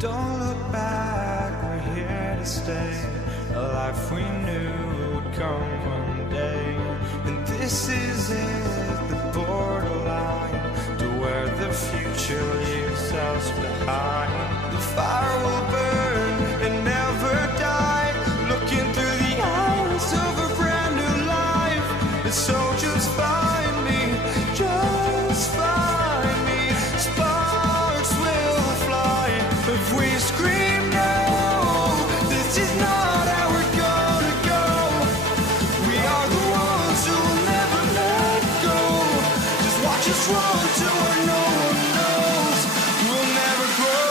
Don't look back, we're here to stay. A life we knew would come one day. And this is it, the borderline to where the future leaves us behind. The fire will burn and never die, looking through the eyes of a brand new life. And so just find me, just find me. Sparks will fly if we scream no. This is not how we're gonna go. We are the ones who will never let go. Just watch us run to where no one knows. We'll never grow.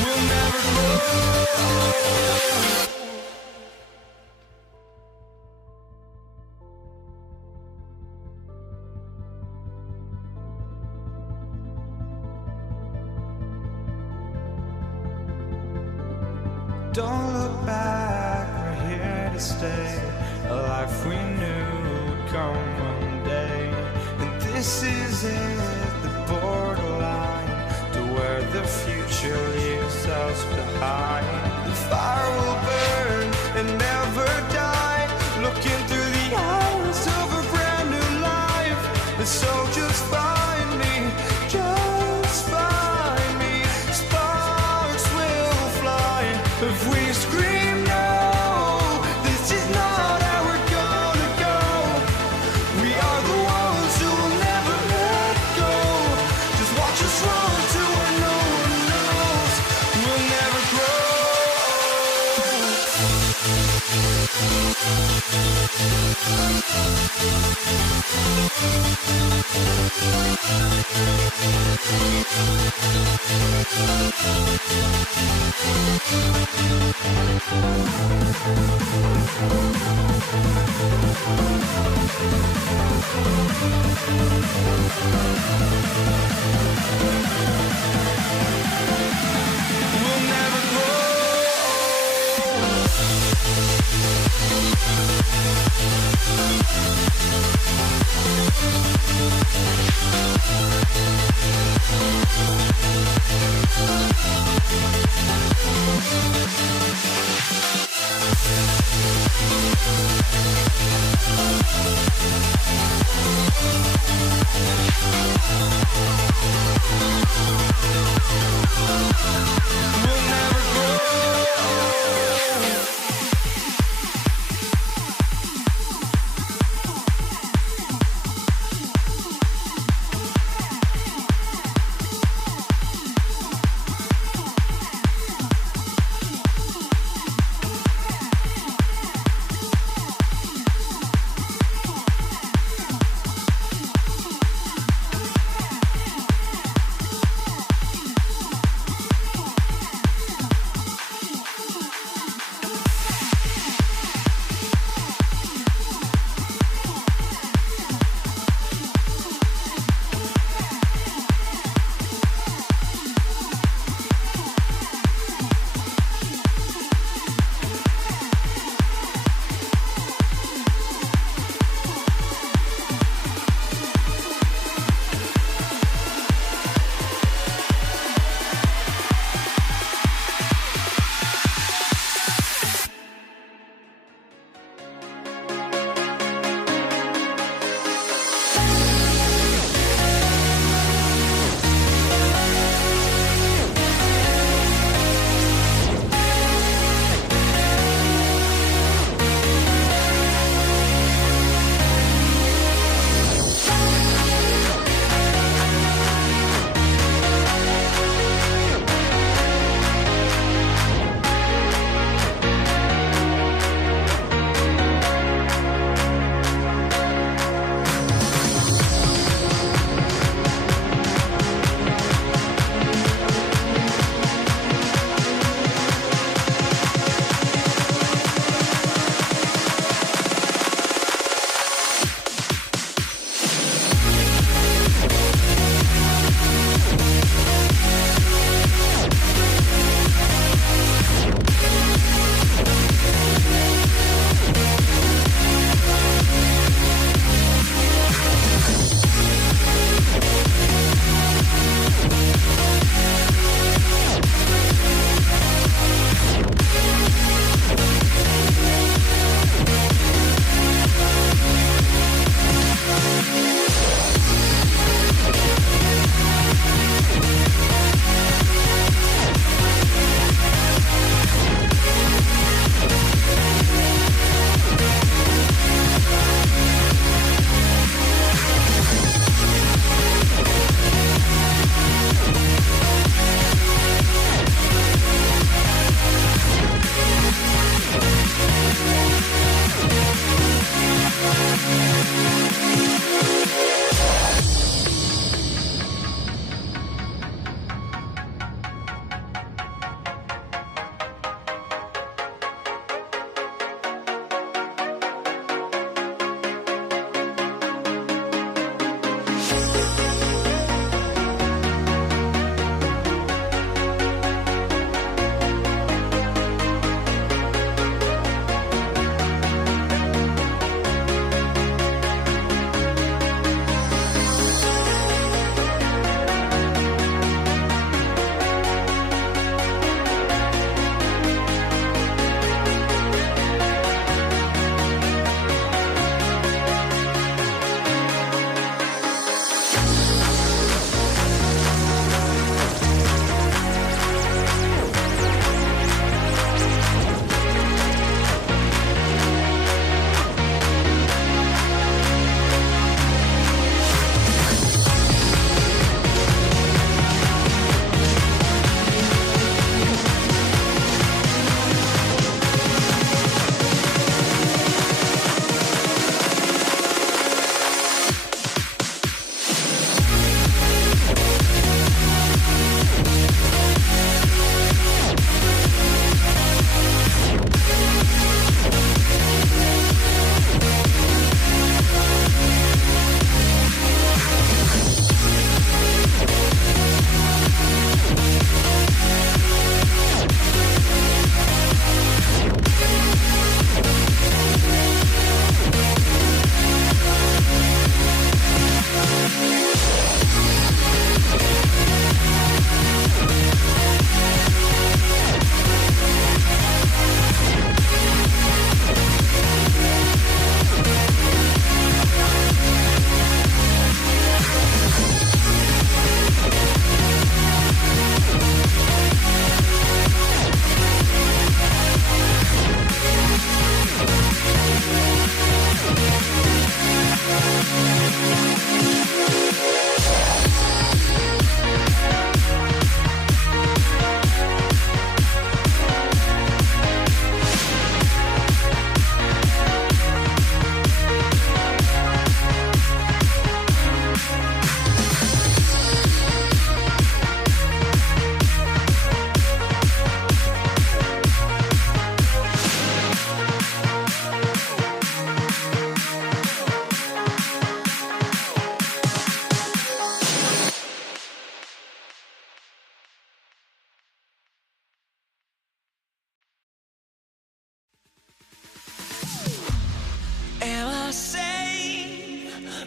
We'll never grow. Don't look back, we're here to stay. A life we knew would come one day. And this is it, the borderline to where the future leaves us behind. The fire will burn and never die, looking through the eyes of a brand new life. And so just find me, just find me. Sparks will fly if we scream no. This is not how we're gonna go. We are the ones who will never let go. Just watch us run to where no one knows. We'll never grow. We'll never grow.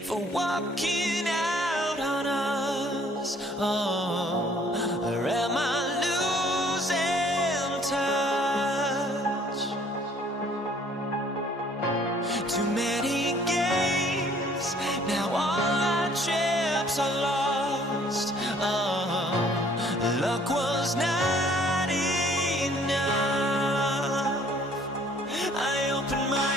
for walking out on us? Oh, or am I losing touch? Too many games, now all our chips are lost. Oh, luck was not enough. I opened my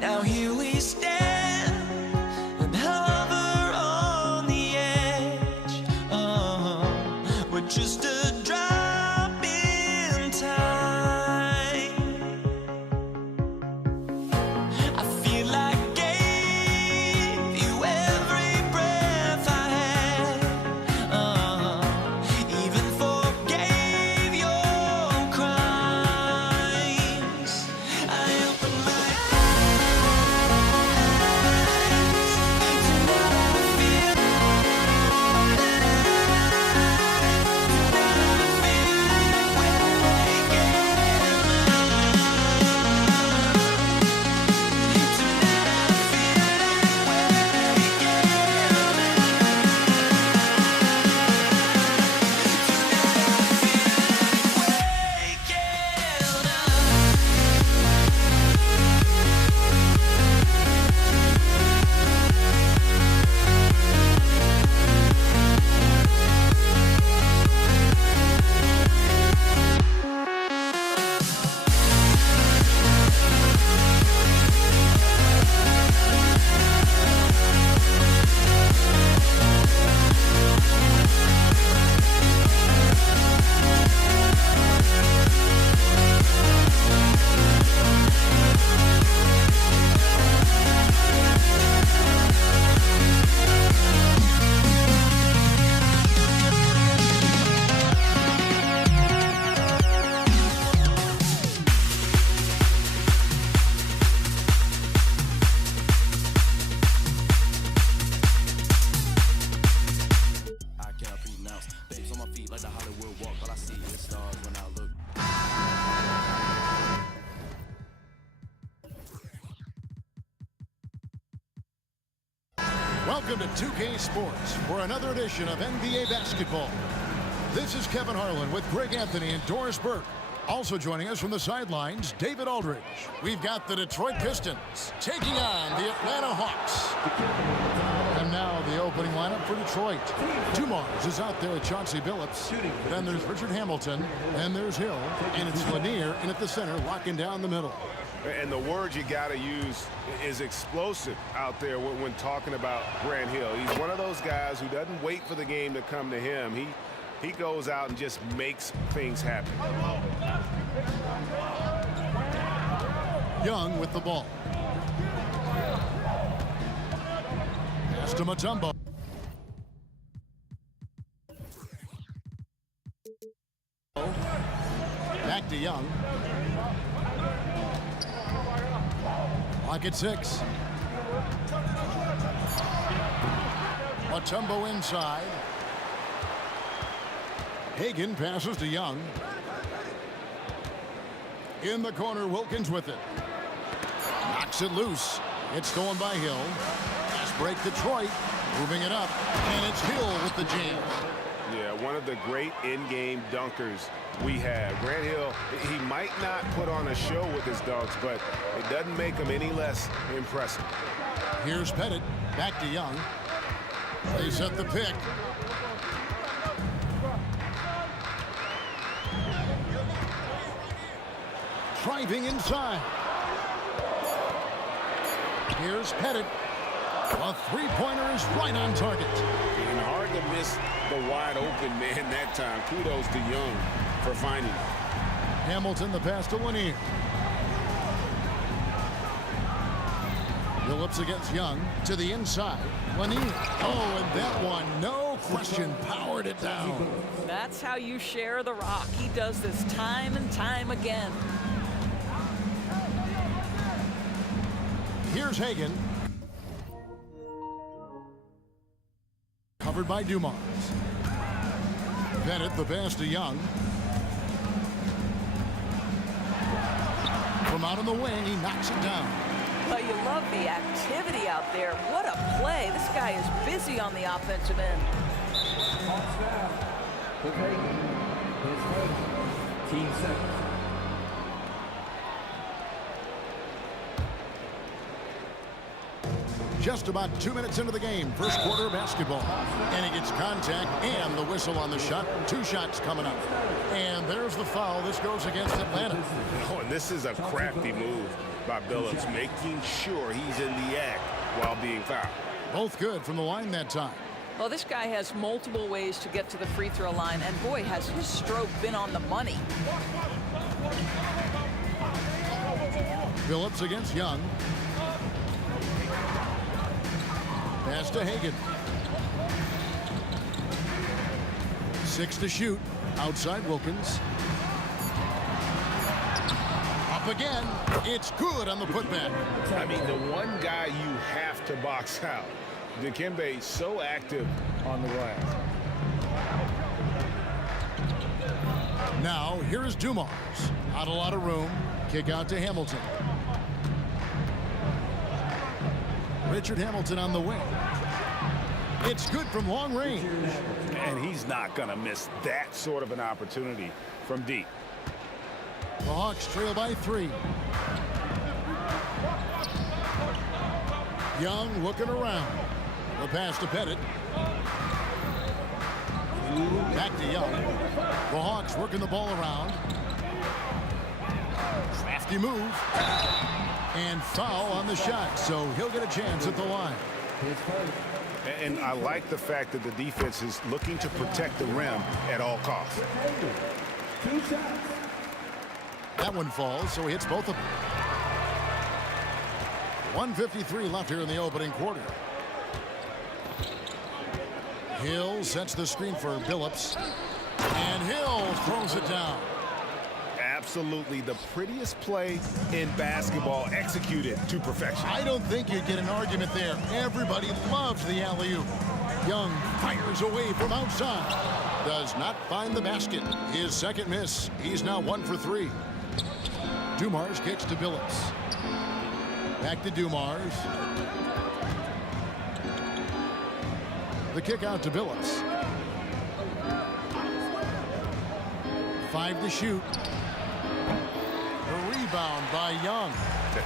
now here we stand and hover on the edge. Oh, we're just a drop in time. I feel like I gave you every breath I had. Even forgave your crimes. I opened my eyes. Welcome to 2K Sports for another edition of NBA basketball. This is Kevin Harlan with Greg Anthony and Doris Burke. Also joining us from the sidelines, David Aldridge. We've got the Detroit Pistons taking on the Atlanta Hawks. And now the opening lineup for Detroit. Dumars is out there with Chauncey Billups. Then there's Richard Hamilton. Then there's Hill. And it's Lanier in at the center, locking down the middle. And the word you got to use is explosive out there when talking about Grant Hill. He's one of those guys who doesn't wait for the game to come to him. He goes out and just makes things happen. Young with the ball. Pass to Mutombo. Back to Young. Clock at 6. Mutombo inside. Hagan passes to Young. In the corner, Wilkins with it. Knocks it loose. It's stolen by Hill. Fast break Detroit. Moving it up. And it's Hill with the jam. Yeah, one of the great in-game dunkers we have. Grant Hill, he might not put on a show with his dunks, but it doesn't make him any less impressive. Here's Pettit. Back to Young. They set the pick. Driving inside. Here's Pettit. A three-pointer is right on target. And hard to miss the wide open man that time. Kudos to Young for finding it. Hamilton the pass to Lanier. Phillips against Young to the inside. Lanier. Oh, and that one, no question, powered it down. That's how you share the rock. He does this time and time again. Here's Hagan. Covered by Dumars. Bennett the pass to Young. From out on the wing, he knocks it down. But you love the activity out there. What a play. This guy is busy on the offensive end. Team 7. Just about 2 minutes into the game, first quarter of basketball. And he gets contact and the whistle on the shot. 2 shots coming up. And there's the foul. This goes against Atlanta. Oh, and this is a crafty move by Billups, making sure he's in the act while being fouled. Both good from the line that time. Well, this guy has multiple ways to get to the free throw line, and boy, has his stroke been on the money. Phillips against Young. Pass to Hagan. 6 to shoot. Outside Wilkins. Up again. It's good on the putback. I mean, the one guy you have to box out. Dikembe so active on the glass. Now, here is Dumars. Not a lot of room. Kick out to Hamilton. Richard Hamilton on the wing. It's good from long range. And he's not going to miss that sort of an opportunity from deep. The Hawks trail by 3. Young looking around. The pass to Pettit. Back to Young. The Hawks working the ball around. Crafty move. And foul on the shot, so he'll get a chance at the line. And I like the fact that the defense is looking to protect the rim at all costs. 2 shots. That one falls, so he hits both of them. 1:53 left here in the opening quarter. Hill sets the screen for Billups. And Hill throws it down. Absolutely the prettiest play in basketball, executed to perfection. I don't think you'd get an argument there. Everybody loves the alley-oop. Young fires away from outside. Does not find the basket. His second miss. He's now 1 for 3. Dumars kicks to Billups. Back to Dumars. The kick out to Billups. 5 to shoot. The rebound by Young.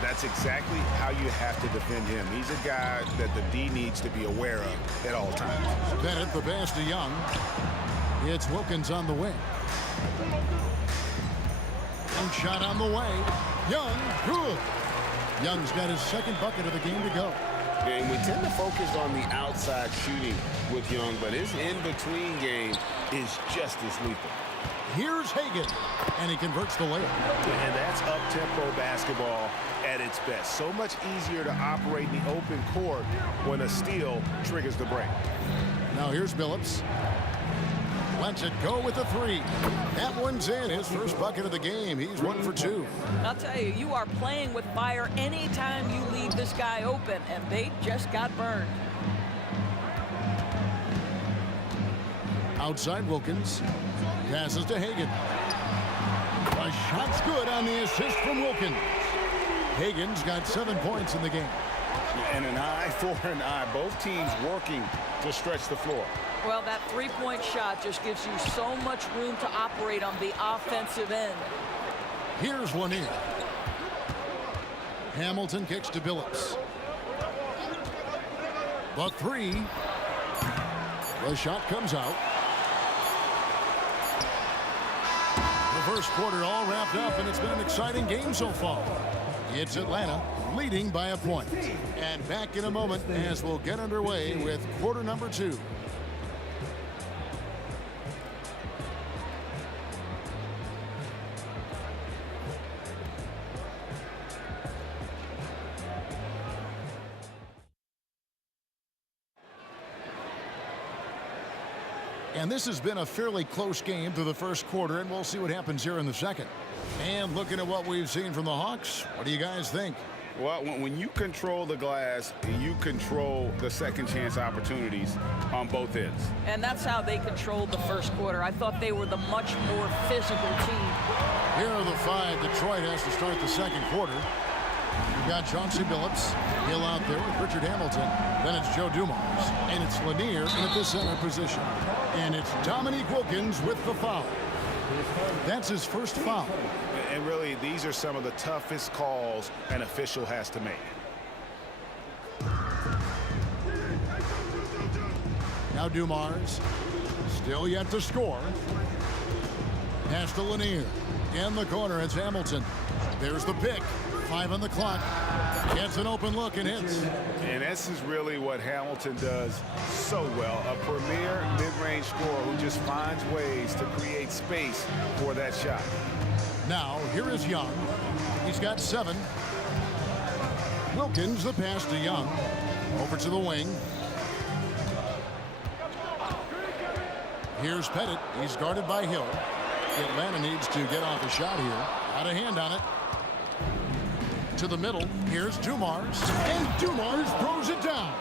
That's exactly how you have to defend him. He's a guy that the D needs to be aware of at all times. Bennett, the pass to Young. It's Wilkins on the wing. Young shot on the way. Young, good. Young's got his second bucket of the game to go. And we tend to focus on the outside shooting with Young, but his in-between game is just as lethal. Here's Hagan, and he converts the layup. And that's up-tempo basketball at its best. So much easier to operate in the open court when a steal triggers the break. Now here's Billups. Lets it go with a 3. That one's in. His first bucket of the game. He's 1 for 2. I'll tell you, you are playing with fire anytime you leave this guy open, and they just got burned. Outside Wilkins. Passes to Hagan. A shot's good on the assist from Wilkins. Hagan's got 7 points in the game. And an eye for an eye. Both teams working to stretch the floor. Well, that three-point shot just gives you so much room to operate on the offensive end. Here's Lanier. Hamilton kicks to Billups. The 3. The shot comes out. The first quarter all wrapped up, and it's been an exciting game so far. It's Atlanta leading by a point. And back in a moment as we'll get underway with quarter number 2. And this has been a fairly close game through the first quarter, and we'll see what happens here in the second. And looking at what we've seen from the Hawks, what do you guys think? Well, when you control the glass, you control the second chance opportunities on both ends. And that's how they controlled the first quarter. I thought they were the much more physical team. Here are the 5 Detroit has to start the second quarter. You've got Chauncey Billups, Hill out there with Richard Hamilton. Then it's Joe Dumars. And it's Lanier in the center position. And it's Dominique Wilkins with the foul. That's his first foul. And really, these are some of the toughest calls an official has to make. Now Dumars, still yet to score. Pass to Lanier. In the corner, it's Hamilton. There's the pick. 5 on the clock. Gets an open look and hits. And this is really what Hamilton does so well. A premier mid-range scorer who just finds ways to create space for that shot. Now, here is Young. He's got 7. Wilkins, the pass to Young. Over to the wing. Here's Pettit. He's guarded by Hill. Atlanta needs to get off a shot here. Out of hand on it. To the middle. Here's Dumars. And Dumars throws it down.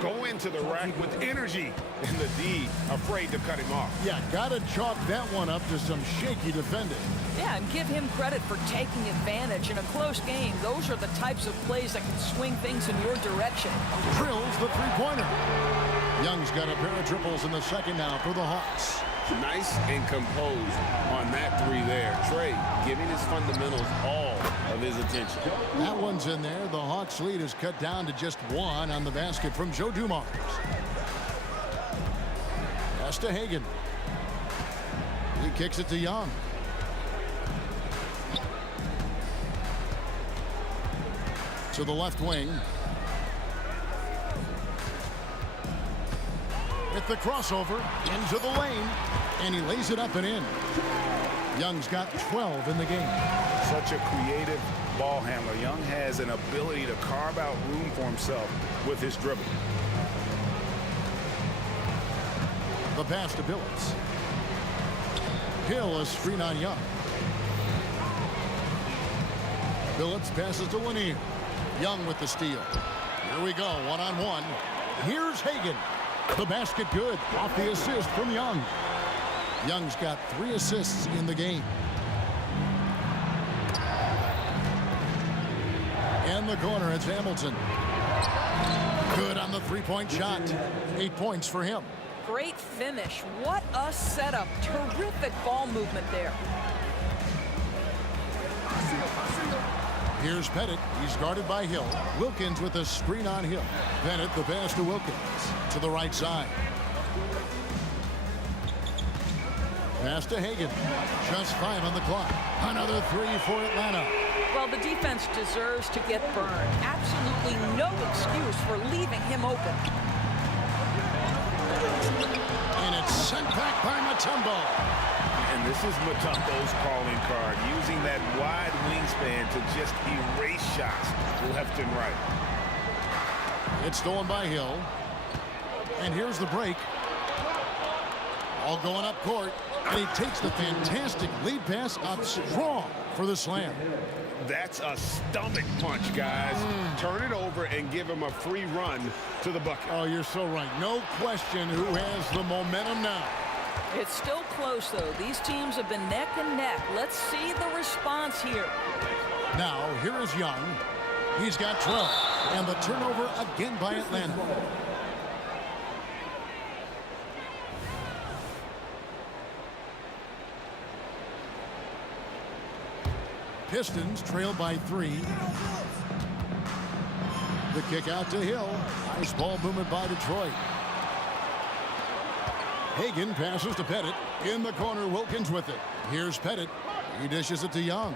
Go into the rack with energy. And the D afraid to cut him off. Yeah, got to chalk that one up to some shaky defending. Yeah, and give him credit for taking advantage. In a close game, those are the types of plays that can swing things in your direction. Drills the three-pointer. Young's got a pair of triples in the second now for the Hawks. Nice and composed on that 3 there. Trey giving his fundamentals all of his attention. That one's in there. The Hawks lead is cut down to just 1 on the basket from Joe Dumars. Pass to Hagan. He kicks it to Young. To the left wing. With the crossover into the lane. And he lays it up and in. Young's got 12 in the game. Such a creative ball handler. Young has an ability to carve out room for himself with his dribble. The pass to Billups. Hill is screen on Young. Billups passes to Lanier. Young with the steal. Here we go, one-on-one. Here's Hagan. The basket good. Off the assist from Young. Young's got 3 assists in the game. In the corner, it's Hamilton. Good on the three-point shot. 8 points for him. Great finish. What a setup. Terrific ball movement there. Here's Pettit. He's guarded by Hill. Wilkins with a screen on Hill. Bennett the pass to Wilkins. To the right side. Pass to Hagan. Just 5 on the clock. Another 3 for Atlanta. Well, the defense deserves to get burned. Absolutely no excuse for leaving him open. And it's sent back by Mutombo. And this is Mutombo's calling card, using that wide wingspan to just erase shots left and right. It's stolen by Hill. And here's the break. All going up court. And he takes the fantastic lead pass up strong for the slam. That's a stomach punch, guys. Turn it over and give him a free run to the bucket. Oh, you're so right. No question who has the momentum now. It's still close, though. These teams have been neck and neck. Let's see the response here. Now, here is Young. He's got 12. And the turnover again by Atlanta. Pistons trail by 3. The kick out to Hill. Nice ball movement by Detroit. Hagan passes to Pettit. In the corner, Wilkins with it. Here's Pettit. He dishes it to Young.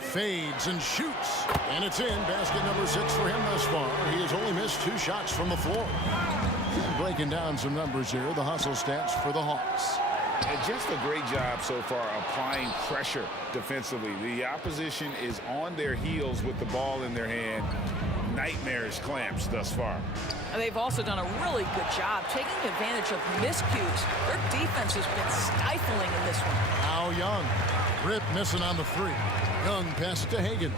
Fades and shoots. And it's in. Basket number 6 for him thus far. He has only missed 2 shots from the floor. And breaking down some numbers here. The hustle stats for the Hawks. And just a great job so far applying pressure defensively. The opposition is on their heels with the ball in their hand. Nightmarish clamps thus far. And they've also done a really good job taking advantage of miscues. Their defense has been stifling in this one. Now Young. Rip missing on the 3. Young passes to Hagan.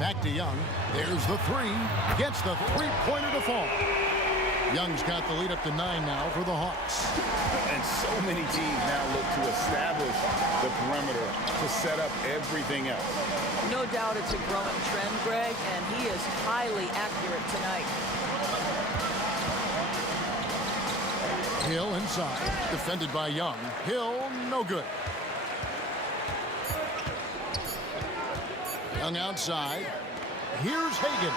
Back to Young. There's the 3. Gets the three-pointer to fall. Young's got the lead up to 9 now for the Hawks. And so many teams now look to establish the perimeter to set up everything else. No doubt it's a growing trend, Greg, and he is highly accurate tonight. Hill inside, defended by Young. Hill, no good. Young outside. Here's Hagan.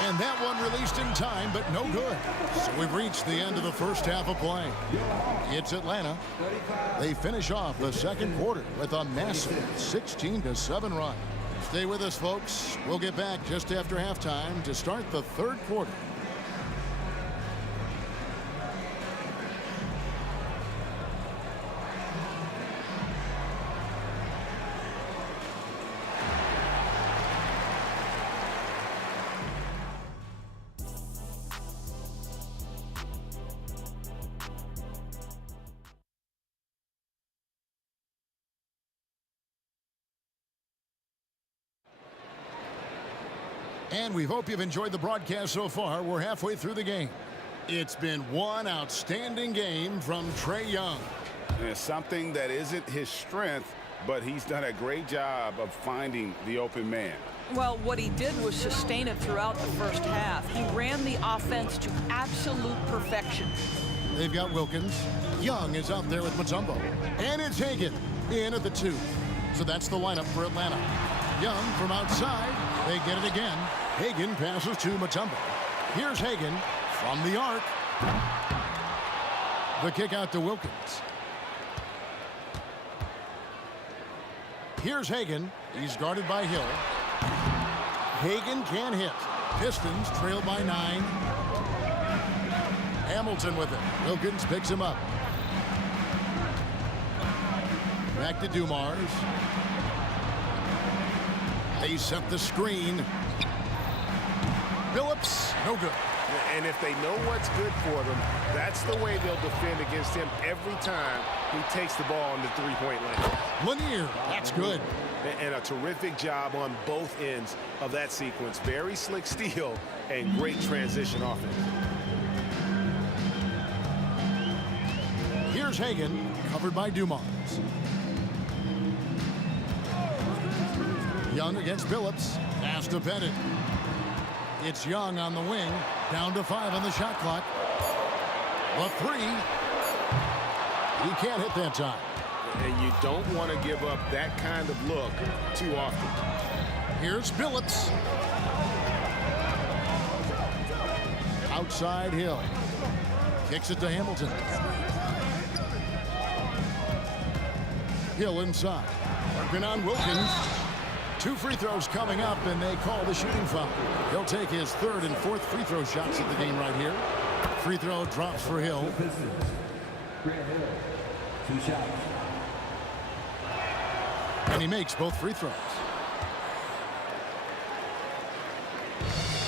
And that one released in time, but no good. So we've reached the end of the first half of play. It's Atlanta. They finish off the second quarter with a massive 16-7 run. Stay with us, folks. We'll get back just after halftime to start the third quarter. And we hope you've enjoyed the broadcast so far. We're halfway through the game. It's been one outstanding game from Trae Young. And it's something that isn't his strength, but he's done a great job of finding the open man. Well, what he did was sustain it throughout the first half. He ran the offense to absolute perfection. They've got Wilkins. Young is out there with Mutombo. And it's Hagan in at the 2. So that's the lineup for Atlanta. Young from outside. They get it again. Hagan passes to Mutombo. Here's Hagan from the arc. The kick out to Wilkins. Here's Hagan. He's guarded by Hill. Hagan can't hit. Pistons trail by 9. Hamilton with it. Wilkins picks him up. Back to Dumars. They set the screen. Phillips, no good. And if they know what's good for them, that's the way they'll defend against him every time he takes the ball on the three-point line. Lanier, that's good. And a terrific job on both ends of that sequence. Very slick steal and great transition offense. Here's Hagan, covered by Dumars. Young against Phillips. Pass to Pettit. It's Young on the wing. Down to 5 on the shot clock. The three. He can't hit that time. And you don't want to give up that kind of look too often. Here's Phillips. Outside Hill. Kicks it to Hamilton. Hill inside. Working on Wilkins. 2 free throws coming up, and they call the shooting foul. He'll take his 3rd and 4th free throw shots of the game right here. Free throw drops for Hill. Pistons. Grant Hill. 2 shots. And he makes both free throws.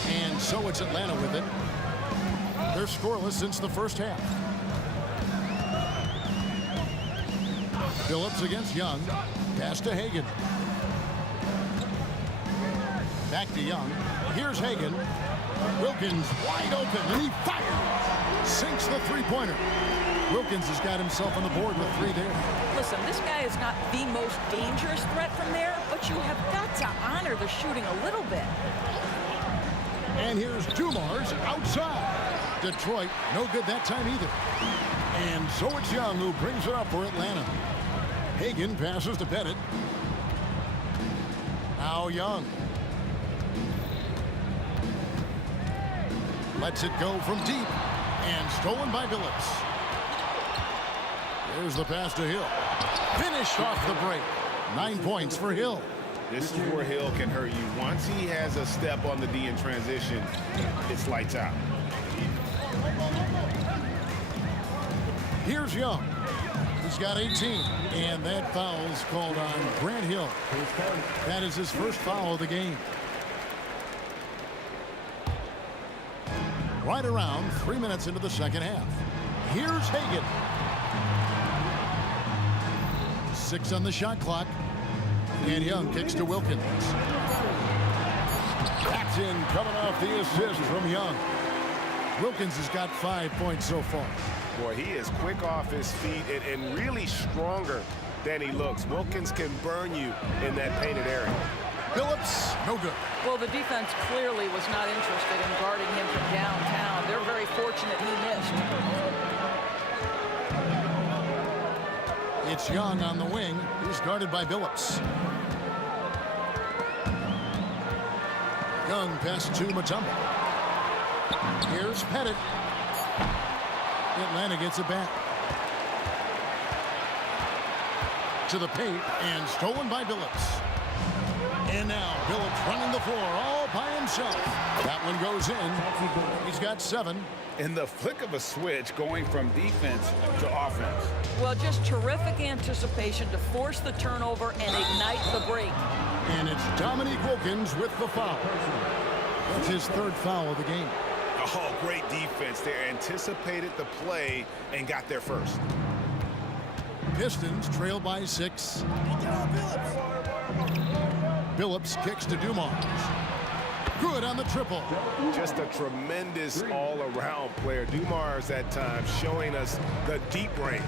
And so it's Atlanta with it. They're scoreless since the first half. Phillips against Young. Pass to Hagan. Back to Young. Here's Hagan. Wilkins wide open, and he fires. Sinks the three-pointer. Wilkins has got himself on the board with 3 there. Listen, this guy is not the most dangerous threat from there, but you have got to honor the shooting a little bit. And here's Dumars outside. Detroit, no good that time either. And so it's Young who brings it up for Atlanta. Hagan passes to Pettit. Now Young. Lets it go from deep. And stolen by Phillips. There's the pass to Hill. Finished off the break. 9 points for Hill. This is where Hill can hurt you. Once he has a step on the D in transition, it's lights out. Here's Young. He's got 18. And that foul's called on Grant Hill. That is his first foul of the game. Right around 3 minutes into the second half. Here's Hagan. 6 on the shot clock. And Young kicks to Wilkins. That's in, coming off the assist from Young. Wilkins has got 5 points so far. Boy, he is quick off his feet and really stronger than he looks. Wilkins can burn you in that painted area. Phillips, no good. Well, the defense clearly was not interested in guarding him from downtown. They're very fortunate he missed. It's Young on the wing. He's guarded by Phillips. Young pass to Mutombo. Here's Pettit. Atlanta gets it back. To the paint and stolen by Phillips. And now Phillips running the floor all by himself. That one goes in. He's got 7. In the flick of a switch, going from defense to offense. Well, just terrific anticipation to force the turnover and ignite the break. And it's Dominique Wilkins with the foul. That's his 3rd foul of the game. Oh, great defense there. Anticipated the play and got there first. Pistons trail by 6. Phillips kicks to Dumars. Good on the triple. Just a tremendous all-around player. Dumars at times showing us the deep range.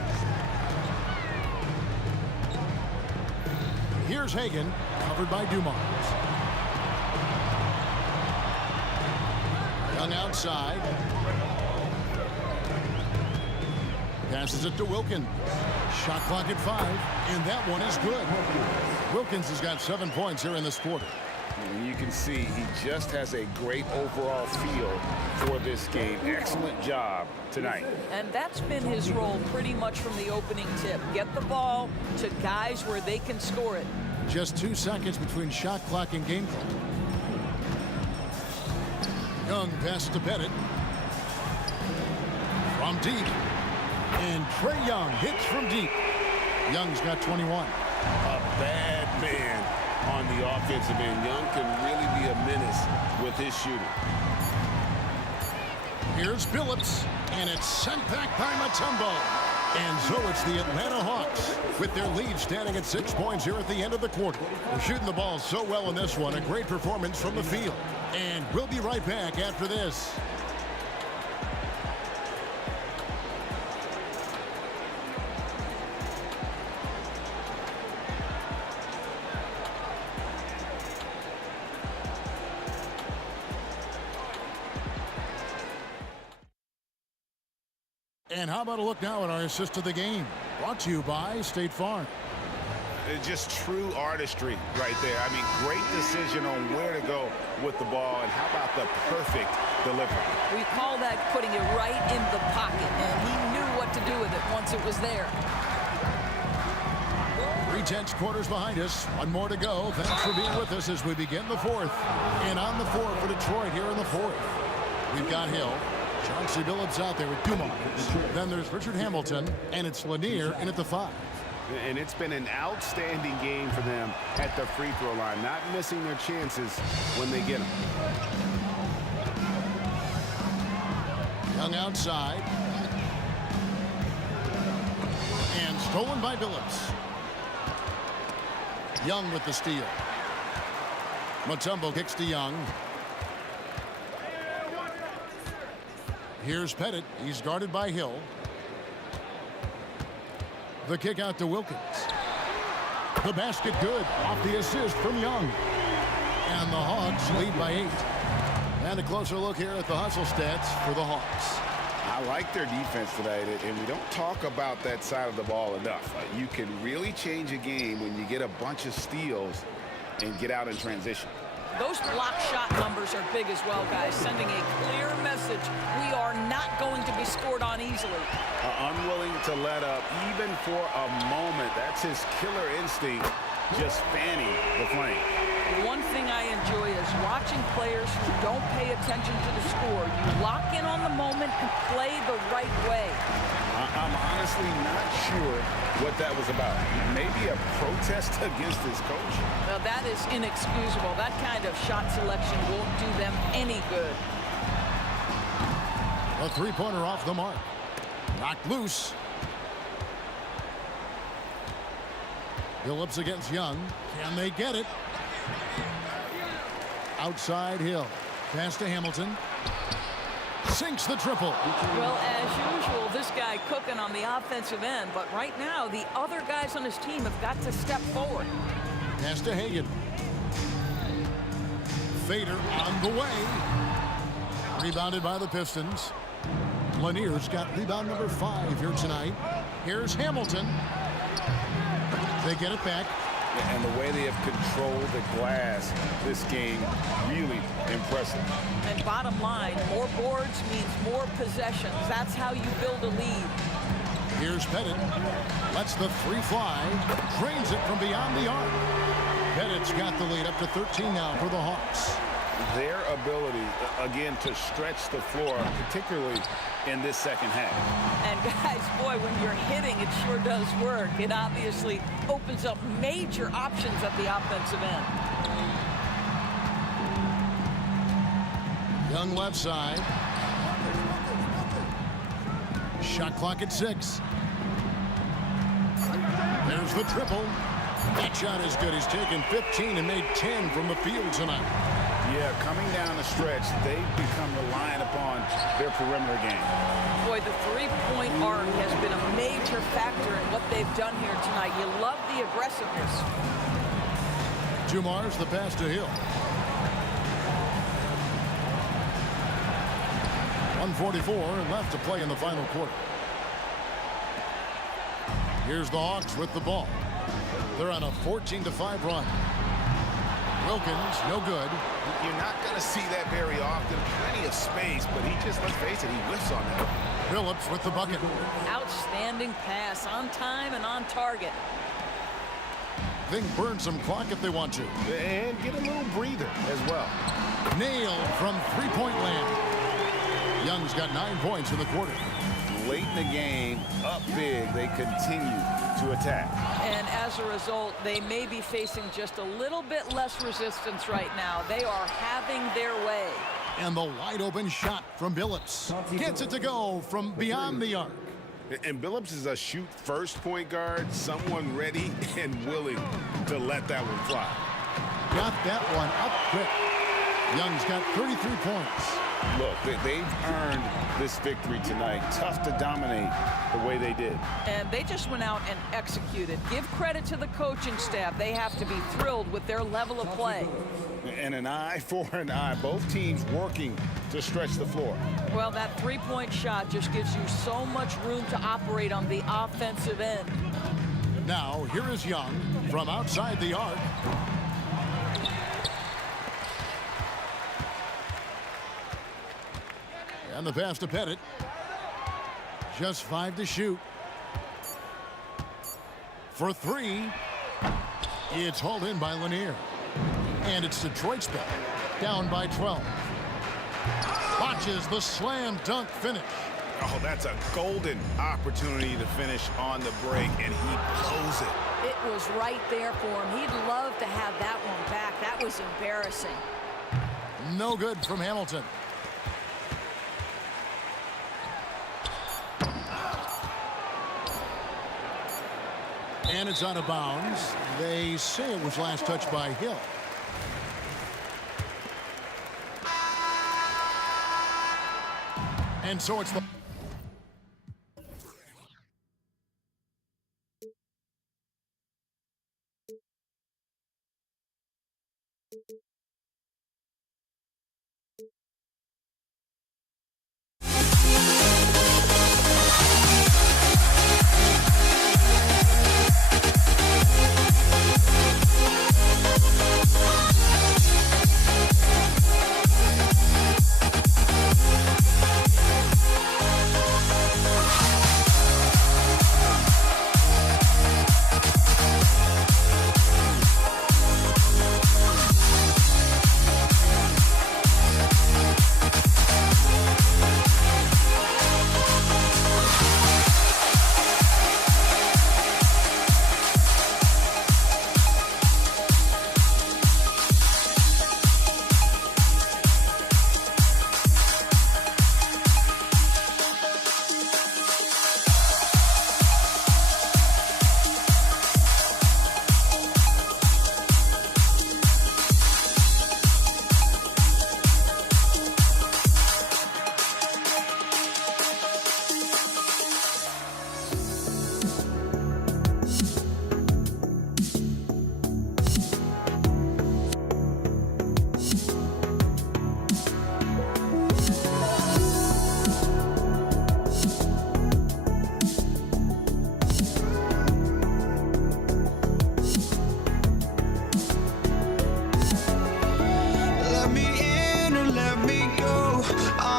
Here's Hagan, covered by Dumars. Young outside. Passes it to Wilkins. Shot clock at 5, and that one is good. Wilkins has got 7 points here in this quarter. And you can see he just has a great overall feel for this game. Excellent job tonight. And that's been his role pretty much from the opening tip. Get the ball to guys where they can score it. Just 2 seconds between shot clock and game clock. Young passes to Pettit. From deep. And Trae Young hits from deep. Young's got 21. A bad man on the offensive end. Young can really be a menace with his shooting. Here's Phillips, and it's sent back by Mutombo. And so it's the Atlanta Hawks with their lead standing at 6 points here at the end of the quarter. We're shooting the ball so well in this one. A great performance from the field. And we'll be right back after this. And how about a look now at our assist of the game? Brought to you by State Farm. It's just true artistry right there. I mean, great decision on where to go with the ball, and how about the perfect delivery? We call that putting it right in the pocket, and he knew what to do with it once it was there. 3 tenths quarters behind us. One more to go. Thanks for being with us as we begin the fourth. And on the floor for Detroit here in the fourth, we've got Hill. Chauncey Billups out there with Dumars. Then there's Richard Hamilton, and it's Lanier in at the 5. And it's been an outstanding game for them at the free throw line, not missing their chances when they get them. Young outside. And stolen by Billups. Young with the steal. Mutombo kicks to Young. Here's Pettit. He's guarded by Hill. The kick out to Wilkins. The basket good. Off the assist from Young. And the Hawks lead by 8. And a closer look here at the hustle stats for the Hawks. I like their defense tonight, and we don't talk about that side of the ball enough. You can really change a game when you get a bunch of steals and get out in transition. Those block shot numbers are big as well, guys, sending a clear message. We are not going to be scored on easily. Unwilling to let up even for a moment. That's his killer instinct, just fanning the flame. One thing I enjoy is watching players who don't pay attention to the score. You lock in on the moment and play the right way. I'm honestly not sure what that was about. Maybe a protest against his coach. Now that is inexcusable. That kind of shot selection won't do them any good. A three-pointer off the mark. Knocked loose. Billups against Young. Can they get it? Outside Hill. Pass to Hamilton. Sinks the triple. Well, as usual, this guy cooking on the offensive end. But right now, the other guys on his team have got to step forward. Pass to Hagan. Fader on the way. Rebounded by the Pistons. Lanier's got rebound number 5 here tonight. Here's Hamilton. They get it back. And the way they have controlled the glass this game, really impressive. And bottom line, more boards means more possessions. That's how you build a lead. Here's Pettit. Lets the 3 fly. Drains it from beyond the arc. Pettit's got the lead up to 13 now for the Hawks. Their ability, again, to stretch the floor, particularly in this second half. And guys, boy, when you're hitting, it sure does work. It obviously opens up major options at the offensive end. Young left side. Shot clock at 6. There's the triple. That shot is good. He's taken 15 and made 10 from the field tonight. Yeah, coming down the stretch, they've become reliant upon their perimeter game. Boy, the three-point arc has been a major factor in what they've done here tonight. You love the aggressiveness. Dumars the pass to Hill. 1:44 left to play in the final quarter. Here's the Hawks with the ball. They're on a 14-5 run. Wilkins, no good. You're not going to see that very often. Plenty of space, but he just, let's face it, he whiffs on that. Billups with the bucket. Outstanding pass, on time and on target. They can burn some clock if they want to. And get a little breather as well. Nailed from three-point land. Young's got 9 points in the quarter. Late in the game, up big, they continue to attack. And as a result, they may be facing just a little bit less resistance right now. They are having their way. And the wide open shot from Billups. Gets it to go from beyond the arc. And Billups is a shoot-first point guard, someone ready and willing to let that one fly. Got that one up quick. Young's got 33 points. Look, they've earned this victory tonight. Tough to dominate the way they did. And they just went out and executed. Give credit to the coaching staff. They have to be thrilled with their level of play. And an eye for an eye. Both teams working to stretch the floor. Well, that three-point shot just gives you so much room to operate on the offensive end. Now, here is Young from outside the arc. And the pass to Pettit. Just 5 to shoot. For 3. It's hauled in by Lanier. And it's Detroit's ball. Down by 12. Watches the slam dunk finish. Oh, that's a golden opportunity to finish on the break, and he blows it. It was right there for him. He'd love to have that one back. That was embarrassing. No good from Hamilton. And it's out of bounds. They say it was last touched by Hill. And so it's the...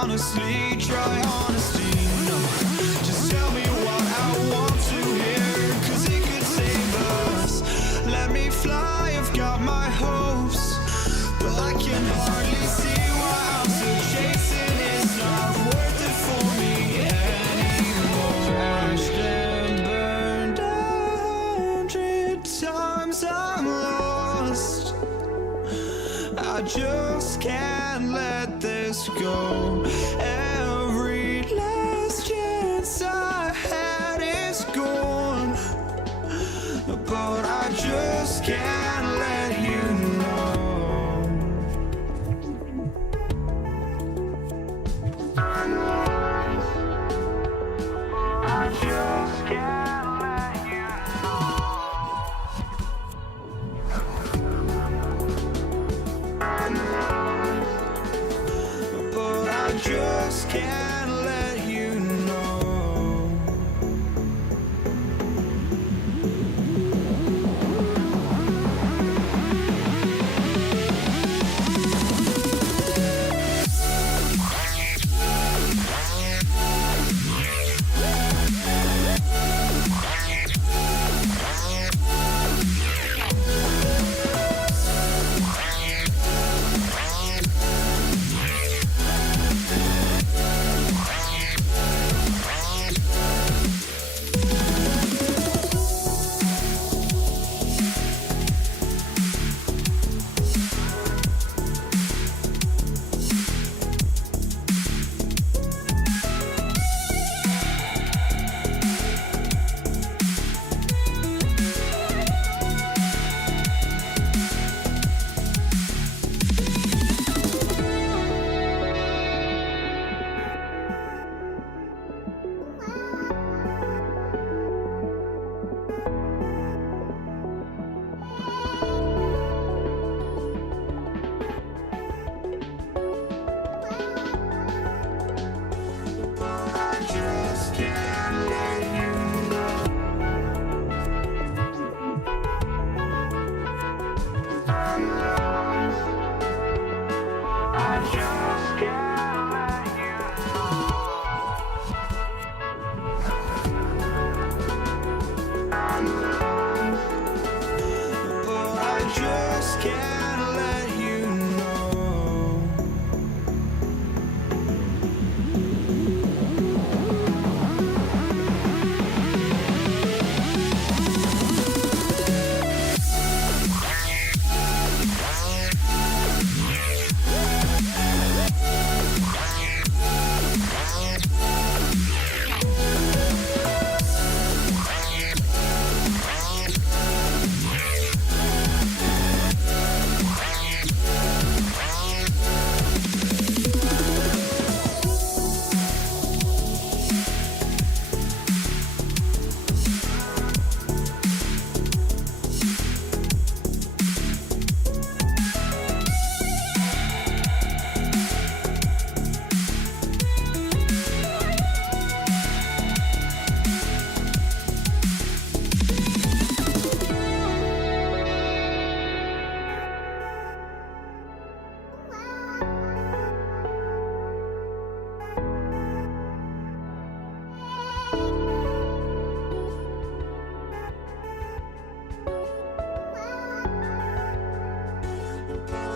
honestly, try honesty, no. Just tell me what I want to hear, 'cause it could save us. Let me fly, I've got my hopes, but I can hardly see why I'm still chasing. It's not worth it for me anymore. Crashed and burned 100 times, I'm lost. I just can't let this go. Every last chance I had is gone, but I just can't let you know. I just can't let you know. But I just can't let you know. I just can't let you know. Oh, I just can't let you know.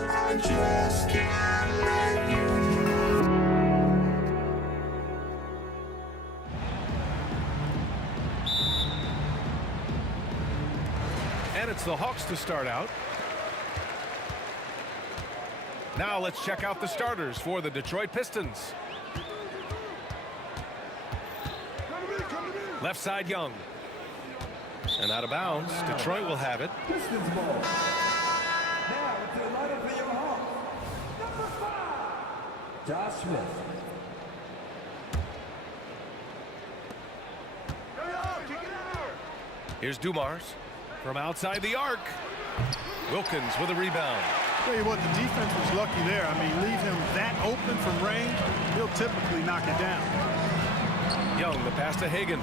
I just can't let you know. And it's the Hawks to start out. Now let's check out the starters for the Detroit Pistons. Left side, Young. And out of bounds. Detroit will have it. Pistons ball. Now to the lineup for your Hawks. Number 5, Josh Smith. Here's Dumars from outside the arc. Wilkins with a rebound. Tell you what, the defense was lucky there. I mean, leave him that open from range, he'll typically knock it down. Young, the pass to Hagan.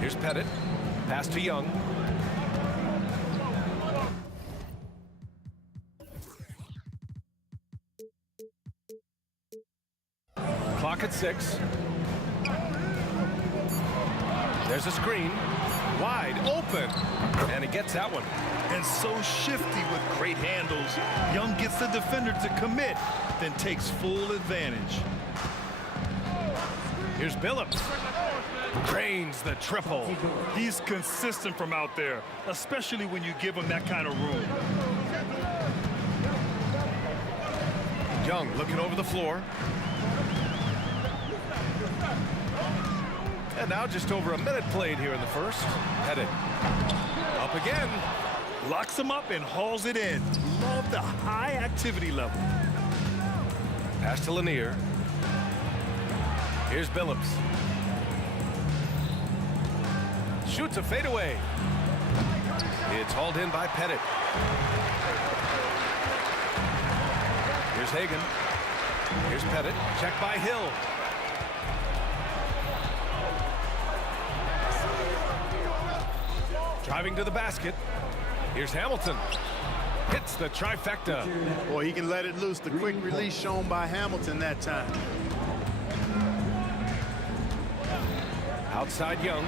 Here's Pettit. Pass to Young. Clock at 6. There's a screen. Wide open. And he gets that one. And so shifty with great handles. Young gets the defender to commit, then takes full advantage. Here's Billups. Drains the triple. He's consistent from out there, especially when you give him that kind of room. Young looking over the floor. And now just over a minute played here in the first. Pettit. Up again. Locks him up and hauls it in. Love the high activity level. Pass to Lanier. Here's Billups. Shoots a fadeaway. It's hauled in by Pettit. Here's Hagan. Here's Pettit. Check by Hill. Driving to the basket. Here's Hamilton. Hits the trifecta. Boy, he can let it loose. The quick release shown by Hamilton that time. Outside Young.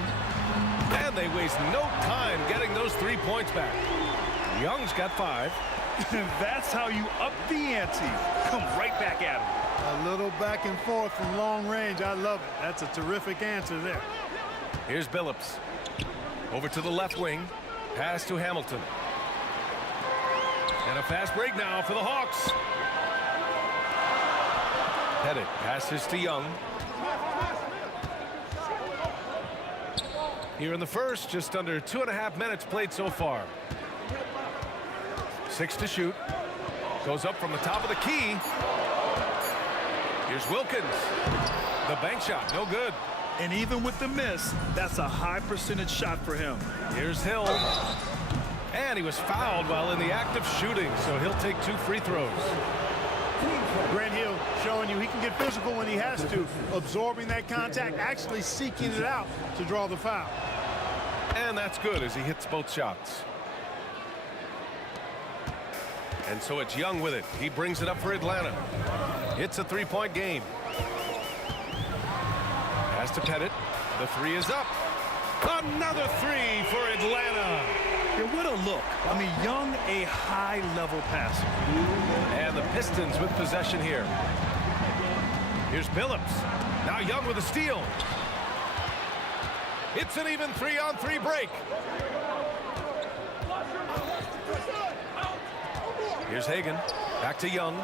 And they waste no time getting those 3 points back. Young's got 5. That's how you up the ante. Come right back at him. A little back and forth from long range. I love it. That's a terrific answer there. Here's Billups. Over to the left wing. Pass to Hamilton. And a fast break now for the Hawks. Pettit passes to Young. Here in the first, just under 2.5 minutes played so far. 6 to shoot. Goes up from the top of the key. Here's Wilkins. The bank shot, no good. And even with the miss, that's a high percentage shot for him. Here's Hill. And he was fouled while in the act of shooting, so he'll take 2 free throws. Grant Hill showing you he can get physical when he has to, absorbing that contact, actually seeking it out to draw the foul. And that's good as he hits both shots. And so it's Young with it. He brings it up for Atlanta. It's a three-point game. Pass to Pettit. The three is up. Another three for Atlanta. Yeah, what a look. I mean, Young, a high-level passer. And the Pistons with possession here. Here's Billups. Now Young with a steal. It's an even 3-on-3 break. Here's Hagan. Back to Young.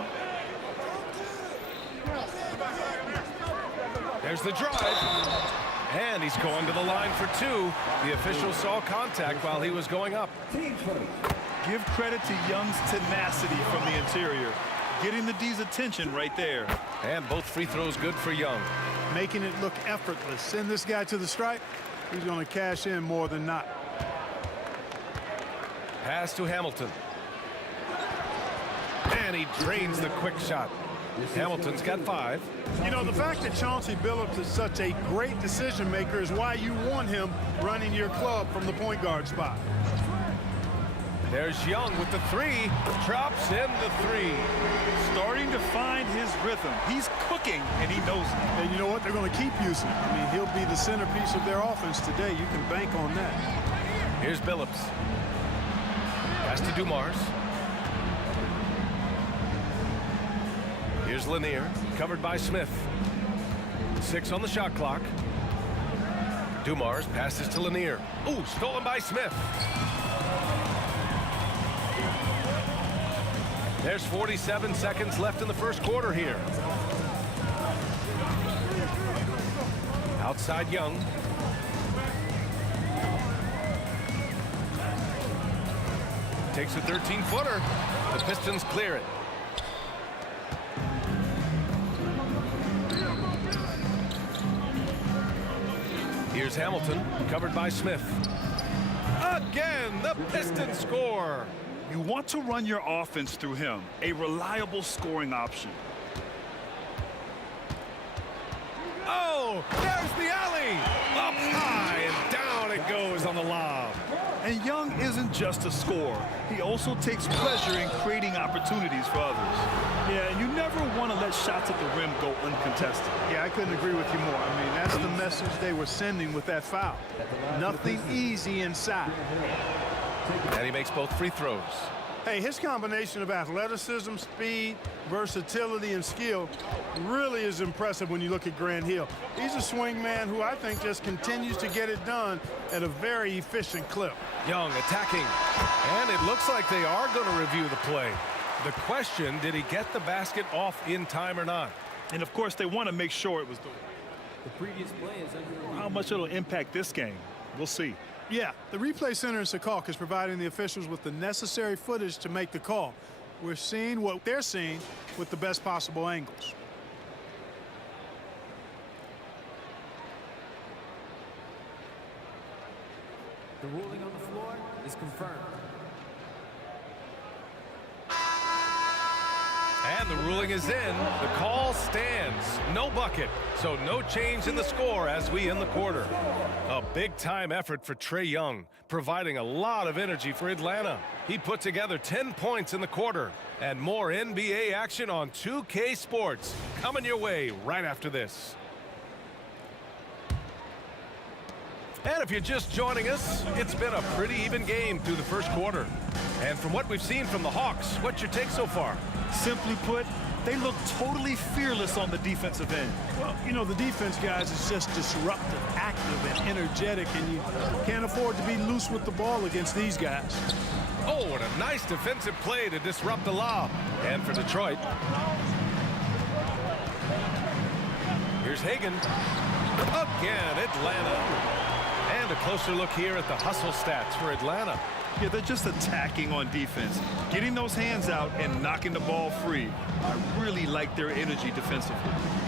There's the drive. And he's going to the line for two. The official saw contact while he was going up. Give credit to Young's tenacity from the interior. Getting the D's attention right there. And both free throws good for Young. Making it look effortless. Send this guy to the stripe. He's going to cash in more than not. Pass to Hamilton. And he drains the quick shot. Hamilton's got 5. You know, the fact that Chauncey Billups is such a great decision maker is why you want him running your club from the point guard spot. There's Young with the three. Drops in the three. Starting to find his rhythm. He's cooking, and he knows it. And you know what? They're going to keep using him. I mean, he'll be the centerpiece of their offense today. You can bank on that. Here's Billups. Pass to Dumars. Here's Lanier, covered by Smith. 6 on the shot clock. Dumars passes to Lanier. Ooh, stolen by Smith. There's 47 seconds left in the first quarter here. Outside Young. Takes a 13-footer. The Pistons clear it. Here's Hamilton, covered by Smith. Again, the Pistons score. You want to run your offense through him. A reliable scoring option. Oh, there's the alley. Up high and down it goes on the lob. And Young isn't just a scorer. He also takes pleasure in creating opportunities for others. Yeah, and you never want to let shots at the rim go uncontested. Yeah, I couldn't agree with you more. I mean, that's the message they were sending with that foul. Nothing easy inside. And he makes both free throws. Hey, his combination of athleticism, speed, versatility, and skill really is impressive when you look at Grant Hill. He's a swing man who I think just continues to get it done at a very efficient clip. Young attacking. And it looks like they are going to review the play. The question, did he get the basket off in time or not? And, of course, they want to make sure it was the previous play is under how much it'll impact this game. We'll see. Yeah, the replay center in Secaucus is providing the officials with the necessary footage to make the call. We're seeing what they're seeing with the best possible angles. The ruling on the floor is confirmed. And the ruling is in. The call stands. No bucket. So no change in the score as we end the quarter. A big-time effort for Trae Young, providing a lot of energy for Atlanta. He put together 10 points in the quarter. And more NBA action on 2K Sports coming your way right after this. And if you're just joining us, it's been a pretty even game through the first quarter. And from what we've seen from the Hawks, what's your take so far? Simply put, they look totally fearless on the defensive end. Well, you know, the defense, guys, is just disruptive, active, and energetic, and you can't afford to be loose with the ball against these guys. Oh, and a nice defensive play to disrupt the lob. And for Detroit. Here's Hagan. Again, Atlanta. And a closer look here at the hustle stats for Atlanta. Yeah, they're just attacking on defense, getting those hands out and knocking the ball free. I really like their energy defensively.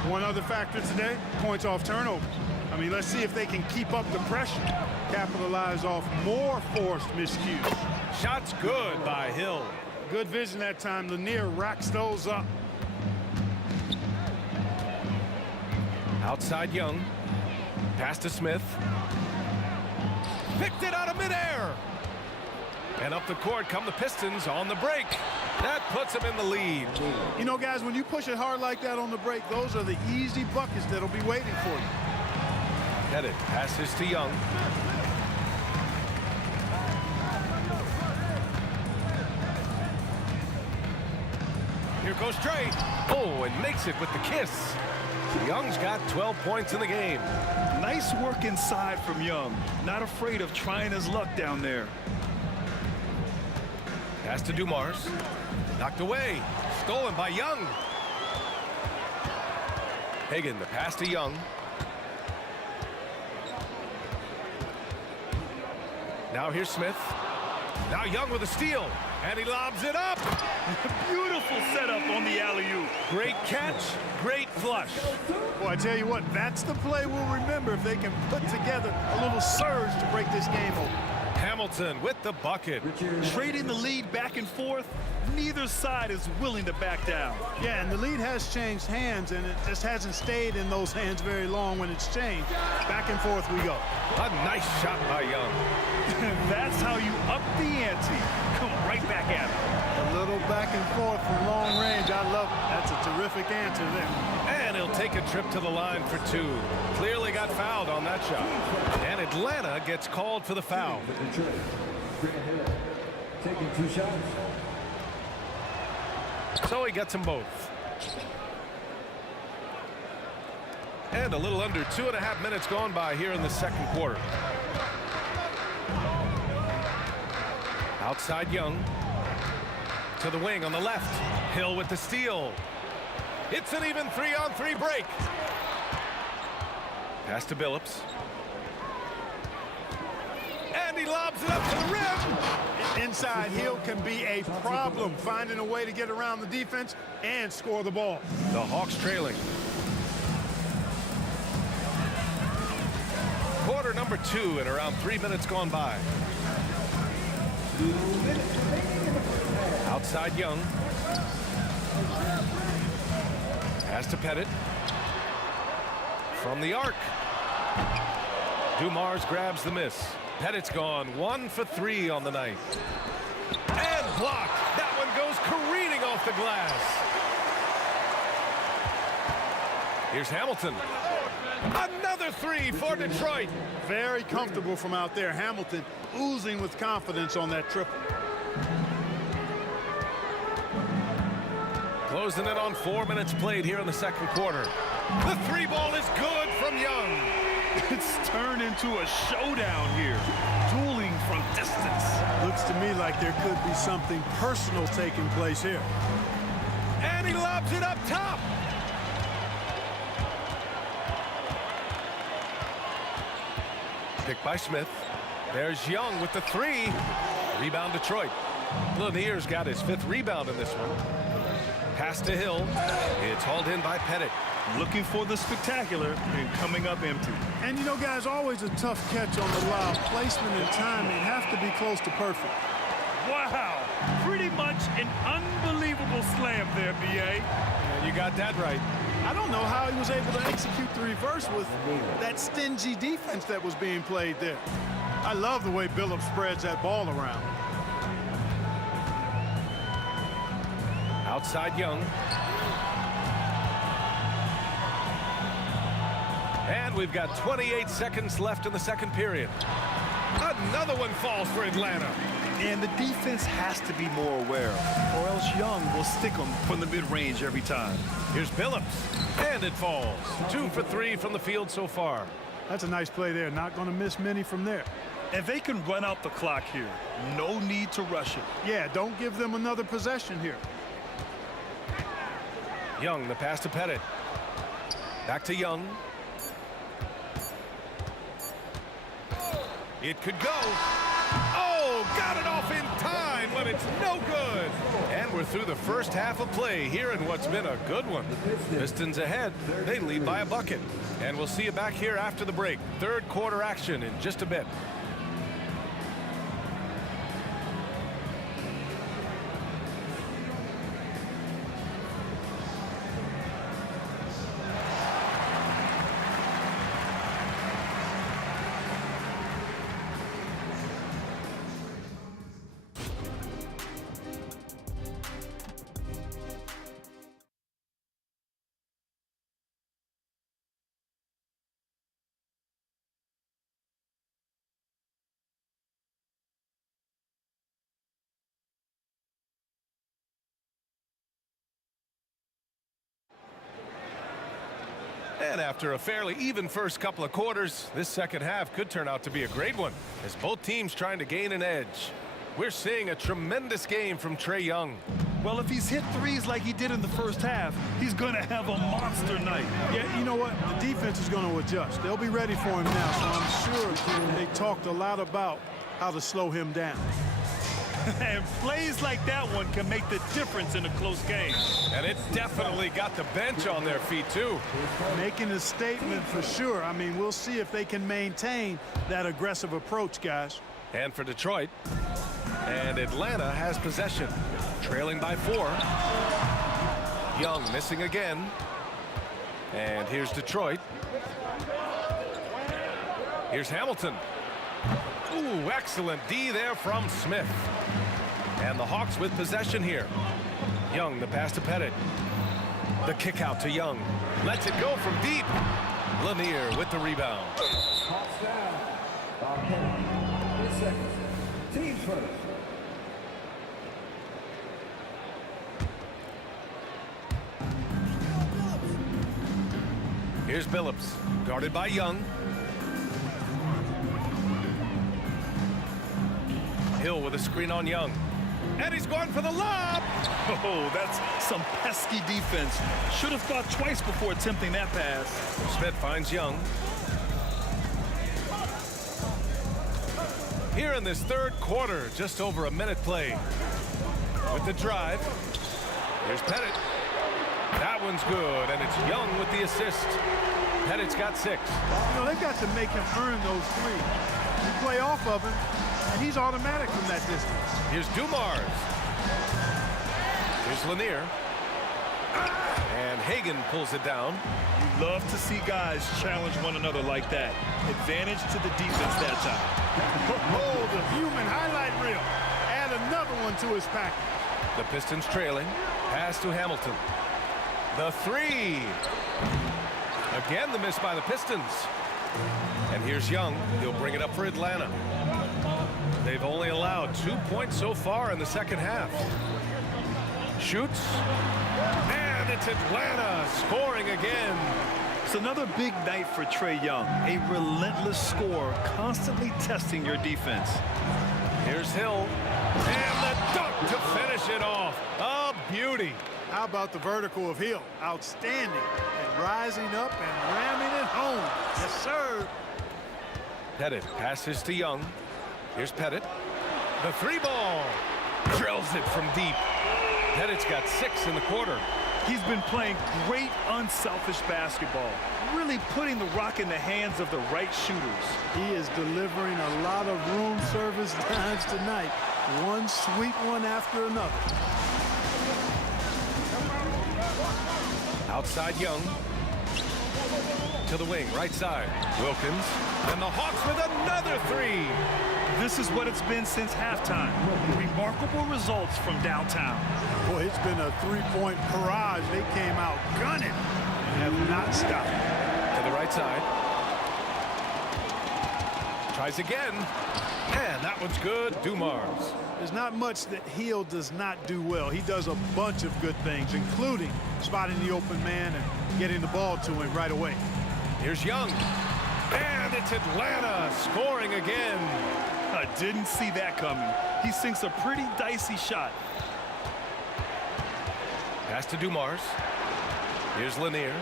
One other factor today, points off turnovers. I mean, let's see if they can keep up the pressure, capitalize off more forced miscues. Shots good by Hill. Good vision that time. Lanier racks those up. Outside Young. Pass to Smith. Picked it out of midair. And up the court come the Pistons on the break. That puts them in the lead. You know, guys, when you push it hard like that on the break, those are the easy buckets that'll be waiting for you. Pettit passes to Young. Here goes Trey. Oh, and makes it with the kiss. Young's got 12 points in the game. Nice work inside from Young. Not afraid of trying his luck down there. Pass to Dumars. Knocked away. Stolen by Young. Hagan, the pass to Young. Now here's Smith. Now Young with a steal. And he lobs it up. Beautiful setup on the alley-oop. Great catch, great flush. Boy, I tell you what, that's the play we'll remember if they can put together a little surge to break this game open. Hamilton with the bucket. Trading the lead back and forth, neither side is willing to back down. Yeah, and the lead has changed hands, and it just hasn't stayed in those hands very long when it's changed. Back and forth we go. A nice shot by Young. That's how you up the ante. Come right back at it. A little back and forth from long range. I love it. That's a terrific answer there. And he'll take a trip to the line for two. Clearly got fouled on that shot. And Atlanta gets called for the foul. Taking 2 shots. So he gets them both. And a little under 2.5 minutes gone by here in the second quarter. Outside Young. To the wing on the left. Hill with the steal. It's an even 3-on-3 break. Pass to Billups. And he lobs it up to the rim. Inside, Hill can be a problem, finding a way to get around the defense and score the ball. The Hawks trailing. Quarter number 2 and around 3 minutes gone by. Outside Young. Pass to Pettit. From the arc. Dumars grabs the miss. Pettit's gone 1 for 3 on the night. And blocked. That one goes careening off the glass. Here's Hamilton. Another 3 for Detroit. Very comfortable from out there. Hamilton oozing with confidence on that triple. Closing it on 4 minutes played here in the second quarter. The 3 ball is good from Young. It's turned into a showdown here. Dueling from distance. Looks to me like there could be something personal taking place here. And he lobs it up top. Picked by Smith. There's Young with the 3. Rebound Detroit. Lanier's got his 5th rebound in this one. Pass to Hill. It's hauled in by Pettit. Looking for the spectacular and coming up empty. And you know, guys, always a tough catch on the lob. Placement and timing have to be close to perfect. Wow, pretty much an unbelievable slam there, B.A. And you got that right. I don't know how he was able to execute the reverse with that stingy defense that was being played there. I love the way Billups spreads that ball around. Outside Young. And we've got 28 seconds left in the second period. Another one falls for Atlanta. And the defense has to be more aware, or else Young will stick them from the mid-range every time. Here's Billups. And it falls. 2 for 3 from the field so far. That's a nice play there. Not going to miss many from there. And they can run out the clock here. No need to rush it. Yeah, don't give them another possession here. Young, the pass to Pettit. Back to Young. It could go. Oh, got it off in time, but it's no good. And we're through the first half of play here in what's been a good one. Pistons ahead. They lead by a bucket. And we'll see you back here after the break. Third quarter action in just a bit. And after a fairly even first couple of quarters, this second half could turn out to be a great one, as both teams trying to gain an edge. We're seeing a tremendous game from Trae Young. Well, if he's hit threes like he did in the first half, he's going to have a monster night. Yeah, you know what? The defense is going to adjust. They'll be ready for him now, so I'm sure they talked a lot about how to slow him down. And plays like that one can make the difference in a close game. And it definitely got the bench on their feet, too. Making a statement for sure. I mean, we'll see if they can maintain that aggressive approach, guys. And for Detroit, and Atlanta has possession, trailing by 4. Young missing again. And here's Detroit. Here's Hamilton. Ooh, excellent D there from Smith. And the Hawks with possession here. Young, the pass to Pettit. The kick out to Young. Lets it go from deep. Lanier with the rebound. Hawks down. About 10 seconds. Team first. Here's Billups, guarded by Young. Hill with a screen on Young. And he's going for the lob. Oh, that's some pesky defense. Should have thought twice before attempting that pass. Smith finds Young. Here in this third quarter, just over a minute played. With the drive. Here's Pettit. That one's good, and it's Young with the assist. Pettit's got 6. You know, they've got to make him earn those threes. You play off of him, and he's automatic from that distance. Here's Dumars. Here's Lanier. And Hagan pulls it down. You love to see guys challenge one another like that. Advantage to the defense that time. Oh, the human highlight reel. Add another one to his package. The Pistons trailing. Pass to Hamilton. The 3. Again, the miss by the Pistons. And here's Young. He'll bring it up for Atlanta. They've only allowed 2 points so far in the second half. Shoots. And it's Atlanta scoring again. It's another big night for Trae Young. A relentless scorer, constantly testing your defense. Here's Hill. And the dunk to finish it off. A beauty. How about the vertical of Hill? Outstanding. And rising up and ramming it home. Yes, sir. Pettit passes to Young. Here's Pettit. The 3 ball. Drills it from deep. Pettit's got 6 in the quarter. He's been playing great unselfish basketball, really putting the rock in the hands of the right shooters. He is delivering a lot of room service dimes tonight. One sweet one after another. Outside Young. To the wing, right side. Wilkins. And the Hawks with another 3. This is what it's been since halftime. Remarkable results from downtown. Boy, it's been a 3-point barrage. They came out gunning and have not stopped. To the right side. Tries again. And that one's good. Dumars. There's not much that Hill does not do well. He does a bunch of good things, including spotting the open man and getting the ball to him right away. Here's Young. And it's Atlanta scoring again. I didn't see that coming. He sinks a pretty dicey shot. Pass to Dumars. Here's Lanier.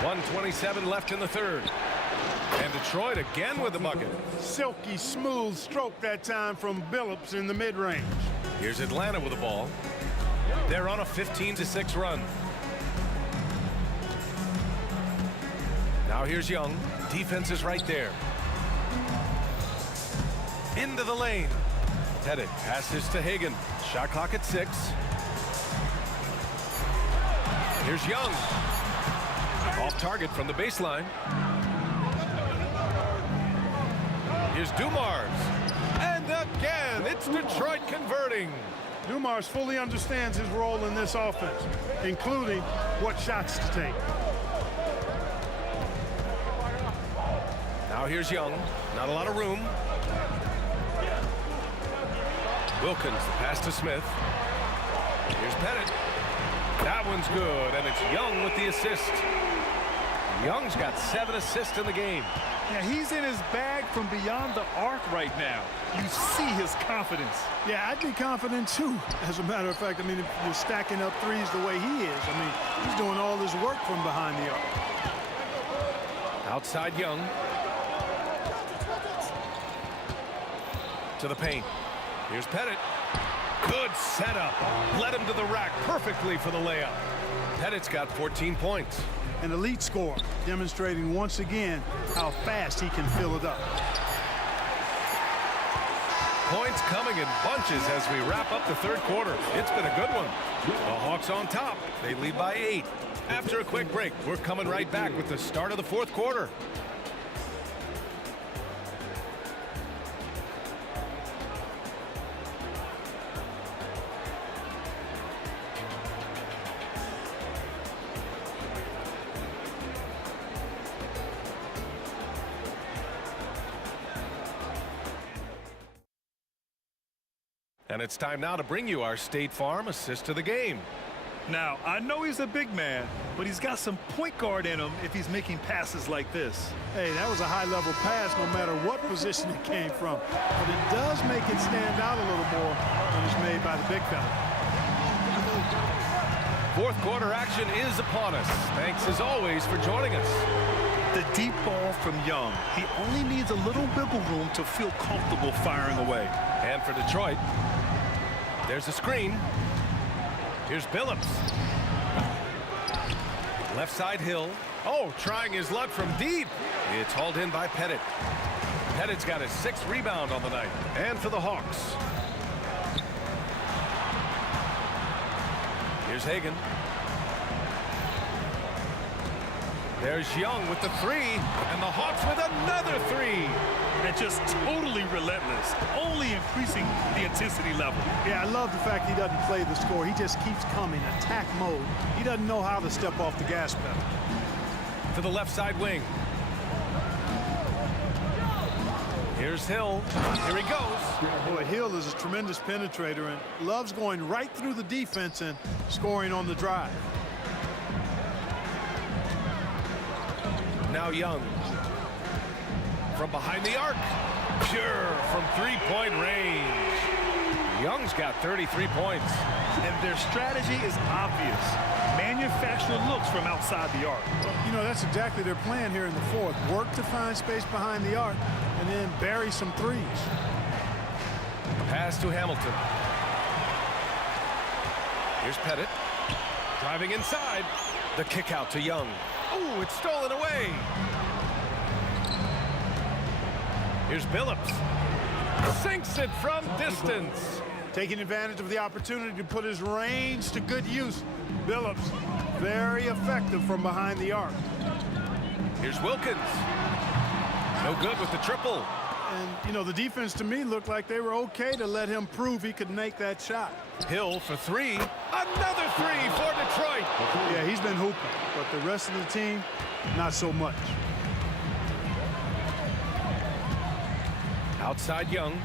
1:27 left in the third. And Detroit again with the bucket. Silky smooth stroke that time from Billups in the mid-range. Here's Atlanta with the ball. They're on a 15-6 run. Now here's Young. Defense is right there. Into the lane. Pettit passes to Hagan. Shot clock at 6. Here's Young. Off target from the baseline. Here's Dumars. And again, it's Detroit converting. Dumars fully understands his role in this offense, including what shots to take. Now here's Young. Not a lot of room. Wilkins, the pass to Smith. Here's Pettit. That one's good, and it's Young with the assist. Young's got 7 assists in the game. Yeah, he's in his bag from beyond the arc right now. You see his confidence. Yeah, I'd be confident too. As a matter of fact, I mean, if you're stacking up threes the way he is, I mean, he's doing all his work from behind the arc. Outside Young. To the paint. Here's Pettit. Good setup. Led him to the rack perfectly for the layup. Pettit's got 14 points. An elite scorer, demonstrating once again how fast he can fill it up. Points coming in bunches as we wrap up the third quarter. It's been a good one. The Hawks on top. They lead by 8. After a quick break, we're coming right back with the start of the fourth quarter. And it's time now to bring you our State Farm assist to the game. Now, I know he's a big man, but he's got some point guard in him if he's making passes like this. Hey, that was a high-level pass no matter what position it came from. But it does make it stand out a little more when it's made by the big fella. Fourth quarter action is upon us. Thanks as always for joining us. The deep ball from Young. He only needs a little wiggle room to feel comfortable firing away. And for Detroit, there's a screen. Here's Billups. Left side Hill. Oh, trying his luck from deep. It's hauled in by Pettit. Pettit's got his 6th rebound on the night. And for the Hawks. Here's Hagan. There's Young with the 3, and the Hawks with another 3. And just totally relentless, only increasing the intensity level. Yeah, I love the fact he doesn't play the score. He just keeps coming, attack mode. He doesn't know how to step off the gas pedal. To the left side wing. Here's Hill. Here he goes. Boy, Hill is a tremendous penetrator and loves going right through the defense and scoring on the drive. Now Young. From behind the arc. Pure from 3-point range. Young's got 33 points. And their strategy is obvious. Manufacture looks from outside the arc. You know, that's exactly their plan here in the fourth. Work to find space behind the arc and then bury some threes. Pass to Hamilton. Here's Pettit. Driving inside. The kick out to Young. Oh, it's stolen away. Here's Billups. Sinks it from distance. Taking advantage of the opportunity to put his range to good use. Billups, very effective from behind the arc. Here's Wilkins. No good with the triple. And, you know, the defense to me looked like they were okay to let him prove he could make that shot. Hill for 3. Another 3 for Detroit. Yeah, he's been hooping, but the rest of the team, not so much. Outside Young.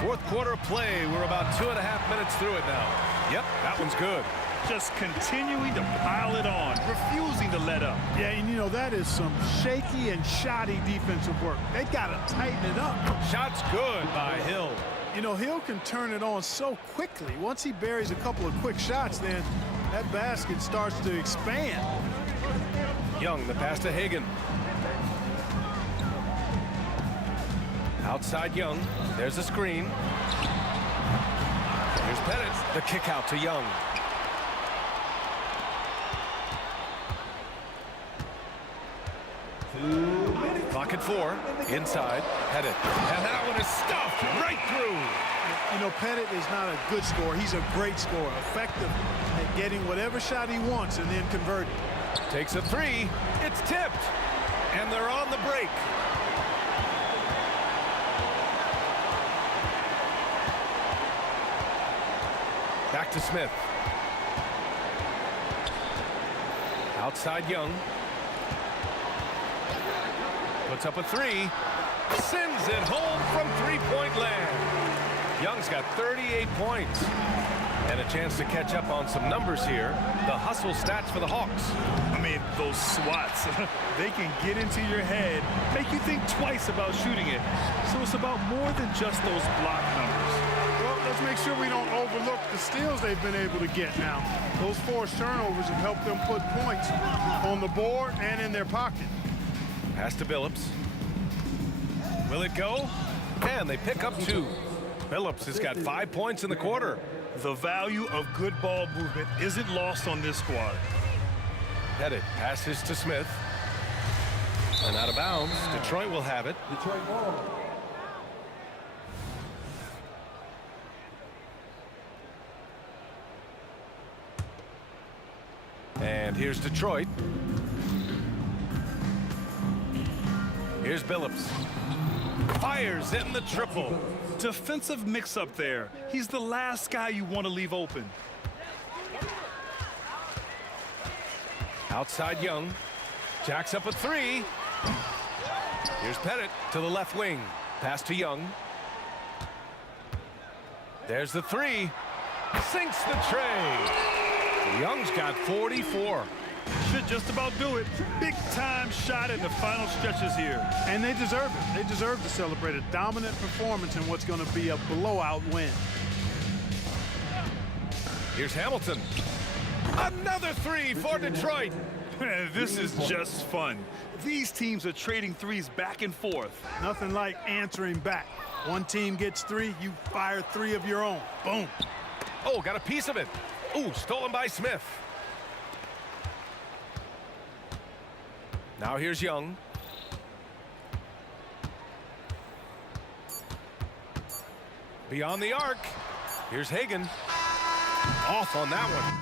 Fourth quarter play. We're about 2.5 minutes through it now. Yep, that one's good. Just continuing to pile it on, refusing to let up. Yeah, and you know, that is some shaky and shoddy defensive work. They got to tighten it up. Shot's good by Hill. You know, Hill can turn it on so quickly. Once he buries a couple of quick shots, then that basket starts to expand. Young, the pass to Hagan. Outside Young. There's a screen. Here's Pettit. The kick out to Young. Clock at 4. Inside. Pettit. And that one is stuffed right through. You know, Pettit is not a good scorer. He's a great scorer. Effective at getting whatever shot he wants and then converting. Takes a 3. It's tipped. And they're on the break. Back to Smith. Outside Young. Puts up a 3. Sends it home from 3-point land. Young's got 38 points. And a chance to catch up on some numbers here. The hustle stats for the Hawks. I mean, those swats, they can get into your head, make you think twice about shooting it. So it's about more than just those block numbers. Well, let's make sure we don't overlook the steals they've been able to get now. Those forced turnovers have helped them put points on the board and in their pocket. Pass to Billups. Will it go? And they pick up 2. Billups has got 5 points in the quarter. The value of good ball movement isn't lost on this squad. Pettit passes to Smith. And out of bounds. Detroit will have it. Detroit ball. And here's Detroit. Here's Billups. Fires in the triple. Defensive mix-up there. He's the last guy you want to leave open. Outside Young. Jacks up a 3. Here's Pettit to the left wing. Pass to Young. There's the 3. Sinks the tray. Young's got 44. Should just about do it. Big time shot in the final stretches here. And they deserve it. They deserve to celebrate a dominant performance in what's going to be a blowout win. Here's Hamilton. Another 3 for Detroit. This is just fun. These teams are trading threes back and forth. Nothing like answering back. One team gets 3, you fire 3 of your own. Boom. Oh, got a piece of it. Ooh, stolen by Smith. Now here's Young. Beyond the arc. Here's Hagan. Off on that one.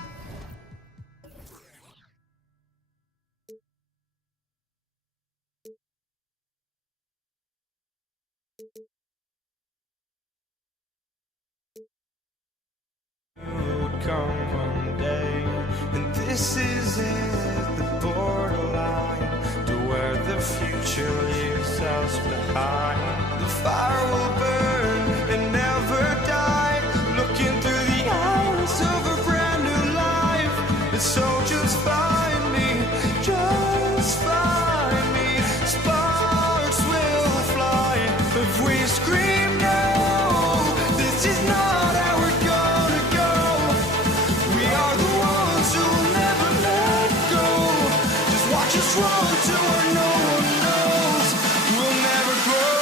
Would come one day, and this is it, the borderline to where the future leaves us behind. The fire will burn and never die, looking through the eyes of a brand new life. And so just find me, just find me. Sparks will fly if we scream no. This is not how we're gonna go. We are the ones who'll never let go. Just watch us run to where no one knows. We'll never grow.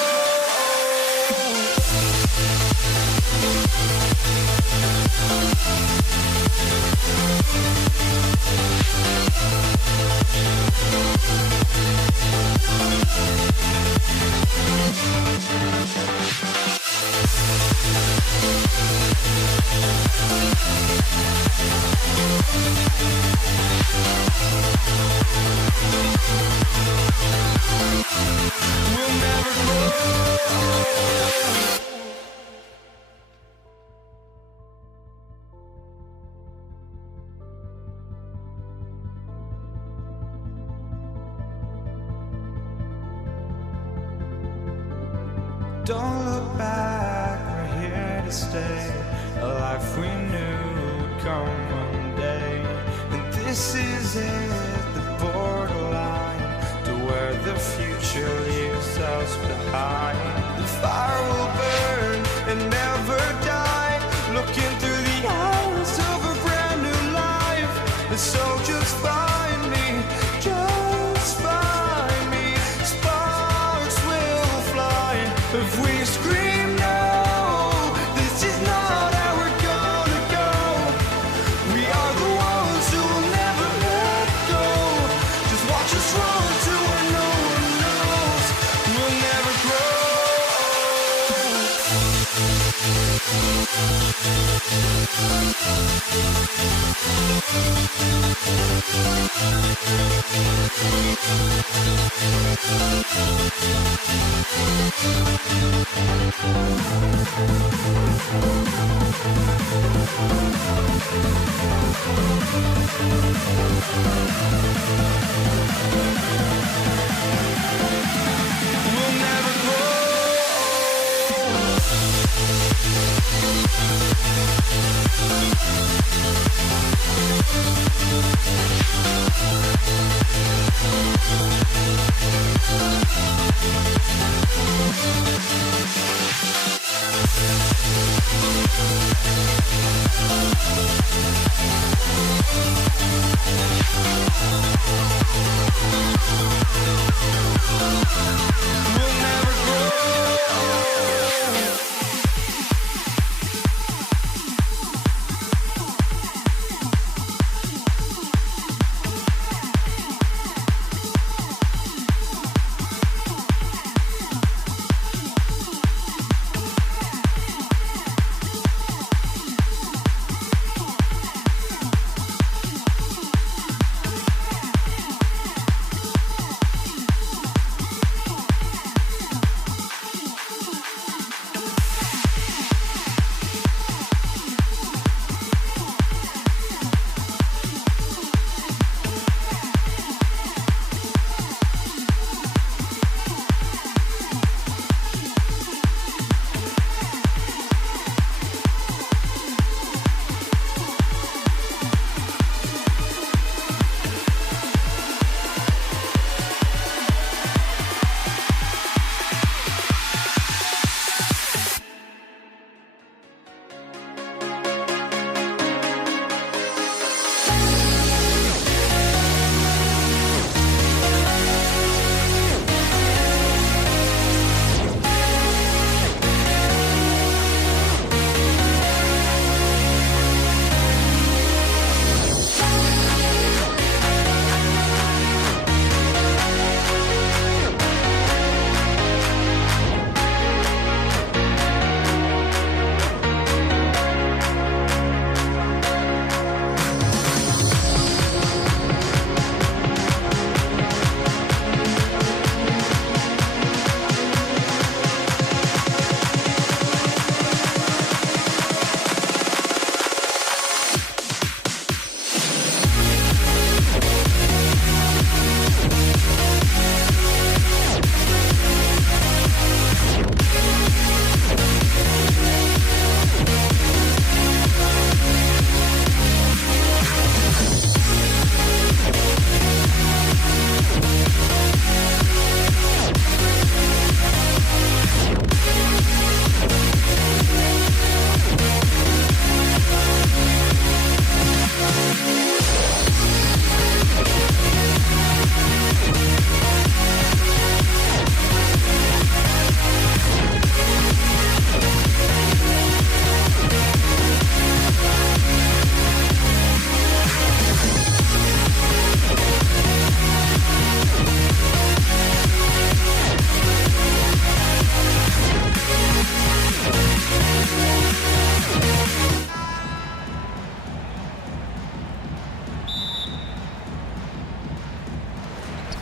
We'll never grow. Don't look back, we're here to stay. A life we knew would come one day. And this is it, the borderline to where the future leaves us behind. The fire will burn and never die, looking through the eyes of a brand new life. And so just find me, just find me. Sparks will fly if we scream no. This is not how we're gonna go. We are the ones who will never let go. Just watch us run to where no one knows. We'll never grow. We'll never grow.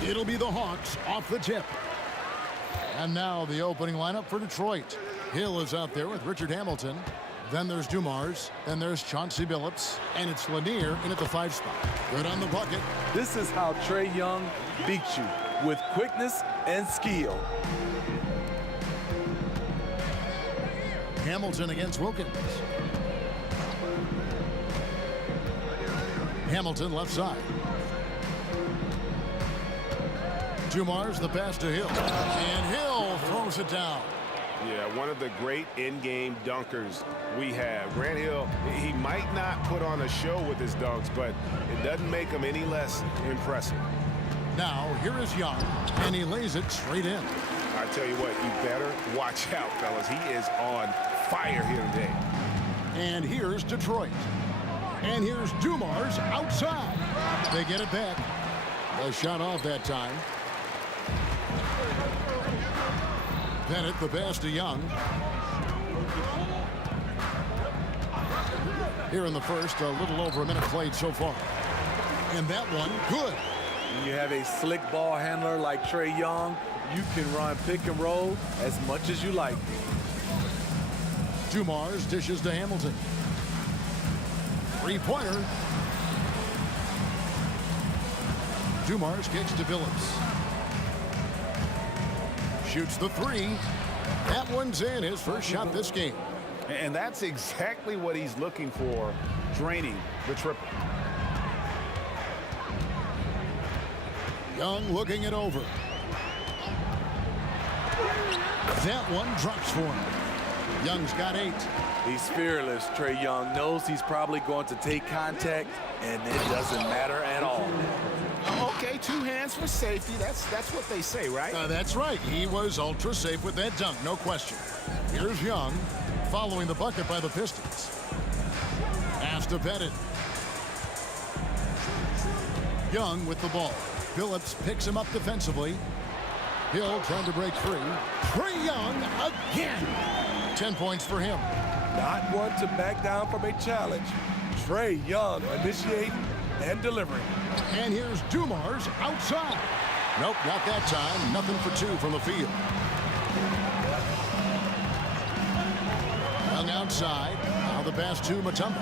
It'll be the Hawks off the tip. And now the opening lineup for Detroit. Hill is out there with Richard Hamilton. Then there's Dumars. Then there's Chauncey Billups. And it's Lanier in at the 5 spot. Good on the bucket. This is how Trae Young beats you, with quickness and skill. Hamilton against Wilkins. Hamilton left side. Dumars the pass to Hill. And Hill throws it down. Yeah, one of the great in-game dunkers we have. Grant Hill, he might not put on a show with his dunks, but it doesn't make him any less impressive. Now, here is Young, and he lays it straight in. I tell you what, you better watch out, fellas. He is on fire here today. And here's Detroit. And here's Dumars outside. They get it back. A shot off that time. Bennett the pass to Young. Here in the first, a little over a minute played so far. And that one, good. When you have a slick ball handler like Trae Young, you can run pick and roll as much as you like. Dumars dishes to Hamilton. Three-pointer. Dumars kicks to Billups. Shoots the three. That one's in, his first shot this game. And that's exactly what he's looking for, draining the triple. Young looking it over. That one drops for him. Young's got 8. He's fearless. Trae Young knows he's probably going to take contact, and it doesn't matter at all. Okay, 2 hands for safety. That's what they say, right? That's right. He was ultra safe with that dunk, no question. Here's Young following the bucket by the Pistons. Pass to Pettit. Young with the ball. Phillips picks him up defensively. Hill trying to break free. Trae Young again. 10 points for him. Not one to back down from a challenge. Trae Young initiating and delivering. And here's Dumars outside. Nope, not that time. Nothing for 2 from the field. Young outside. Now the pass to Mutombo.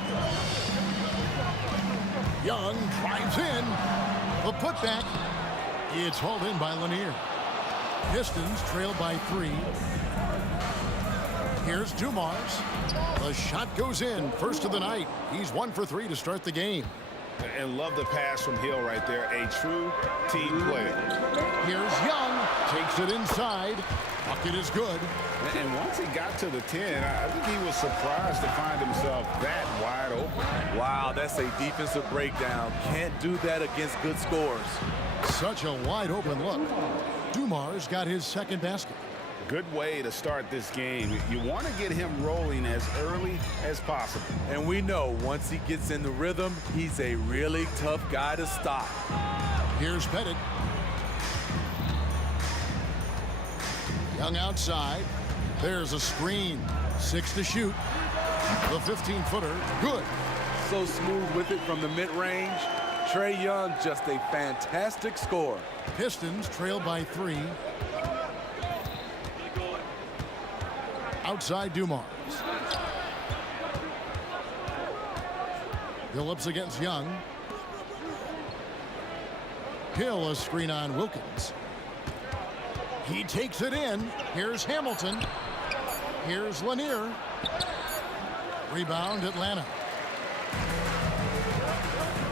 Young drives in. The putback. It's hauled in by Lanier. Pistons trail by 3. Here's Dumars. The shot goes in. First of the night. He's 1 for 3 to start the game. And love the pass from Hill right there. A true team player. Here's Young. Takes it inside. Bucket is good. And once he got to the 10, I think he was surprised to find himself that wide open. Wow, that's a defensive breakdown. Can't do that against good scores. Such a wide open look. Dumars got his second basket. Good way to start this game. You want to get him rolling as early as possible. And we know once he gets in the rhythm, he's a really tough guy to stop. Here's Pettit. Young outside. There's a screen. 6 to shoot. The 15-footer, good. So smooth with it from the mid-range. Trae Young, just a fantastic scorer. Pistons trail by 3. Outside Dumars. Phillips against Young. Hill a screen on Wilkins. He takes it in. Here's Hamilton. Here's Lanier. Rebound Atlanta.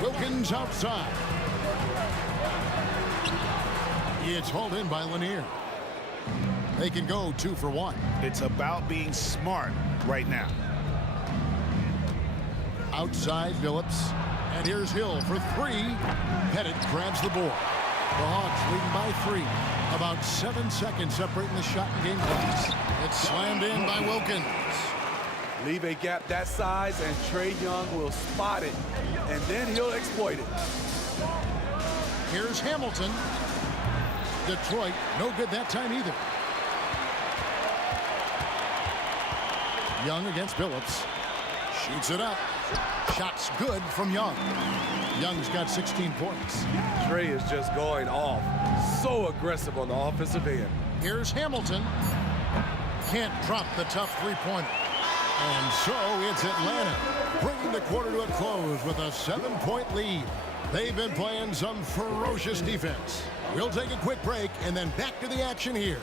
Wilkins outside. It's hauled in by Lanier. They can go 2 for 1. It's about being smart right now. Outside Phillips. And here's Hill for 3. Pettit grabs the board. The Hawks leading by 3. About 7 seconds separating the shot and game clocks. It's slammed in by Wilkins. Leave a gap that size and Trae Young will spot it. And then he'll exploit it. Here's Hamilton. Detroit, no good that time either. Young against Phillips. Shoots it up. Shot's good from Young. Young's got 16 points. Trae is just going off. So aggressive on the offensive end. Here's Hamilton. Can't drop the tough 3-pointer. And so it's Atlanta bringing the quarter to a close with a 7-point lead. They've been playing some ferocious defense. We'll take a quick break and then back to the action here.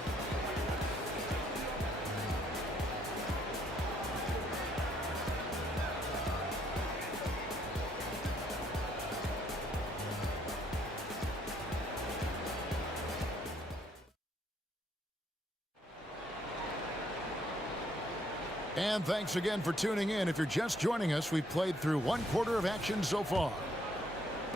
And thanks again for tuning in. If you're just joining us, we've played through 1 quarter of action so far.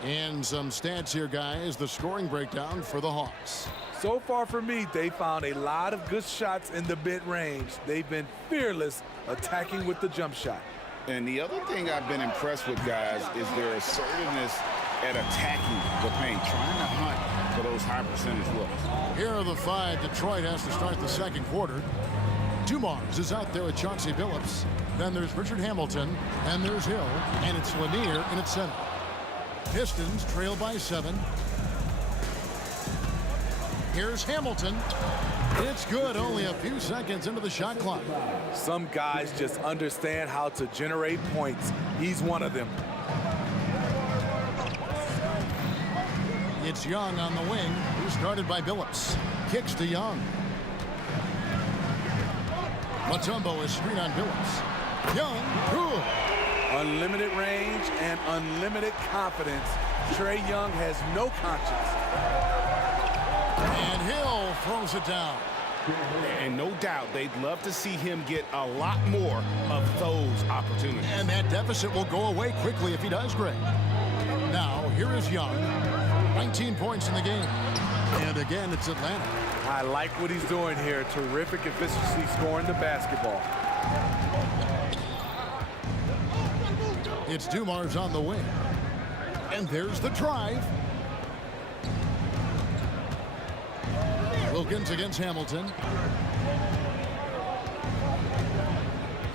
And some stats here, guys. The scoring breakdown for the Hawks. So far for me, they found a lot of good shots in the mid-range. They've been fearless attacking with the jump shot. And the other thing I've been impressed with, guys, is their assertiveness at attacking the paint, trying to hunt for those high percentage looks. Here are the 5 Detroit has to start the second quarter. Dumars is out there with Chauncey Billups. Then there's Richard Hamilton, and there's Hill, and it's Lanier in its center. Pistons trail by 7. Here's Hamilton. It's good, only a few seconds into the shot clock. Some guys just understand how to generate points. He's one of them. It's Young on the wing, who's started by Billups. Kicks to Young. Mutombo is screen on Billups. Young, good. Unlimited range and unlimited confidence. Trae Young has no conscience. And Hill throws it down. And no doubt they'd love to see him get a lot more of those opportunities. And that deficit will go away quickly if he does, Greg. Now, here is Young. 19 points in the game. And again, it's Atlanta. I like what he's doing here. Terrific efficiency scoring the basketball. It's Dumars on the wing. And there's the drive. Wilkins against Hamilton.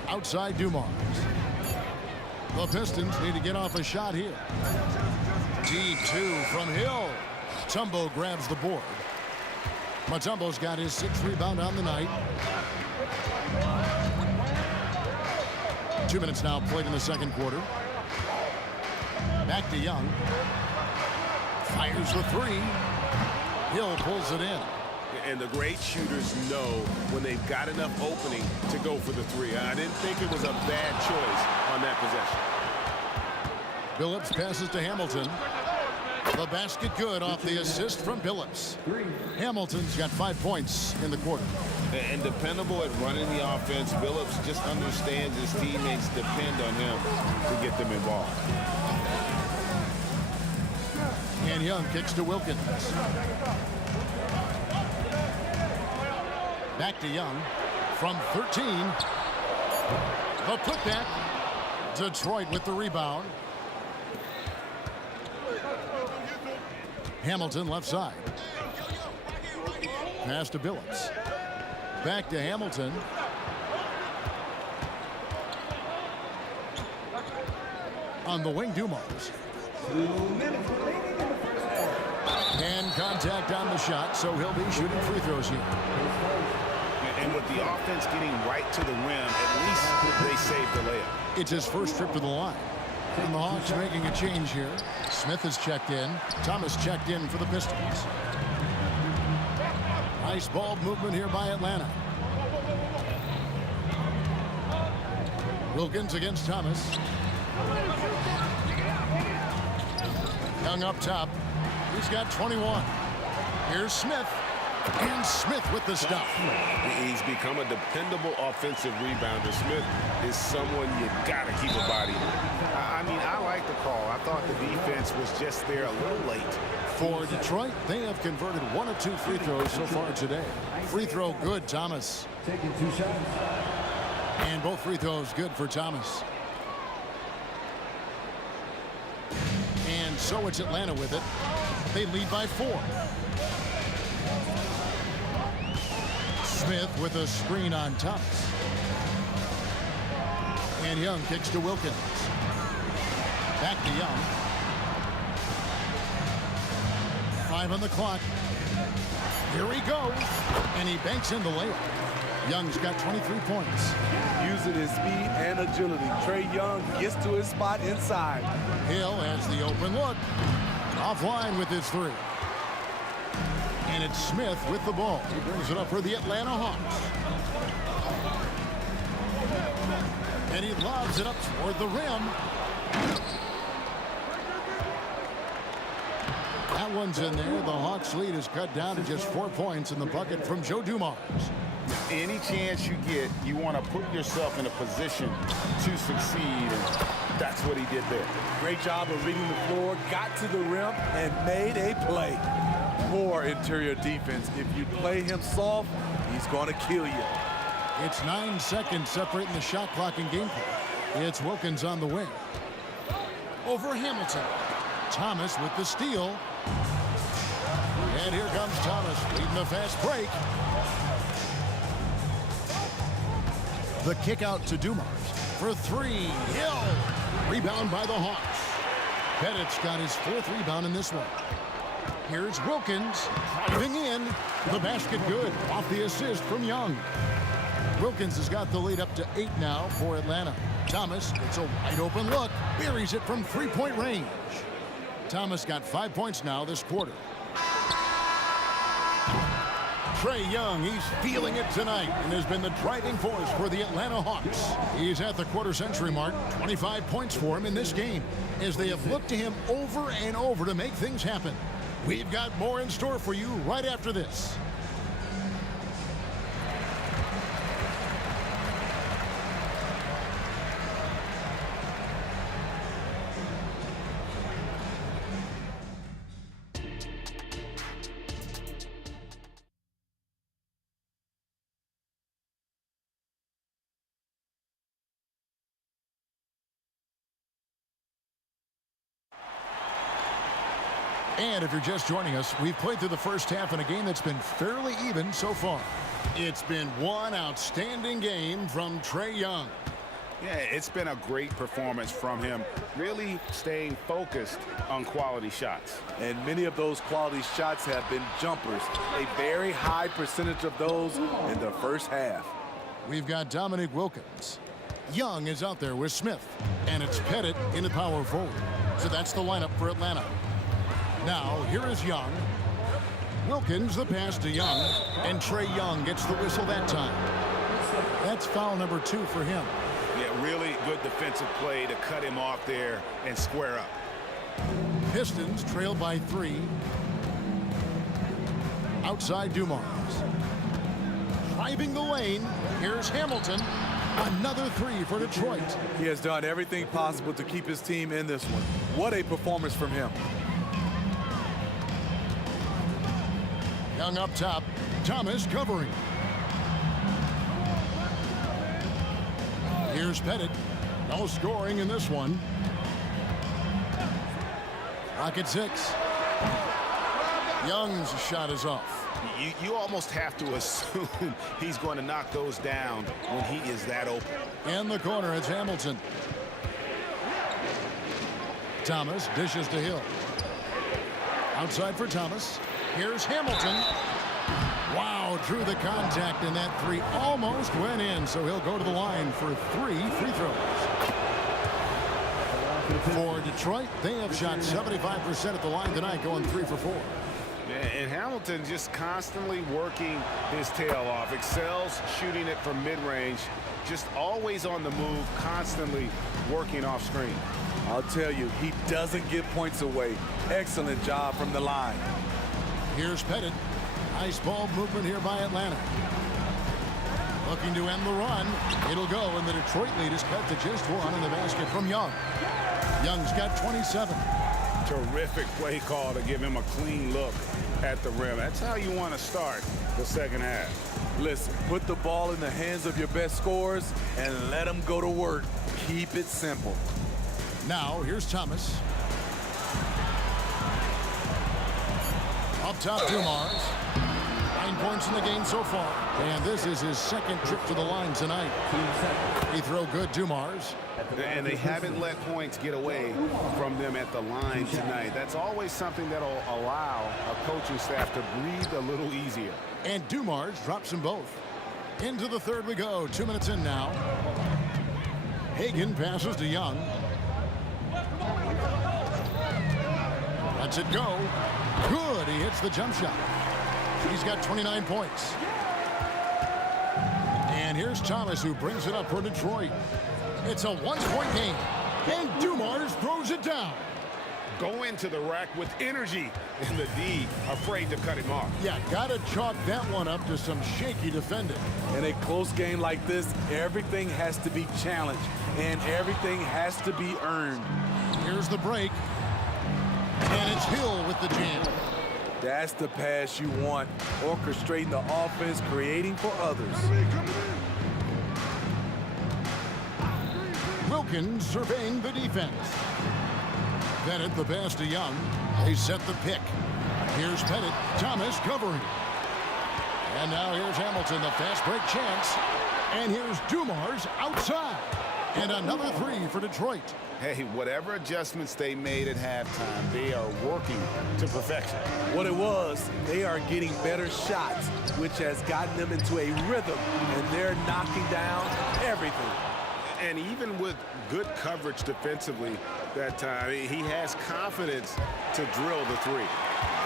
Outside Dumars. The Pistons need to get off a shot here. D2 from Hill. Mutombo grabs the board. Mutombo's got his 6th rebound on the night. 2 minutes now played in the second quarter. Back to Young. Fires the 3. Hill pulls it in. And the great shooters know when they've got enough opening to go for the 3. I didn't think it was a bad choice on that possession. Billups passes to Hamilton. The basket good off the assist from Billups. Hamilton's got 5 points in the quarter. And dependable at running the offense. Billups just understands his teammates depend on him to get them involved. And Young kicks to Wilkins. Back to Young from 13. The putback. Detroit with the rebound. Hamilton left side. Pass to Billups. Back to Hamilton. On the wing, Dumars. And contact on the shot, so he'll be shooting free throws here. And with the offense getting right to the rim, at least they saved the layup. It's his first trip to the line. And the Hawks making a change here. Smith has checked in. Thomas checked in for the Pistons. Nice ball movement here by Atlanta. Wilkins against Thomas. Young up top. He's got 21. Here's Smith. And Smith with the stop. He's become a dependable offensive rebounder. Smith is someone you got to keep a body on. I mean, I like the call. I thought the defense was just there a little late. For Detroit, they have converted 1 of 2 free throws so far today. Free throw good, Thomas. Taking 2 shots. And both free throws good for Thomas. And so it's Atlanta with it. They lead by 4. Smith with a screen on Thomas. And Young kicks to Wilkins. Back to Young. 5 on the clock. Here he goes. And he banks in the layup. Young's got 23 points. Using his speed and agility, Trae Young gets to his spot inside. Hill has the open look. Offline with his 3. And it's Smith with the ball. He brings it up for the Atlanta Hawks. And he lobs it up toward the rim. That one's in there. The Hawks lead is cut down to just 4 points in the bucket from Joe Dumars. Any chance you get, you want to put yourself in a position to succeed, and that's what he did there. Great job of reading the floor, got to the rim, and made a play. Poor interior defense. If you play him soft, he's going to kill you. It's 9 seconds separating the shot clock and game play. It's Wilkins on the wing. Over Hamilton. Thomas with the steal. And here comes Thomas leading the fast break. The kick out to Dumars for 3. Hill. Rebound by the Hawks. Pettit's got his 4th rebound in this one. Here's Wilkins driving in. The basket good off the assist from Young. Wilkins has got the lead up to 8 now for Atlanta. Thomas gets a wide open look. Buries it from 3-point range. Thomas got 5 points now this quarter. Trae Young, he's feeling it tonight and has been the driving force for the Atlanta Hawks. He's at the quarter-century mark. 25 points for him in this game as they have looked to him over and over to make things happen. We've got more in store for you right after this. And if you're just joining us, we've played through the first half in a game that's been fairly even so far. It's been one outstanding game from Trae Young. Yeah, it's been a great performance from him, really staying focused on quality shots. And many of those quality shots have been jumpers. A very high percentage of those in the first half. We've got Dominique Wilkins. Young is out there with Smith. And it's Pettit in the power forward. So that's the lineup for Atlanta. Now, here is Young. Wilkins, the pass to Young. And Trae Young gets the whistle that time. That's foul number 2 for him. Yeah, really good defensive play to cut him off there and square up. Pistons trail by 3. Outside Dumars. Driving the lane. Here's Hamilton. Another 3 for Detroit. He has done everything possible to keep his team in this one. What a performance from him. Young up top. Thomas covering. Here's Pettit. No scoring in this one. Clock at 6. Young's shot is off. You almost have to assume he's going to knock those down when he is that open. In the corner, it's Hamilton. Thomas dishes to Hill. Outside for Thomas. Here's Hamilton. Wow, drew the contact, and that 3 almost went in, so he'll go to the line for 3 free throws. For Detroit, they have shot 75% at the line tonight, going 3 for 4. And Hamilton just constantly working his tail off, excels shooting it from mid-range, just always on the move, constantly working off screen. I'll tell you, he doesn't give points away. Excellent job from the line. Here's Pettit. Nice ball movement here by Atlanta. Looking to end the run. It'll go, and the Detroit lead is cut to just 1 in the basket from Young. Young's got 27. Terrific play call to give him a clean look at the rim. That's how you want to start the second half. Listen, put the ball in the hands of your best scorers and let them go to work. Keep it simple. Now, here's Thomas. Up top, Dumars. 9 points in the game so far. And this is his second trip to the line tonight. Free throw good, Dumars. And they haven't let points get away from them at the line tonight. That's always something that'll allow a coaching staff to breathe a little easier. And Dumars drops them both. Into the third we go. 2 minutes in now. Hagan passes to Young. Lets it go. Good. He hits the jump shot. He's got 29 points. And here's Thomas, who brings it up for Detroit. It's a 1-point game. And Dumars throws it down. Go into the rack with energy. And the D afraid to cut him off. Yeah, gotta chalk that one up to some shaky defending. In a close game like this, everything has to be challenged. And everything has to be earned. Here's the break. And it's Hill with the jam. That's the pass you want. Orchestrating the offense, creating for others. Wilkins surveying the defense. Pettit the pass to Young. They set the pick. Here's Pettit. Thomas covering. And now here's Hamilton, the fast break chance. And here's Dumars outside. And another 3 for Detroit. Hey, whatever adjustments they made at halftime, they are working to perfection. What it was, they are getting better shots, which has gotten them into a rhythm, and they're knocking down everything. And even with good coverage defensively that time, he has confidence to drill the 3.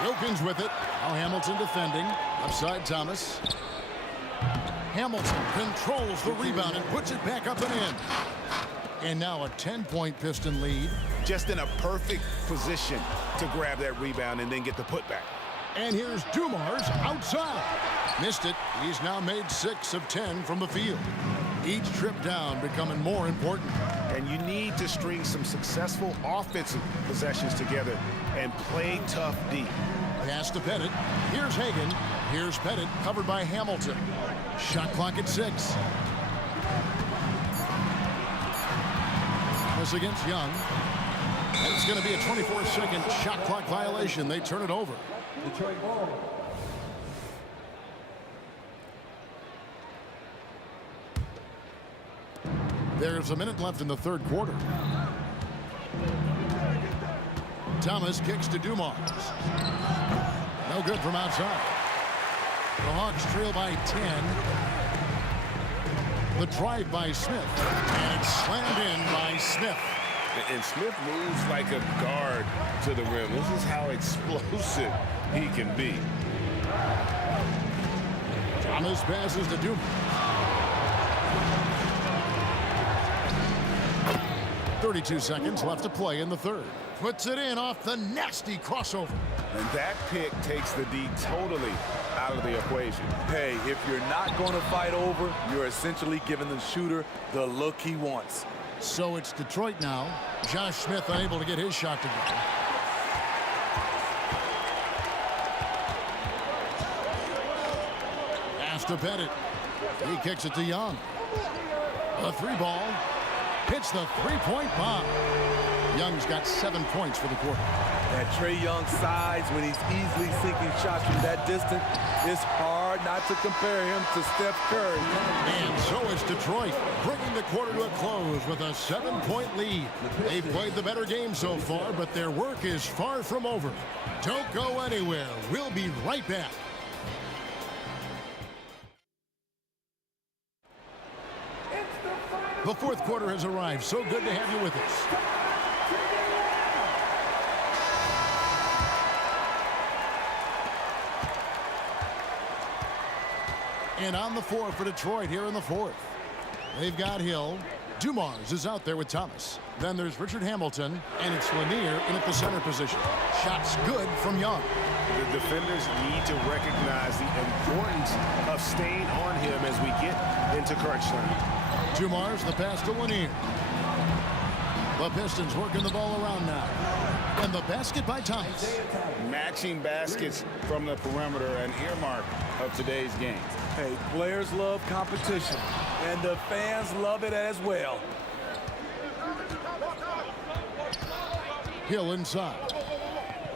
Wilkins with it. Now Hamilton defending. Upside Thomas. Hamilton controls the rebound and puts it back up and in. And now a 10-point Piston lead. Just in a perfect position to grab that rebound and then get the putback. And here's Dumars outside. Missed it. He's now made 6 of 10 from the field. Each trip down becoming more important. And you need to string some successful offensive possessions together and play tough deep. Pass to Pettit. Here's Hagan. Here's Pettit, covered by Hamilton. Shot clock at 6. Thomas against Young. And it's going to be a 24-second shot clock violation. They turn it over. Detroit ball. There's a minute left in the third quarter. Thomas kicks to Dumars. No good from outside. The Hawks trail by 10. The drive by Smith. And it's slammed in by Smith. And Smith moves like a guard to the rim. This is how explosive he can be. Thomas passes to Dumars. 32 seconds left to play in the third. Puts it in off the nasty crossover. And that pick takes the D totally out of the equation. Hey, if you're not going to fight over, you're essentially giving the shooter the look he wants. So it's Detroit now. Josh Smith unable to get his shot to go. Pass to Pettit. He kicks it to Young. A three ball. Hits the three-point bomb. Young's got 7 points for the quarter. At Trae Young's size, when he's easily sinking shots from that distance, it's hard not to compare him to Steph Curry. And so is Detroit, bringing the quarter to a close with a 7-point lead. They've played the better game so far, but their work is far from over. Don't go anywhere. We'll be right back. The fourth quarter has arrived. So good to have you with us. And on the floor for Detroit here in the fourth. They've got Hill. Dumars is out there with Thomas. Then there's Richard Hamilton, and it's Lanier in at the center position. Shots good from Young. The defenders need to recognize the importance of staying on him as we get into crunch time. Dumars, the pass to Lanier. The Pistons working the ball around now. And the basket by Thomas. Matching baskets from the perimeter, an earmark of today's game. Hey, players love competition, and the fans love it as well. Hill inside.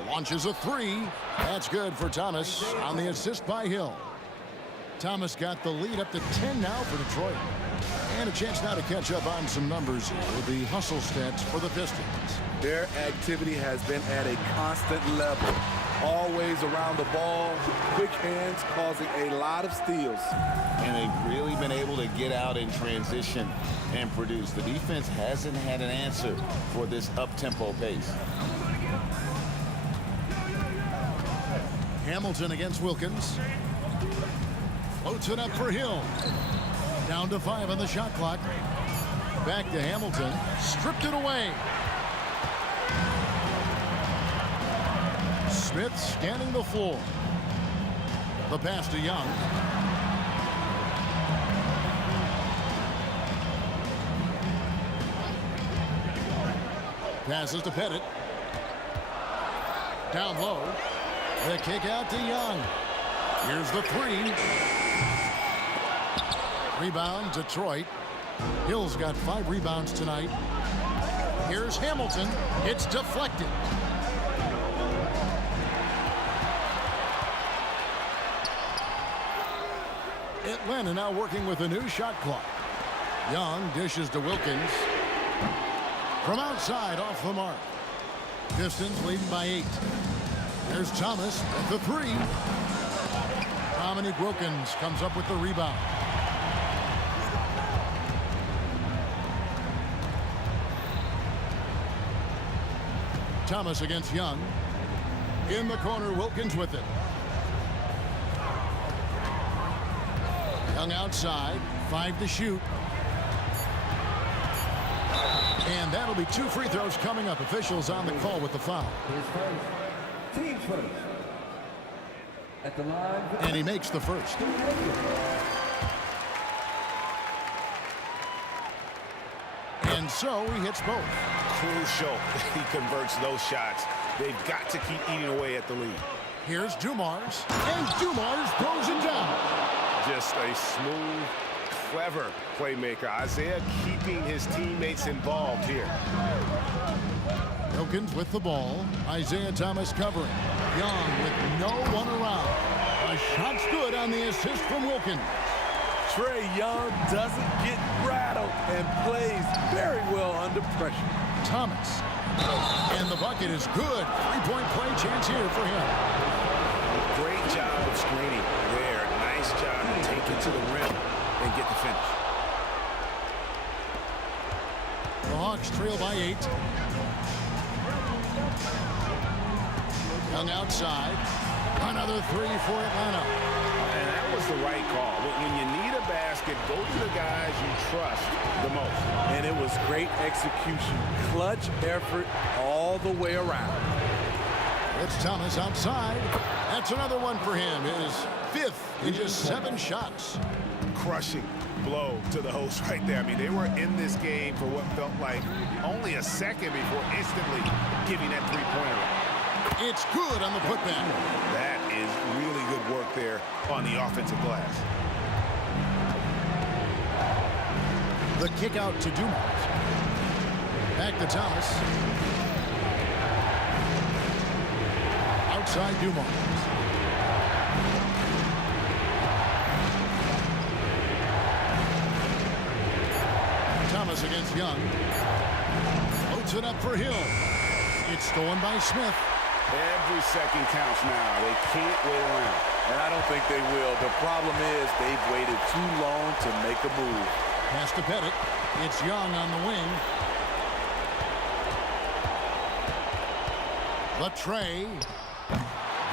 Launches a three. That's good for Thomas on the assist by Hill. Thomas got the lead up to 10 now for Detroit. And a chance now to catch up on some numbers with the hustle stats for the Pistons. Their activity has been at a constant level. Always around the ball, quick hands causing a lot of steals. And they've really been able to get out in transition and produce. The defense hasn't had an answer for this up-tempo pace. Hamilton against Wilkins. Floats it up for Hill. Down to 5 on the shot clock. Back to Hamilton. Stripped it away. Smith scanning the floor. The pass to Young. Passes to Pettit. Down low. The kick out to Young. Here's the three. Rebound, Detroit. Hill's got 5 rebounds tonight. Here's Hamilton. It's deflected. Atlanta now working with a new shot clock. Young dishes to Wilkins. From outside, off the mark. Pistons leading by 8. There's Thomas at the three. Dominique Wilkins comes up with the rebound. Thomas against Young. In the corner, Wilkins with it. Young outside, 5 to shoot. And that'll be 2 free throws coming up. Officials on the call with the foul. His first. Team's first. At the line. And he makes the first. And so he hits both. Crucial he converts those shots. They've got to keep eating away at the lead. Here's Dumars. And Dumars throws it down. Just a smooth, clever playmaker. Isaiah keeping his teammates involved here. Wilkins with the ball. Isaiah Thomas covering. Young with no one around. A shot's good on the assist from Wilkins. Trae Young doesn't get rattled and plays very well under pressure. Thomas. And the bucket is good. Three-point play chance here for him. Great job of screening there. Nice job to take it to the rim and get the finish. The Hawks trail by 8. Young outside. Another three for Atlanta. And that was the right call. When you need a basket, go to the guys you trust the most. And it was great execution. Clutch effort all the way around. It's Thomas outside. That's another one for him. His 5th in just 7 shots. Crushing blow to the host right there. I mean, they were in this game for what felt like only a second before instantly giving that three-pointer. It's good on the putback. That is really good work there on the offensive glass. The kick out to Dumont. Back to Thomas. Outside Dumont. Thomas against Young. Loads it up for Hill. It's stolen by Smith. Every second counts now. They can't wait around. And I don't think they will. The problem is they've waited too long to make a move. Pass to Pettit. It's Young on the wing. But Trae.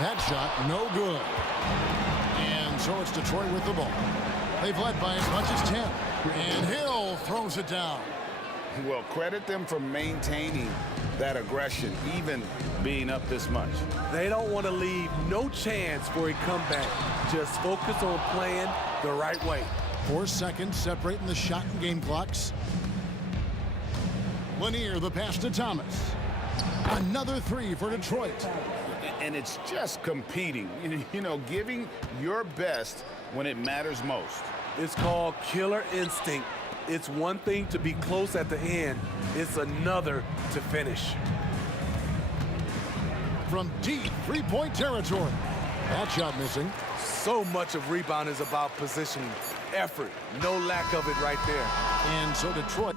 That shot no good. And so it's Detroit with the ball. They've led by as much as 10. And Hill throws it down. Well, credit them for maintaining that aggression, even being up this much. They don't want to leave no chance for a comeback. Just focus on playing the right way. 4 seconds separating the shot and game clocks. Lanier, the pass to Thomas. Another three for Detroit. And it's just competing, you know, giving your best when it matters most. It's called killer instinct. It's one thing to be close at the end. It's another to finish. From deep three-point territory. That shot missing. So much of rebound is about positioning. Effort. No lack of it right there. And so Detroit.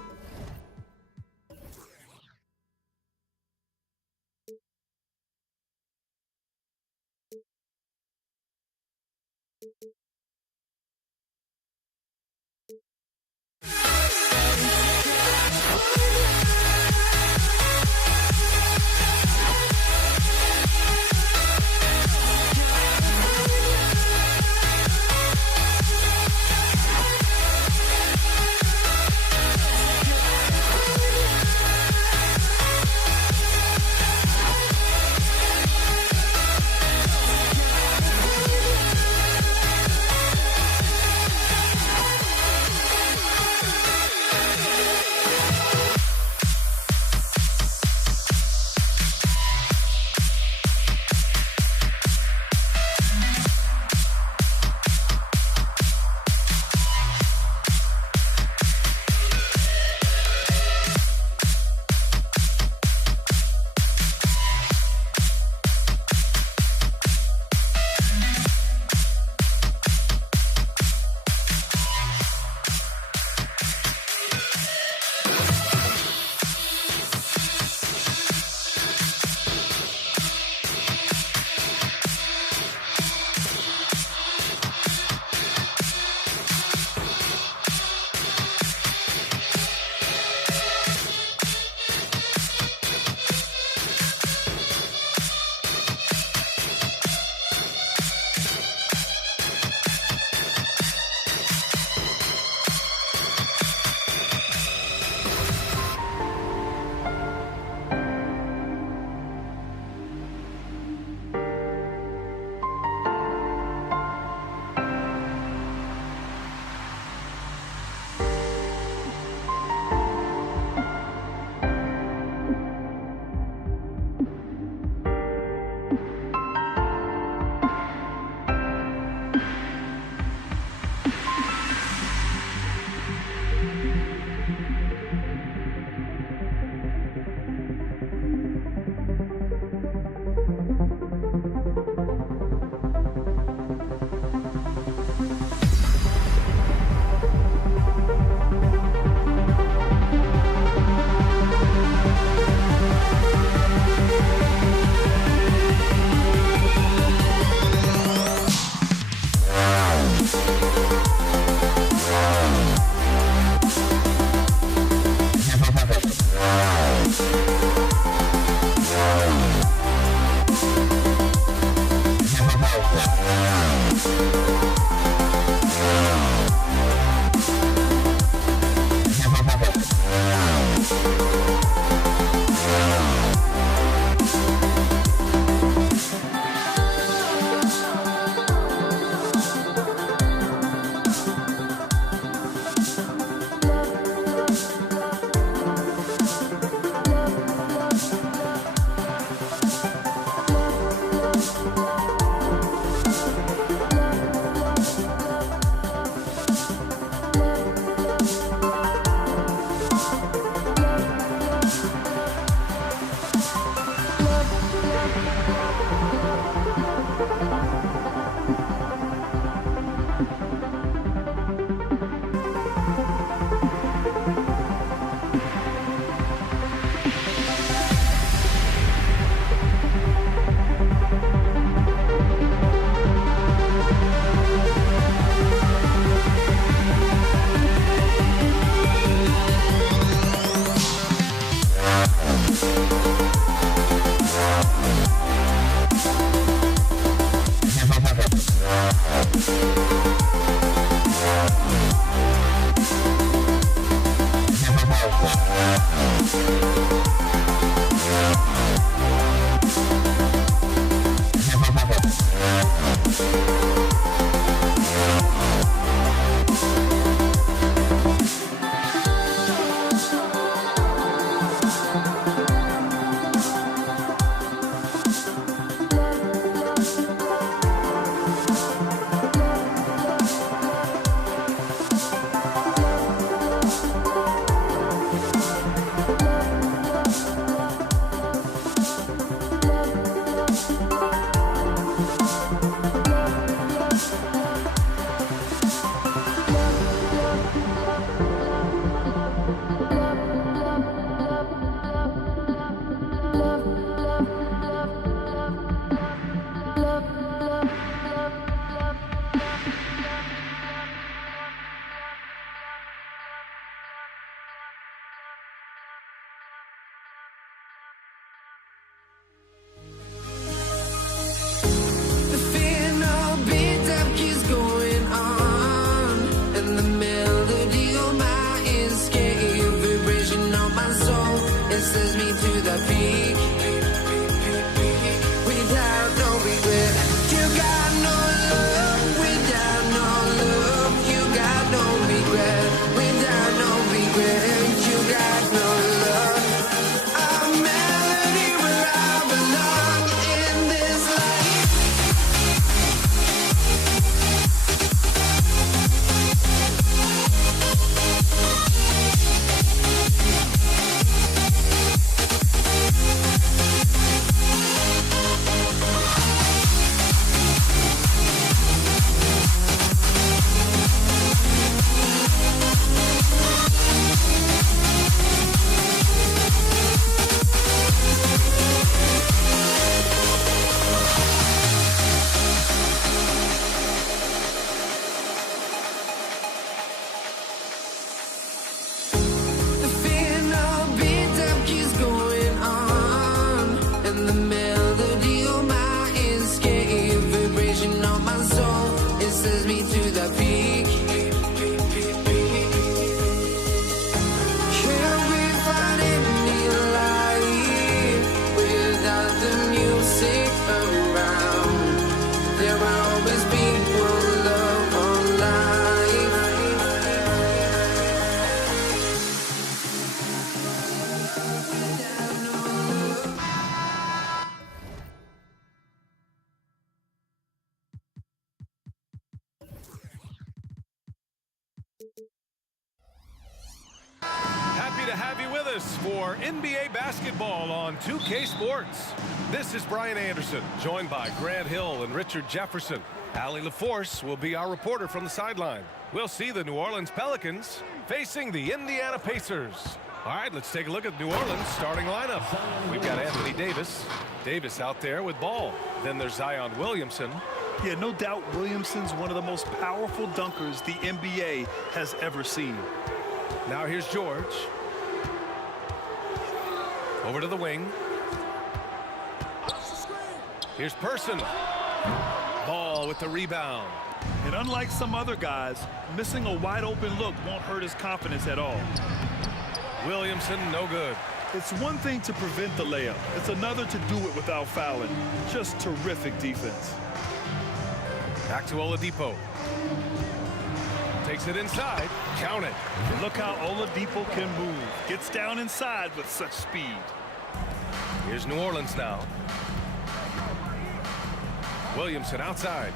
to have you with us for NBA basketball on 2K Sports. This is Brian Anderson, joined by Grant Hill and Richard Jefferson. Allie LaForce will be our reporter from the sideline. We'll see the New Orleans Pelicans facing the Indiana Pacers. All right, let's take a look at New Orleans' starting lineup. We've got Anthony Davis. Davis out there with ball. Then there's Zion Williamson. Yeah, no doubt Williamson's one of the most powerful dunkers the NBA has ever seen. Now here's George. Over to the wing. Here's Person. Ball with the rebound. And unlike some other guys, missing a wide open look won't hurt his confidence at all. Williamson, no good. It's one thing to prevent the layup. It's another to do it without fouling. Just terrific defense. Back to Oladipo. Takes it inside. Count it. Look how Oladipo can move. Gets down inside with such speed. Here's New Orleans now. Williamson outside.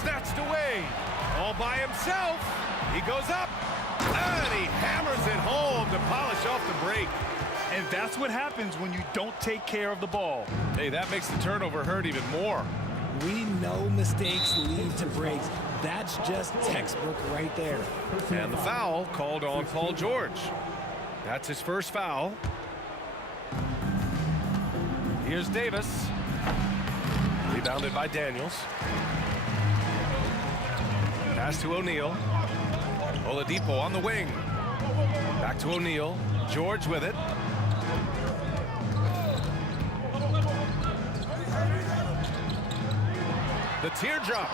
Snatched away. All by himself. He goes up. And he hammers it home to polish off the break. And that's what happens when you don't take care of the ball. Hey, that makes the turnover hurt even more. We know mistakes lead to breaks. That's just textbook right there. And the foul called on Paul George. That's his first foul. Here's Davis. Rebounded by Daniels. Pass to O'Neal. Oladipo on the wing. Back to O'Neal. George with it. The teardrop.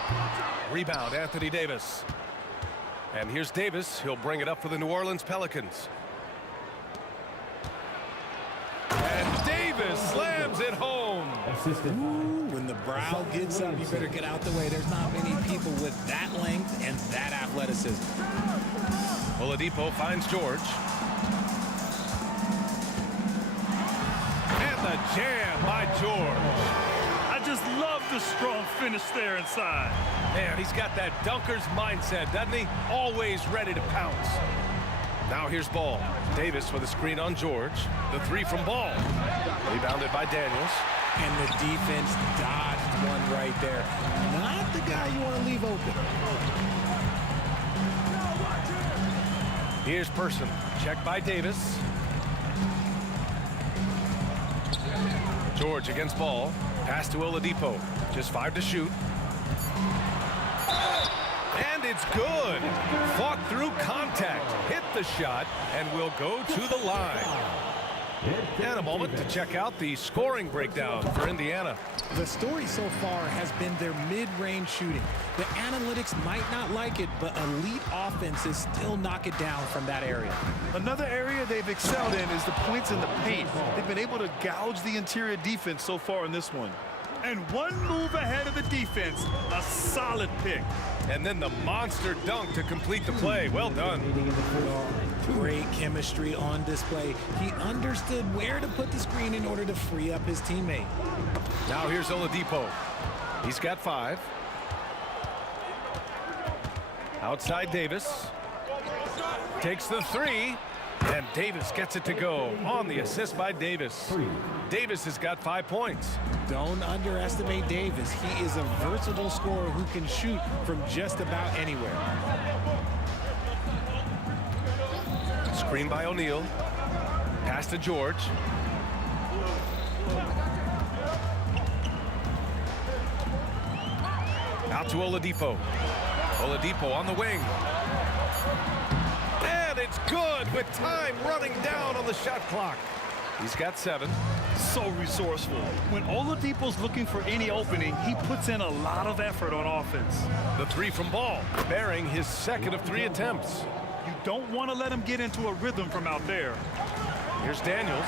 Rebound, Anthony Davis. And here's Davis. He'll bring it up for the New Orleans Pelicans. And Davis slams it home. Ooh, when the brow gets up, you better get out the way. There's not many people with that length and that athleticism. Oladipo finds George. And the jam by George. I just love the strong finish there inside. Man, he's got that dunker's mindset, doesn't he? Always ready to pounce. Now here's Ball. Davis with a screen on George. The three from Ball. Rebounded by Daniels. And the defense dodged one right there. Not the guy you want to leave open. Here's Person. Check by Davis. George against Ball. Pass to Oladipo. Just 5 to shoot. And it's good. Fought through contact. Hit the shot and will go to the line. And a moment to check out the scoring breakdown for Indiana. The story so far has been their mid-range shooting. The analytics might not like it, but elite offenses still knock it down from that area. Another area they've excelled in is the points in the paint. They've been able to gouge the interior defense so far in this one. And one move ahead of the defense, a solid pick. And then the monster dunk to complete the play. Well done. Great chemistry on display. He understood where to put the screen in order to free up his teammate. Now here's Oladipo. He's got 5. Outside Davis. Takes the 3. And Davis gets it to go on the assist by Davis. Davis has got 5 points. Don't underestimate Davis. He is a versatile scorer who can shoot from just about anywhere. Screen by O'Neal. Pass to George. Out to Oladipo. Oladipo on the wing. And it's good with time running down on the shot clock. He's got 7. So resourceful. When Oladipo's looking for any opening, he puts in a lot of effort on offense. The 3 from Ball, bearing his second of 3 attempts. You don't want to let him get into a rhythm from out there. Here's Daniels.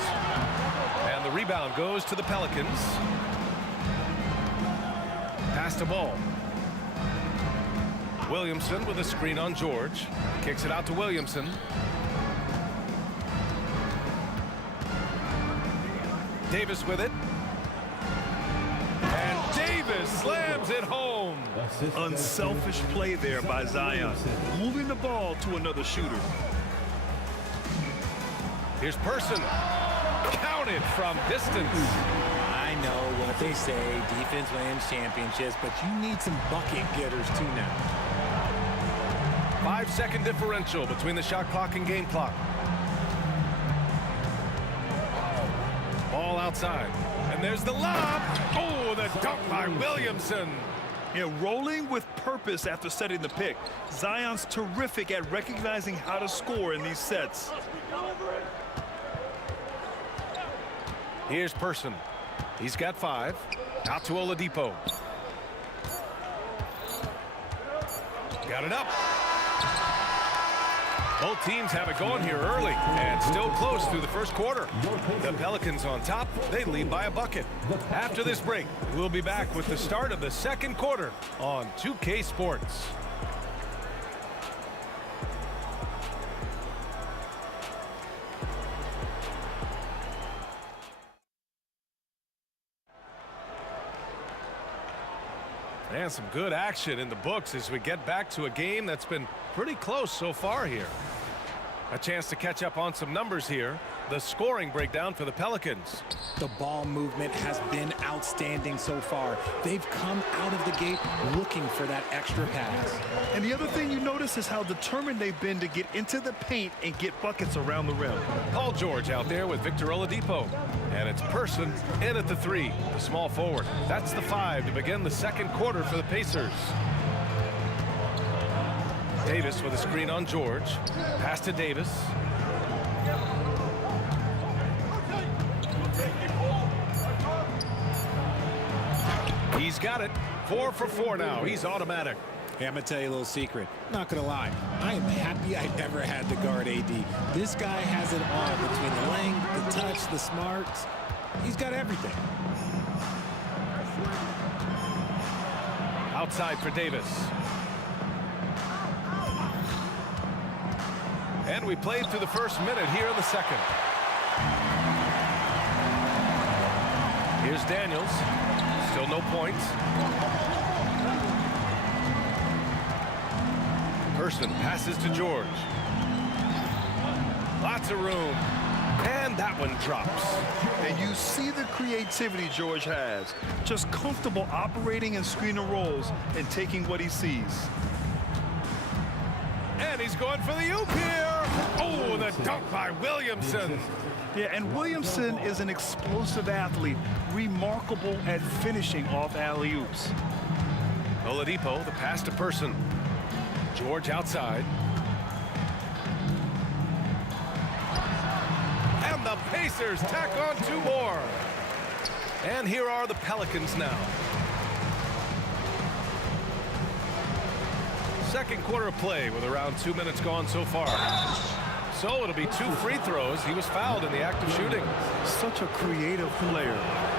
And the rebound goes to the Pelicans. Pass to Ball. Williamson with a screen on George. Kicks it out to Williamson. Davis with it. And Davis slams it home. Unselfish play there by Zion, moving the ball to another shooter. Here's Person. Counted from distance. I know what they say, defense wins championships, but you need some bucket getters too now. 5-second differential between the shot clock and game clock. Ball outside. And there's the lob. Oh, the dunk by Williamson. Yeah, rolling with purpose after setting the pick. Zion's terrific at recognizing how to score in these sets. Here's Person. He's got 5. Out to Oladipo. Got it up. Both teams have it going here early and still close through the first quarter. The Pelicans on top. They lead by a bucket. After this break, we'll be back with the start of the second quarter on 2K Sports. And some good action in the books as we get back to a game that's been pretty close so far here. A chance to catch up on some numbers here. The scoring breakdown for the Pelicans. The ball movement has been outstanding so far. They've come out of the gate looking for that extra pass. And the other thing you notice is how determined they've been to get into the paint and get buckets around the rim. Paul George out there with Victor Oladipo. And it's Person in at the 3, the small forward. That's the 5 to begin the second quarter for the Pacers. Davis with a screen on George. Pass to Davis. He's got it. 4 for 4 now. He's automatic. Hey, I'm going to tell you a little secret. Not going to lie. I am happy I never had to guard AD. This guy has it all between the length, the touch, the smarts. He's got everything. Outside for Davis. And we played through the first minute here in the second. Here's Daniels. Still no points. Person passes to George. Lots of room. And that one drops. And you see the creativity George has. Just comfortable operating in screen and rolls and taking what he sees. And he's going for the oop here. Oh, the dunk by Williamson. Yeah, and Williamson is an explosive athlete, remarkable at finishing off alley-oops. Oladipo, the pass to Person. George outside. And the Pacers tack on 2 more. And here are the Pelicans now. Second quarter of play with around 2 minutes gone so far. So it'll be 2 free throws. He was fouled in the act of shooting. Such a creative player.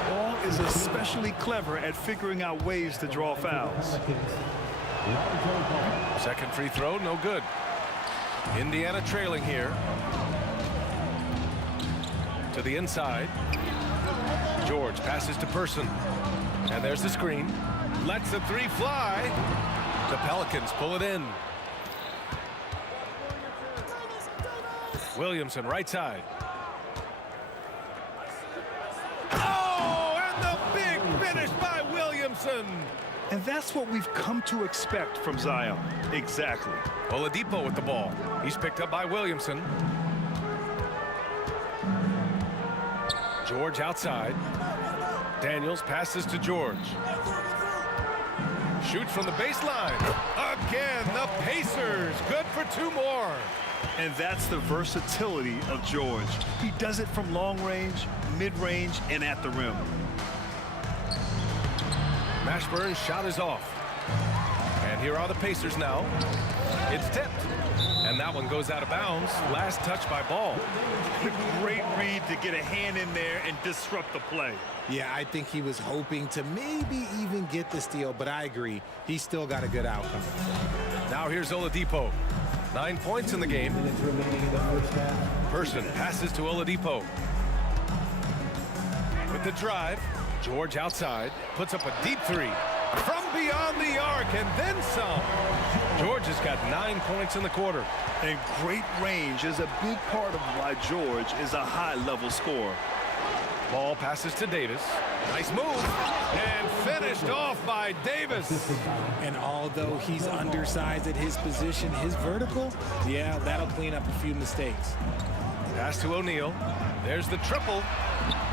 Ball is especially clever at figuring out ways to draw fouls. Second free throw, no good. Indiana trailing here. To the inside. George passes to Person. And there's the screen. Lets the 3 fly. The Pelicans pull it in. Williamson right side. Oh, and the big finish by Williamson. And that's what we've come to expect from Zion. Exactly. Oladipo with the ball. He's picked up by Williamson. George outside. Daniels passes to George. Shoots from the baseline. Again, the Pacers. Good for 2 more. And that's the versatility of George. He does it from long range, mid-range, and at the rim. Mashburn's shot is off. And here are the Pacers now. It's tipped. And that one goes out of bounds. Last touch by Ball. Great read to get a hand in there and disrupt the play. Yeah, I think he was hoping to maybe even get the steal, but I agree. He's still got a good outcome. Now here's Oladipo. 9 points in the game. Person passes to Oladipo. With the drive, George outside, puts up a deep 3. From beyond the arc, back and then some. George has got 9 points in the quarter. And great range is a big part of why George is a high-level scorer. Ball passes to Davis. Nice move. And finished off by Davis. And although he's undersized at his position, his vertical, yeah, that'll clean up a few mistakes. Pass to O'Neal. There's the triple.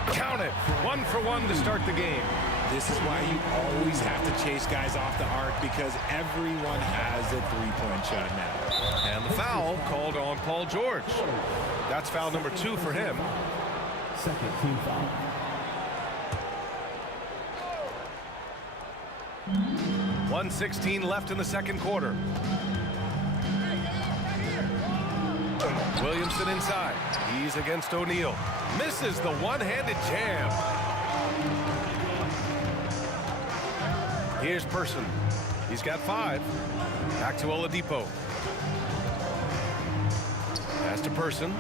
Count it. 1 for 1 to start the game. This is why you always have to chase guys off the arc, because everyone has a three-point shot now. And the foul called on Paul George. That's foul number 2 for him. Second team foul. .116 left in the second quarter. Williamson inside. He's against O'Neal. Misses the one-handed jam. Here's Person. He's got 5. Back to Oladipo. Pass to Person.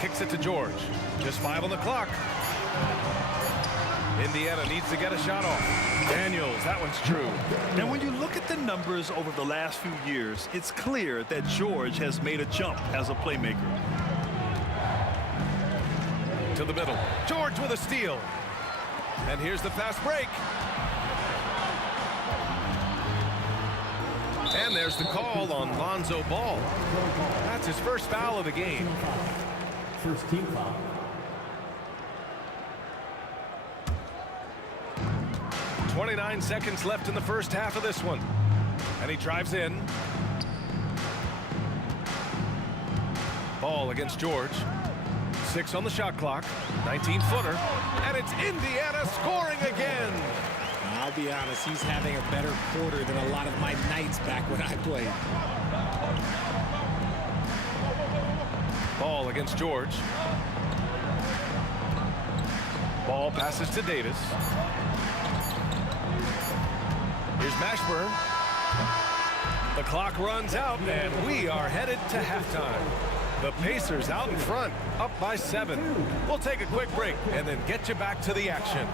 Kicks it to George. Just 5 on the clock. Indiana needs to get a shot off. Daniels, that one's true. And when you look at the numbers over the last few years, it's clear that George has made a jump as a playmaker. To the middle. George with a steal. And here's the fast break. And there's the call on Lonzo Ball. That's his first foul of the game. First team foul. .29 seconds left in the first half of this one. And he drives in. Ball against George. 6 on the shot clock. 19-footer. And it's Indiana scoring again. I'll be honest, he's having a better quarter than a lot of my nights back when I played. Ball against George. Ball passes to Davis. Here's Mashburn. The clock runs out, and we are headed to halftime. The Pacers out in front, up by 7. We'll take a quick break and then get you back to the action.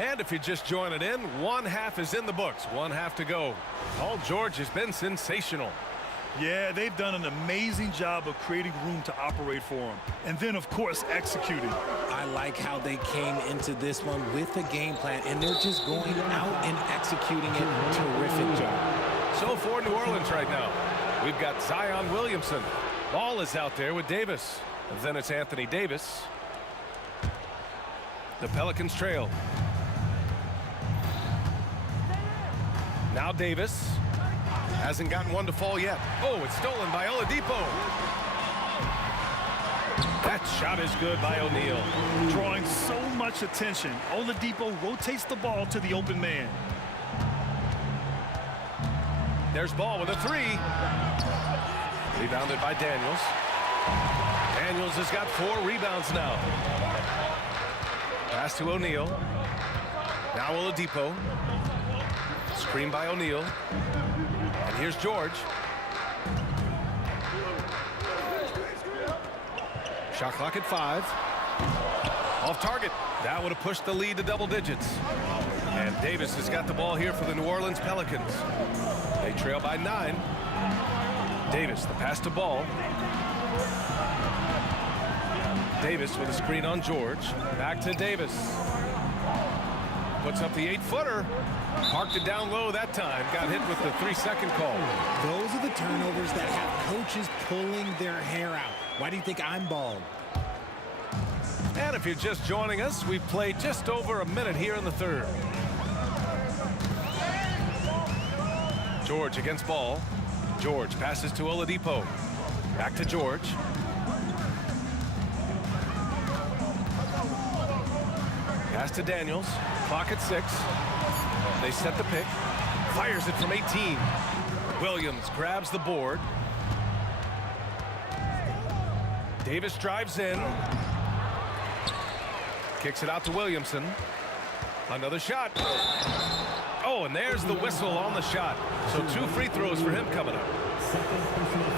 And if you're just joining in, one half is in the books. One half to go. Paul George has been sensational. Yeah, they've done an amazing job of creating room to operate for him. And then, of course, executing. I like how they came into this one with a game plan, and they're just going out and executing it. Terrific job. So for New Orleans right now, we've got Zion Williamson. Ball is out there with Davis. And then it's Anthony Davis. The Pelicans trail. Now Davis hasn't gotten one to fall yet. Oh, it's stolen by Oladipo. That shot is good by O'Neal. Drawing so much attention, Oladipo rotates the ball to the open man. There's Ball with a 3. Rebounded by Daniels. Daniels has got 4 rebounds now. Pass to O'Neal. Now Oladipo. Screen by O'Neal. And here's George. Shot clock at 5. Off target. That would have pushed the lead to double digits. And Davis has got the ball here for the New Orleans Pelicans. They trail by 9. Davis, the pass to Ball. Davis with a screen on George. Back to Davis. Puts up the 8-footer. Parked it down low that time. Got hit with the 3-second call. Those are the turnovers that have coaches pulling their hair out. Why do you think I'm bald? And if you're just joining us, we've played just over a minute here in the third. George against Ball. George passes to Oladipo. Back to George. Pass to Daniels. Clock at 6. They set the pick. Fires it from 18. Williams grabs the board. Davis drives in. Kicks it out to Williamson. Another shot. Oh, and there's the whistle on the shot. So 2 free throws for him coming up.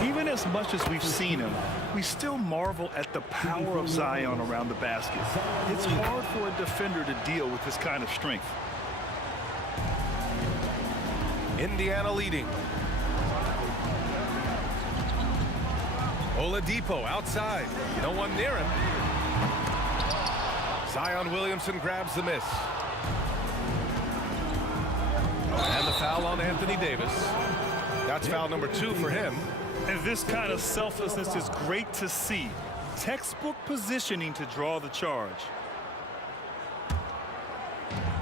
Even as much as we've seen him, we still marvel at the power of Zion around the basket. It's hard for a defender to deal with this kind of strength. Indiana leading. Oladipo outside. No one near him. Zion Williamson grabs the miss. And the foul on Anthony Davis. That's foul number 2 for him. And this kind of selflessness is great to see. Textbook positioning to draw the charge.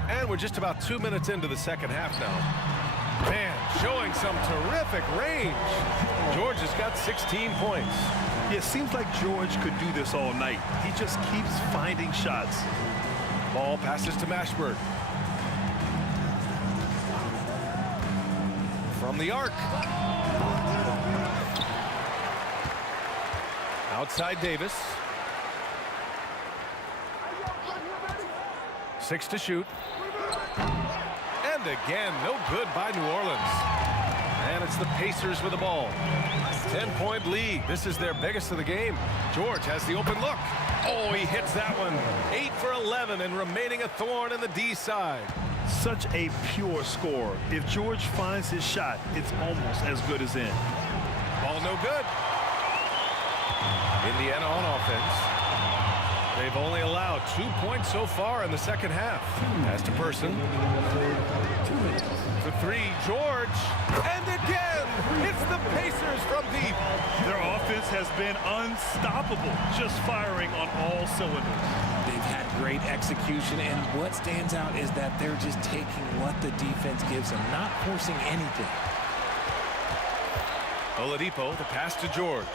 And we're just about 2 minutes into the second half now. Man, showing some terrific range. George has got 16 points. Yeah, it seems like George could do this all night. He just keeps finding shots. Ball passes to Mashburn. From the arc. Outside Davis. 6 to shoot. And again, no good by New Orleans. And it's the Pacers with the ball. 10-point lead. This is their biggest of the game. George has the open look. Oh, he hits that one. 8 for 11 and remaining a thorn in the D side. Such a pure score. If George finds his shot, it's almost as good as in. Ball no good. Indiana on offense. They've only allowed 2 points so far in the second half. Pass to Person. For 3, George. And again, it's the Pacers from deep. Their offense has been unstoppable, just firing on all cylinders. They've had great execution, and what stands out is that they're just taking what the defense gives them, not forcing anything. Oladipo, the pass to George.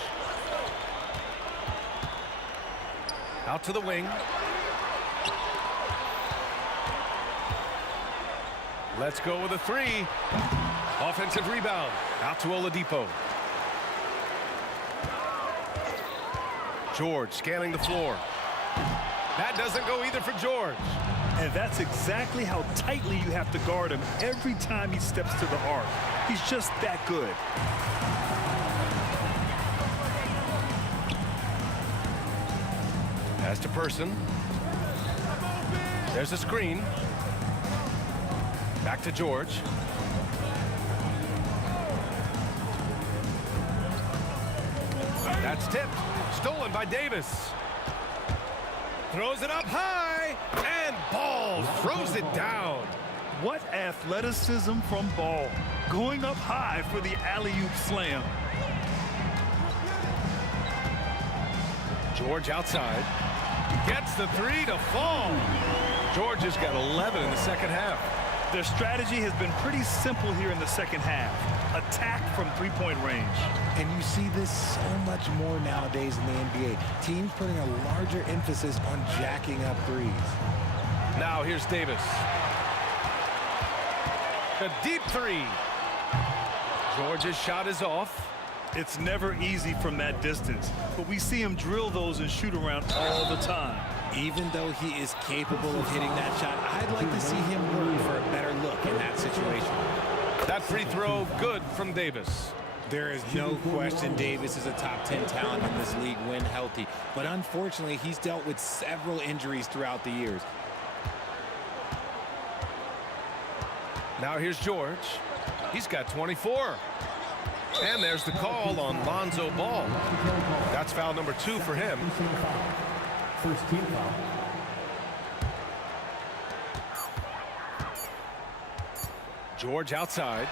Out to the wing. Let's go with a 3. Offensive rebound. Out to Oladipo. George scanning the floor. That doesn't go either for George. And that's exactly how tightly you have to guard him every time he steps to the arc. He's just that good. Pass to Person. There's a screen. Back to George. That's tipped. Stolen by Davis. Throws it up high. And Ball throws it down. What athleticism from Ball. Going up high for the alley-oop slam. George outside. Gets the 3 to fall. George has got 11 in the second half. Their strategy has been pretty simple here in the second half. Attack from three-point range. And you see this so much more nowadays in the NBA. Teams putting a larger emphasis on jacking up threes. Now here's Davis. A deep 3. George's shot is off. It's never easy from that distance, but we see him drill those and shoot around all the time. Even though he is capable of hitting that shot, I'd like to see him work for a better look in that situation. That free throw good from Davis. There is no question Davis is a top 10 talent in this league when healthy, but unfortunately he's dealt with several injuries throughout the years. Now here's George. He's got 24. And there's the call on Lonzo Ball. That's foul number 2 for him. First team foul. George outside.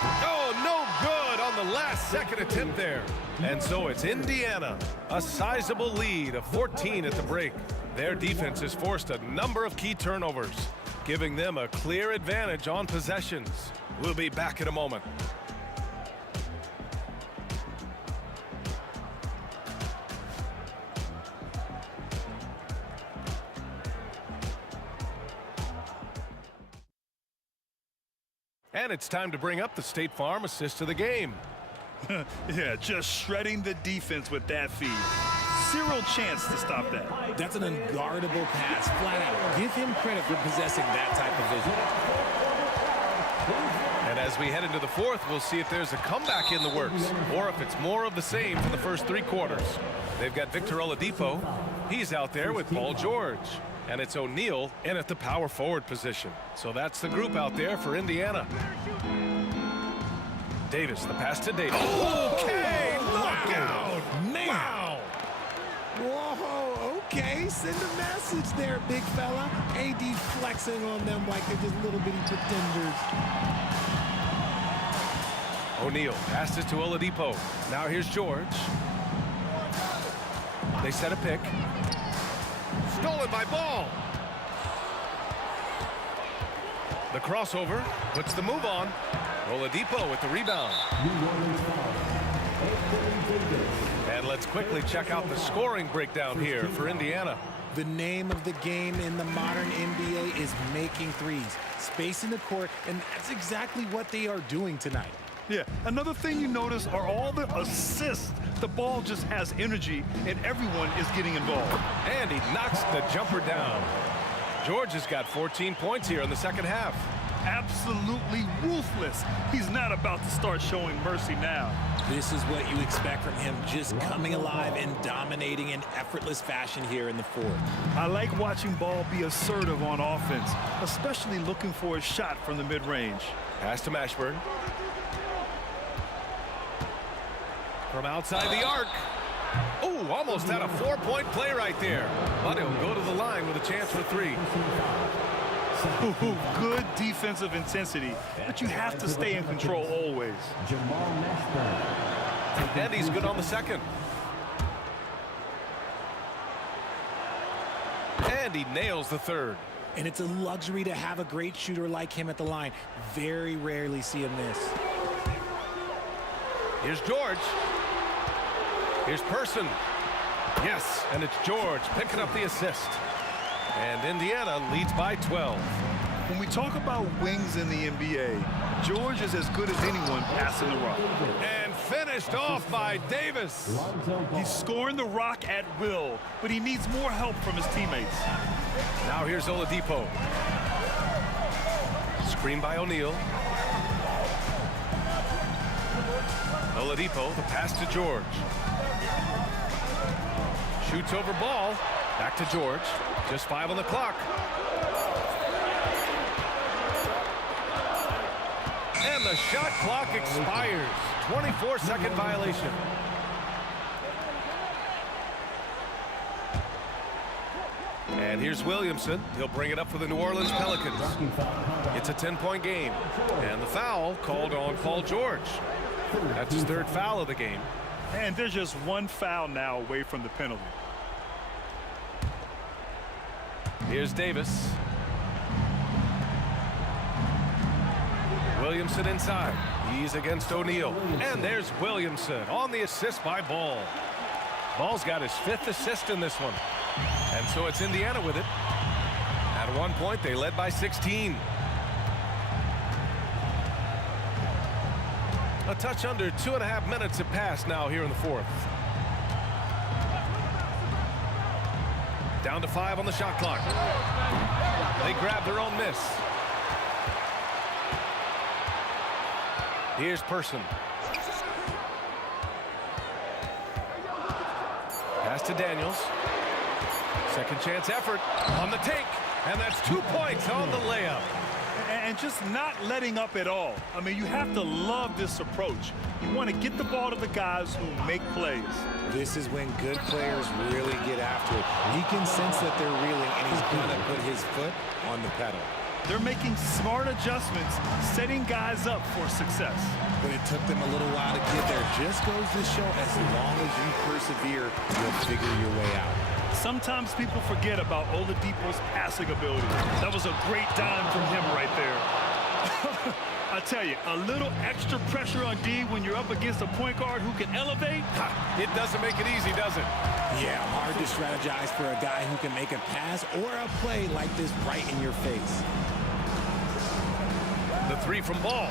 Oh, no good on the last second attempt there. And so it's Indiana, a sizable lead of 14 at the break. Their defense has forced a number of key turnovers, giving them a clear advantage on possessions. We'll be back in a moment. And it's time to bring up the State Farm assist of the game. Yeah, just shredding the defense with that feed. Zero chance to stop that. That's an unguardable pass, flat out. Give him credit for possessing that type of vision. And as we head into the fourth, we'll see if there's a comeback in the works or if it's more of the same for the first 3 quarters. They've got Victor Oladipo. He's out there with Paul George. And it's O'Neal in at the power forward position. So that's the group out there for Indiana. Davis, the pass to Davis. Okay, look out! Man. Wow! Whoa, okay, send a message there, big fella. AD flexing on them like they're just little bitty pretenders. O'Neal passes to Oladipo. Now here's George. They set a pick. Stolen by Ball. The crossover puts the move on. Oladipo with the rebound. And let's quickly check out the scoring breakdown here for Indiana. The name of the game in the modern NBA is making threes, spacing the court, and that's exactly what they are doing tonight. Yeah, another thing you notice are all the assists. The ball just has energy, and everyone is getting involved. And he knocks the jumper down. George has got 14 points here in the second half. Absolutely ruthless. He's not about to start showing mercy now. This is what you expect from him, just coming alive and dominating in effortless fashion here in the fourth. I like watching Ball be assertive on offense, especially looking for a shot from the mid-range. Pass to Mashburn. From outside the arc. Oh, almost had a 4-point play right there. But he'll go to the line with a chance for 3. Good defensive intensity, but you have to stay in control always. And he's good on the second. And he nails the third. And it's a luxury to have a great shooter like him at the line. Very rarely see him miss. Here's George. Here's Person. Yes, and it's George picking up the assist. And Indiana leads by 12. When we talk about wings in the NBA, George is as good as anyone passing the rock. And finished off by Davis. He's scoring the rock at will, but he needs more help from his teammates. Now here's Oladipo. Screen by O'Neal. Oladipo, the pass to George. Shoots over Ball. Back to George. Just 5 on the clock. And the shot clock expires. 24-second violation. And here's Williamson. He'll bring it up for the New Orleans Pelicans. It's a 10-point game. And the foul called on Paul George. That's his 3rd foul of the game. And there's just 1 foul now away from the penalty. Here's Davis. Williamson inside. He's against O'Neal. And there's Williamson on the assist by Ball. Ball's got his 5th assist in this one. And so it's Indiana with it. At one point, they led by 16. A touch under 2.5 minutes have passed now here in the fourth. Down to 5 on the shot clock. They grab their own miss. Here's Person. Pass to Daniels. Second chance effort on the take. And that's 2 points on the layup. And just not letting up at all. I mean, you have to love this approach. You want to get the ball to the guys who make plays. This is when good players really get after it. He can sense that they're reeling, and he's going to put his foot on the pedal. They're making smart adjustments, setting guys up for success. But it took them a little while to get there. Just goes to show, as long as you persevere, you'll figure your way out. Sometimes people forget about Oladipo's passing ability. That was a great dime from him right there. I tell you, a little extra pressure on D when you're up against a point guard who can elevate. It doesn't make it easy, does it? Yeah, hard to strategize for a guy who can make a pass or a play like this right in your face. The three from Ball.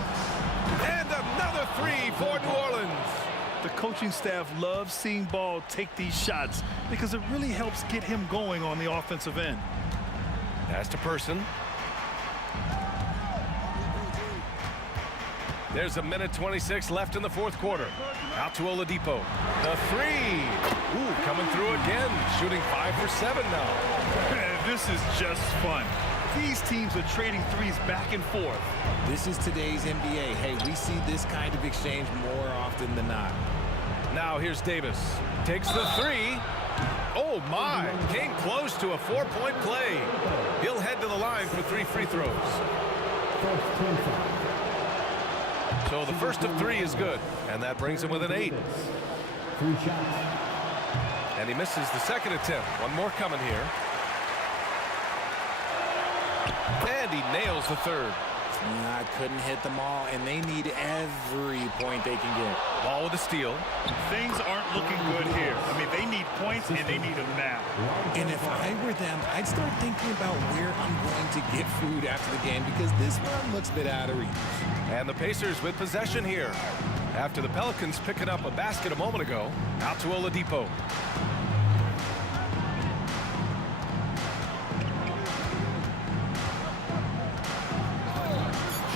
And another three for New Orleans. The coaching staff loves seeing Ball take these shots because it really helps get him going on the offensive end. Pass to Person. There's a minute 26 left in the fourth quarter. Out to Oladipo. The three. Ooh, coming through again. Shooting 5 for 7 now. This is just fun. These teams are trading threes back and forth. This is today's NBA. Hey, we see this kind of exchange more often than not. Now here's Davis. Takes the three. Oh, my. Came close to a 4-point play. He'll head to the line for 3 free throws. So the first of 3 is good, and that brings him with an 8. And he misses the second attempt. One more coming here. And he nails the third. I couldn't hit them all, and they need every point they can get. Ball with a steal. Things aren't looking good here. I mean, they need points, and they need them now. And if I were them, I'd start thinking about where I'm going to get food after the game because this one looks a bit out of reach. And the Pacers with possession here. After the Pelicans picking up a basket a moment ago. Out to Oladipo.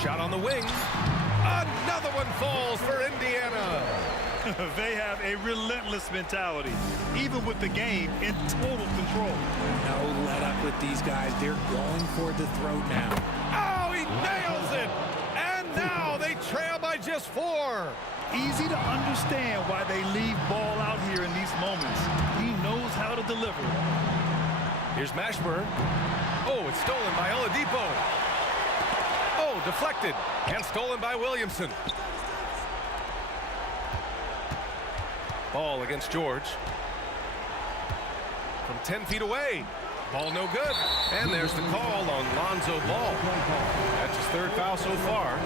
Shot on the wing. Another one falls for Indiana. They have a relentless mentality, even with the game in total control. No let up with these guys. They're going for the throat now. Oh, he nails it. And now they trail by just 4. Easy to understand why they leave Ball out here in these moments. He knows how to deliver. Here's Mashburn. Oh, it's stolen by Oladipo. Oh, deflected and stolen by Williamson. Ball against George. From 10 feet away. Ball no good. And there's the call on Lonzo Ball. That's his 3rd foul so far.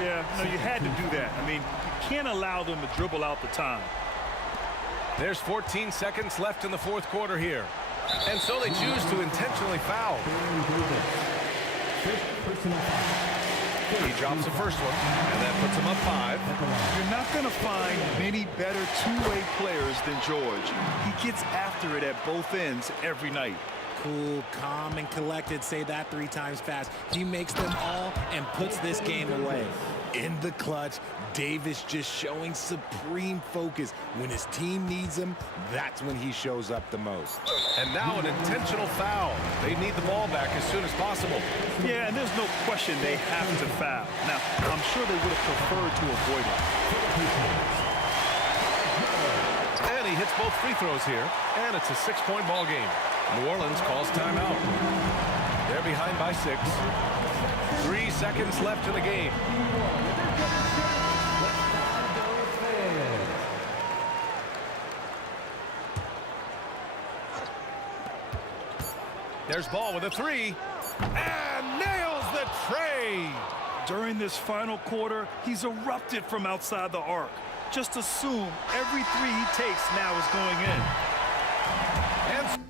Yeah, no, you had to do that. I mean, you can't allow them to dribble out the time. There's 14 seconds left in the fourth quarter here. And so they choose to intentionally foul. He drops the first one, and that puts him up 5. You're not going to find many better two-way players than George. He gets after it at both ends every night. Cool, calm, and collected. Say that 3 times fast. He makes them all and puts this game away. In the clutch, Davis just showing supreme focus. When his team needs him, that's when he shows up the most. And now an intentional foul. They need the ball back as soon as possible. Yeah, and there's no question they have to foul. Now, I'm sure they would have preferred to avoid it. And he hits both free throws here, and it's a 6-point ball game. New Orleans calls timeout. They're behind by 6. 3 seconds left in the game. There's Ball with a 3. And nails the tray. During this final quarter, he's erupted from outside the arc. Just assume every 3 he takes now is going in. And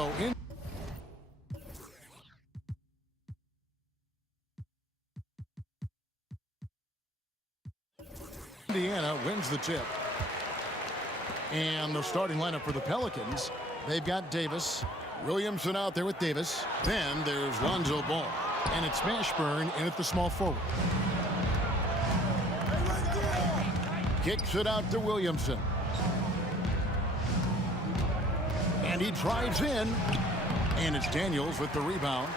So Indiana wins the tip. And the starting lineup for the Pelicans, they've got Davis, Williamson out there with Davis. Then there's Lonzo Ball. And it's Mashburn in at the small forward. Kicks it out to Williamson. And he drives in. And it's Daniels with the rebound.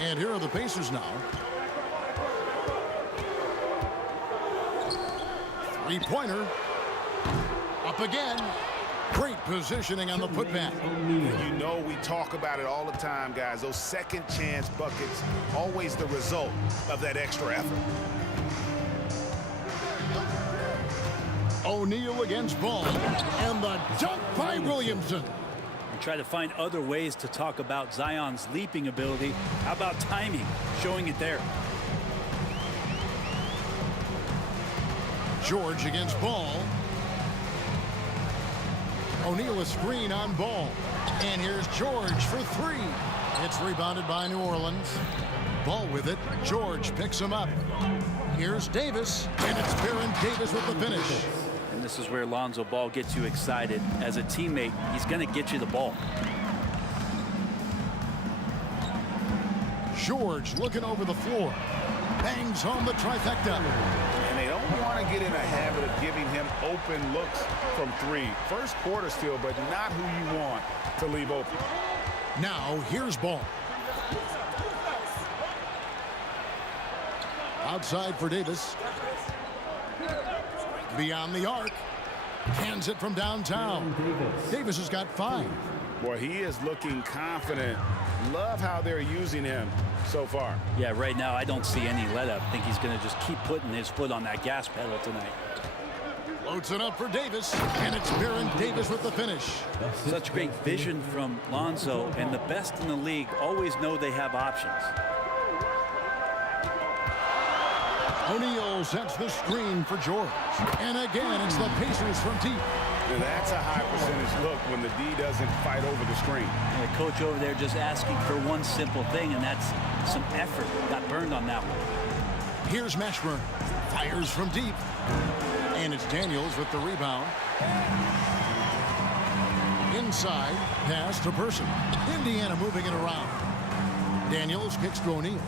And here are the Pacers now. Three-pointer. Up again. Great positioning on the putback. You know we talk about it all the time, guys. Those second chance buckets, always the result of that extra effort. O'Neal against Ball. And the dunk by Williamson. Try to find other ways to talk about Zion's leaping ability. How about timing? Showing it there. George against Ball. O'Neal a screen on Ball. And here's George for three. It's rebounded by New Orleans. Ball with it. George picks him up. Here's Davis. And it's Baron Davis with the finish. And this is where Lonzo Ball gets you excited. As a teammate, he's going to get you the ball. George looking over the floor. Bangs home the trifecta. And they don't want to get in a habit of giving him open looks from three. First quarter still, but not who you want to leave open. Now here's Ball. Outside for Davis. Beyond the arc. Hands it from downtown. Davis has got 5. Boy, he is looking confident. Love how they're using him so far. Yeah, right now I don't see any let up. I think he's going to just keep putting his foot on that gas pedal tonight. Loads it up for Davis, and it's Baron Davis with the finish. Such great vision from Lonzo, and the best in the league always know they have options. O'Neal sets the screen for George. And again, it's the Pacers from deep. Now that's a high percentage look when the D doesn't fight over the screen. And the coach over there just asking for one simple thing, and that's some effort. Got burned on that one. Here's Mashburn. Fires from deep. And it's Daniels with the rebound. Inside, pass to Person. Indiana moving it around. Daniels kicks to O'Neal.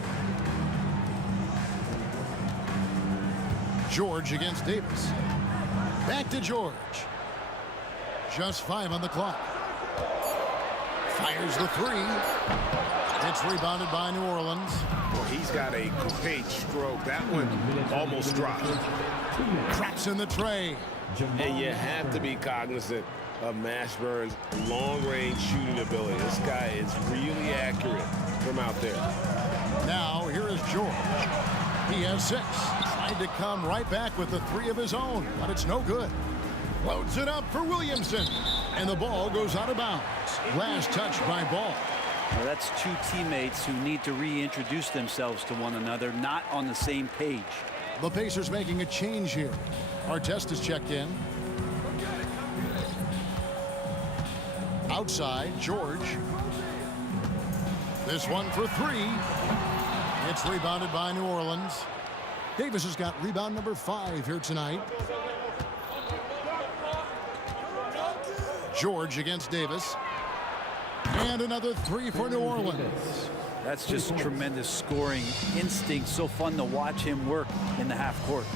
George against Davis. Back to George. Just 5 on the clock. Fires the 3. It's rebounded by New Orleans. Well, he's got a great stroke. That one almost dropped. Traps in the tray. And you have to be cognizant of Mashburn's long-range shooting ability. This guy is really accurate from out there. Now, here is George. He has 6. Tried to come right back with the 3 of his own, but it's no good. Loads it up for Williamson. And the ball goes out of bounds. Last touch by Ball. Well, that's two teammates who need to reintroduce themselves to one another, not on the same page. The Pacers making a change here. Artest is checked in. Outside, George. This one for 3. It's rebounded by New Orleans. Davis has got rebound number 5 here tonight. George against Davis. And another 3 for New Orleans. That's just tremendous scoring instinct. So fun to watch him work in the half court.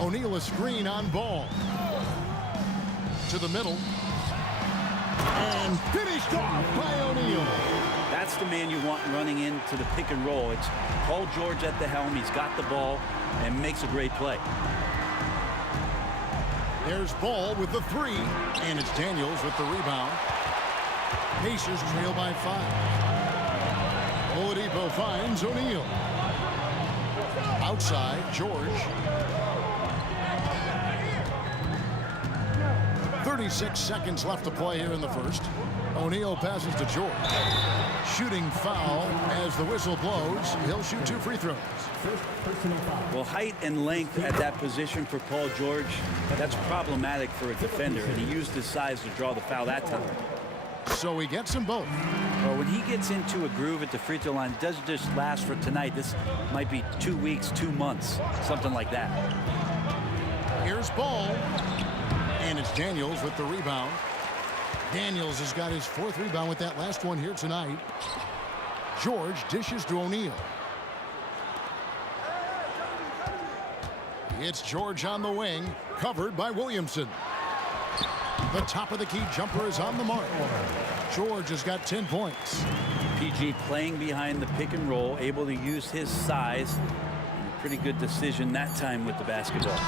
O'Neal a screen on Ball. To the middle. And finished off by O'Neal. That's the man you want running into the pick and roll. It's Paul George at the helm. He's got the ball and makes a great play. There's Ball with the 3. And it's Daniels with the rebound. Pacers trail by 5. Oladipo finds O'Neal. Outside, George. 36 seconds left to play here in the first. O'Neal passes to George. Shooting foul as the whistle blows. He'll shoot 2 free throws. Well, height and length at that position for Paul George, that's problematic for a defender, and he used his size to draw the foul that time. So he gets them both. Well, when he gets into a groove at the free throw line, it doesn't just last for tonight. This might be 2 weeks, 2 months, something like that. Here's Ball. And it's Daniels with the rebound. Daniels has got his 4th rebound with that last one here tonight. George dishes to O'Neal. It's George on the wing, covered by Williamson. The top of the key jumper is on the mark. George has got 10 points. PG playing behind the pick and roll, able to use his size. And a pretty good decision that time with the basketball.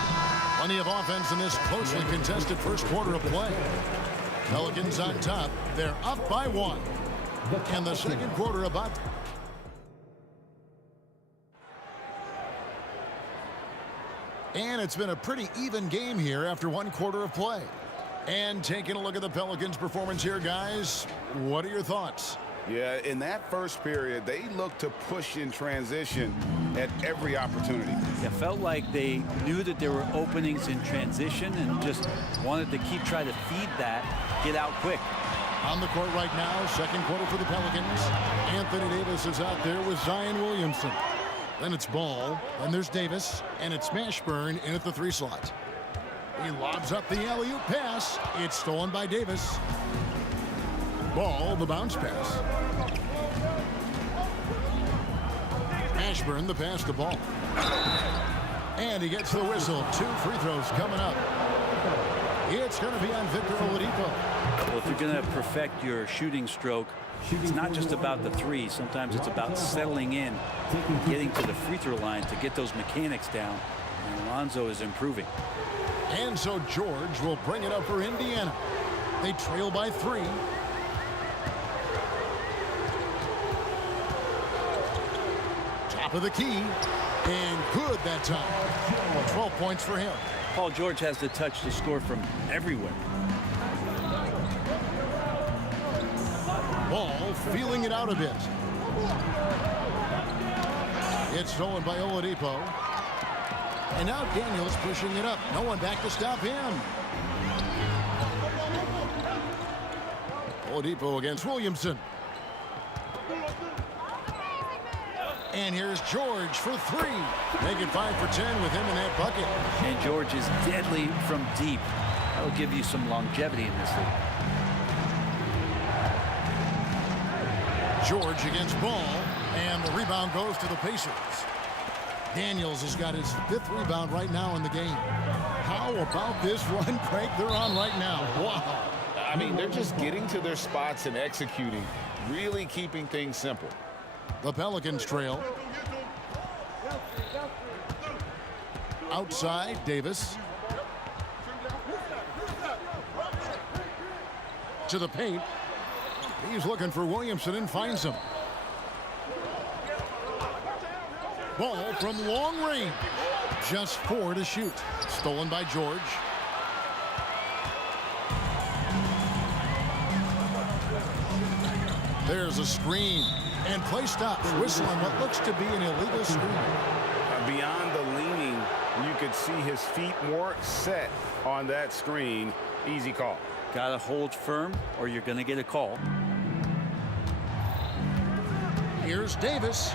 Plenty of offense in this closely contested first quarter of play. Pelicans on top. They're up by 1. And the second quarter about. And it's been a pretty even game here after 1 quarter of play. And taking a look at the Pelicans' performance here, guys, what are your thoughts? Yeah, in that first period, they looked to push in transition at every opportunity. It felt like they knew that there were openings in transition and just wanted to keep trying to feed that, get out quick. On the court right now, second quarter for the Pelicans. Anthony Davis is out there with Zion Williamson. Then it's Ball, then there's Davis, and it's Mashburn in at the 3 slot. He lobs up the alley-oop pass. It's stolen by Davis. Ball, the bounce pass. Mashburn, the pass to Ball. And he gets the whistle. 2 free throws coming up. It's going to be on Victor Oladipo. Well, if you're going to perfect your shooting stroke, it's not just about the 3. Sometimes it's about settling in, getting to the free throw line to get those mechanics down. And Alonzo is improving. And so George will bring it up for Indiana. They trail by 3. Top of the key. And good that time. 12 points for him. Paul George has the touch to score from everywhere. Ball feeling it out a bit. It's stolen by Oladipo. And now Daniels pushing it up. No one back to stop him. Oladipo against Williamson. And here's George for 3. Make it 5 for 10 with him in that bucket. And George is deadly from deep. That'll give you some longevity in this league. George against Ball. And the rebound goes to the Pacers. Daniels has got his 5th rebound right now in the game. How about this run break they're on right now? Wow. I mean, they're just getting to their spots and executing, really keeping things simple. The Pelicans trail. Outside, Davis. To the paint. He's looking for Williamson and finds him. Ball from long range. Just 4 to shoot. Stolen by George. There's a screen. And play stops. Whistle on what looks to be an illegal screen. Beyond the leaning, you could see his feet more set on that screen. Easy call. Got to hold firm or you're going to get a call. Here's Davis.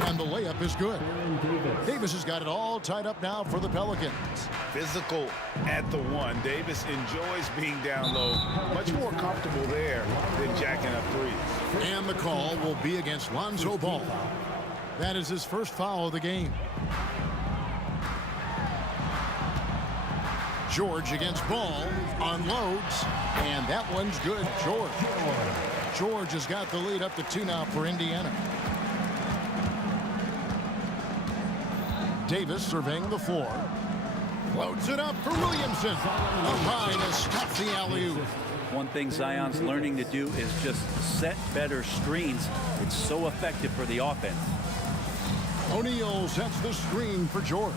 And the layup is good. Davis has got it all tied up now for the Pelicans. Physical at the 1. Davis enjoys being down low. Much more comfortable there than jacking up 3s. And the call will be against Lonzo Ball. That is his first foul of the game. George against Ball. Unloads. And that one's good. George has got the lead up to 2 now for Indiana. Davis surveying the floor. Loads it up for Williamson. Up high to stop the alley-oop. One thing Zion's learning to do is just set better screens. It's so effective for the offense. O'Neal sets the screen for George.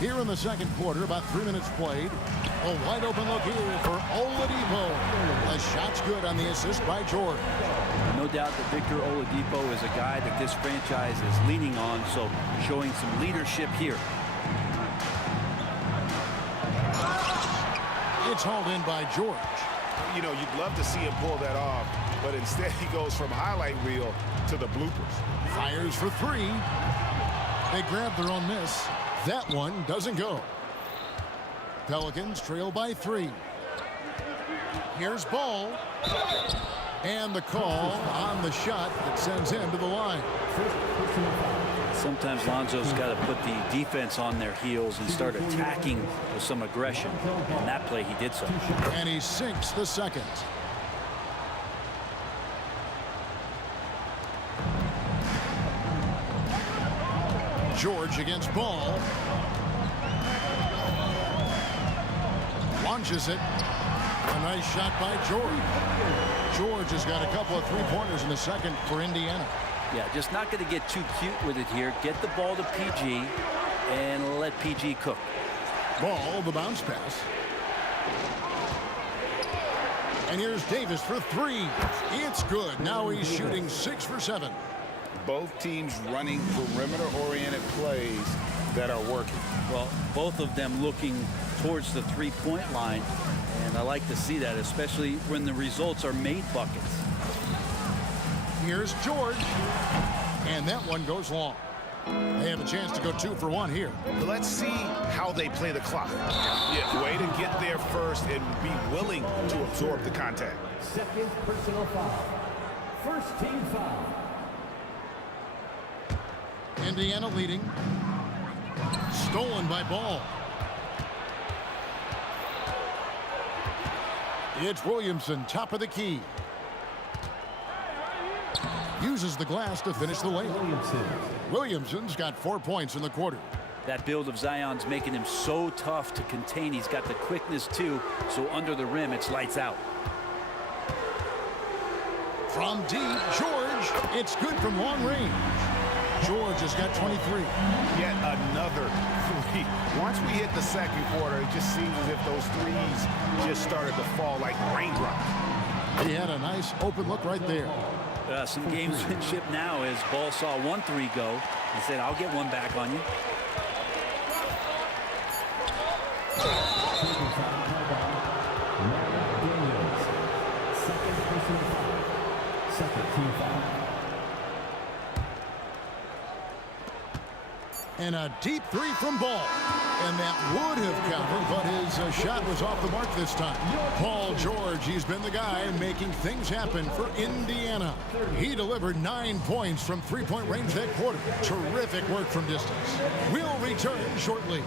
Here in the second quarter, about 3 minutes played. A wide open look here for Oladipo. The shot's good on the assist by George. No doubt that Victor Oladipo is a guy that this franchise is leaning on, so showing some leadership here. It's hauled in by George. You know, you'd love to see him pull that off, but instead he goes from highlight reel to the bloopers. Fires for three. They grab their own miss. That one doesn't go. Pelicans trail by 3. Here's Ball. And the call on the shot that sends him to the line. Sometimes Lonzo's got to put the defense on their heels and start attacking with some aggression. On that play, he did so. And he sinks the second. George against Ball. Launches it. A nice shot by George. George has got a couple of three-pointers in the second for Indiana. Yeah, just not going to get too cute with it here. Get the ball to PG and let PG cook. Ball, the bounce pass. And here's Davis for 3. It's good. Now he's shooting 6 for 7. Both teams running perimeter-oriented plays that are working. Well, both of them looking towards the three-point line, and I like to see that, especially when the results are made buckets. Here's George, and that one goes long. They have a chance to go 2 for 1 here. Let's see how they play the clock. Yeah, way to get there first and be willing to absorb the contact. Second personal foul. First team foul. Indiana leading. Stolen by Ball. It's Williamson, top of the key. Uses the glass to finish the layup. Williamson's got 4 points in the quarter. That build of Zion's making him so tough to contain. He's got the quickness too, so under the rim it's lights out. From deep, George. It's good from long range. George has got 23. Yet another 3. Once we hit the second quarter, it just seems as if those threes just started to fall like raindrops. He had a nice open look right there. Some gamesmanship now as Ball saw 1 3 go and said, I'll get one back on you. Second team foul. And a deep 3 from Ball. And that would have counted, but his shot was off the mark this time. Paul George, he's been the guy making things happen for Indiana. He delivered 9 points from three-point range that quarter. Terrific work from distance. We'll return shortly.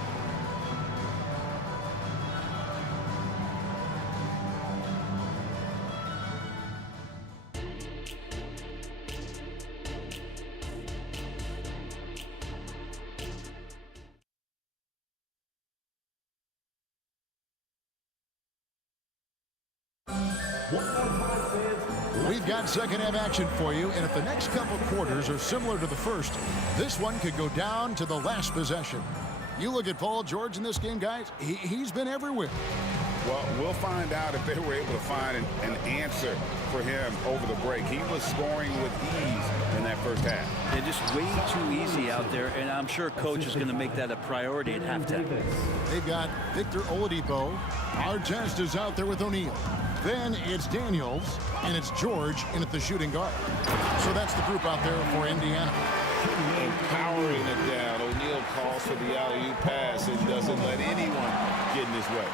We've got second half action for you, and if the next couple quarters are similar to the first, this one could go down to the last possession. You look at Paul George in this game, guys, he's been everywhere. Well, we'll find out if they were able to find an answer for him over the break. He was scoring with ease in that first half. They're just way too easy out there, and I'm sure Coach is going to make that a priority at halftime. They've got Victor Oladipo. Artest is out there with O'Neal. Then it's Daniels, and it's George in at the shooting guard. So that's the group out there for Indiana. Powering it down. O'Neal calls for the alley-oop pass and doesn't let anyone get in his way.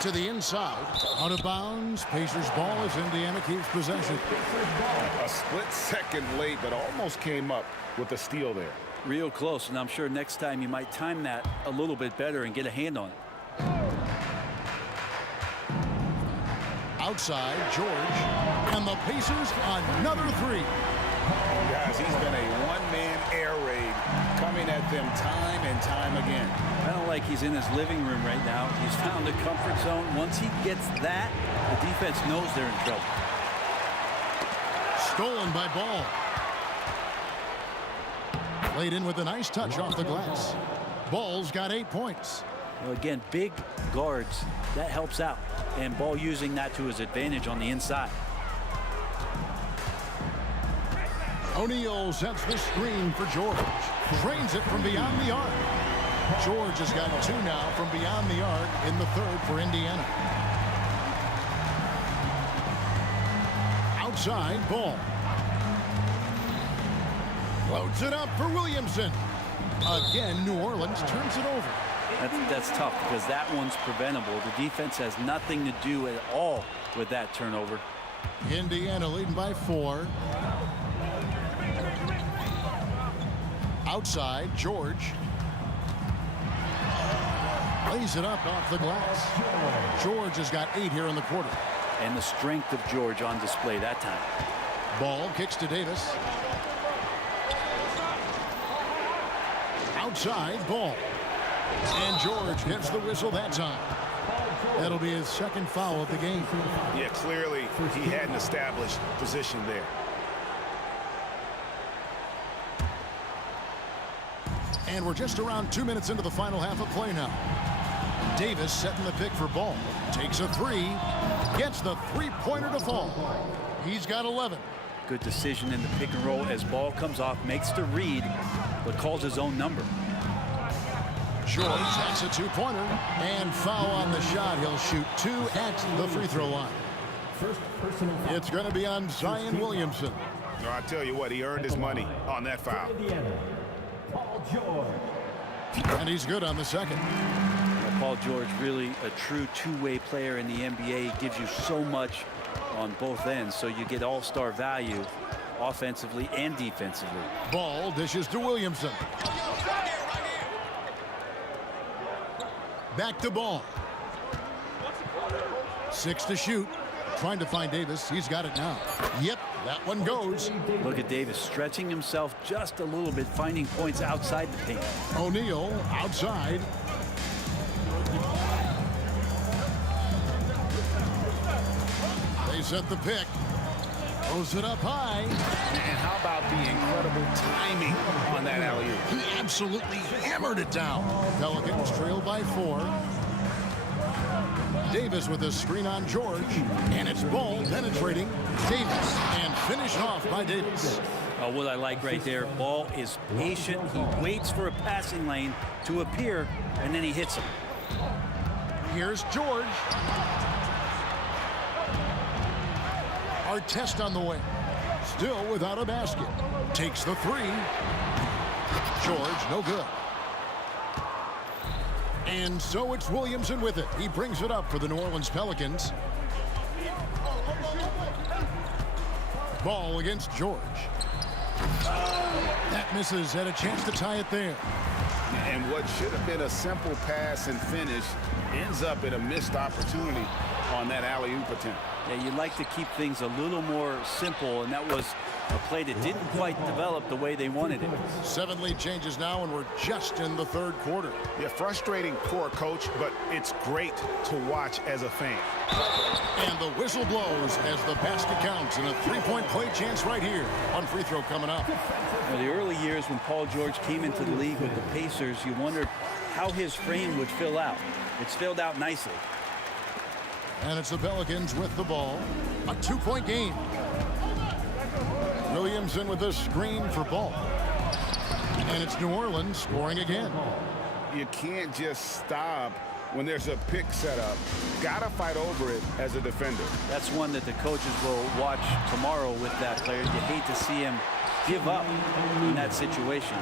To the inside, out of bounds, Pacers ball as Indiana keeps possession. A split second late, but almost came up with a steal there. Real close, and I'm sure next time you might time that a little bit better and get a hand on it. Outside, George, and the Pacers another 3. Guys, he's been a one-man air raid coming at them time and time again. I don't like he's in his living room right now. He's found a comfort zone. Once he gets that, the defense knows they're in trouble. Stolen by Ball. Played in with a nice touch off the glass. Ball's got 8 points. Well, again, big guards, that helps out. And Ball using that to his advantage on the inside. O'Neal sets the screen for George. Trains it from beyond the arc. George has got 2 now from beyond the arc in the third for Indiana. Outside, Ball. Loads it up for Williamson. Again, New Orleans turns it over. That's tough because that one's preventable. The defense has nothing to do at all with that turnover. Indiana leading by 4. Outside, George. Lays it up off the glass. George has got 8 here in the quarter. And the strength of George on display that time. Ball kicks to Davis. Outside, Ball. And George gets the whistle that time. That'll be his second foul of the game. Yeah, clearly he had an established position there. And we're just around 2 minutes into the final half of play now. Davis setting the pick for Ball. Takes a 3. Gets the three-pointer to fall. He's got 11. Good decision in the pick and roll as Ball comes off, makes the read, but calls his own number. George takes a 2-pointer and foul on the shot. He'll shoot 2 at the free throw line. It's going to be on Zion Williamson. No, I tell you what, he earned his money on that foul. And he's good on the second. Paul George, really a true two-way player in the NBA. He gives you so much on both ends, so you get all-star value offensively and defensively. Ball dishes to Williamson. Back to Ball. 6 to shoot. Trying to find Davis. He's got it now. Yep, that one goes. Look at Davis stretching himself just a little bit, finding points outside the paint. O'Neal outside. They set the pick. Throws it up high. And how about the incredible timing on that alley-oop? He absolutely hammered it down. Pelicans trail by 4. Davis with a screen on George. And it's Ball penetrating Davis. And finished off by Davis. What I like right there, Ball is patient. He waits for a passing lane to appear, and then he hits him. Here's George. Our test on the way. Still without a basket. Takes the 3. George, no good. And so it's Williamson with it. He brings it up for the New Orleans Pelicans. Ball against George. That misses. Had a chance to tie it there. And what should have been a simple pass and finish ends up in a missed opportunity on that alley-oop attempt. Yeah, you'd like to keep things a little more simple, and that was a play that didn't quite develop the way they wanted it. 7 lead changes now, and we're just in the third quarter. Yeah, frustrating for a coach, but it's great to watch as a fan. And the whistle blows as the basket counts, and a 3-point play chance right here. One free throw coming up. Now, the early years when Paul George came into the league with the Pacers, you wondered how his frame would fill out. It's filled out nicely. And it's the Pelicans with the ball. A 2-point game. Williamson with a screen for Ball. And it's New Orleans scoring again. You can't just stop when there's a pick set up. Gotta fight over it as a defender. That's one that the coaches will watch tomorrow with that player. You hate to see him give up in that situation.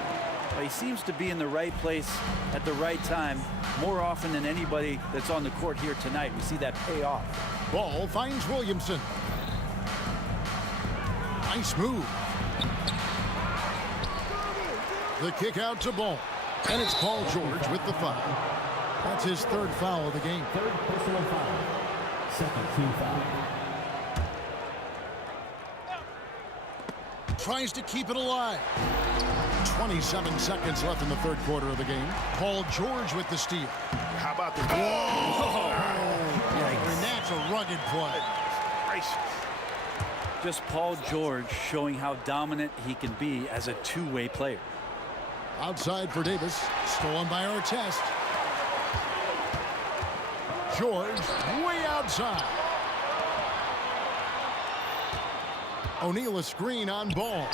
But he seems to be in the right place at the right time more often than anybody that's on the court here tonight. We see that pay off. Ball finds Williamson. Nice move. The kick out to Ball. And it's Paul George with the foul. That's his third foul of the game. Third personal foul. Second team foul. Tries to keep it alive. 27 seconds left in the third quarter of the game. Paul George with the steal. How about the... Whoa! And that's a rugged play. Gracious. Just Paul George showing how dominant he can be as a two-way player. Outside for Davis. Stolen by Artest. George way outside. O'Neal a screen on Ball.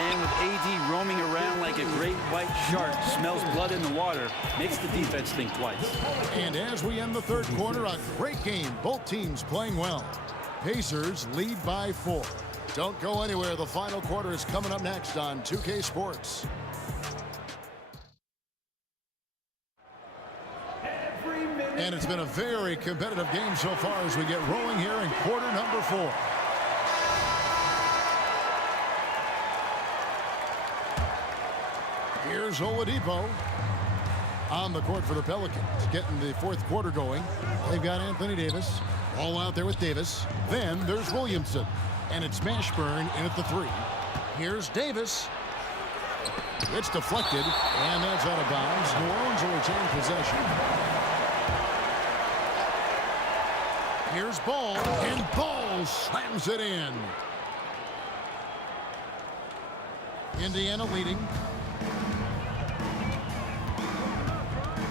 And with AD roaming around like a great white shark, smells blood in the water, makes the defense think twice. And as we end the third quarter, a great game. Both teams playing well. Pacers lead by 4. Don't go anywhere. The final quarter is coming up next on 2K Sports. And it's been a very competitive game so far as we get rolling here in quarter number 4. Here's Oladipo on the court for the Pelicans, getting the fourth quarter going. They've got Anthony Davis all out there with Davis. Then there's Williamson, and it's Mashburn in at the 3. Here's Davis. It's deflected, and that's out of bounds. New Orleans will retain possession. Here's Ball, and Ball slams it in. Indiana leading.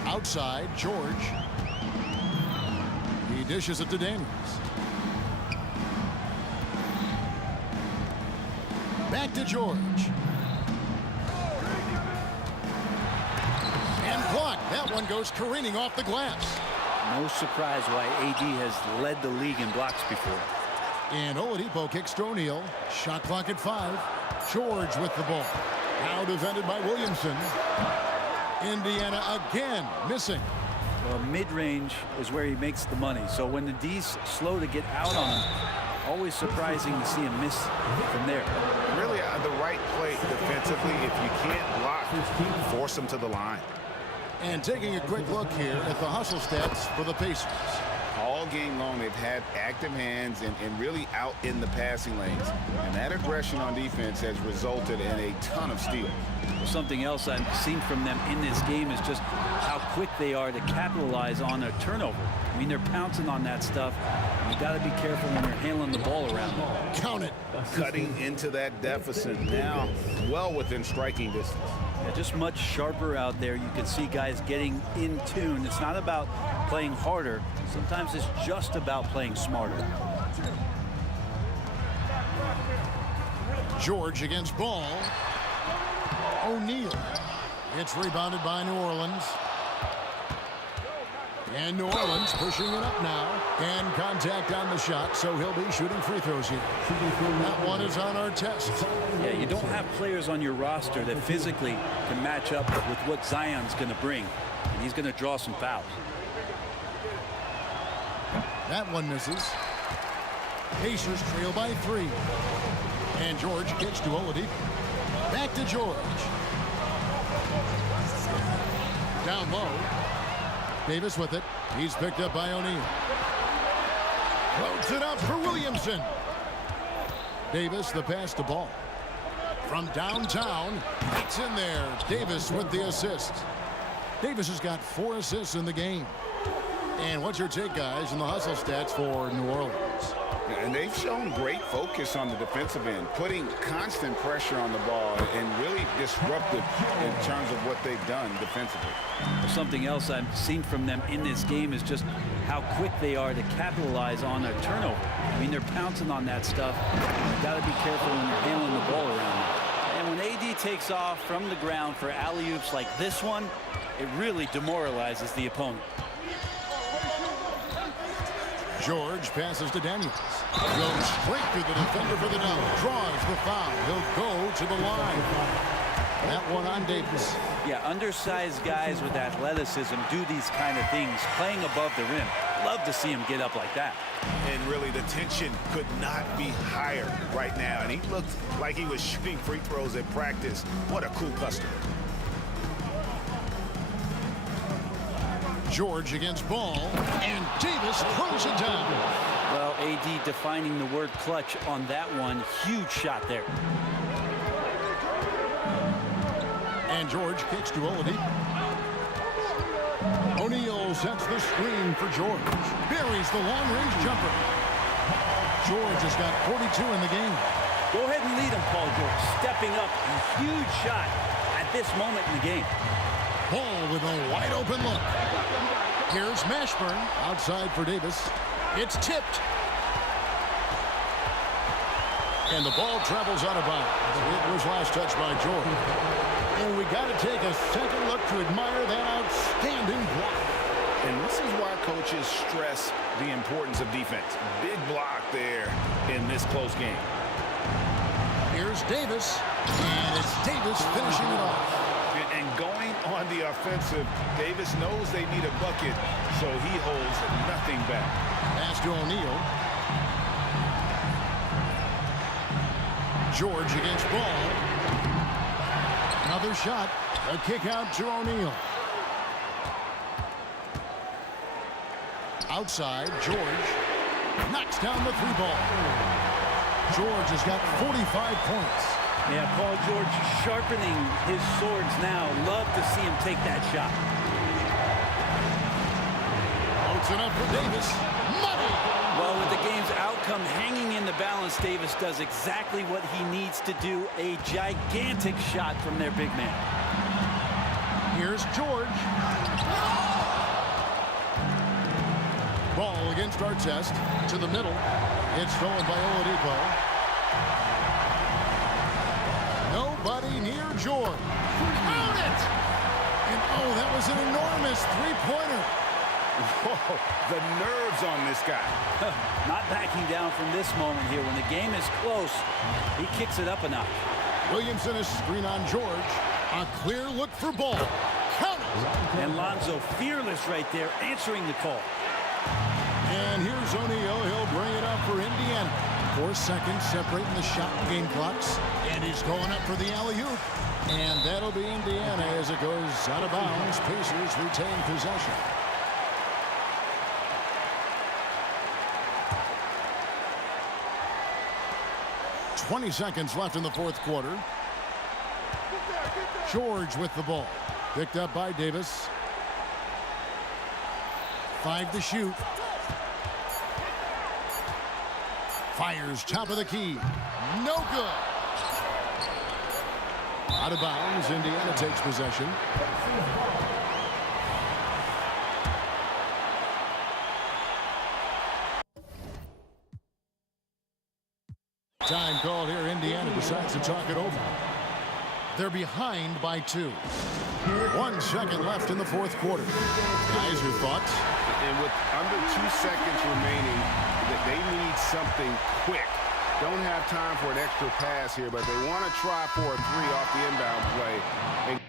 Outside, George. He dishes it to Daniels. Back to George. And blocked. That one goes careening off the glass. No surprise why AD has led the league in blocks before. And Oladipo kicks to O'Neal. Shot clock at 5. George with the ball. Now defended by Williamson. Indiana again missing. Well, mid-range is where he makes the money. So when the D's slow to get out on him, always surprising to see him miss from there. Really the right play defensively. If you can't block, force them to the line. And taking a quick look here at the hustle stats for the Pacers. All game long, they've had active hands and really out in the passing lanes. And that aggression on defense has resulted in a ton of steals. Something else I've seen from them in this game is just how quick they are to capitalize on a turnover. I mean, they're pouncing on that stuff. You got to be careful when you're handling the ball around them. Count it. Cutting into that deficit now, well within striking distance. Yeah, just much sharper out there. You can see guys getting in tune. It's not about playing harder. Sometimes it's just about playing smarter. George against Ball. O'Neal. It's rebounded by New Orleans. And New Orleans pushing it up now. And contact on the shot, so he'll be shooting free throws here. That one is on our test. Yeah, you don't have players on your roster that physically can match up with what Zion's going to bring. And he's going to draw some fouls. That one misses. Pacers trail by 3. And George kicks to Oladipo. Back to George. Down low. Davis with it. He's picked up by O'Neal. Floats it up for Williamson. Davis the pass to Ball. From downtown, it's in there. Davis with the assist. Davis has got 4 assists in the game. And what's your take, guys, in the hustle stats for New Orleans? And they've shown great focus on the defensive end, putting constant pressure on the ball and really disruptive in terms of what they've done defensively. Something else I've seen from them in this game is just how quick they are to capitalize on a turnover. I mean, they're pouncing on that stuff. You've got to be careful when you're handling the ball around them. And when AD takes off from the ground for alley-oops like this one, it really demoralizes the opponent. George passes to Daniels. Goes straight through the defender for the dunk. Draws the foul. He'll go to the line. That one on Davis. Yeah, undersized guys with athleticism do these kind of things, playing above the rim. Love to see him get up like that. And really, the tension could not be higher right now. And he looked like he was shooting free throws at practice. What a cool customer. George against Ball, and Davis throws it down. Well, AD defining the word clutch on that one. Huge shot there. And George kicks to Oladipo. O'Neal sets the screen for George. Buries the long-range jumper. George has got 42 in the game. Go ahead and lead him, Paul George. Stepping up, a huge shot at this moment in the game. Ball with a wide open look. Here's Mashburn outside for Davis. It's tipped. And the ball travels out of bounds. It was last touched by George. And we got to take a second look to admire that outstanding block. And this is why coaches stress the importance of defense. Big block there in this close game. Here's Davis. And it's Davis finishing it off. And going on the offensive, Davis knows they need a bucket, so he holds nothing back. Pass to O'Neal. George against Ball. Another shot. A kick out to O'Neal. Outside, George knocks down the three ball. George has got 45 points. Yeah, Paul George sharpening his swords now. Love to see him take that shot. Floats it up for Davis. Money! Well, with the game's outcome hanging in the balance, Davis does exactly what he needs to do. A gigantic shot from their big man. Here's George. Ball against Artest. To the middle. It's stolen by Oladipo. Nobody near George. Count it! And oh, that was an enormous three-pointer. Whoa, the nerves on this guy. Not backing down from this moment here. When the game is close, he kicks it up a notch. Williamson is screen on George. A clear look for Ball. Count it! And Lonzo fearless right there, answering the call. And here's O'Neal. He'll bring it up for Indiana. 4 seconds separating the shot and game clocks. And he's going up for the alley-oop. And that'll be Indiana as it goes out of bounds. Pacers retain possession. .20 seconds left in the fourth quarter. George with the ball. Picked up by Davis. 5 to shoot. Fires top of the key. No good. Out of bounds. Indiana takes possession. Time called here. Indiana decides to talk it over. They're behind by 2. 1 second left in the fourth quarter. Guys, your thoughts? And with under 2 seconds remaining, that they need something quick. Don't have time for an extra pass here, but they want to try for a 3 off the inbound play. And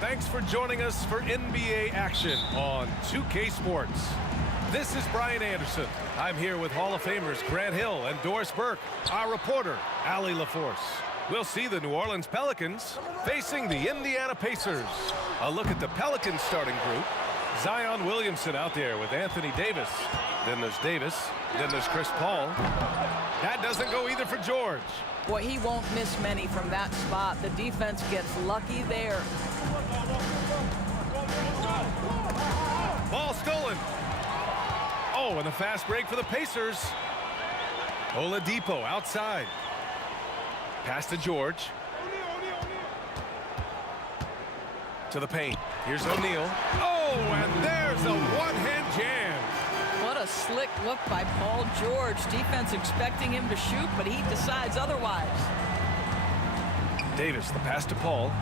Thanks for joining us for NBA action on 2K Sports. This is Brian Anderson. I'm here with Hall of Famers Grant Hill and Doris Burke, our reporter, Allie LaForce. We'll see the New Orleans Pelicans facing the Indiana Pacers. A look at the Pelicans starting group. Zion Williamson out there with Anthony Davis. Then there's Davis. Then there's Chris Paul. That doesn't go either for George. Boy, he won't miss many from that spot. The defense gets lucky there. Ball stolen. Oh, and a fast break for the Pacers. Oladipo outside. Pass to George. To the paint. Here's O'Neal. Oh, and there's a one-hand jam. What a slick look by Paul George. Defense expecting him to shoot, but he decides otherwise. Davis, the pass to Paul.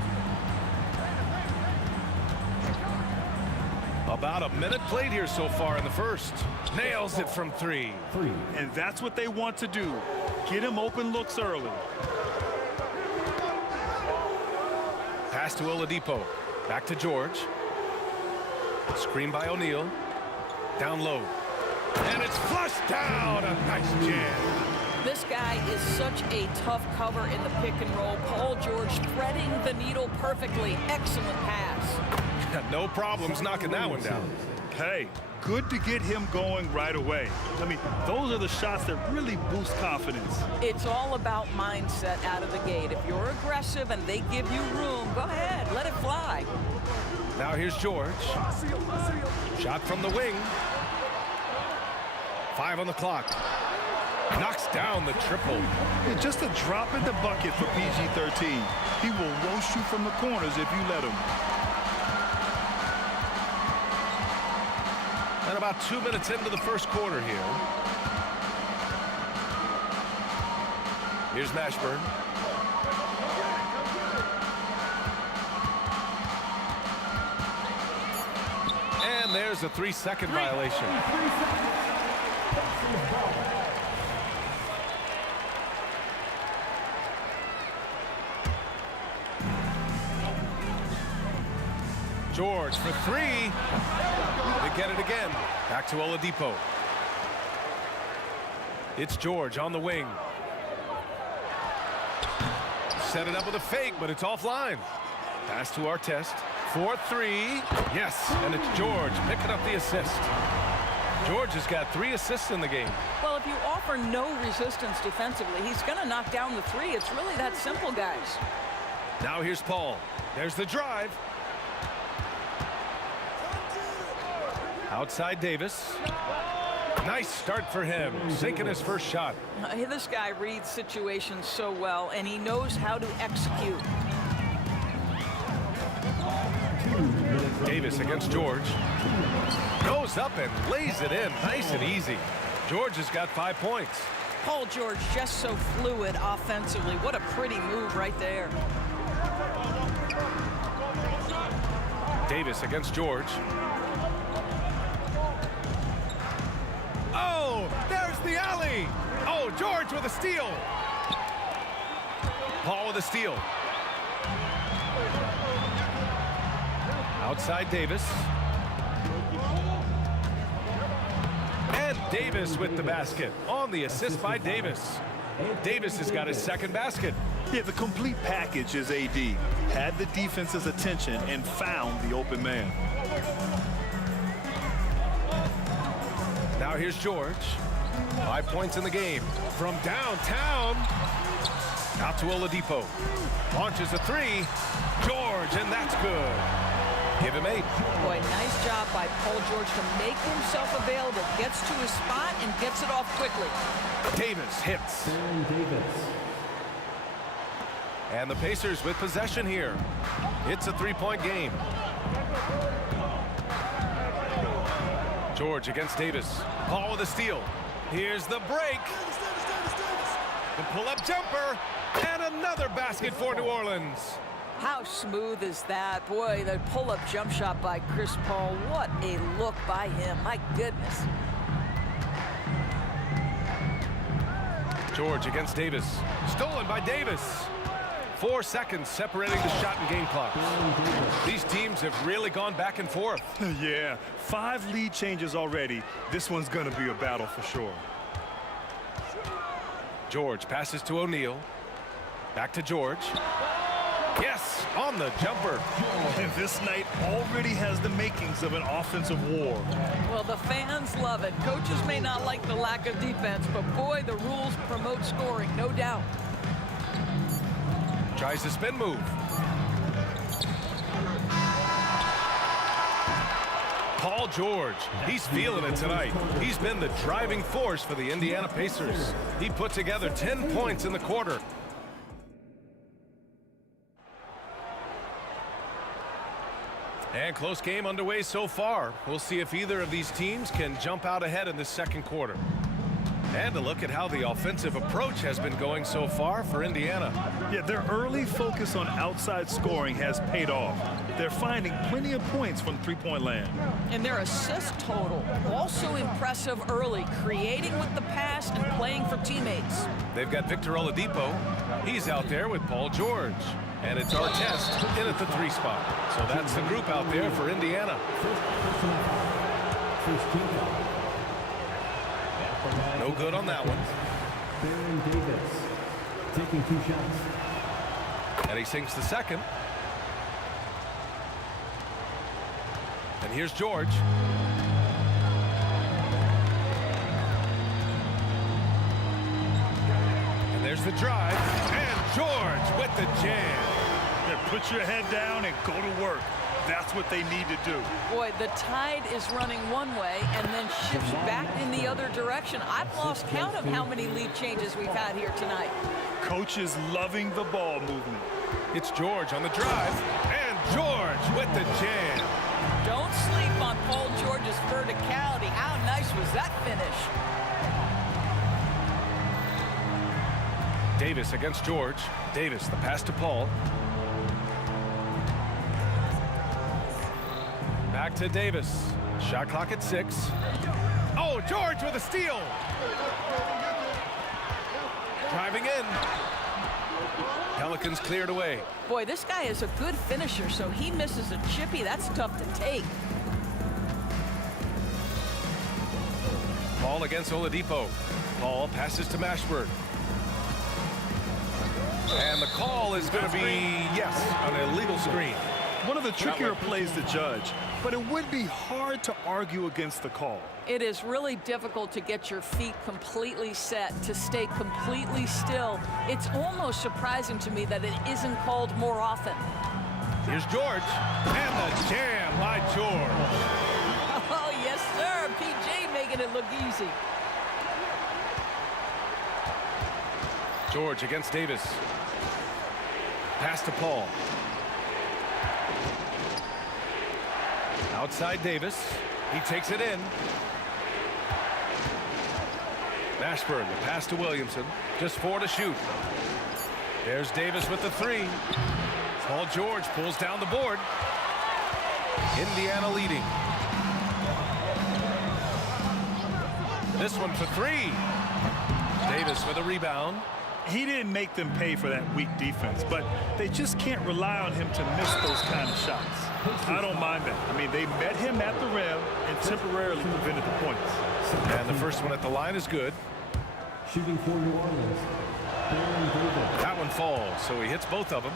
About a minute played here so far in the first. Nails it from three. And that's what they want to do. Get him open looks early. Pass to Oladipo. Back to George. Screen by O'Neal. Down low. And it's flushed down. A nice jam. This guy is such a tough cover in the pick and roll. Paul George threading the needle perfectly. Excellent pass. No problems knocking that one down. Hey, good to get him going right away. I mean, those are the shots that really boost confidence. It's all about mindset out of the gate. If you're aggressive and they give you room, go ahead, let it fly. Now here's George. Shot from the wing. 5 on the clock. Knocks down the triple. Yeah, just a drop in the bucket for PG-13. He will roast you from the corners if you let him. And about 2 minutes into the first quarter here. Here's Mashburn. And there's a 3-second violation. George for three. They get it again. Back to Oladipo. It's George on the wing. Set it up with a fake, but it's offline. Pass to Artest. 4-3. Yes, and it's George picking up the assist. George has got 3 assists in the game. Well, if you offer no resistance defensively, he's going to knock down the 3. It's really that simple, guys. Now here's Paul. There's the drive. Outside Davis. Nice start for him, sinking his first shot. This guy reads situations so well, and he knows how to execute. Davis against George. Goes up and lays it in, nice and easy. George has got 5 points. Paul George just so fluid offensively. What a pretty move right there. Davis against George. Oh, there's the alley. Oh, George with a steal. Paul with a steal. Outside Davis. And Davis with the basket. On the assist by Davis. Davis has got his second basket. Yeah, the complete package is AD. Had the defense's attention and found the open man. Now here's George. 5 points in the game. From downtown. Out to Oladipo. Launches a three. George, and that's good. Give him 8. Boy, nice job by Paul George to make himself available. Gets to his spot and gets it off quickly. Davis hits. And the Pacers with possession here. It's a 3-point game. George against Davis. Paul with a steal. Here's the break. The pull-up jumper. And another basket for New Orleans. How smooth is that? Boy, the pull-up jump shot by Chris Paul. What a look by him. My goodness. George against Davis. Stolen by Davis. 4 seconds separating the shot and game clock. These teams have really gone back and forth. Yeah, 5 lead changes already. This one's going to be a battle for sure. George passes to O'Neal. Back to George. Yes, on the jumper. And this night already has the makings of an offensive war. Well, the fans love it. Coaches may not like the lack of defense, but boy, the rules promote scoring, no doubt. Tries the spin move. Paul George, he's feeling it tonight. He's been the driving force for the Indiana Pacers. He put together 10 points in the quarter. And close game underway so far. We'll see if either of these teams can jump out ahead in this second quarter. And a look at how the offensive approach has been going so far for Indiana. Yeah, their early focus on outside scoring has paid off. They're finding plenty of points from three-point land. And their assist total, also impressive early, creating with the pass and playing for teammates. They've got Victor Oladipo. He's out there with Paul George. And it's Artest in at the 3 spot. So that's the group out there for Indiana. No good on that one. Baron Davis taking 2 shots. And he sinks the second. And here's George. And there's the drive. And George with the jam. Yeah, put your head down and go to work. That's what they need to do. Boy, the tide is running one way and then shifts back in the other direction. I've lost count of how many lead changes we've had here tonight. Coach is loving the ball movement. It's George on the drive. And George with the jam. Don't sleep on Paul George's verticality. How nice was that finish? Davis against George. Davis, the pass to Paul. Back to Davis. Shot clock at 6. Oh, George with a steal. Driving in. Pelicans cleared away. Boy, this guy is a good finisher, so he misses a chippy. That's tough to take. Paul against Oladipo. Paul passes to Mashburn. And the call is going to be, yes, an illegal screen. One of the trickier plays to judge, but it would be hard to argue against the call. It is really difficult to get your feet completely set, to stay completely still. It's almost surprising to me that it isn't called more often. Here's George, and the jam by George. Oh, yes, sir. PJ making it look easy. George against Davis. Pass to Paul. Outside Davis. He takes it in. Mashburn, the pass to Williamson. Just 4 to shoot. There's Davis with the 3. Paul George pulls down the board. Indiana leading. This one for 3. Davis with a rebound. He didn't make them pay for that weak defense, but they just can't rely on him to miss those kind of shots. I don't mind that. I mean, they met him at the rim and temporarily prevented the points. And the first one at the line is good. Shooting for New Orleans. That one falls, so he hits both of them.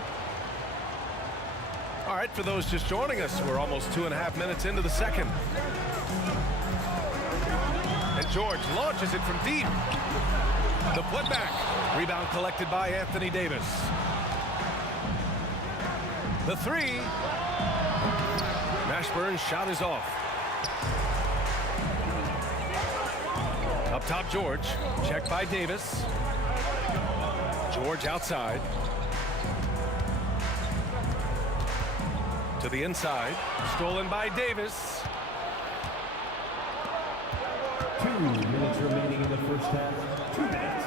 All right, for those just joining us, we're almost 2.5 minutes into the second. And George launches it from deep. The putback. Rebound collected by Anthony Davis. The three. Mashburn's shot is off. Up top, George. Checked by Davis. George outside. To the inside. Stolen by Davis. 2 minutes remaining in the first half. 2 minutes.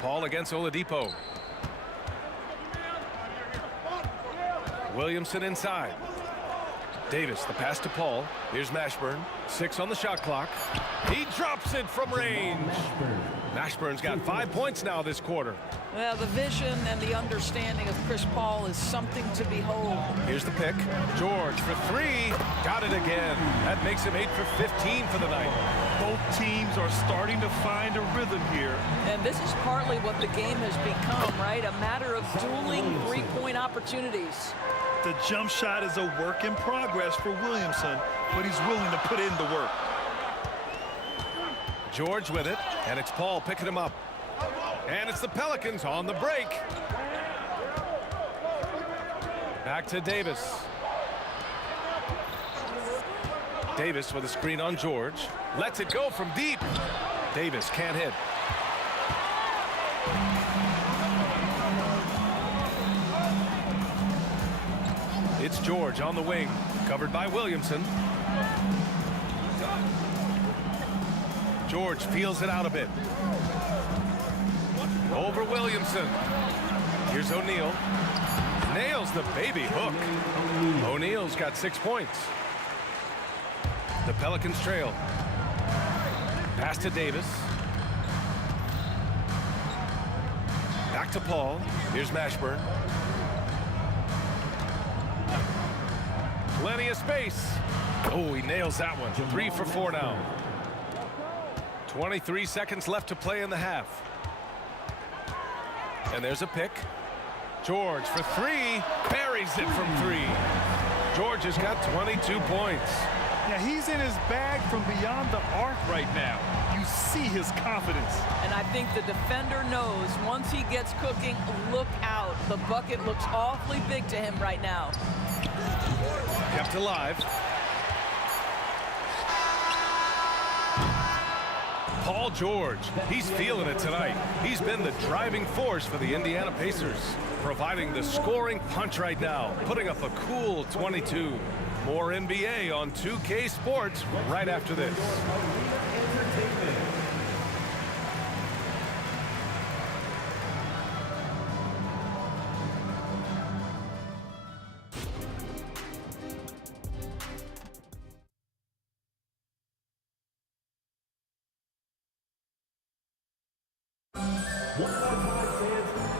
Paul against Oladipo. Williamson inside. Davis, the pass to Paul. Here's Mashburn. 6 on the shot clock. He drops it from range. Mashburn's got 5 points now this quarter. Well, the vision and the understanding of Chris Paul is something to behold. Here's the pick. George for 3. Got it again. That makes him 8 for 15 for the night. Both teams are starting to find a rhythm here. And this is partly what the game has become, right? A matter of dueling three-point opportunities. The jump shot is a work in progress for Williamson, but he's willing to put in the work. George with it, and it's Paul picking him up. And it's the Pelicans on the break. Back to Davis. Davis with a screen on George. Lets it go from deep. Davis can't hit. It's George on the wing, covered by Williamson. George feels it out a bit. Over Williamson. Here's O'Neal. Nails the baby hook. O'Neal's got 6 points. The Pelicans trail. Pass to Davis. Back to Paul. Here's Mashburn. Plenty of space. Oh, he nails that one. 3 for 4 now. 23 seconds left to play in the half. And there's a pick. George for 3. Buries it from 3. George has got 22 points. Yeah, he's in his bag from beyond the arc right now. You see his confidence. And I think the defender knows once he gets cooking, look out. The bucket looks awfully big to him right now. Kept alive. Paul George, he's feeling it tonight. He's been the driving force for the Indiana Pacers, providing the scoring punch right now, putting up a cool 22. More NBA on 2K Sports right after this.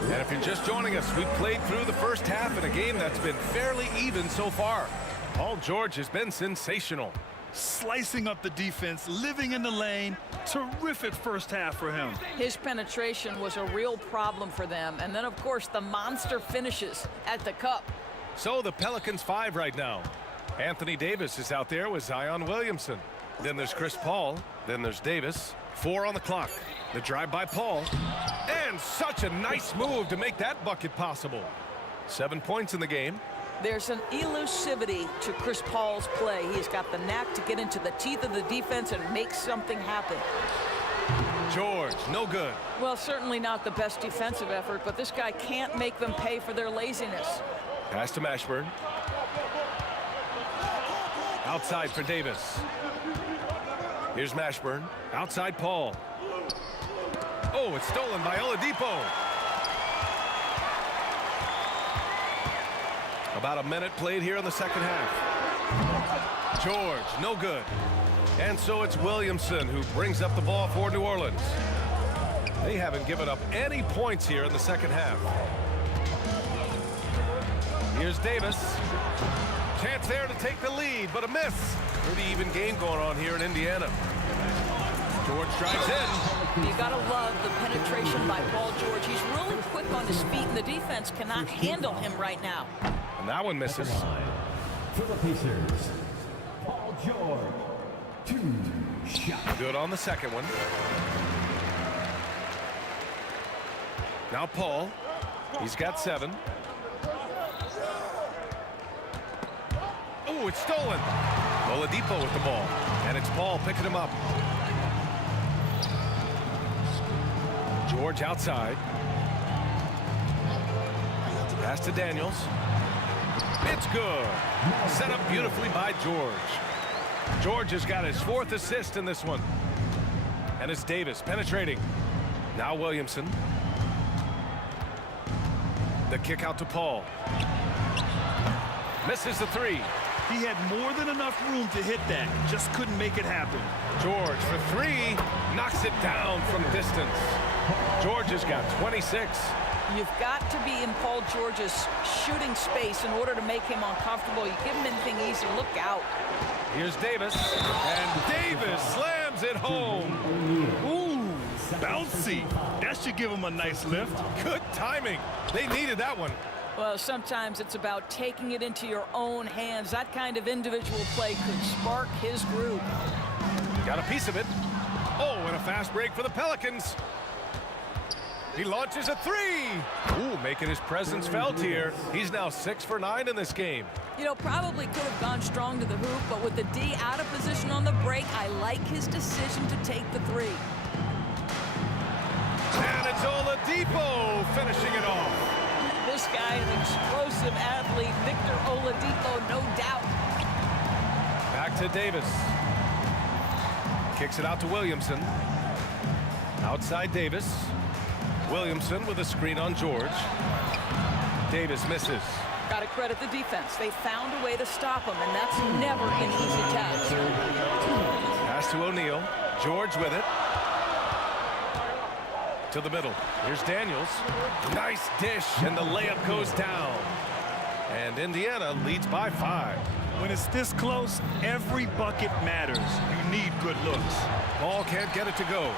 And if you're just joining us, we've played through the first half in a game that's been fairly even so far. Paul George has been sensational. Slicing up the defense, living in the lane. Terrific first half for him. His penetration was a real problem for them. And then, of course, the monster finishes at the cup. So the Pelicans 5 right now. Anthony Davis is out there with Zion Williamson. Then there's Chris Paul. Then there's Davis. 4 on the clock. The drive by Paul. And such a nice move to make that bucket possible. 7 points in the game. There's an elusivity to Chris Paul's play. He's got the knack to get into the teeth of the defense and make something happen. George, no good. Well, certainly not the best defensive effort, but this guy can't make them pay for their laziness. Pass to Mashburn. Outside for Davis. Here's Mashburn. Outside Paul. Oh, it's stolen by Oladipo. About a minute played here in the second half. George, no good. And so it's Williamson who brings up the ball for New Orleans. They haven't given up any points here in the second half. Here's Davis. Chance there to take the lead, but a miss. Pretty even game going on here in Indiana. George drives in. You gotta love the penetration by Paul George. He's really quick on his feet, and the defense cannot handle him right now. And that one misses. For the Pacers, Paul George, 2 shots. Good on the second one. Now Paul. He's got 7. Oh, it's stolen. Oladipo with the ball. And it's Paul picking him up. George outside. Pass to Daniels. It's good. Set up beautifully by George. George has got his 4th assist in this one. And it's Davis penetrating. Now Williamson. The kick out to Paul. Misses the 3. He had more than enough room to hit that. Just couldn't make it happen. George for 3. Knocks it down from distance. George has got 26. You've got to be in Paul George's shooting space in order to make him uncomfortable. You give him anything easy, look out. Here's Davis. And Davis slams it home. Ooh, bouncy. That should give him a nice lift. Good timing. They needed that one. Well, sometimes it's about taking it into your own hands. That kind of individual play could spark his groove. Got a piece of it. Oh, and a fast break for the Pelicans. He launches a 3. Ooh, making his presence felt here. He's now 6 for 9 in this game. You know, probably could have gone strong to the hoop, but with the D out of position on the break, I like his decision to take the 3. And it's Oladipo finishing it off. This guy, an explosive athlete, Victor Oladipo, no doubt. Back to Davis. Kicks it out to Williamson. Outside Davis. Williamson with a screen on George. Davis misses. Got to credit the defense. They found a way to stop him, and that's never an easy task. Pass to O'Neal. George with it. To the middle. Here's Daniels. Nice dish, and the layup goes down. And Indiana leads by 5. When it's this close, every bucket matters. You need good looks. Ball can't get it to go.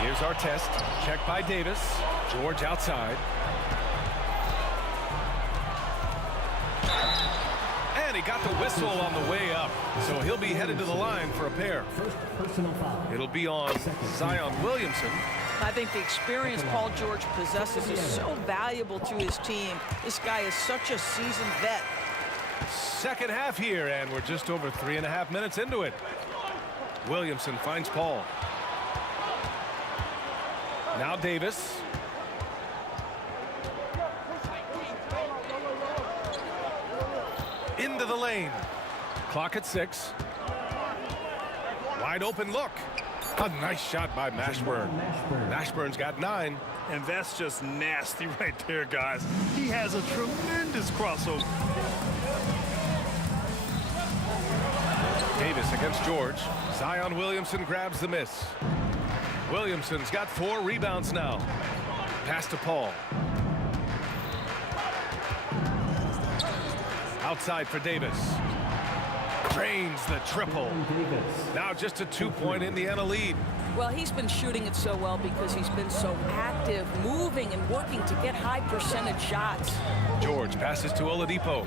Here's our test. Check by Davis. George outside. And he got the whistle on the way up. So he'll be headed to the line for a pair. First personal foul. It'll be on Zion Williamson. I think the experience Paul George possesses is so valuable to his team. This guy is such a seasoned vet. Second half here, and we're just over 3.5 minutes into it. Williamson finds Paul. Now Davis. Into the lane. Clock at 6. Wide open look. A nice shot by Mashburn. Mashburn's got 9. And that's just nasty right there, guys. He has a tremendous crossover. Davis against George. Zion Williamson grabs the miss. Williamson's got 4 rebounds now. Pass to Paul. Outside for Davis. Drains the triple. Now just a 2-point Indiana lead. Well, he's been shooting it so well because he's been so active, moving and working to get high percentage shots. George passes to Oladipo.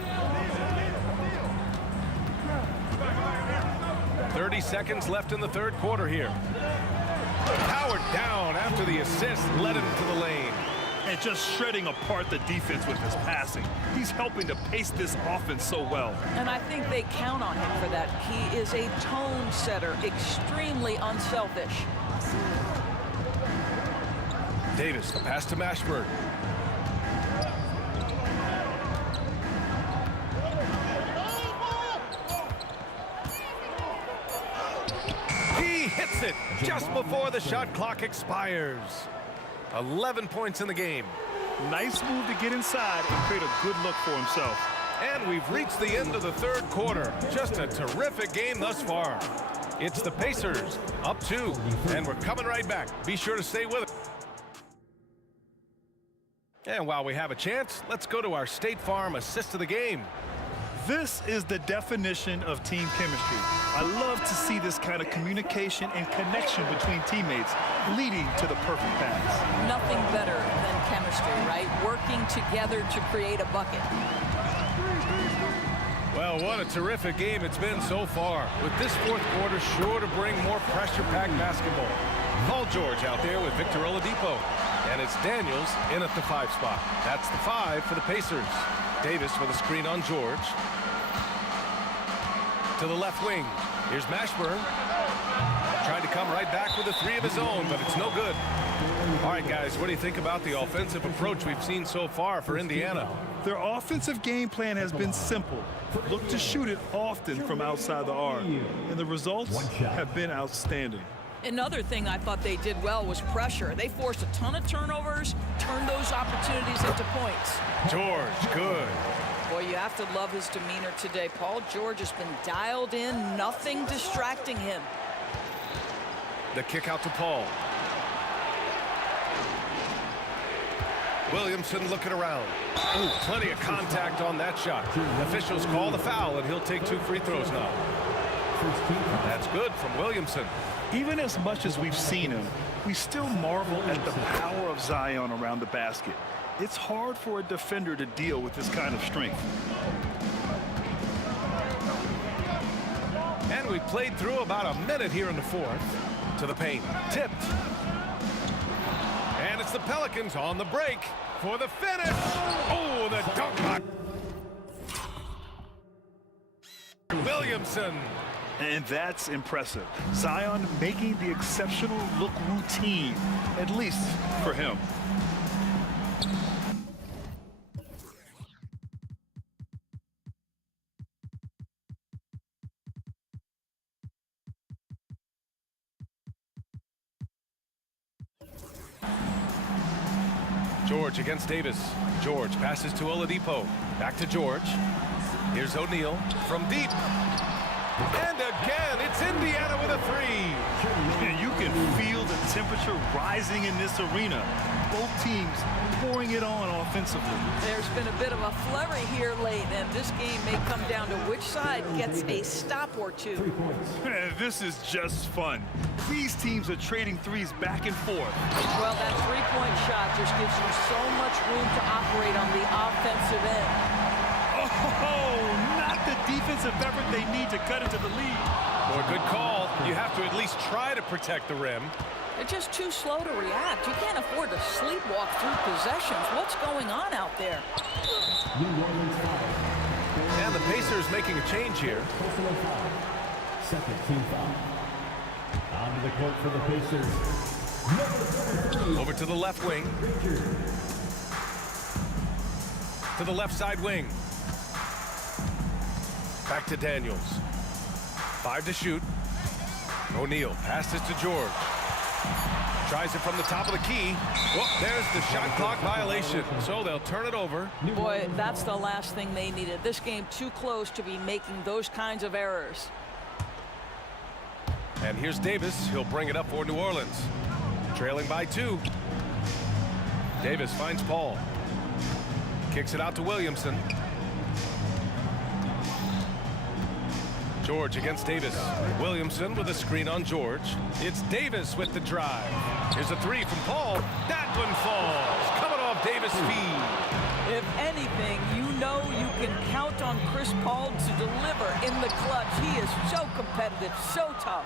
30 seconds left in the third quarter here. Powered down after the assist, led him to the lane. And just shredding apart the defense with his passing. He's helping to pace this offense so well. And I think they count on him for that. He is a tone setter, extremely unselfish. Davis, the pass to Mashburn. He hits it just before the shot clock expires. 11 points in the game. Nice move to get inside and create a good look for himself. And we've reached the end of the third quarter. Just a terrific game thus far. It's the Pacers up 2, and we're coming right back. Be sure to stay with us. And while we have a chance, let's go to our State Farm assist of the game. This is the definition of team chemistry. I love to see this kind of communication and connection between teammates leading to the perfect pass. Nothing better than chemistry, right? Working together to create a bucket. Well, what a terrific game it's been so far. With this fourth quarter sure to bring more pressure-packed basketball. Paul George out there with Victor Oladipo. And it's Daniels in at the 5 spot. That's the 5 for the Pacers. Davis with a screen on George. To the left wing. Here's Mashburn. Tried to come right back with a 3 of his own, but it's no good. All right, guys, what do you think about the offensive approach we've seen so far for Indiana? Their offensive game plan has been simple. Look to shoot it often from outside the arc. And the results have been outstanding. Another thing I thought they did well was pressure. They forced a ton of turnovers, turned those opportunities into points. George, good. Boy, you have to love his demeanor today. Paul George has been dialed in, nothing distracting him. The kick out to Paul. Williamson looking around. Ooh, plenty of contact on that shot. Officials call the foul, and he'll take 2 free throws now. That's good from Williamson. Even as much as we've seen him, we still marvel at the power of Zion around the basket. It's hard for a defender to deal with this kind of strength. And we played through about a minute here in the fourth. To the paint. Tipped. And it's the Pelicans on the break for the finish. Oh, the dunk block. Williamson. And that's impressive. Zion making the exceptional look routine, at least for him. George against Davis. George passes to Oladipo. Back to George. Here's O'Neal from deep. And again, it's Indiana with a 3. And you can feel the temperature rising in this arena. Both teams pouring it on offensively. There's been a bit of a flurry here late, and this game may come down to which side gets a stop or 2. This is just fun. These teams are trading threes back and forth. Well, that three-point shot just gives you so much room to operate on the offensive end. Oh, not the defensive effort they need to cut into the lead. Boy, good call. You have to at least try to protect the rim. They're just too slow to react. You can't afford to sleepwalk through possessions. What's going on out there? And the Pacers making a change here. Second team foul. Onto the court for the Pacers. Over to the left wing. To the left side wing. Back to Daniels. 5 to shoot. O'Neal passes to George. Tries it from the top of the key. Well, there's the shot clock violation. So they'll turn it over. Boy, that's the last thing they needed. This game too close to be making those kinds of errors. And here's Davis. He'll bring it up for New Orleans. Trailing by 2. Davis finds Paul. Kicks it out to Williamson. George against Davis. Williamson with a screen on George. It's Davis with the drive. Here's a 3 from Paul. That one falls. Coming off Davis' feed. If anything, you know you can count on Chris Paul to deliver in the clutch. He is so competitive, so tough.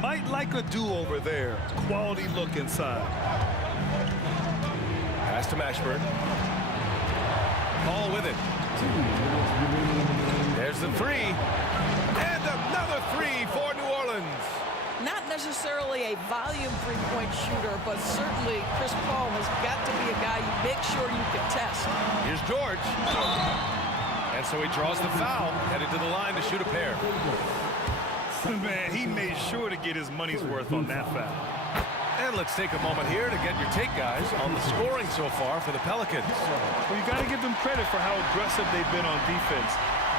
Might like a do-over there. Quality look inside. Pass to Mashburn. Paul with it. There's the 3. And another 3 for New Orleans. Not necessarily a volume three-point shooter, but certainly Chris Paul has got to be a guy you make sure you can test. Here's George. And so he draws the foul, headed to the line to shoot a pair. Man, he made sure to get his money's worth on that foul. And let's take a moment here to get your take, guys, on the scoring so far for the Pelicans. Well, you got to give them credit for how aggressive they've been on defense,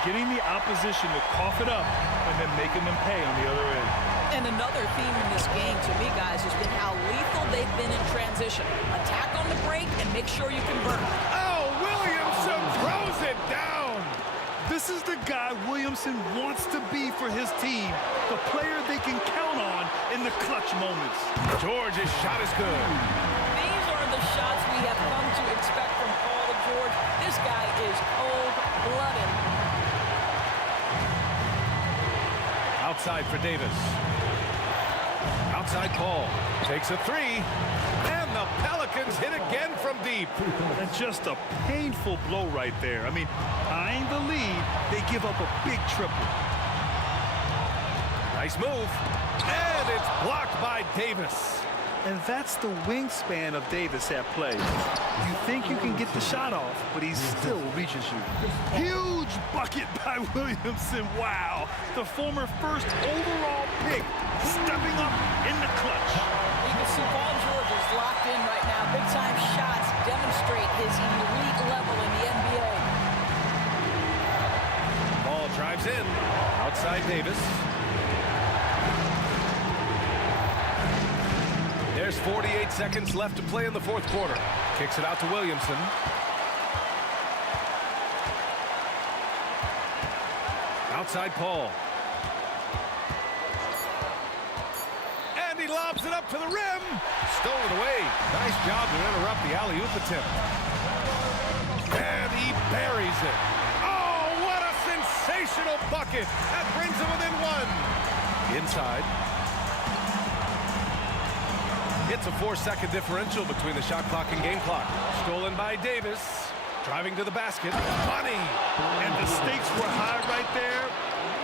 getting the opposition to cough it up and then making them pay on the other end. And another theme in this game, to me, guys, has been how lethal they've been in transition. Attack on the break and make sure you convert. Oh, Williamson throws it down. This is the guy Williamson wants to be for his team, the player they can count on in the clutch moments. George's shot is good. These are the shots we have come to expect from Paul George. This guy is cold-blooded. Outside for Davis. Outside Paul. Takes a three. And the Pelicans hit again from deep. And just a painful blow right there. I mean, tying the lead, they give up a big triple. Nice move. And it's blocked by Davis. And that's the wingspan of Davis at play. You think you can get the shot off, but he still reaches you. Huge bucket by Williamson. Wow. The former first overall pick stepping up in the clutch. You can see Paul George is locked in right now. Big-time shots demonstrate his elite level in the NBA. Ball drives in. Outside Davis. There's 48 seconds left to play in the fourth quarter. Kicks it out to Williamson. Outside Paul. And he lobs it up to the rim. Stolen away. Nice job to interrupt the alley-oop attempt. And he buries it. Oh, what a sensational bucket. That brings him within one. Inside. It's a 4-second differential between the shot clock and game clock. Stolen by Davis. Driving to the basket. Money. And the stakes were high right there.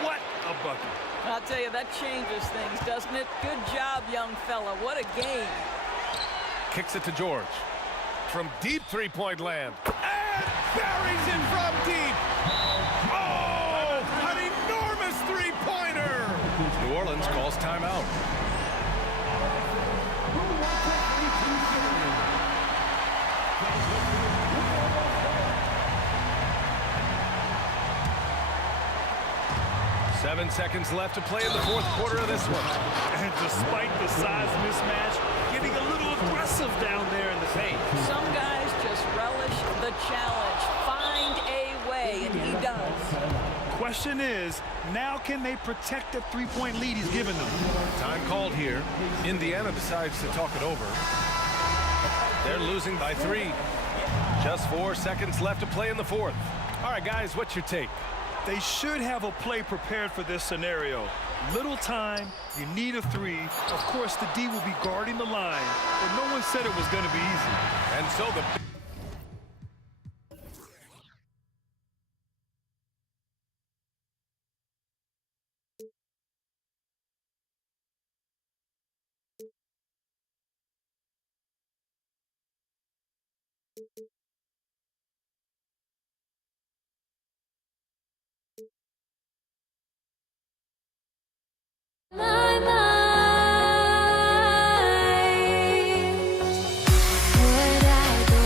What a bucket. I'll tell you, that changes things, doesn't it? Good job, young fella. What a game. Kicks it to George. From deep three-point land. And buries it from deep. Oh, an enormous three-pointer. New Orleans calls timeout. Seven seconds left to play in the fourth quarter of this one. And despite the size mismatch, getting a little aggressive down there in the paint. Some guys just relish the challenge. Find a way, and he does. Question is, now can they protect the three-point lead he's given them? Time called here. Indiana decides to talk it over. They're losing by 3. Just 4 seconds left to play in the fourth. All right, guys, what's your take? They should have a play prepared for this scenario. Little time, you need a three. Of course, the D will be guarding the line, but no one said it was going to be easy. And so the... My mind, would I go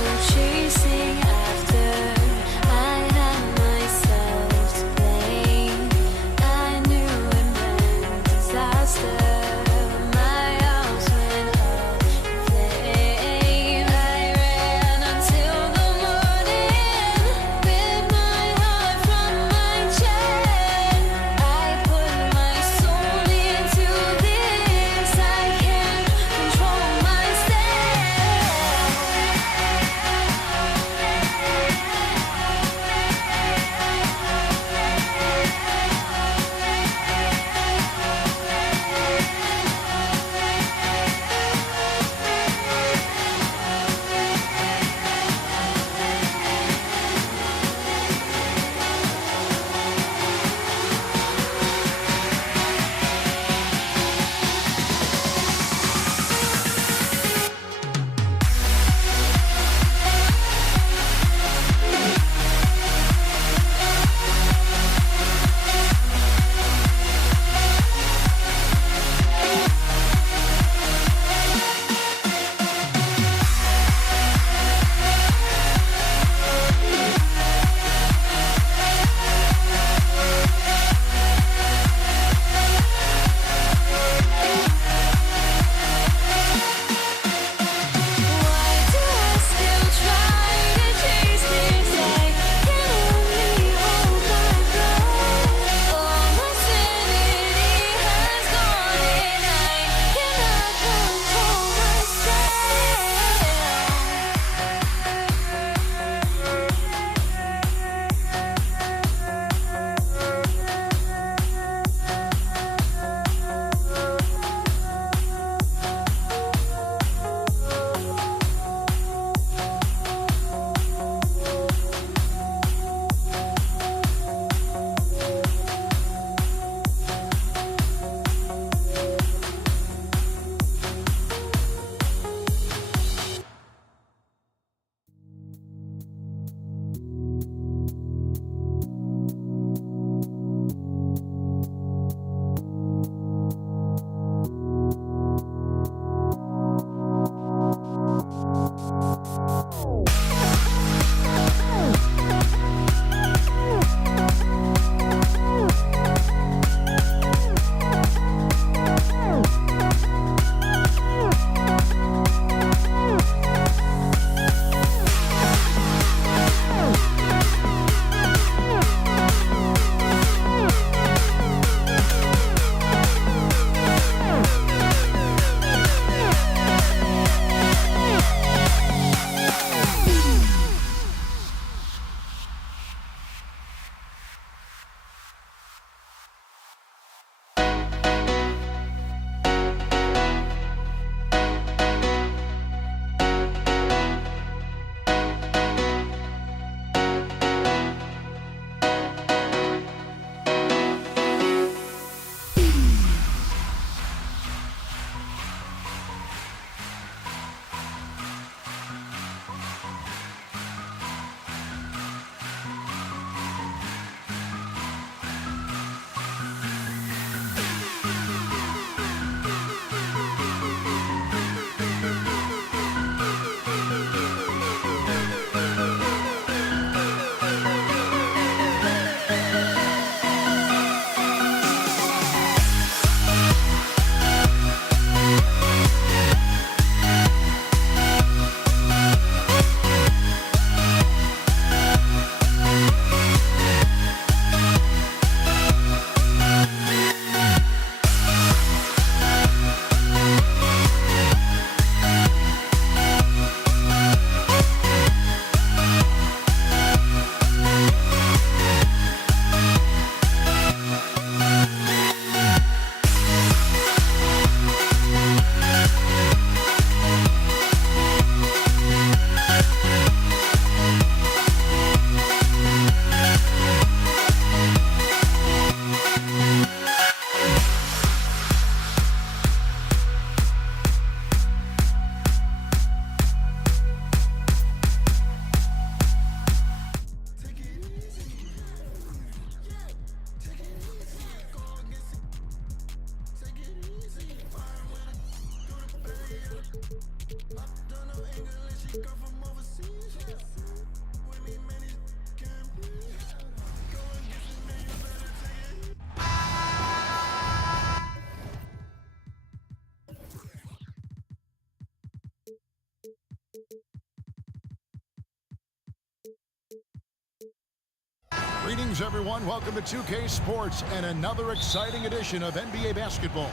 Greetings, everyone. Welcome to 2K Sports and another exciting edition of NBA basketball.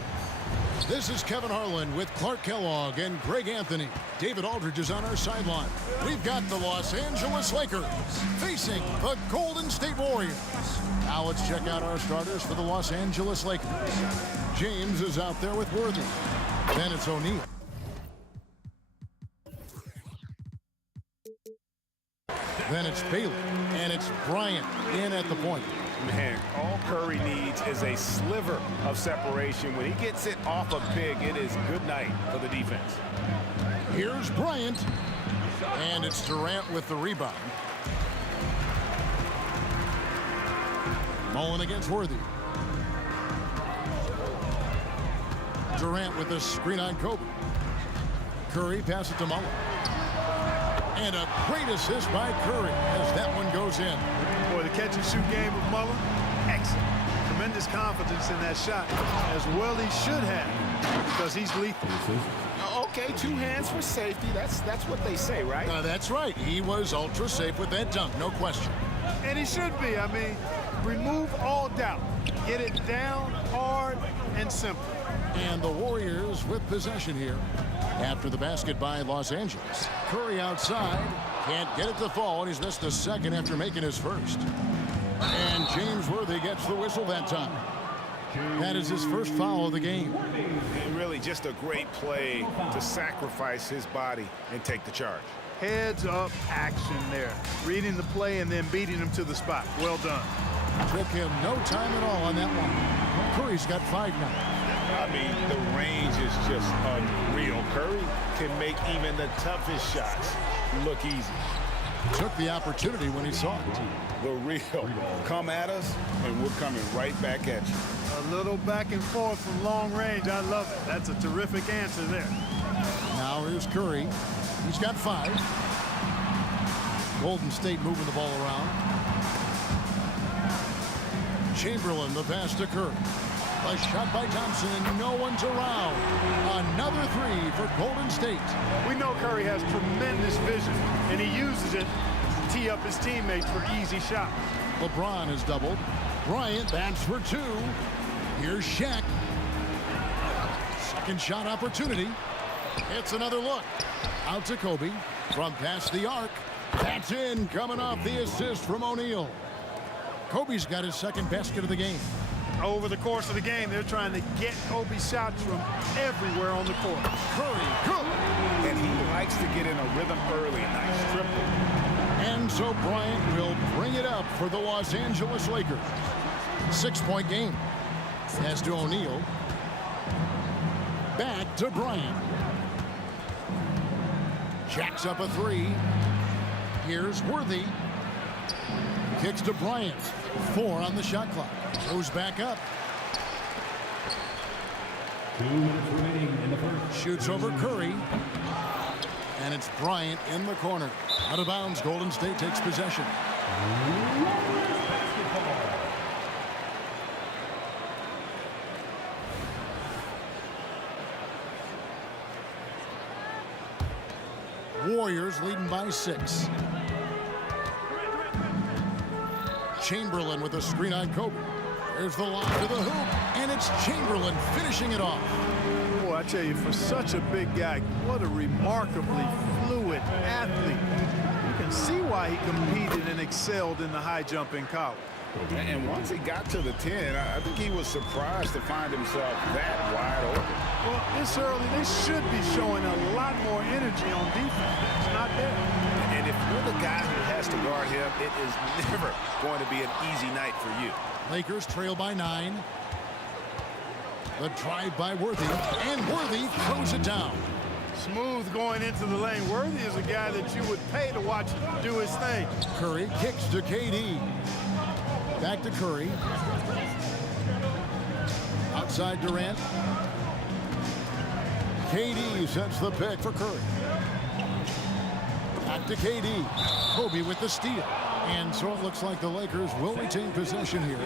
This is Kevin Harlan with Clark Kellogg and Greg Anthony. David Aldridge is on our sideline. We've got the Los Angeles Lakers facing the Golden State Warriors. Now let's check out our starters for the Los Angeles Lakers. James is out there with Worthy. Then it's O'Neal. Then it's Bailey, and it's Bryant in at the point. Man, all Curry needs is a sliver of separation. When he gets it off a big, it is good night for the defense. Here's Bryant, and it's Durant with the rebound. Mullen against Worthy. Durant with a screen on Kobe. Curry passes it to Mullen. And a great assist by Curry as that one goes in. Boy, the catch-and-shoot game of Mullen, excellent. Tremendous confidence in that shot, as well he should have, because he's lethal. Okay, two hands for safety. That's what they say, right? That's right. He was ultra safe with that dunk, no question. And he should be. I mean, remove all doubt. Get it down, hard, and simple. And the Warriors with possession here. After the basket by Los Angeles. Curry outside. Can't get it to fall, and he's missed a second after making his first. And James Worthy gets the whistle that time. That is his first foul of the game. And really just a great play to sacrifice his body and take the charge. Heads-up action there. Reading the play and then beating him to the spot. Well done. Took him no time at all on that one. Curry's got 5 now. I mean, the range is just unreal. Curry can make even the toughest shots look easy. Took the opportunity when he saw it. The real. Come at us, and we're coming right back at you. A little back and forth from long range. I love it. That's a terrific answer there. Now here's Curry. He's got 5. Golden State moving the ball around. Chamberlain, the pass to Curry. A shot by Thompson, and no one's around. Another 3 for Golden State. We know Curry has tremendous vision, and he uses it to tee up his teammates for easy shots. LeBron is doubled. Bryant bats for 2. Here's Shaq. Second shot opportunity. It's another look. Out to Kobe from past the arc. That's in, coming off the assist from O'Neal. Kobe's got his second basket of the game. Over the course of the game, they're trying to get Kobe shots from everywhere on the court. Curry, good. And he likes to get in a rhythm early. Nice triple. And so Bryant will bring it up for the Los Angeles Lakers. 6-point game. As to O'Neal. Back to Bryant. Jacks up a 3. Here's Worthy. Kicks to Bryant. 4 on the shot clock. Goes back up. 2 minutes remaining in the first. Shoots over Curry. And it's Bryant in the corner. Out of bounds. Golden State takes possession. Warriors leading by 6. Chamberlain with a screen on Kobe. There's the lob to the hoop, and it's Chamberlain finishing it off. Boy, I tell you, for such a big guy, what a remarkably fluid athlete. You can see why he competed and excelled in the high jump in college. And once he got to the 10, I think he was surprised to find himself that wide open. Well, this early, they should be showing a lot more energy on defense. It's not there. And if you're the guy who has to guard him, it is never going to be an easy night for you. Lakers trail by 9. The drive by Worthy, and Worthy throws it down. Smooth going into the lane. Worthy is a guy that you would pay to watch do his thing. Curry kicks to KD. Back to Curry. Outside Durant. KD sets the pick for Curry. Back to KD. Kobe with the steal. And so it looks like the Lakers will retain possession here.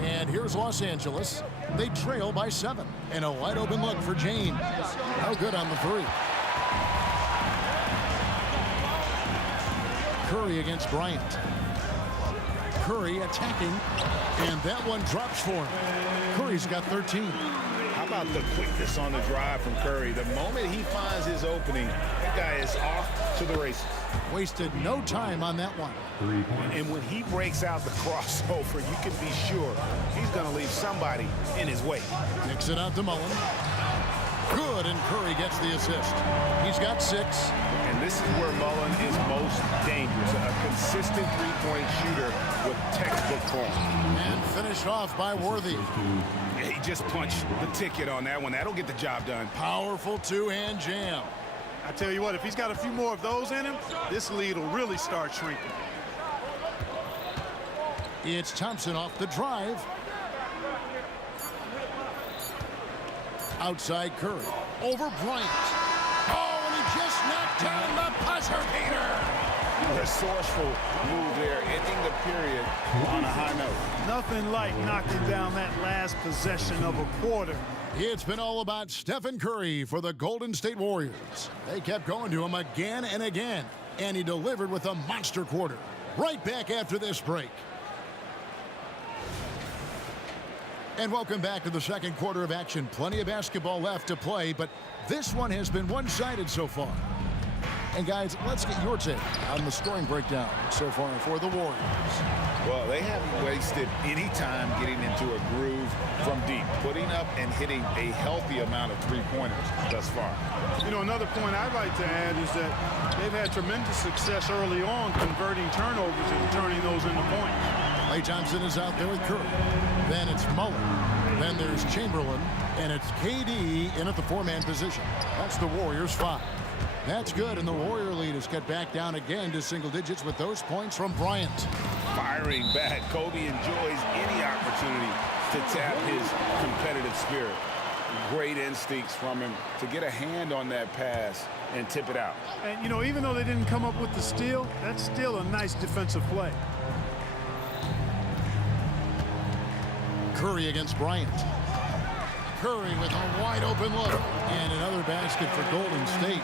And here's Los Angeles. They trail by 7. And a wide open look for James. No good on the 3. Curry against Bryant. Curry attacking, and that one drops for him. Curry's got 13. How about the quickness on the drive from Curry? The moment he finds his opening, that guy is off to the races. Wasted no time on that one. And when he breaks out the crossover, you can be sure he's going to leave somebody in his way. Kicks it out to Mullen. Good, and Curry gets the assist. He's got 6. And this is where Mullen is most dangerous. A consistent three-point shooter with textbook form. And finished off by Worthy. Yeah, he just punched the ticket on that one. That'll get the job done. Powerful two-hand jam. I tell you what, if he's got a few more of those in him, this lead will really start shrinking. It's Thompson off the drive. Outside Curry. Over Bryant. Oh, and he just knocked down the buzzer beater. Resourceful move there, ending the period on a high note. Nothing like knocking down that last possession of a quarter. It's been all about Stephen Curry for the Golden State Warriors. They kept going to him again and again, and he delivered with a monster quarter. Right back after this break. And welcome back to the second quarter of action. Plenty of basketball left to play, but this one has been one-sided so far. And guys, let's get your take on the scoring breakdown so far for the Warriors. Well, they haven't wasted any time getting into a groove from deep, putting up and hitting a healthy amount of three-pointers thus far. You know, another point I'd like to add is that they've had tremendous success early on converting turnovers and turning those into points. Klay Thompson is out there with Curry. Then it's Mullen. Then there's Chamberlain. And it's KD in at the 4-man position. That's the Warriors' 5. That's good, and the Warrior lead is cut back down again to single digits with those points from Bryant. Firing back. Kobe enjoys any opportunity to tap his competitive spirit. Great instincts from him to get a hand on that pass and tip it out. And, you know, even though they didn't come up with the steal, that's still a nice defensive play. Curry against Bryant. Curry with a wide open look. And another basket for Golden State.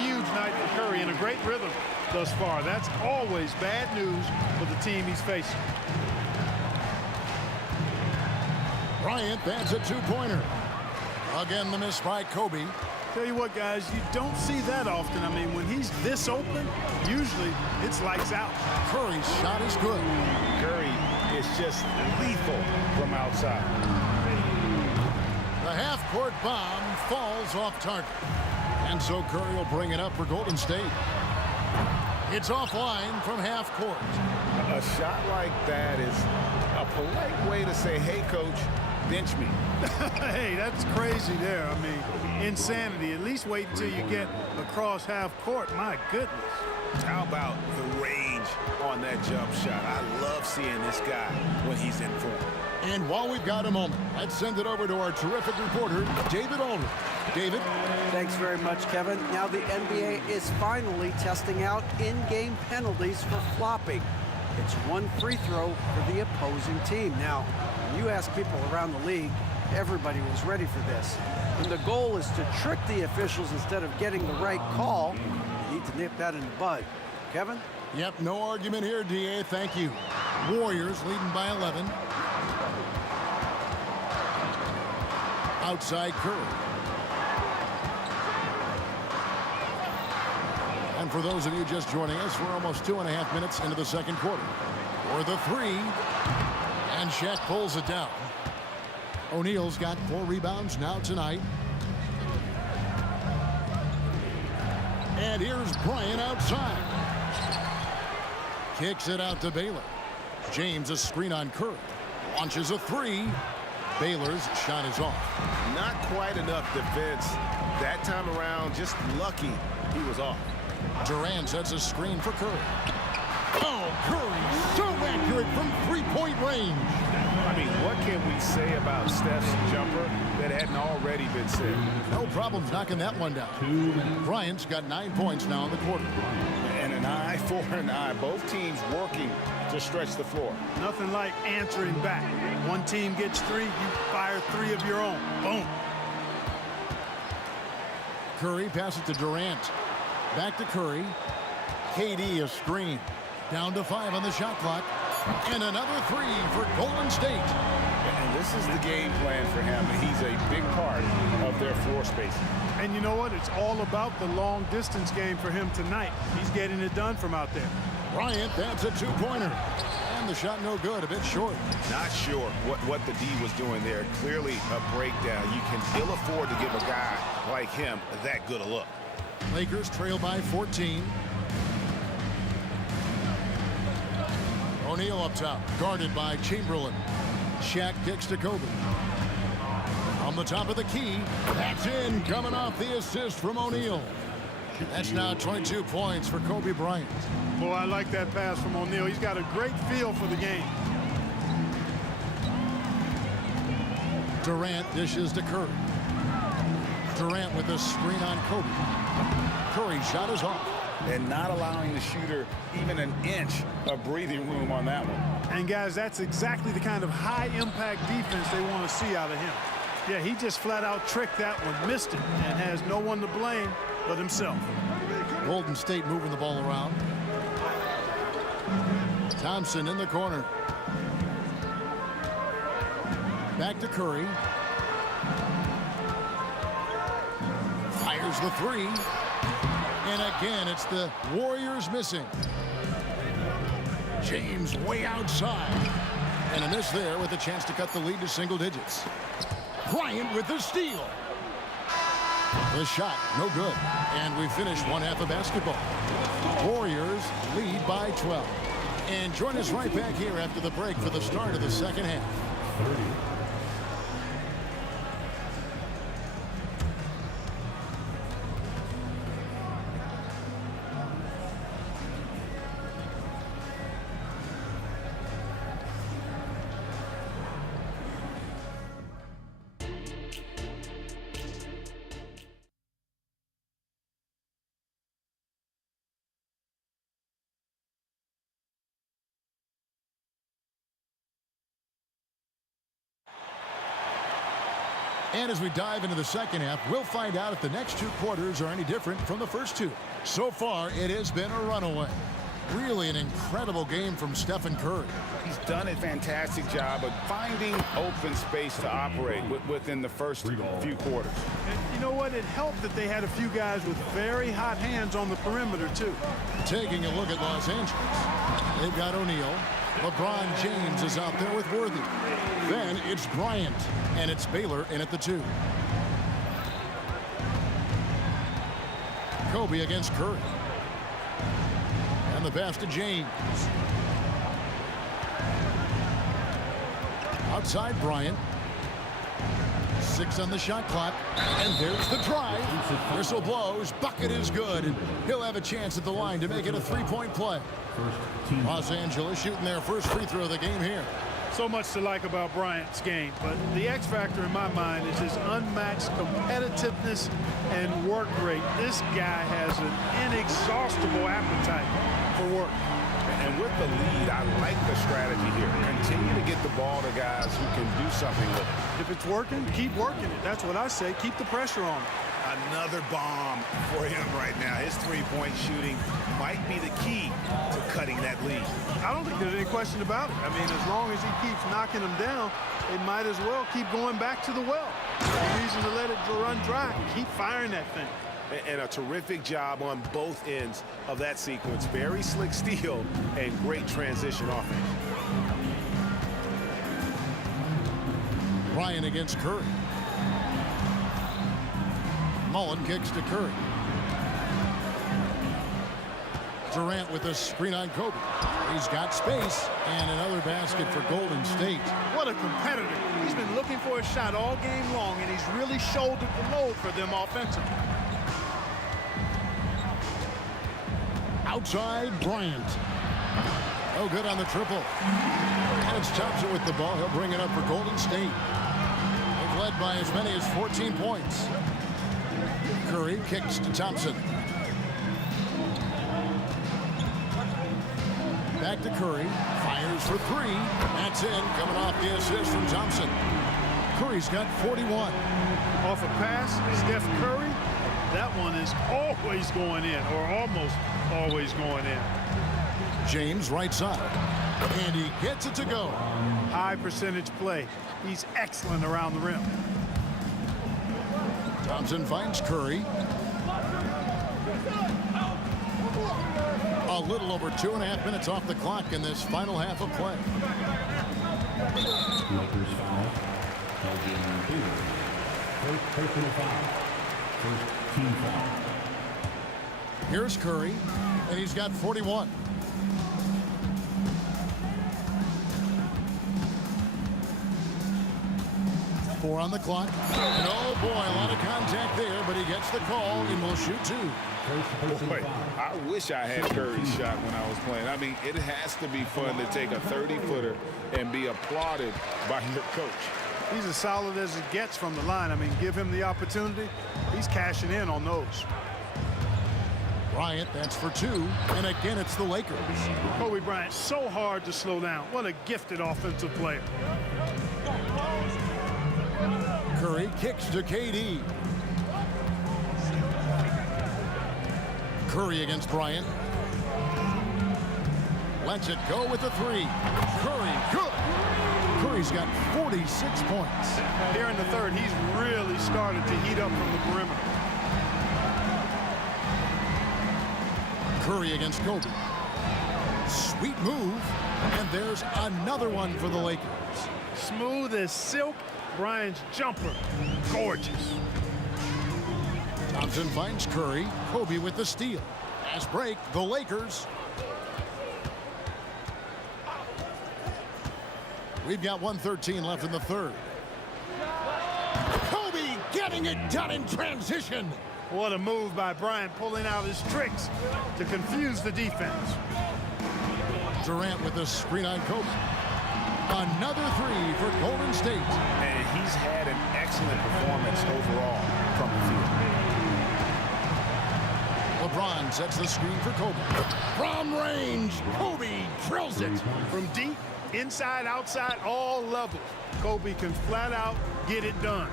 Huge night for Curry and a great rhythm thus far. That's always bad news for the team he's facing. Bryant bats a two-pointer. Again, the miss by Kobe. Tell you what, guys, you don't see that often. I mean, when he's this open, usually it's lights out. Curry's shot is good. Curry is just lethal from outside. The half-court bomb falls off target. And so Curry will bring it up for Golden State. It's offline from half court. A shot like that is a polite way to say, hey, coach, bench me. Hey, that's crazy there. I mean, insanity. At least wait until you get across half court. My goodness. How about the range on that jump shot? I love seeing this guy when he's in form. And while we've got a moment, let's send it over to our terrific reporter, David Aldridge. David? Thanks very much, Kevin. Now the NBA is finally testing out in-game penalties for flopping. It's one free throw for the opposing team. Now, when you ask people around the league, everybody was ready for this. And the goal is to trick the officials instead of getting the right call. You need to nip that in the bud. Kevin? Yep, no argument here, DA. Thank you. Warriors leading by 11. Outside Curry. And for those of you just joining us, we're almost 2.5 minutes into the second quarter. For the three. And Shaq pulls it down. O'Neal's got 4 rebounds now tonight. And here's Bryant outside. Kicks it out to Baylor. James a screen on Curry. Launches a 3. Baylor's shot is off. Not quite enough defense that time around. Just lucky he was off. Durant sets a screen for Curry. Oh, Curry so accurate from three-point range. I mean, what can we say about Steph's jumper that hadn't already been said? No problems knocking that one down. Bryant's got 9 points now in the quarter. And an eye for an eye. Both teams working to stretch the floor. Nothing like answering back. One team gets 3, you fire 3 of your own. Boom. Curry passes to Durant. Back to Curry. KD a screen. Down to 5 on the shot clock. And another 3 for Golden State. And this is the game plan for him. He's a big part of their floor spacing. And you know what? It's all about the long distance game for him tonight. He's getting it done from out there. Bryant, that's a two-pointer. And the shot no good, a bit short. Not sure what the D was doing there. Clearly a breakdown. You can ill afford to give a guy like him that good a look. Lakers trail by 14. O'Neal up top, guarded by Chamberlain. Shaq kicks to Kobe. On the top of the key, that's in, coming off the assist from O'Neal. That's now 22 points for Kobe Bryant. Boy, I like that pass from O'Neal. He's got a great feel for the game. Durant dishes to Curry. Durant with a screen on Kobe. Curry shot is off. And not allowing the shooter even an inch of breathing room on that one. And guys, that's exactly the kind of high-impact defense they want to see out of him. Yeah, he just flat out tricked that one, missed it, and has no one to blame but himself. Golden State moving the ball around. Thompson in the corner. Back to Curry. Fires the 3. And again, it's the Warriors missing. James way outside. And a miss there with a chance to cut the lead to single digits. Bryant with the steal. The shot, no good. And we finish one half of basketball. Warriors lead by 12. And join us right back here after the break for the start of the second half. And as we dive into the second half, we'll find out if the next 2 quarters are any different from the first 2. So far, it has been a runaway. Really an incredible game from Stephen Curry. He's done a fantastic job of finding open space to operate within the first few quarters. And you know what? It helped that they had a few guys with very hot hands on the perimeter, too. Taking a look at Los Angeles. They've got O'Neal. LeBron James is out there with Worthy. Then it's Bryant, and it's Baylor in at the 2. Kobe against Curry. And the pass to James. Outside Bryant. 6 on the shot clock. And there's the drive. Whistle blows. Bucket is good. And he'll have a chance at the line to make it a 3-point play. Los Angeles shooting their first free throw of the game here. So much to like about Bryant's game, but the X factor in my mind is his unmatched competitiveness and work rate. This guy has an inexhaustible appetite for work. And with the lead, I like the strategy here. Continue to get the ball to guys who can do something with it. If it's working, keep working it. That's what I say. Keep the pressure on him. Another bomb for him right now. His three-point shooting might be the key to cutting that lead. I don't think there's any question about it. I mean, as long as he keeps knocking them down, they might as well keep going back to the well. No reason to let it run dry. Keep firing that thing. And a terrific job on both ends of that sequence. Very slick steal and great transition offense. Ryan against Curry. Mullen kicks to Curry. Durant with a screen on Kobe. He's got space, and another basket for Golden State. What a competitor. He's been looking for a shot all game long, and he's really shouldered the load for them offensively. Outside Bryant. Oh, good on the triple. And it's Thompson with the ball. He'll bring it up for Golden State. They've led by as many as 14 points. Curry kicks to Thompson. Back to Curry. Fires for 3. That's in. Coming off the assist from Thompson. Curry's got 41. Off a pass, Steph Curry. That one is always going in, or almost always going in. James right side. And he gets it to go. High percentage play. He's excellent around the rim. Thompson finds Curry. A little over 2.5 minutes off the clock in this final half of play. Lakers foul. First personal foul. First team foul. Here's Curry, and he's got 41. Four on the clock. And oh boy, a lot of contact there, but he gets the call and will shoot two. Boy, I wish I had Curry's shot when I was playing. I mean, it has to be fun to take a 30-footer and be applauded by your coach. He's as solid as it gets from the line. I mean, give him the opportunity. He's cashing in on those. Bryant, that's for two. And again, it's the Lakers. Kobe Bryant, so hard to slow down. What a gifted offensive player. Curry kicks to KD. Curry against Bryant. Lets it go with the three. Curry, good. Curry's got 46 points. Here in the third, he's really started to heat up from the perimeter. Curry against Kobe. Sweet move. And there's another one for the Lakers. Smooth as silk. Bryant's jumper. Gorgeous. Thompson finds Curry. Kobe with the steal. Fast break. The Lakers. We've got 1:13 left in the third. Kobe getting it done in transition. What a move by Bryant, pulling out his tricks to confuse the defense. Durant with the screen on Kobe. Another three for Golden State. And he's had an excellent performance overall from the field. LeBron sets the screen for Kobe. From range, Kobe drills it. From deep, inside, outside, all levels. Kobe can flat out get it done.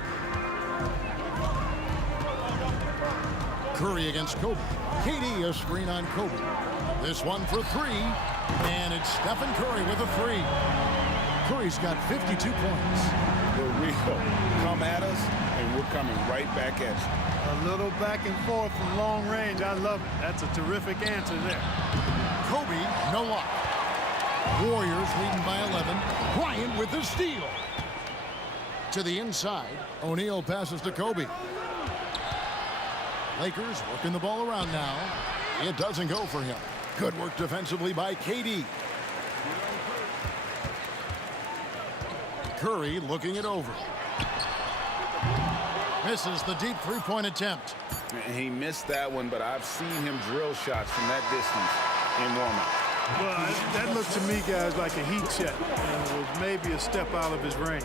Curry against Kobe. KD a screen on Kobe. This one for three. And it's Stephen Curry with a three. Curry's got 52 points. The real come at us, and we're coming right back at you. A little back and forth from long range. I love it. That's a terrific answer there. Kobe, no luck. Warriors leading by 11. Bryant with the steal. To the inside. O'Neal passes to Kobe. Lakers working the ball around now. It doesn't go for him. Good work defensively by KD. Curry looking it over. Misses the deep three-point attempt. He missed that one, but I've seen him drill shots from that distance in warm-up. Well, that looked to me, guys, like a heat check. And it was maybe a step out of his range.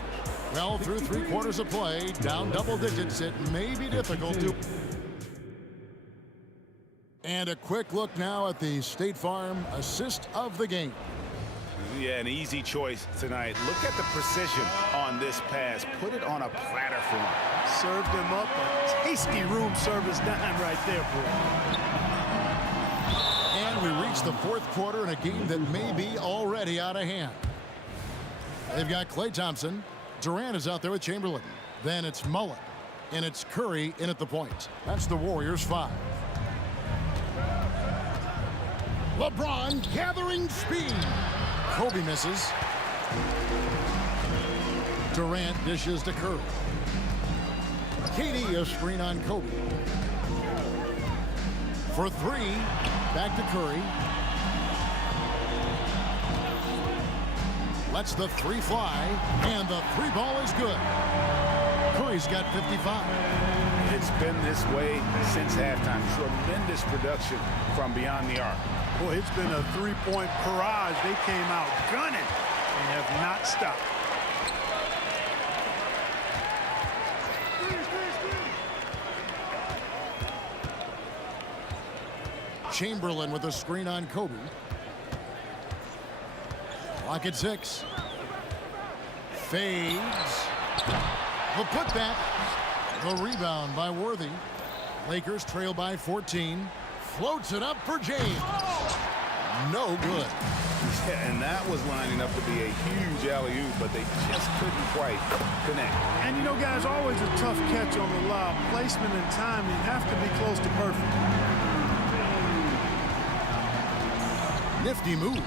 Well, through 3 quarters of play, down double digits, it may be difficult to... And a quick look now at the State Farm assist of the game. Yeah, an easy choice tonight. Look at the precision on this pass. Put it on a platter for him. Served him up a tasty room service dime right there, bro. And we reach the fourth quarter in a game that may be already out of hand. They've got Klay Thompson. Durant is out there with Chamberlain. Then it's Mullen. And it's Curry in at the point. That's the Warriors' 5. LeBron gathering speed. Kobe misses. Durant dishes to Curry. KD a screen on Kobe. For three, back to Curry. Lets the three fly, and the three ball is good. Curry's got 55. It's been this way since halftime. Tremendous production from beyond the arc. Boy, it's been a three-point barrage. They came out gunning and have not stopped. Chamberlain with a screen on Kobe. Clock at 6. Fades. The putback. The rebound by Worthy. Lakers trail by 14. Floats it up for James. no good. Yeah, and that was lining up to be a huge alley-oop, but they just couldn't quite connect. And you know, guys, always a tough catch on the lob. Placement and timing have to be close to perfect. Nifty move.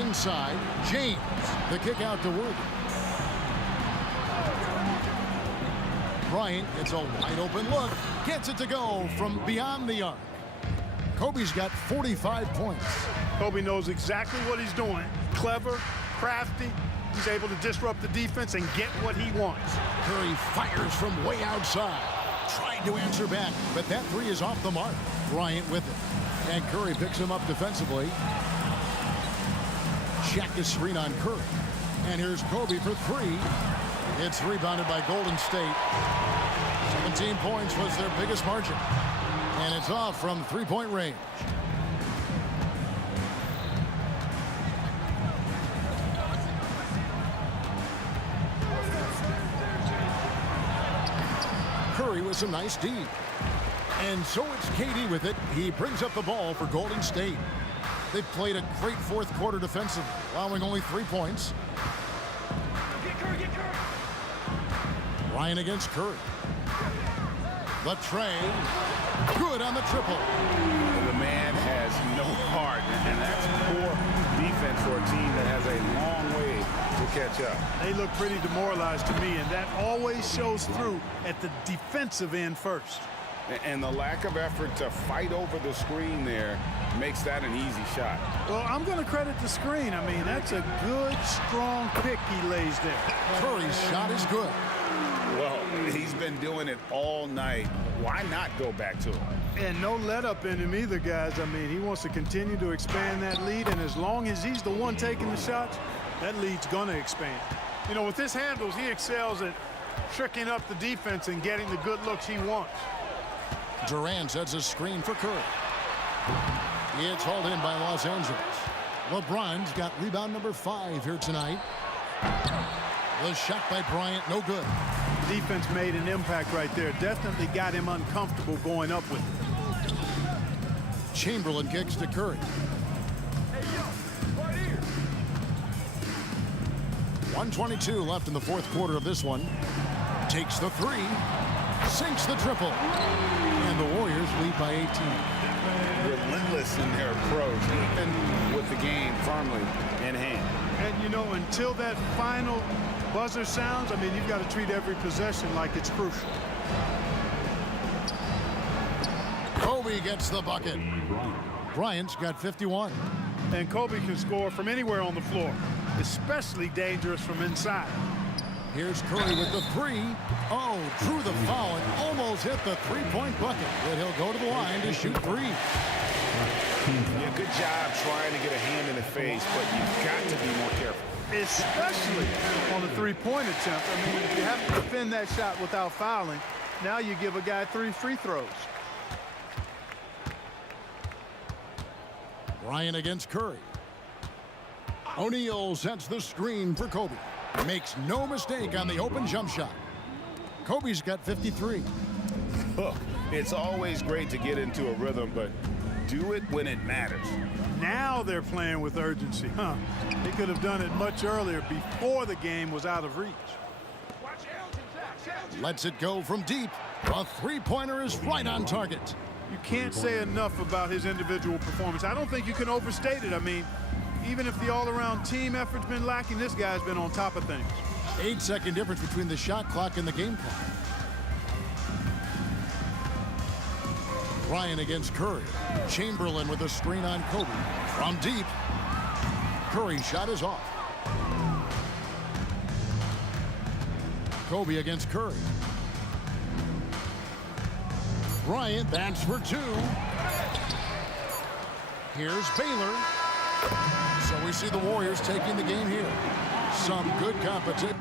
Inside, James. The kick out to Worthy. Bryant gets a wide open look. Gets it to go from beyond the arc. Kobe's got 45 points. Kobe knows exactly what he's doing. Clever, crafty. He's able to disrupt the defense and get what he wants. Curry fires from way outside. Trying to answer back, but that three is off the mark. Bryant with it. And Curry picks him up defensively. Check his screen on Curry. And here's Kobe for three. It's rebounded by Golden State. 17 points was their biggest margin. And it's off from three-point range. Curry with some nice D. And so it's KD with it. He brings up the ball for Golden State. They've played a great fourth quarter defensively, allowing only 3 points. Ryan against Curry. The tray. Good on the triple. The man has no heart, and that's poor defense for a team that has a long way to catch up. They look pretty demoralized to me, and that always shows through at the defensive end first. And the lack of effort to fight over the screen there makes that an easy shot. Well, I'm going to credit the screen. I mean, that's a good, strong pick he lays there. Curry's shot is good. Well, he's been doing it all night. Why not go back to him? And no let up in him either, guys. I mean, he wants to continue to expand that lead, and as long as he's the one taking the shots, that lead's going to expand. You know, with his handles, he excels at tricking up the defense and getting the good looks he wants. Durant sets a screen for Curry. It's hauled in by Los Angeles. LeBron's got rebound number 5 here tonight. The shot by Bryant, no good. Defense made an impact right there. Definitely got him uncomfortable going up with it. Chamberlain kicks to Curry. 1:22 left in the fourth quarter of this one. Takes the three. Sinks the triple. And the Warriors lead by 18. Relentless in their approach, even with the game firmly in hand. And, you know, until that final buzzer sounds, I mean, you've got to treat every possession like it's crucial. Kobe gets the bucket. Bryant's got 51. And Kobe can score from anywhere on the floor, especially dangerous from inside. Here's Curry with the three. Oh, drew the foul and almost hit the three-point bucket. But he'll go to the line to shoot three. Yeah, good job trying to get a hand in the face, but you've got to be more careful. Especially on the three-point attempt. I mean, if you have to defend that shot without fouling, now you give a guy 3 free throws. Bryant against Curry. O'Neal sets the screen for Kobe. Makes no mistake on the open jump shot. Kobe's got 53. Look, it's always great to get into a rhythm, but do it when it matters. Now they're playing with urgency, huh? They could have done it much earlier before the game was out of reach. Lets it go from deep. A three-pointer is right on target. You can't say enough about his individual performance. I don't think you can overstate it. I mean, even if the all-around team effort's been lacking, this guy's been on top of things. 8-second difference between the shot clock and the game clock. Bryant against Curry. Chamberlain with a screen on Kobe. From deep. Curry's shot is off. Kobe against Curry. Bryant bats for two. Here's Baylor. So we see the Warriors taking the game here. Some good competition.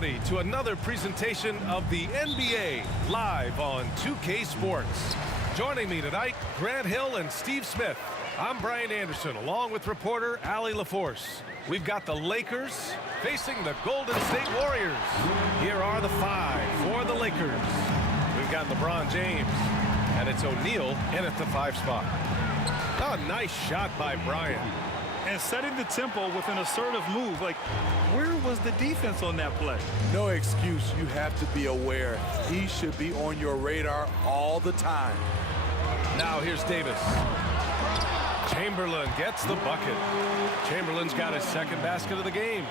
everybody, to another presentation of the NBA live on 2K Sports. Joining me tonight, Grant Hill and Steve Smith. I'm Brian Anderson, along with reporter Allie LaForce. We've got the Lakers facing the Golden State Warriors. Here are the five for the Lakers. We've got LeBron James, and it's O'Neal in at the 5 spot. Oh, nice shot by Bryant. And setting the tempo with an assertive move. Like, where was the defense on that play? No excuse. You have to be aware. He should be on your radar all the time. Now here's Davis. Chamberlain gets the bucket. Chamberlain's got his second basket of the game.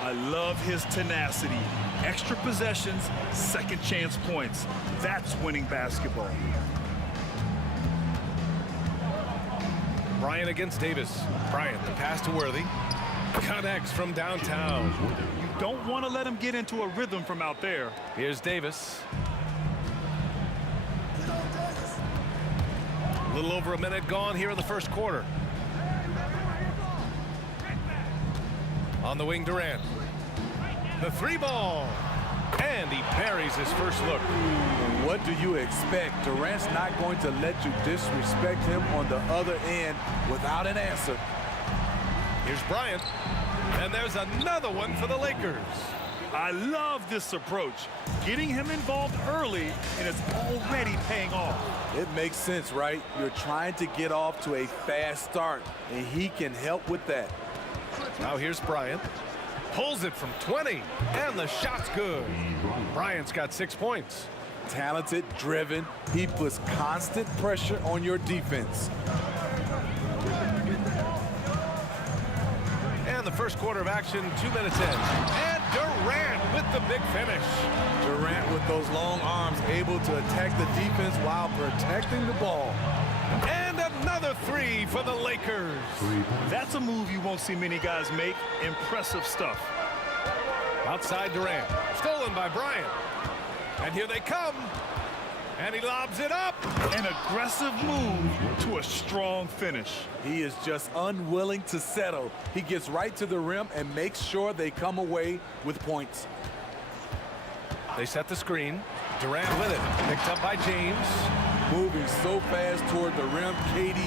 I love his tenacity. Extra possessions, second chance points. That's winning basketball. Bryant against Davis. Bryant, the pass to Worthy. Connects from downtown. You don't want to let him get into a rhythm from out there. Here's Davis. A little over a minute gone here in the first quarter. On the wing, Durant. The three ball. And he parries his first look. What do you expect? Durant's not going to let you disrespect him on the other end without an answer. Here's Bryant. And there's another one for the Lakers. I love this approach. Getting him involved early, and it's already paying off. It makes sense, right? You're trying to get off to a fast start, and he can help with that. Now here's Bryant. Pulls it from 20, and the shot's good. Bryant's got 6 points. Talented, driven. He puts constant pressure on your defense. And the first quarter of action, 2 minutes in. And Durant with the big finish. Durant with those long arms, able to attack the defense while protecting the ball. And another three for the Lakers. That's a move you won't see many guys make. Impressive stuff. Outside Durant. Stolen by Bryant. And here they come. And he lobs it up. An aggressive move to a strong finish. He is just unwilling to settle. He gets right to the rim and makes sure they come away with points. They set the screen. Durant with it. Picked up by James. Moving so fast toward the rim, KD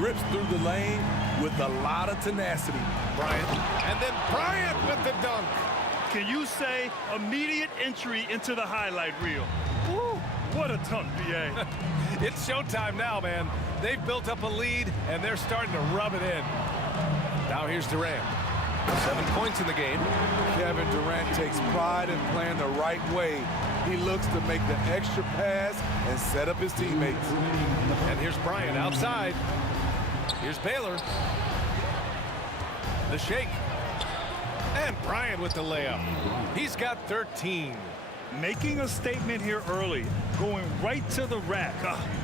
rips through the lane with a lot of tenacity. Bryant. And then Bryant with the dunk. Can you say immediate entry into the highlight reel? Woo, what a dunk, B.A. It's showtime now, man. They've built up a lead, and they're starting to rub it in. Now here's Durant. 7 points in the game. Kevin Durant takes pride in playing the right way. He looks to make the extra pass and set up his teammates. And here's Bryant outside. Here's Baylor. The shake. And Bryant with the layup. He's got 13. Making a statement here early. Going right to the rack.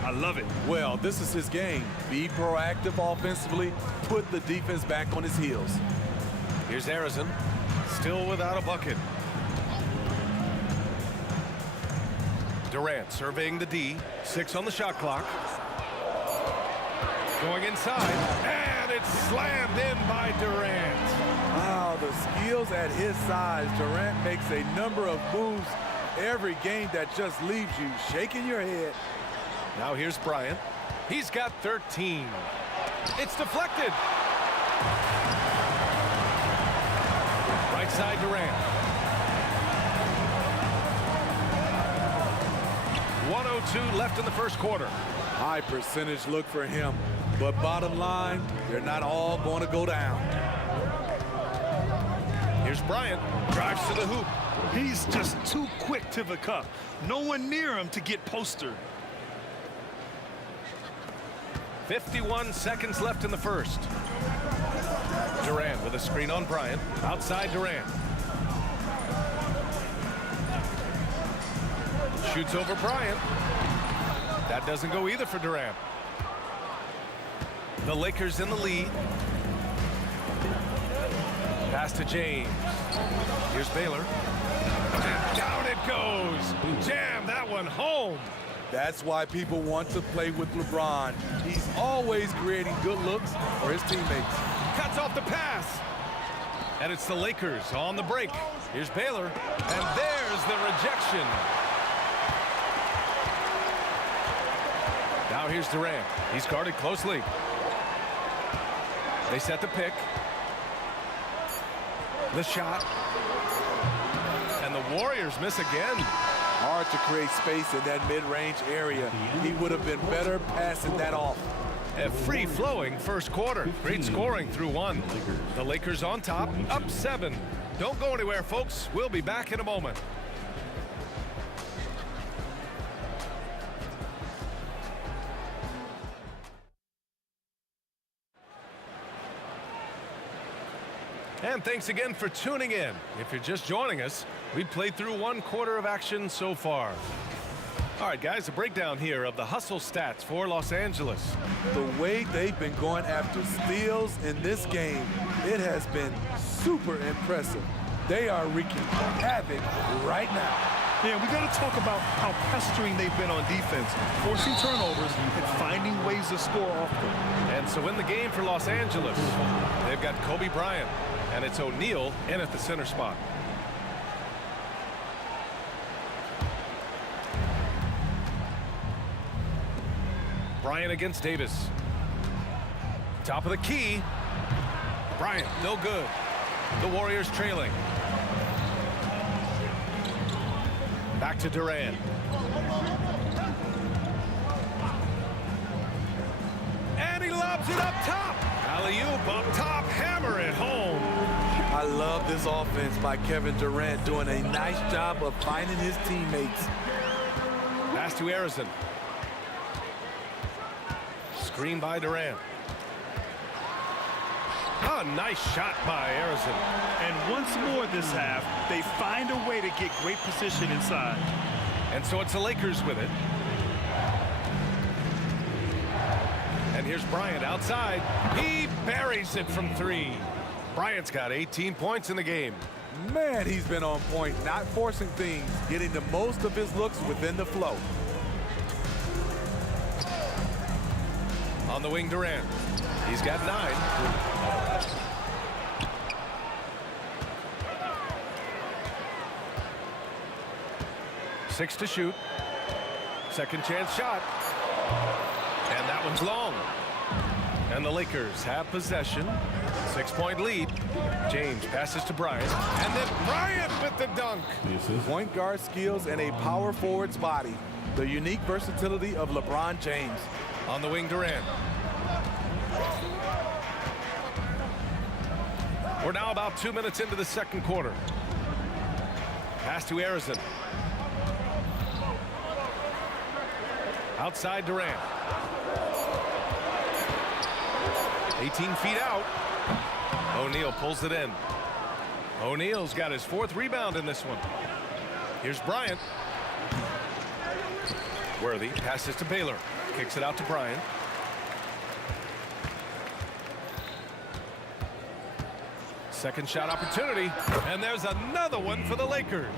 I love it. Well, this is his game. Be proactive offensively. Put the defense back on his heels. Here's Harrison. Still without a bucket. Durant surveying the D. 6 on the shot clock. Going inside. And it's slammed in by Durant. Wow, the skills at his size. Durant makes a number of moves every game that just leaves you shaking your head. Now here's Bryant. He's got 13. It's deflected. Right side Durant. 1:02 left in the first quarter. High percentage look for him. But bottom line, they're not all going to go down. Here's Bryant. Drives to the hoop. He's just too quick to the cup. No one near him to get postered. 51 seconds left in the first. Durant with a screen on Bryant. Outside Durant. Shoots over Bryant. That doesn't go either for Durant. The Lakers in the lead. Pass to James. Here's Baylor. And down it goes. Jam that one home. That's why people want to play with LeBron. He's always creating good looks for his teammates. Cuts off the pass. And it's the Lakers on the break. Here's Baylor. And there's the rejection. Now here's Durant. He's guarded closely. They set the pick. The shot. And the Warriors miss again. Hard to create space in that mid-range area. He would have been better passing that off. A free-flowing first quarter. Great scoring through one. The Lakers on top, up 7. Don't go anywhere, folks. We'll be back in a moment. And thanks again for tuning in. If you're just joining us, we've played through 1 quarter of action so far. All right, guys, a breakdown here of the hustle stats for Los Angeles. The way they've been going after steals in this game, it has been super impressive. They are wreaking havoc right now. Yeah, we got to talk about how pestering they've been on defense, forcing turnovers and finding ways to score often. And so in the game for Los Angeles, they've got Kobe Bryant, and it's O'Neal in at the center spot. Bryant against Davis. Top of the key. Bryant, no good. The Warriors trailing. Back to Durant. And he lobs it up top. Alley-oop up top, hammer it home. I love this offense by Kevin Durant, doing a nice job of finding his teammates. Pass to Harrison. Screen by Durant. Oh, nice shot by Harrison. And once more this half, they find a way to get great position inside. And so it's the Lakers with it. And here's Bryant outside. He buries it from three. Bryant's got 18 points in the game. Man, he's been on point, not forcing things, getting the most of his looks within the flow. On the wing, Durant. He's got 9. Six to shoot. Second chance shot. And that one's long. And the Lakers have possession. 6-point lead. James passes to Bryant. And then Bryant with the dunk. Point guard skills and a power forward's body. The unique versatility of LeBron James. On the wing, Durant. We're now about 2 minutes into the second quarter. Pass to Harrison. Outside Durant. 18 feet out. O'Neal pulls it in. O'Neal's got his 4th rebound in this one. Here's Bryant. Worthy passes to Baylor. Kicks it out to Bryant. Second shot opportunity. And there's another one for the Lakers.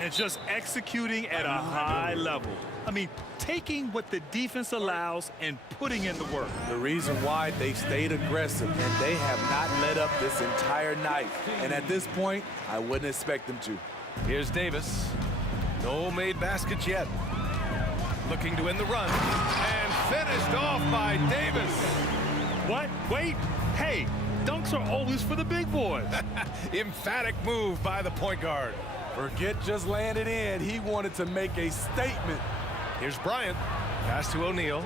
And just executing at a high level. I mean, taking what the defense allows and putting in the work. The reason why they stayed aggressive, and they have not let up this entire night. And at this point, I wouldn't expect them to. Here's Davis. No made baskets yet. Looking to win the run. And finished off by Davis. What? Wait. Hey, dunks are always for the big boys. Emphatic move by the point guard. Forget just laying it in. He wanted to make a statement. Here's Bryant. Pass to O'Neal.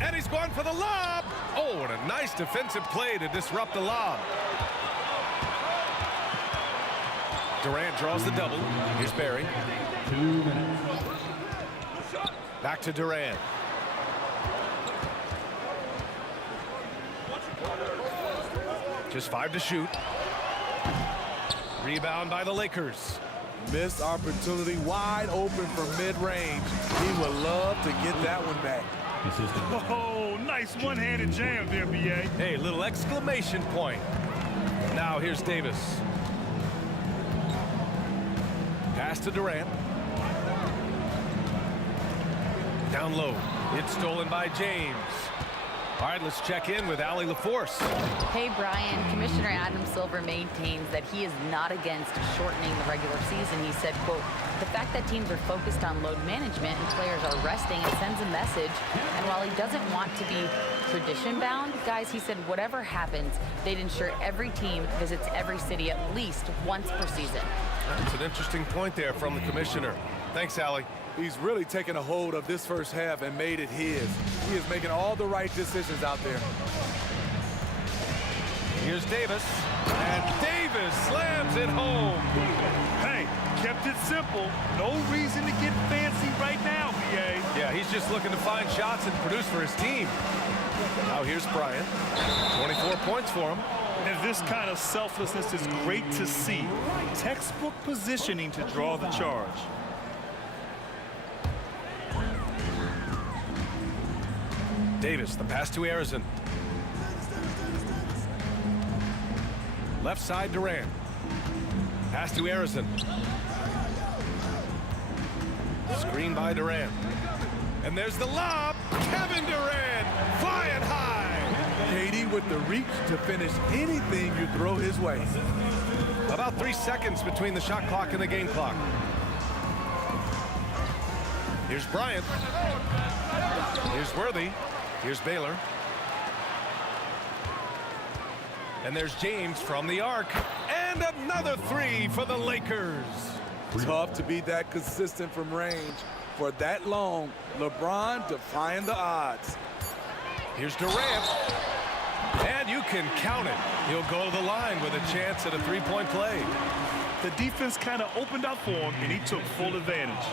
And he's going for the lob. Oh, and a nice defensive play to disrupt the lob. Durant draws the double. Here's Barry. 2 minutes. Back to Durant. Just 5 to shoot. Rebound by the Lakers. Missed opportunity, wide open from mid-range. He would love to get that one back. Oh, nice one-handed jam there, B.A. Hey, little exclamation point. Now here's Davis. Pass to Durant. Down low. It's stolen by James. All right, let's check in with Allie LaForce. Hey, Brian. Commissioner Adam Silver maintains that he is not against shortening the regular season. He said, quote, the fact that teams are focused on load management and players are resting, it sends a message. And while he doesn't want to be tradition-bound, guys, he said whatever happens, they'd ensure every team visits every city at least once per season. That's an interesting point there from the commissioner. Thanks, Allie. He's really taken a hold of this first half and made it his. He is making all the right decisions out there. Here's Davis. And Davis slams it home. Hey, kept it simple. No reason to get fancy right now, B.A. Yeah, he's just looking to find shots and produce for his team. Now here's Bryant. 24 points for him. And this kind of selflessness is great to see. Textbook positioning to draw the charge. Davis, the pass to Arizin. Left side, Durant. Pass to Arizin. Screen by Durant. And there's the lob. Kevin Durant flying high. KD with the reach to finish anything you throw his way. About 3 seconds between the shot clock and the game clock. Here's Bryant. Here's Worthy. Here's Baylor. And there's James from the arc. And another three for the Lakers. Tough to be that consistent from range for that long. LeBron defying the odds. Here's Durant. And you can count it. He'll go to the line with a chance at a three-point play. The defense kind of opened up for him, and he took full advantage.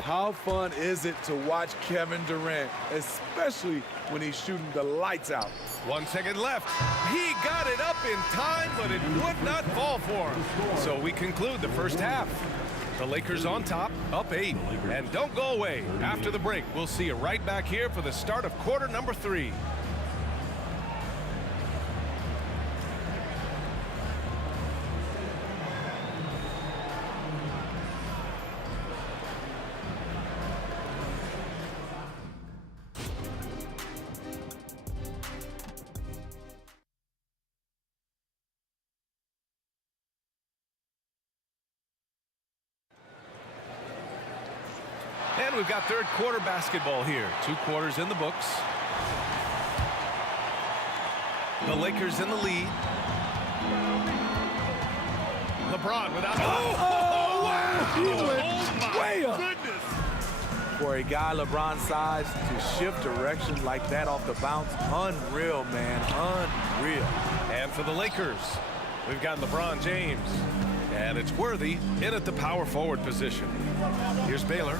How fun is it to watch Kevin Durant, especially when he's shooting the lights out? 1 second left. He got it up in time, but it would not fall for him. So we conclude the first half. The Lakers on top, up 8. And don't go away. After the break, we'll see you right back here for the start of quarter number 3. And we've got third quarter basketball here. 2 quarters in the books. The Lakers in the lead. LeBron without... Oh, wow! He went way up. Goodness. For a guy LeBron's size to shift direction like that off the bounce, unreal, man, unreal. And for the Lakers, we've got LeBron James. And it's Worthy in at the power forward position. Here's Baylor.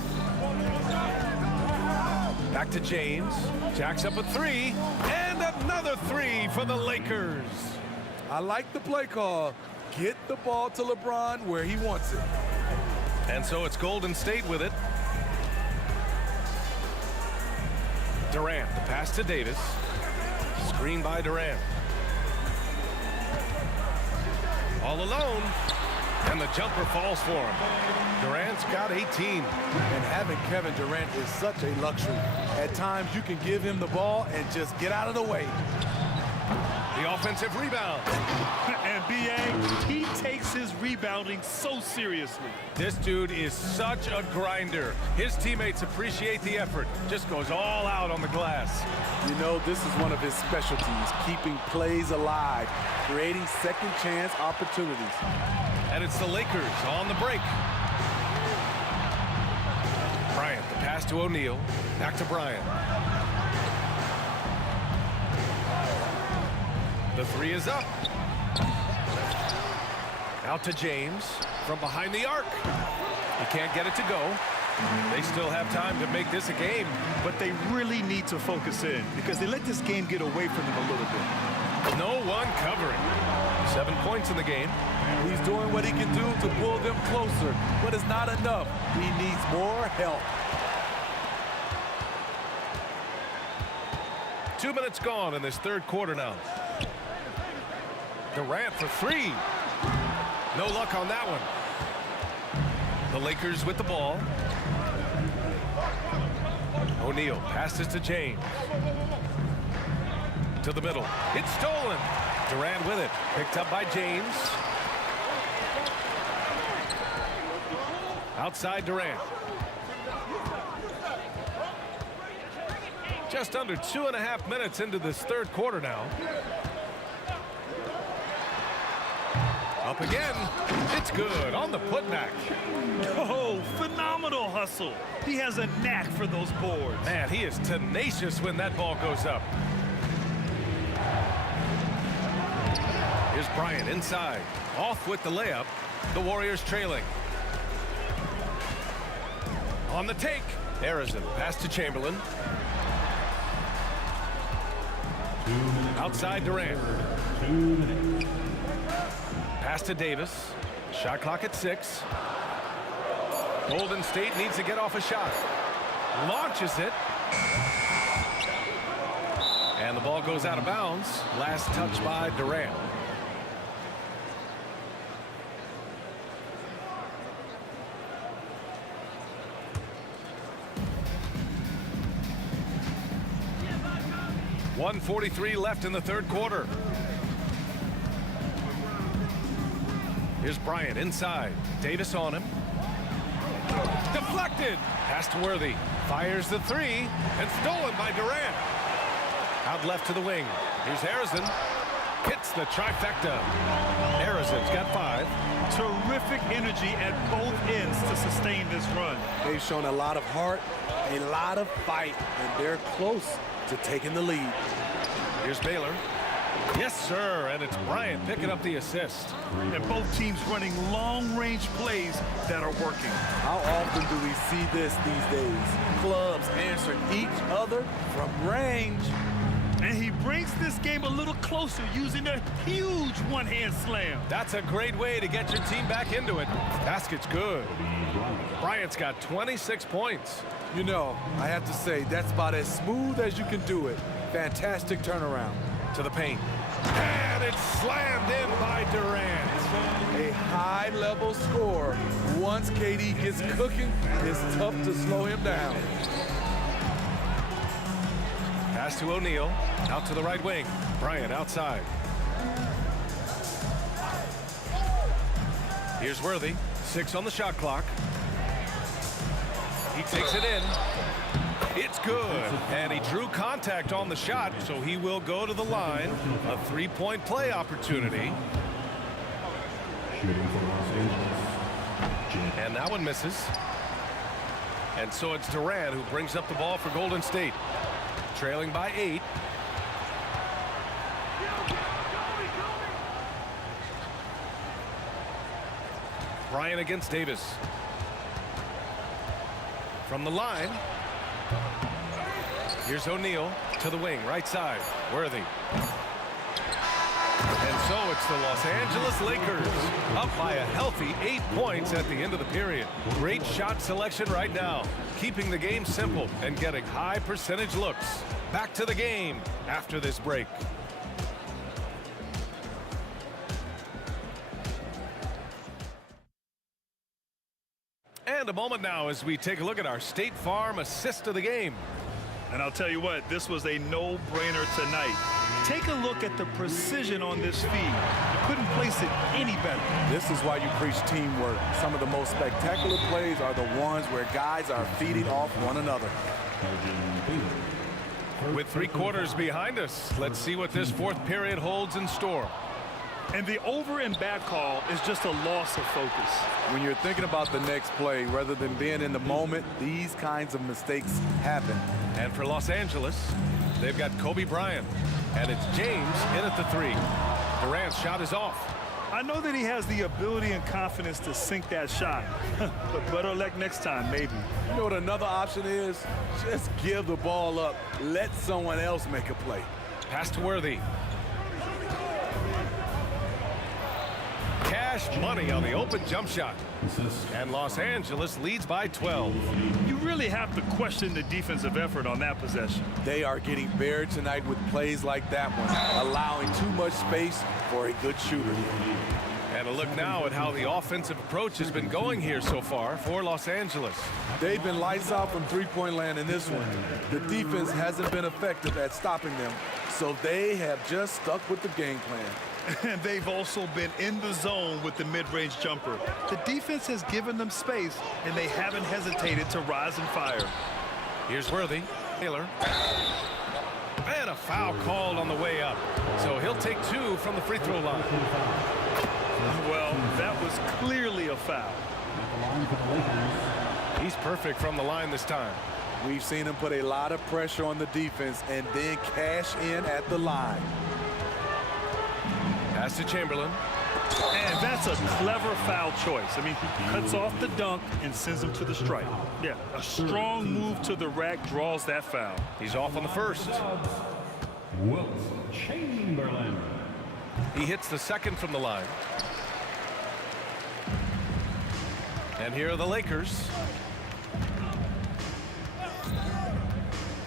Back to James. Jacks up a 3. And another 3 for the Lakers. I like the play call. Get the ball to LeBron where he wants it. And so it's Golden State with it. Durant, the pass to Davis. Screen by Durant. All alone. And the jumper falls for him. Durant's got 18. And having Kevin Durant is such a luxury. At times you can give him the ball and just get out of the way. The offensive rebound. And B.A., he takes his rebounding so seriously. This dude is such a grinder. His teammates appreciate the effort. Just goes all out on the glass. You know, this is one of his specialties, keeping plays alive, creating second chance opportunities. And it's the Lakers on the break. Bryant, the pass to O'Neal. Back to Bryant. The 3 is up. Out to James from behind the arc. He can't get it to go. They still have time to make this a game. But they really need to focus in because they let this game get away from them a little bit. No one covering. 7 points in the game. He's doing what he can do to pull them closer, but it's not enough. He needs more help. 2 minutes gone in this third quarter now. Durant for 3. No luck on that one. The Lakers with the ball. O'Neal passes to James. To the middle. It's stolen. Durant with it. Picked up by James. Outside Durant. Just under 2.5 minutes into this third quarter now. Up again. It's good on the putback. Oh, phenomenal hustle. He has a knack for those boards. Man, he is tenacious when that ball goes up. Here's Bryant inside. Off with the layup. The Warriors trailing. On the take. Arizin pass to Chamberlain. Outside Durant. 2 minutes. Pass to Davis. Shot clock at 6. Golden State needs to get off a shot. Launches it. And the ball goes out of bounds. Last touch by Durant. .143 left in the third quarter. Here's Bryant inside. Davis on him. Deflected. Pass to Worthy. Fires the 3 and stolen by Durant. Out left to the wing. Here's Harrison. Hits the trifecta. Harrison's got 5. Terrific energy at both ends to sustain this run. They've shown a lot of heart, a lot of fight, and they're close to taking the lead. Here's Baylor. Yes, sir, and it's Bryant picking up the assist. And both teams running long-range plays that are working. How often do we see this these days? Clubs answering each other from range. And he brings this game a little closer using a huge one-hand slam. That's a great way to get your team back into it. Basket's good. Bryant's got 26 points. You know, I have to say, that's about as smooth as you can do it. Fantastic turnaround. To the paint. And it's slammed in by Durant. A high-level score. Once KD gets cooking, it's tough to slow him down. Pass to O'Neal. Out to the right wing. Bryant outside. Here's Worthy. 6 on the shot clock. He takes it in. It's good. And he drew contact on the shot, so he will go to the line. A 3-point play opportunity. Shooting for Los Angeles. And that one misses. And so it's Durant who brings up the ball for Golden State. Trailing by 8. Bryant against Davis. From the line. Here's O'Neal to the wing, right side. Worthy. And so it's the Los Angeles Lakers up by a healthy 8 points at the end of the period. Great shot selection right now, keeping the game simple and getting high percentage looks. Back to the game after this break. And a moment now as we take a look at our State Farm assist of the game. And I'll tell you what, this was a no-brainer tonight. Take a look at the precision on this feed. You couldn't place it any better. This is why you preach teamwork. Some of the most spectacular plays are the ones where guys are feeding off one another. With 3 quarters behind us, let's see what this fourth period holds in store. And the over and back call is just a loss of focus. When you're thinking about the next play, rather than being in the moment, these kinds of mistakes happen. And for Los Angeles, they've got Kobe Bryant. And it's James in at the 3. Durant's shot is off. I know that he has the ability and confidence to sink that shot. But better luck next time, maybe. You know what another option is? Just give the ball up. Let someone else make a play. Pass to Worthy. Cash money on the open jump shot. And Los Angeles leads by 12. You really have to question the defensive effort on that possession. They are getting buried tonight with plays like that one, allowing too much space for a good shooter. And a look now at how the offensive approach has been going here so far for Los Angeles. They've been lights out from three-point land in this one. The defense hasn't been effective at stopping them, so they have just stuck with the game plan. And they've also been in the zone with the mid-range jumper. The defense has given them space, and they haven't hesitated to rise and fire. Here's Worthy. Taylor. And a foul called on the way up. So he'll take 2 from the free throw line. Well, that was clearly a foul. He's perfect from the line this time. We've seen him put a lot of pressure on the defense and then cash in at the line. Pass to Chamberlain. And that's a clever foul choice. I mean, he cuts off the dunk and sends him to the stripe. Yeah, a strong move to the rack draws that foul. He's off on the first. Chamberlain. He hits the second from the line. And here are the Lakers.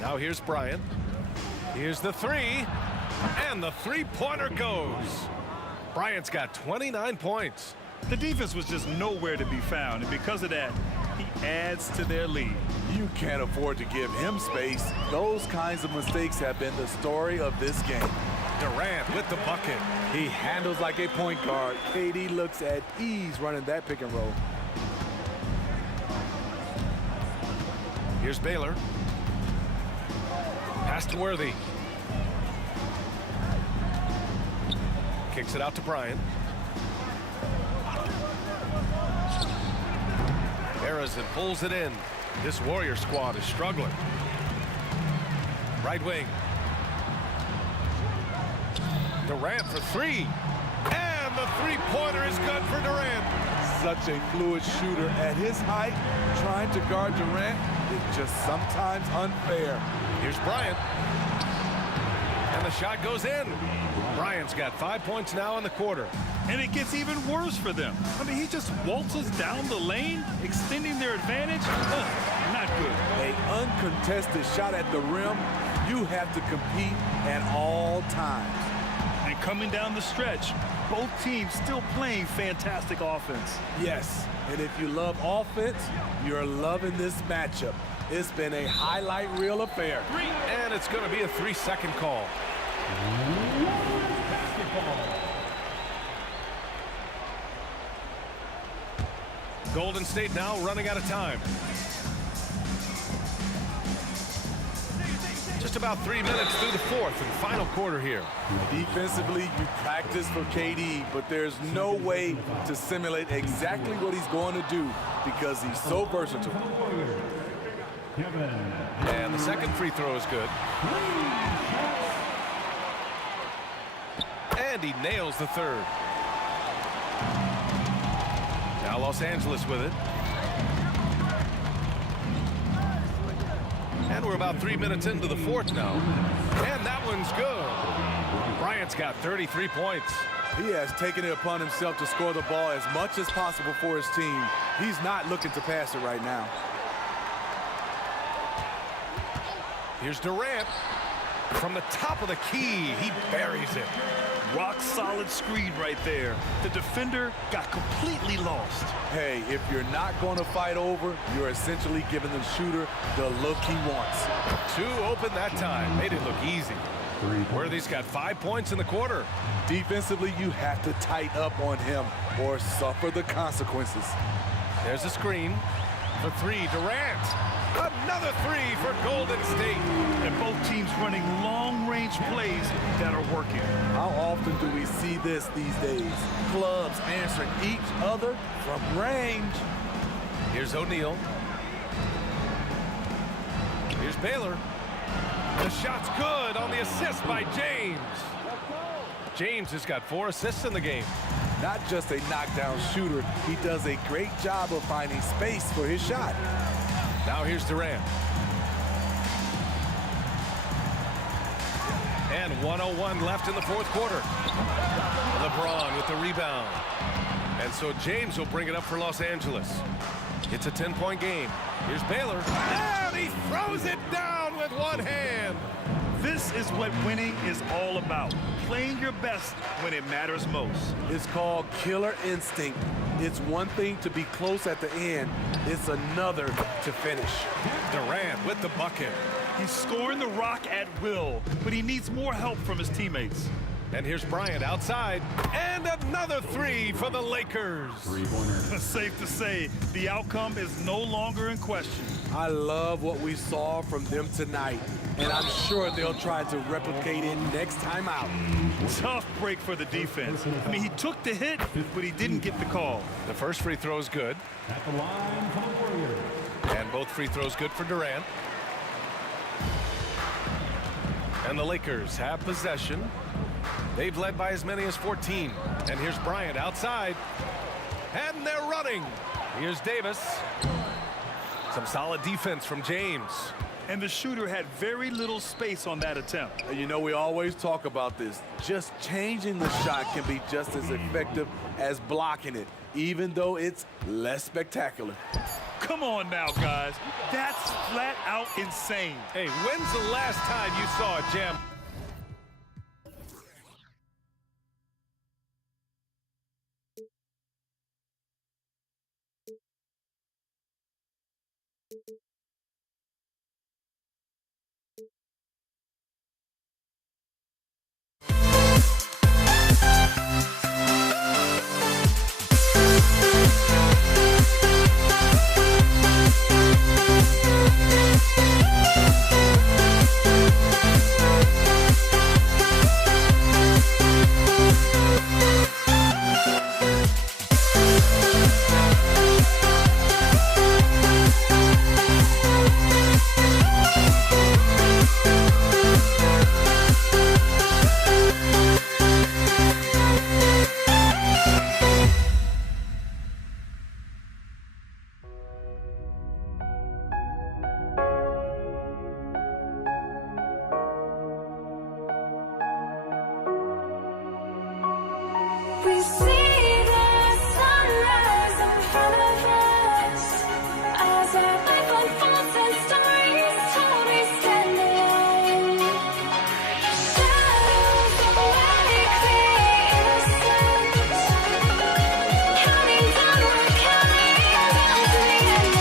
Now here's Bryant. Here's the three. And the three-pointer goes. Bryant's got 29 points. The defense was just nowhere to be found, and because of that, he adds to their lead. You can't afford to give him space. Those kinds of mistakes have been the story of this game. Durant with the bucket. He handles like a point guard. KD looks at ease running that pick and roll. Here's Baylor. Pass to Worthy. Kicks it out to Bryant. Harrison pulls it in. This Warrior squad is struggling. Right wing. Durant for three. And the three-pointer is good for Durant. Such a fluid shooter at his height. Trying to guard Durant is just sometimes unfair. Here's Bryant. And the shot goes in. Bryant's got 5 points now in the quarter. And it gets even worse for them. I mean, he just waltzes down the lane, extending their advantage. Not good. An uncontested shot at the rim. You have to compete at all times. And coming down the stretch, both teams still playing fantastic offense. Yes, and if you love offense, you're loving this matchup. It's been a highlight reel affair. And it's going to be a 3-second call. Golden State now running out of time. Just about 3 minutes through the fourth and final quarter here. Defensively, you practice for KD, but there's no way to simulate exactly what he's going to do because he's so versatile. And the second free throw is good. And he nails the third. Now Los Angeles with it. And we're about 3 minutes into the fourth now. And that one's good. Bryant's got 33 points. He has taken it upon himself to score the ball as much as possible for his team. He's not looking to pass it right now. Here's Durant. From the top of the key, he buries it. Rock solid screen right there. The defender got completely lost. Hey, if you're not going to fight over, you're essentially giving the shooter the look he wants. Two open that time. Made it look easy. Worthy's got 5 points in the quarter. Defensively, you have to tighten up on him or suffer the consequences. There's a screen for three. Durant. Another three for Golden State. And both teams running long-range plays that are working. How often do we see this these days? Clubs answering each other from range. Here's O'Neal. Here's Baylor. The shot's good on the assist by James. James has got 4 assists in the game. Not just a knockdown shooter, he does a great job of finding space for his shot. Now here's Durant. And 1:01 left in the fourth quarter. LeBron with the rebound. And so James will bring it up for Los Angeles. It's a 10-point game. Here's Baylor. And he throws it down with one hand. This is what winning is all about. Playing your best when it matters most. It's called killer instinct. It's one thing to be close at the end. It's another to finish. Durant with the bucket. He's scoring the rock at will, but he needs more help from his teammates. And here's Bryant outside. And another three for the Lakers. Safe to say, the outcome is no longer in question. I love what we saw from them tonight, and I'm sure they'll try to replicate it next time out. Tough break for the defense. I mean, he took the hit, but he didn't get the call. The first free throw is good. At the line for the Warriors. And both free throws good for Durant. And the Lakers have possession. They've led by as many as 14. And here's Bryant outside. And they're running. Here's Davis. Some solid defense from James. and the shooter had very little space on that attempt. And you know, we always talk about this. Just changing the shot can be just as effective as blocking it, even though it's less spectacular. Come on now, guys. That's flat out insane. Hey, when's the last time you saw a jam? We see the sunrise in front of us as our life unfolds and stories told. We stand alone. Shadows awake the innocence, counting down, we're counting down to the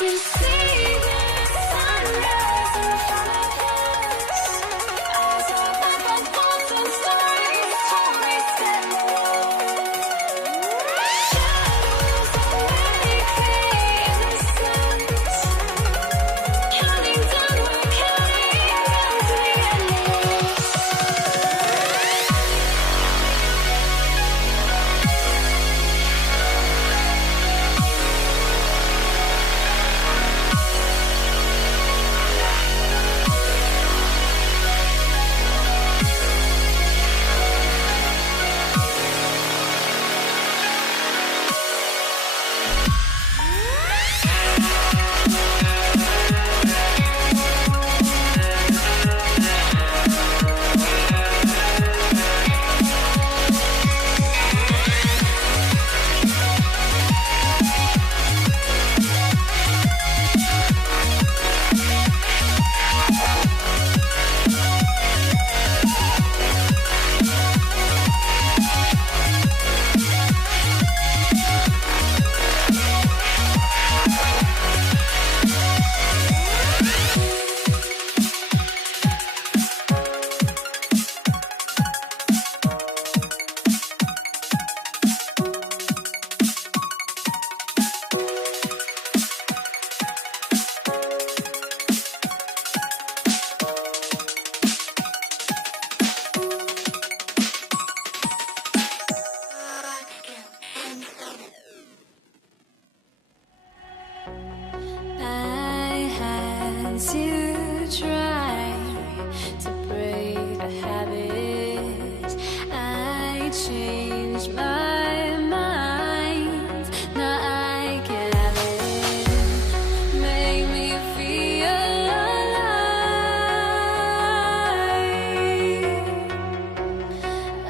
We see the sunrise in front of us as our life unfolds and stories told. We stand alone. Shadows awake the innocence, counting down, we're counting down to the endless. changed my mind. Now I can have it. Make me feel alive.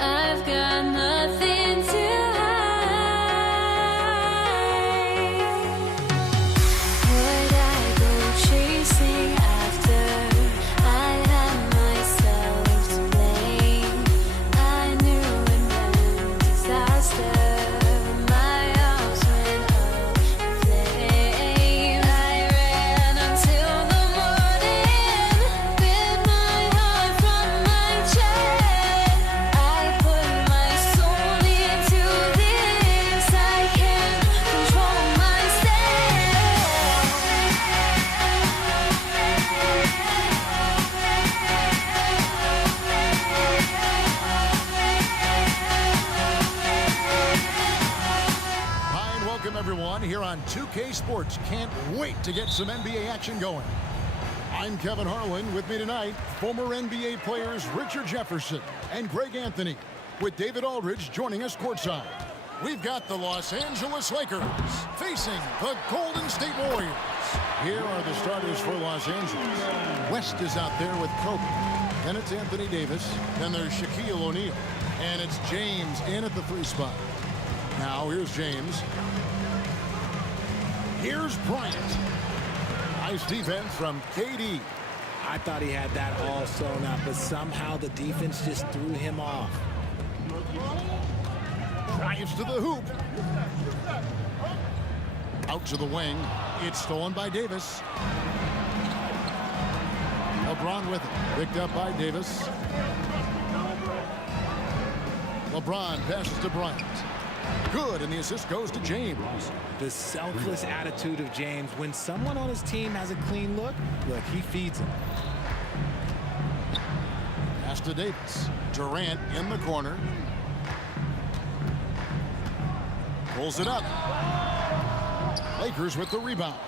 I've got nothing to hide. Would I go chasing after? I had myself to blame. I knew it meant disaster. My arms went up in flames. I ran until the morning. Bit my heart from my chest. I put my soul into this. I can't control Hi, and welcome everyone here on 2K Sports. Can't wait to get some NBA action going. I'm Kevin Harlan. With me tonight, former NBA players Richard Jefferson and Greg Anthony, with David Aldridge joining us courtside. We've got the Los Angeles Lakers facing the Golden State Warriors. Here are the starters for Los Angeles. West is out there with Kobe. Then it's Anthony Davis. Then there's Shaquille O'Neal. And it's James in at the 3 spot. Now here's James. Here's Bryant. Nice defense from KD. I thought he had that all sewn up, but somehow the defense just threw him off. Drives to the hoop. Out to the wing. It's stolen by Davis. LeBron with it. Picked up by Davis. LeBron passes to Bryant. Good, and the assist goes to James. The selfless attitude of James. When someone on his team has a clean look, he feeds him. Pass to Davis. Durant in the corner. Pulls it up. Lakers with the rebound.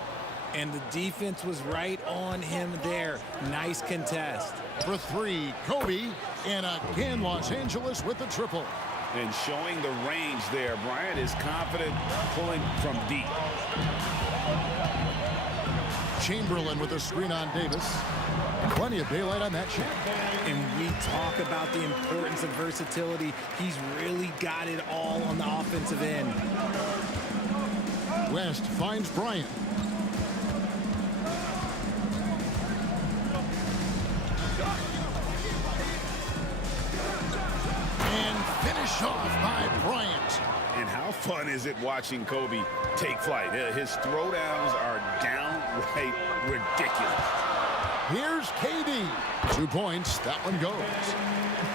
And the defense was right on him there. Nice contest. For 3, Kobe. And again, Los Angeles with the triple. And showing the range there. Bryant is confident pulling from deep. Chamberlain with a screen on Davis. Plenty of daylight on that shot. And we talk about the importance of versatility. He's really got it all on the offensive end. West finds Bryant. And finish off by Bryant. And how fun is it watching Kobe take flight? His throwdowns are downright ridiculous. Here's KD. 2 points. That one goes.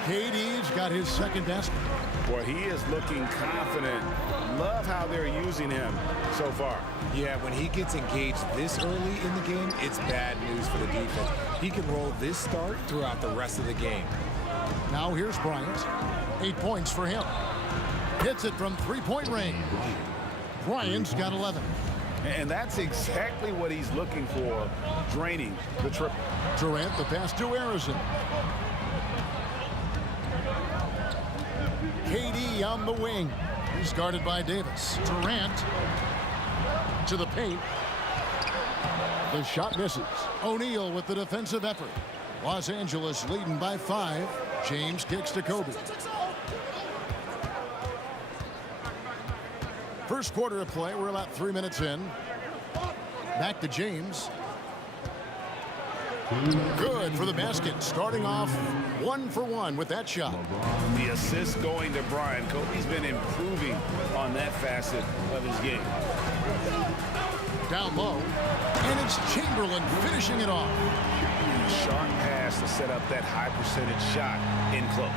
KD's got his second basket. Boy, he is looking confident. Love how they're using him so far. Yeah, when he gets engaged this early in the game, it's bad news for the defense. He can roll this start throughout the rest of the game. Now here's Bryant. 8 points for him. Hits it from 3-point range. Bryant's got 11. And that's exactly what he's looking for, draining the triple. Durant, the pass to Harrison. KD on the wing. He's guarded by Davis. Durant to the paint. The shot misses. O'Neal with the defensive effort. Los Angeles leading by 5. James kicks to Kobe. First quarter of play. We're about 3 minutes in. Back to James. Good for the basket. Starting off 1 for 1 with that shot. The assist going to Bryant. Kobe's been improving on that facet of his game. Down low. And it's Chamberlain finishing it off. Sharp pass to set up that high percentage shot in close.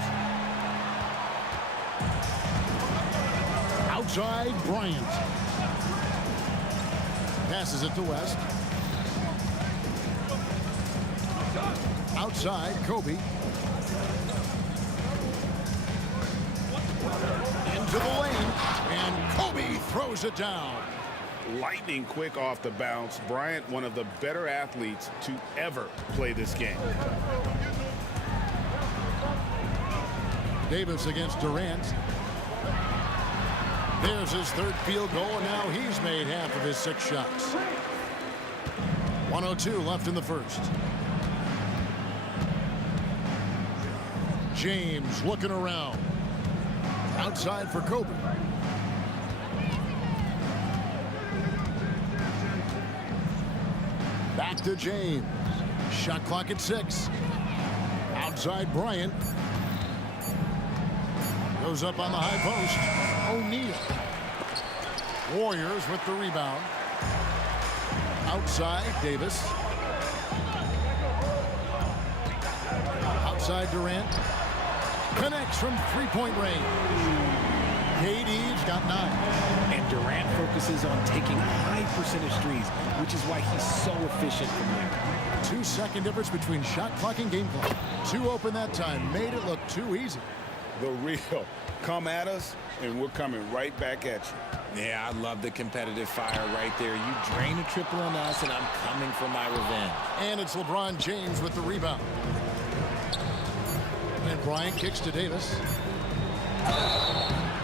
Outside Bryant. Passes it to West. Outside Kobe. Into the lane. And Kobe throws it down. Lightning quick off the bounce. Bryant, one of the better athletes to ever play this game. Davis against Durant. There's his third field goal, and now he's made half of his 6 shots. 1:02 left in the first. James looking around. Outside for Kobe. Back to James. Shot clock at 6. Outside Bryant. Goes up on the high post. O'Neal. Warriors with the rebound. Outside Davis. Outside Durant. Connects from three-point range. KD's got 9. And Durant focuses on taking high percentage threes, which is why he's so efficient from there. 2-second difference between shot clock and game clock. 2 open that time. Made it look too easy. The real. Come at us, and we're coming right back at you. Yeah, I love the competitive fire right there. You drain a triple on us, and I'm coming for my revenge. And it's LeBron James with the rebound. And Bryant kicks to Davis.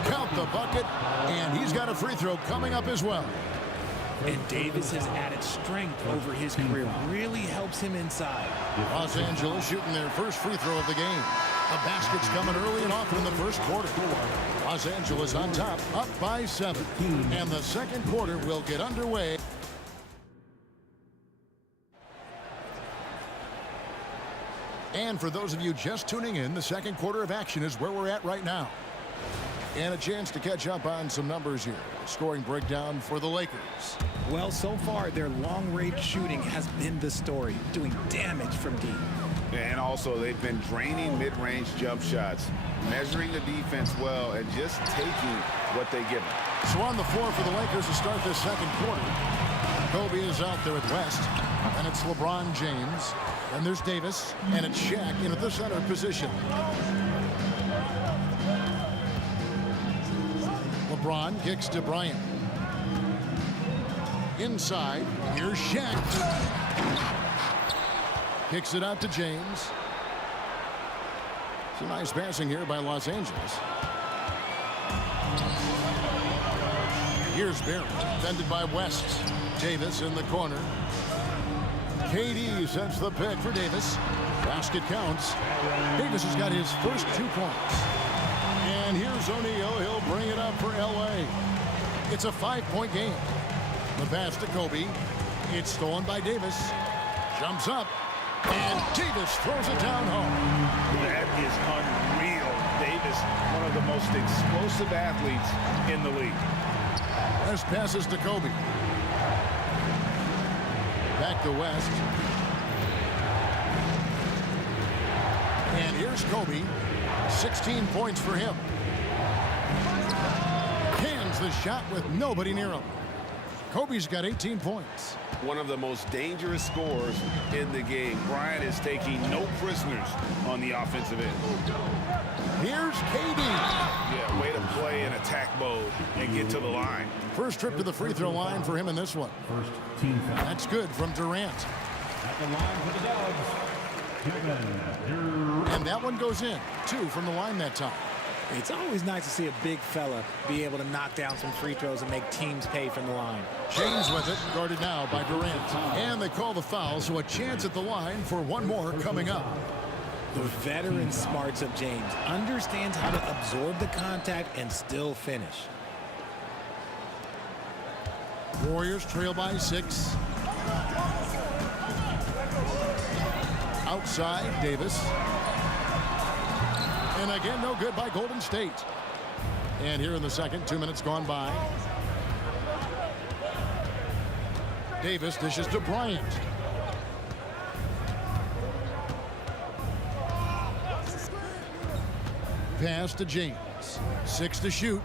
Count the bucket, and he's got a free throw coming up as well. And Davis has added strength over his career. Really helps him inside. Los Angeles shooting their first free throw of the game. The basket's coming early and often in the first quarter. Los Angeles on top, up by 7. And the second quarter will get underway. And for those of you just tuning in, the second quarter of action is where we're at right now. And a chance to catch up on some numbers here. Scoring breakdown for the Lakers. Well, so far, their long-range shooting has been the story, doing damage from deep. And also, they've been draining mid-range jump shots, measuring the defense well, and just taking what they give them. So on the floor for the Lakers to start this second quarter. Kobe is out there at West, and it's LeBron James. And there's Davis, and it's Shaq in at the center position. LeBron kicks to Bryant. Inside, here's Shaq. Kicks it out to James. Some nice passing here by Los Angeles. Here's Barrett, defended by West. Davis in the corner. KD sets the pick for Davis. Basket counts. Davis has got his first 2 points. And here's O'Neal. He'll bring it up for LA. It's a 5-point game. The pass to Kobe. It's stolen by Davis. Jumps up. And Davis throws it down home. That is unreal. Davis, one of the most explosive athletes in the league. West passes to Kobe. Back to West. And here's Kobe. 16 points for him. Cans the shot with nobody near him. Kobe's got 18 points. One of the most dangerous scorers in the game. Bryant is taking no prisoners on the offensive end. Here's KD. Yeah, way to play in attack mode and get to the line. First trip to the free throw line for him in this one. First team foul. That's good from Durant. At the line for the Dogs, Kevin Durant. And that one goes in. 2 from the line that time. It's always nice to see a big fella be able to knock down some free throws and make teams pay from the line. James with it, guarded now by Durant. And they call the foul, so a chance at the line for one more coming up. The veteran smarts of James understands how to absorb the contact and still finish. Warriors trail by 6. Outside, Davis. And again, no good by Golden State. And here in the second, 2 minutes gone by. Davis dishes to Bryant. Pass to James. 6 to shoot.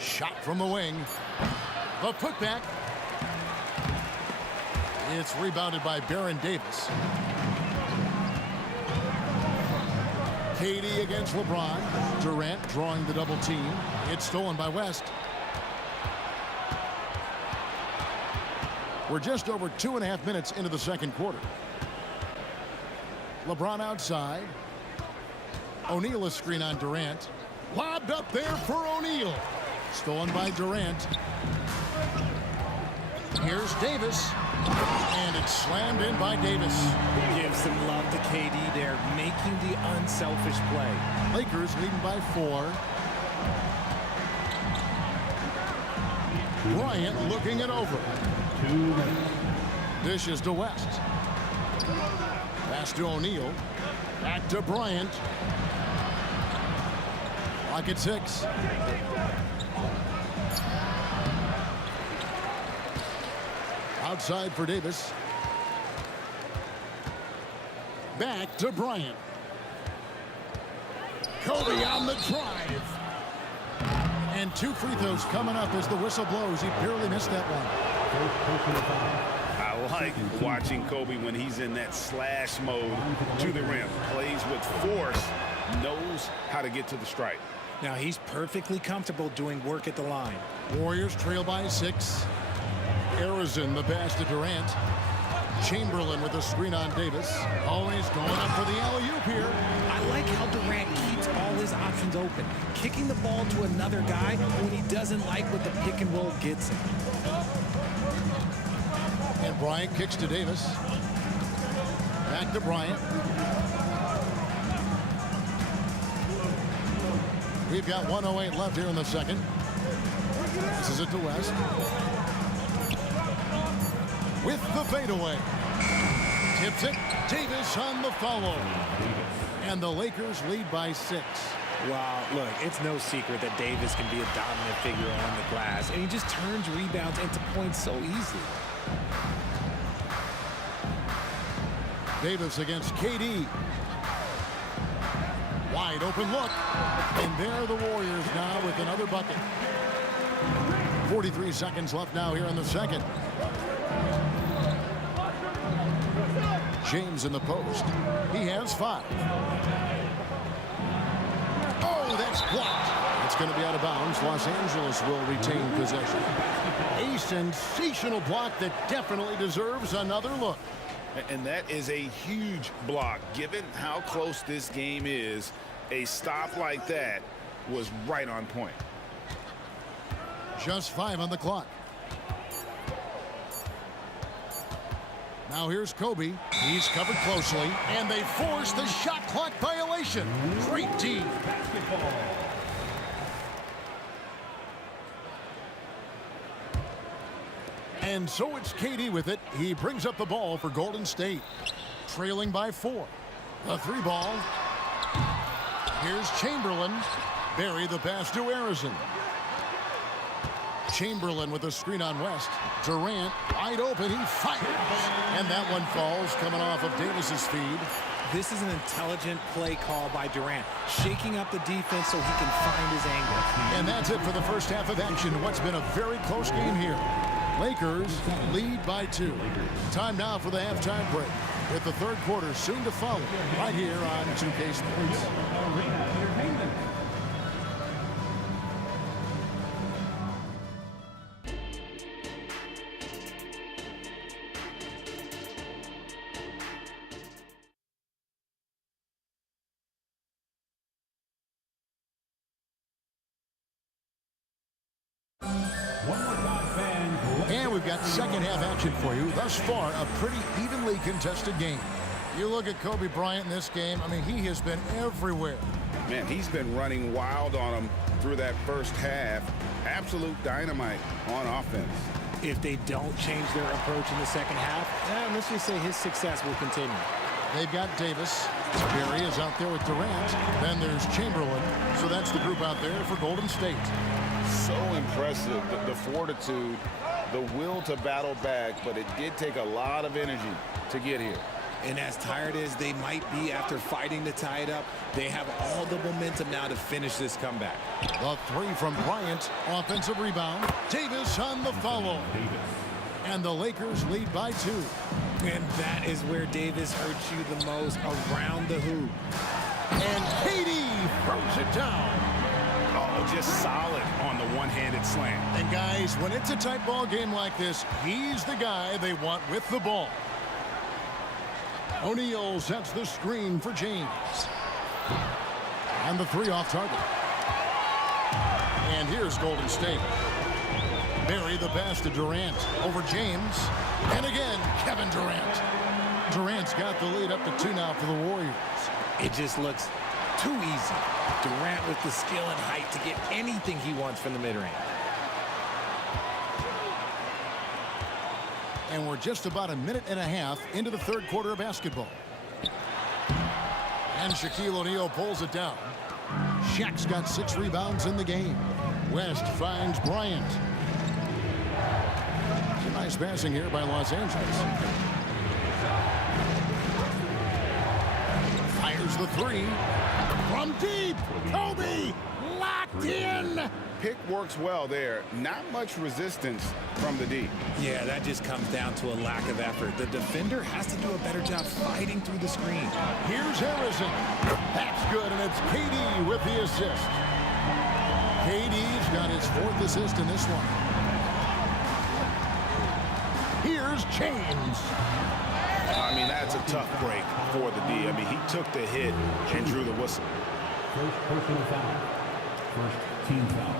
Shot from the wing. The putback. It's rebounded by Baron Davis. KD against LeBron. Durant drawing the double team. It's stolen by West. We're just over 2.5 minutes into the second quarter. LeBron outside. O'Neal a screen on Durant. Lobbed up there for O'Neal. Stolen by Durant. Here's Davis. And it's slammed in by Davis. Give some love to KD there, making the unselfish play. Lakers leading by 4. Bryant looking it over. Dishes to West. Pass to O'Neal. Back to Bryant. Clock at 6. Outside for Davis. Back to Bryant. Kobe on the drive. And 2 free throws coming up as the whistle blows. He barely missed that one. I like watching Kobe when he's in that slash mode to the rim. Plays with force, knows how to get to the stripe. Now he's perfectly comfortable doing work at the line. Warriors trail by 6. Arizon the pass to Durant. Chamberlain with a screen on Davis. Always going up for the alley-oop here. I like how Durant keeps all his options open, kicking the ball to another guy when he doesn't like what the pick and roll gets him. And Bryant kicks to Davis. Back to Bryant. We've got 1:08 left here in the second. This is it to West. With the fadeaway. Tips it. Davis on the follow. And the Lakers lead by 6. Wow, look, it's no secret that Davis can be a dominant figure on the glass, and he just turns rebounds into points so easily. Davis against KD. Wide open look. And there are the Warriors now with another bucket. 43 seconds left now here in the second. James in the post. He has 5. Oh, that's blocked. It's going to be out of bounds. Los Angeles will retain possession. A sensational block that definitely deserves another look. And that is a huge block. Given how close this game is, a stop like that was right on point. Just 5 on the clock. Now here's Kobe. He's covered closely, and they force the shot clock violation. Great team. And so it's KD with it. He brings up the ball for Golden State. Trailing by 4. The 3 ball. Here's Chamberlain. Bury the pass to Arizon. Chamberlain with a screen on West. Durant wide open. He fires. And that one falls coming off of Davis's feed. This is an intelligent play call by Durant, shaking up the defense so he can find his angle. And that's it for the first half of action. What's been a very close game here. Lakers lead by 2. Time now for the halftime break, with the third quarter soon to follow right here on 2K Sports. And we've got second half action for you. Thus far, a pretty evenly contested game. You look at Kobe Bryant in this game, I mean, he has been everywhere. Man, he's been running wild on them through that first half. Absolute dynamite on offense. If they don't change their approach in the second half, let's just say his success will continue. They've got Davis. Barry is out there with Durant. Then there's Chamberlain. So that's the group out there for Golden State. So impressive, the fortitude, the will to battle back, but it did take a lot of energy to get here. And as tired as they might be after fighting to tie it up, they have all the momentum now to finish this comeback. The 3 from Bryant. Offensive rebound. Davis on the follow. And the Lakers lead by 2. And that is where Davis hurts you the most, around the hoop. And KD throws it down. Oh, just solid on the one-handed slam. And guys, when it's a tight ball game like this, he's the guy they want with the ball. O'Neal sets the screen for James. And the three off target. And here's Golden State. Barry the pass to Durant over James. And again, Kevin Durant. Durant's got the lead up to 2 now for the Warriors. It just looks too easy. Durant with the skill and height to get anything he wants from the mid-range. And we're just about a minute and a half into the third quarter of basketball. And Shaquille O'Neal pulls it down. Shaq's got 6 rebounds in the game. West finds Bryant. Some nice passing here by Los Angeles. Fires the 3. From deep. Kobe locked in. Pick works well there. Not much resistance from the D. Yeah, that just comes down to a lack of effort. The defender has to do a better job fighting through the screen. Here's Harrison. That's good, and it's KD with the assist. KD's got his 4th assist in this one. Here's James. I mean, that's a tough break for the D. I mean, he took the hit and drew the whistle. First personal foul. First team foul.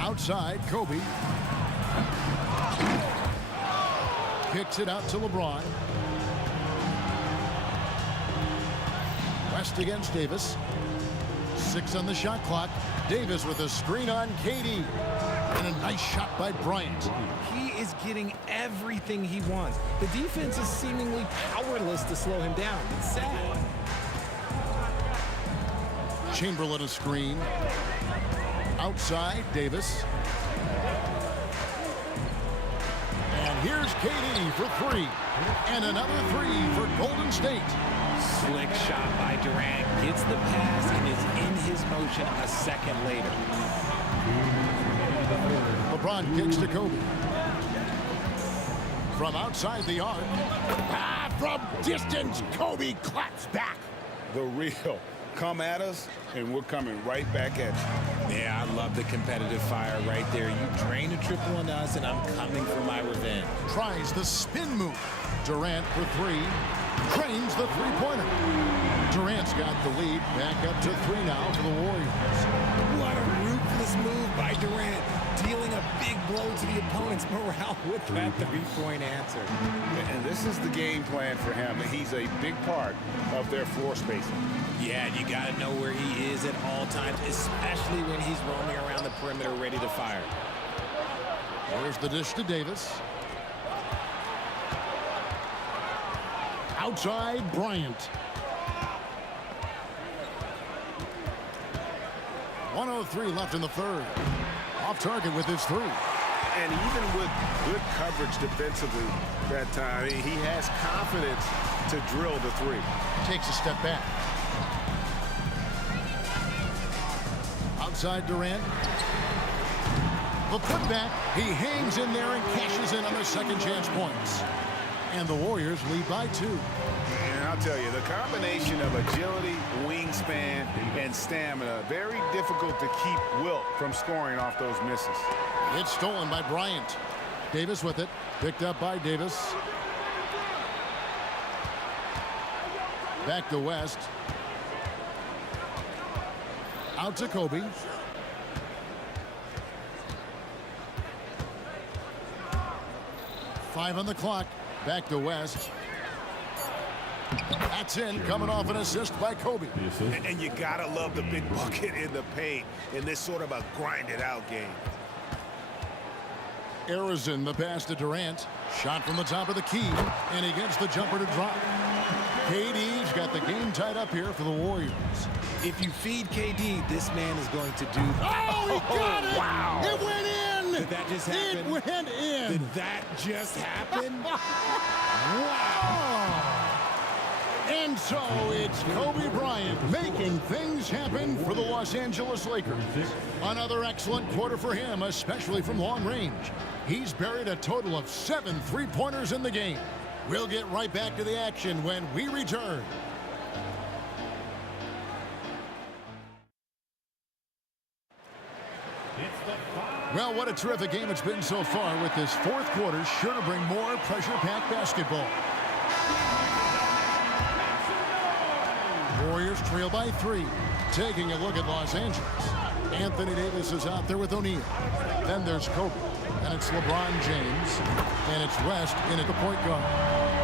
Outside, Kobe. Kicks it out to LeBron. West against Davis. 6 on the shot clock. Davis with a screen on KD. And a nice shot by Bryant. He is getting everything he wants. The defense is seemingly powerless to slow him down. It's sad. Chamberlain a screen. Outside, Davis. And here's KD for 3. And another 3 for Golden State. Slick shot by Durant. Gets the pass and is in his motion a second later. LeBron kicks to Kobe. From outside the arc. From distance, Kobe claps back. The real. Come at us, and we're coming right back at you. Yeah, I love the competitive fire right there. You drain a triple on us, and I'm coming for my revenge. Tries the spin move. Durant for 3. Drains the three-pointer. Durant's got the lead. Back up to 3 now for the Warriors. What a ruthless move by Durant. Dealing a big blow to the opponent's morale with that three-point answer. And this is the game plan for him. He's a big part of their floor spacing. Yeah, you got to know where he is at all times, especially when he's roaming around the perimeter ready to fire. There's the dish to Davis. Outside, Bryant. 1:03 left in the third. Off target with his 3. And even with good coverage defensively that time, he has confidence to drill the 3. Takes a step back. Outside Durant. The putback. He hangs in there and cashes in on the second chance points. And the Warriors lead by 2. And I'll tell you, the combination of agility, wingspan, and stamina, very difficult to keep Wilt from scoring off those misses. It's stolen by Bryant. Davis with it. Picked up by Davis. Back to West. Out to Kobe. Five on the clock. Back to West. That's in, coming off an assist by Kobe. And you gotta love the big bucket in the paint in this sort of a grinded-out game. Arizon, the pass to Durant. Shot from the top of the key, and he gets the jumper to drop. KD's got the game tied up here for the Warriors. If you feed KD, this man is going to do... Oh, he got it! Wow! It went in! Did that just happen? It went in! Did that just happen? Wow! And so it's Kobe Bryant making things happen for the Los Angeles Lakers. Another excellent quarter for him, especially from long range. He's buried a total of 7 three-pointers in the game. We'll get right back to the action when we return. Well, what a terrific game it's been so far, with this fourth quarter sure to bring more pressure-packed basketball. Warriors trail by 3. Taking a look at Los Angeles. Anthony Davis is out there with O'Neal. Then there's Kobe. And it's LeBron James. And it's West in at the point guard.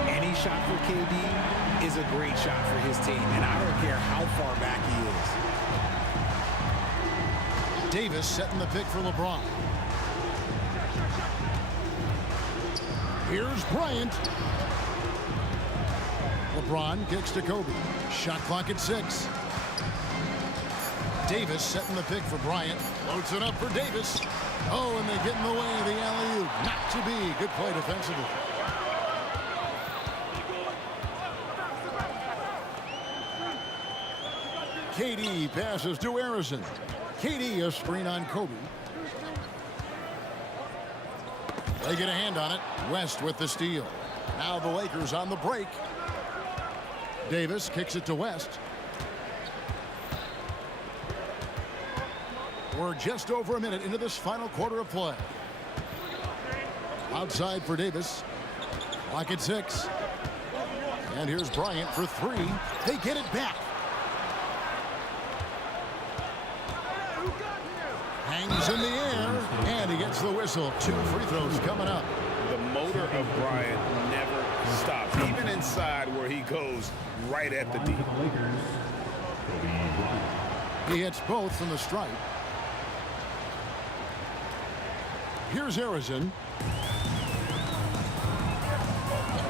Any shot for KD is a great shot for his team, and I don't care how far back he is. Davis setting the pick for LeBron. Here's Bryant. LeBron kicks to Kobe. Shot clock at 6. Davis setting the pick for Bryant. Loads it up for Davis. Oh, and they get in the way of the alley-oop. Not to be. Good play defensively. KD passes to Harrison. KD a screen on Kobe. They get a hand on it. West with the steal. Now the Lakers on the break. Davis kicks it to West. We're just over a minute into this final quarter of play. Outside for Davis. Clock at 6. And here's Bryant for 3. They get it back. Hangs in the air, and he gets the whistle. 2 free throws coming up. The motor of Bryant never stops, even inside where he goes right at the D. He hits both from the stripe. Here's Harrison.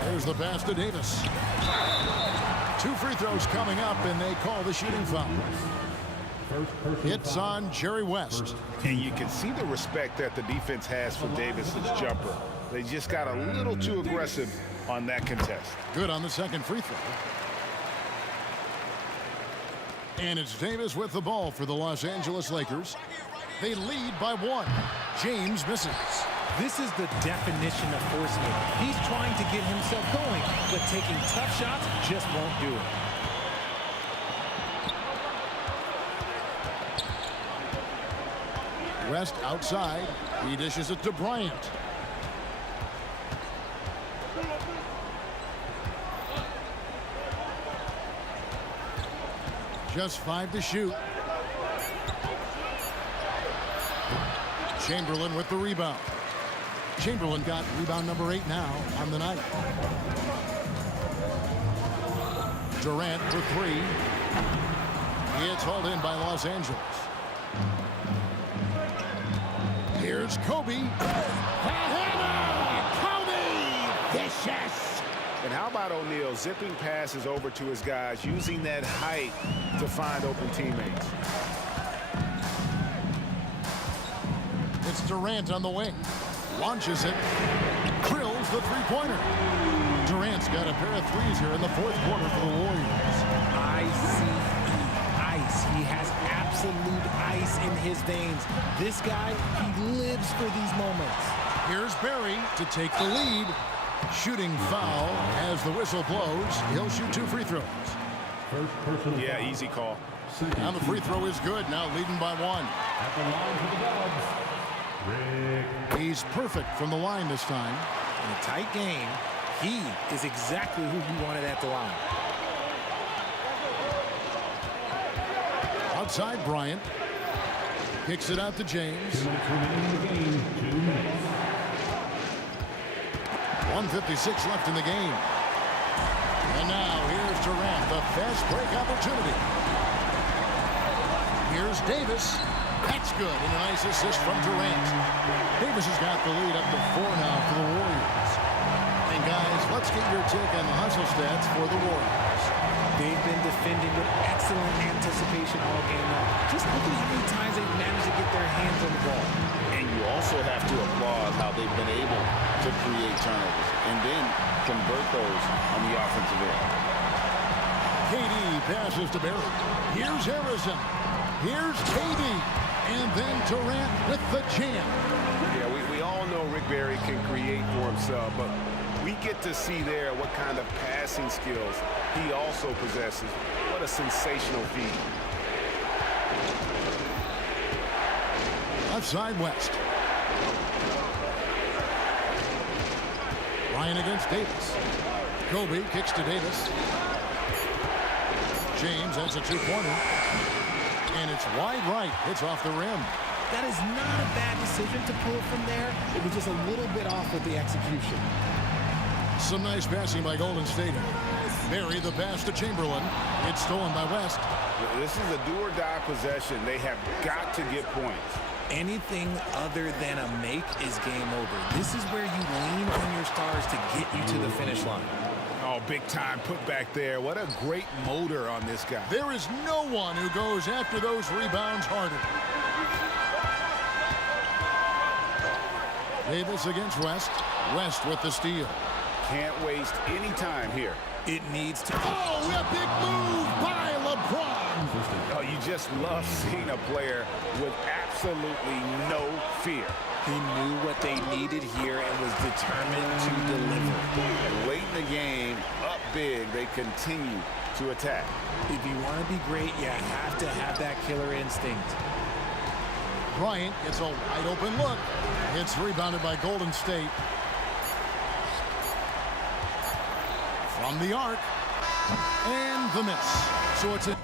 Here's the pass to Davis. 2 free throws coming up, and they call the shooting foul. It's on Jerry West. And you can see the respect that the defense has for Davis's jumper. They just got a little too aggressive on that contest. Good on the second free throw. And it's Davis with the ball for the Los Angeles Lakers. They lead by 1. James misses. This is the definition of forcing it. He's trying to get himself going, but taking tough shots just won't do it. West outside. He dishes it to Bryant. Just 5 to shoot. Chamberlain with the rebound. Chamberlain got rebound number 8 now on the night. Durant for 3. It's hauled in by Los Angeles. Here's Kobe. Kobe! Vicious! And how about O'Neal zipping passes over to his guys, using that height to find open teammates? It's Durant on the wing. Launches it. Drills the three-pointer. Durant's got a pair of threes here in the 4th quarter for the Warriors. Ice. He has absolute ice in his veins. This guy, he lives for these moments. Here's Barry to take the lead. Shooting foul as the whistle blows. He'll shoot 2 free throws. Yeah, easy call. Now the free throw is good. Now leading by 1. At the line for the Dubs, Rick. He's perfect from the line this time. In a tight game, he is exactly who you wanted at the line. Outside Bryant. Kicks it out to James. 2 minutes remaining in the game. 2 minutes. 1:56 left in the game. And now here's Durant, the fast break opportunity. Here's Davis. That's good, and a nice assist from Durant. Davis has got the lead up to 4 now for the Warriors. And guys, let's get your take on the hustle stats for the Warriors. They've been defending with excellent anticipation all game long. Just look at how many times they've managed to get their hands on the ball. And you also have to applaud how they've been able to create turnovers and then convert those on the offensive end. KD passes to Barry. Here's Harrison. Here's KD. And then Durant with the jam. Yeah, we all know Rick Barry can create for himself, but we get to see there what kind of passing skills he also possesses. What a sensational feat. Outside West. Ryan against Davis. Kobe kicks to Davis. James has a two-pointer. And it's wide right. It's off the rim. That is not a bad decision to pull from there. It was just a little bit off with the execution. Some nice passing by Golden State. Barry the pass to Chamberlain. It's stolen by West. This is a do-or-die possession. They have got to get points. Anything other than a make is game over. This is where you lean on your stars to get you to the finish line. Oh, big time put back there. What a great motor on this guy. There is no one who goes after those rebounds harder. Davis against West. West with the steal. Can't waste any time here. It needs to. Oh, a big move by LeBron. Oh, you just love seeing a player with absolutely no fear. He knew what they needed here and was determined to deliver. And late in the game, up big, they continue to attack. If you want to be great, you have to have that killer instinct. Bryant gets a wide open look. It's rebounded by Golden State. From the arc. And the miss. So it's a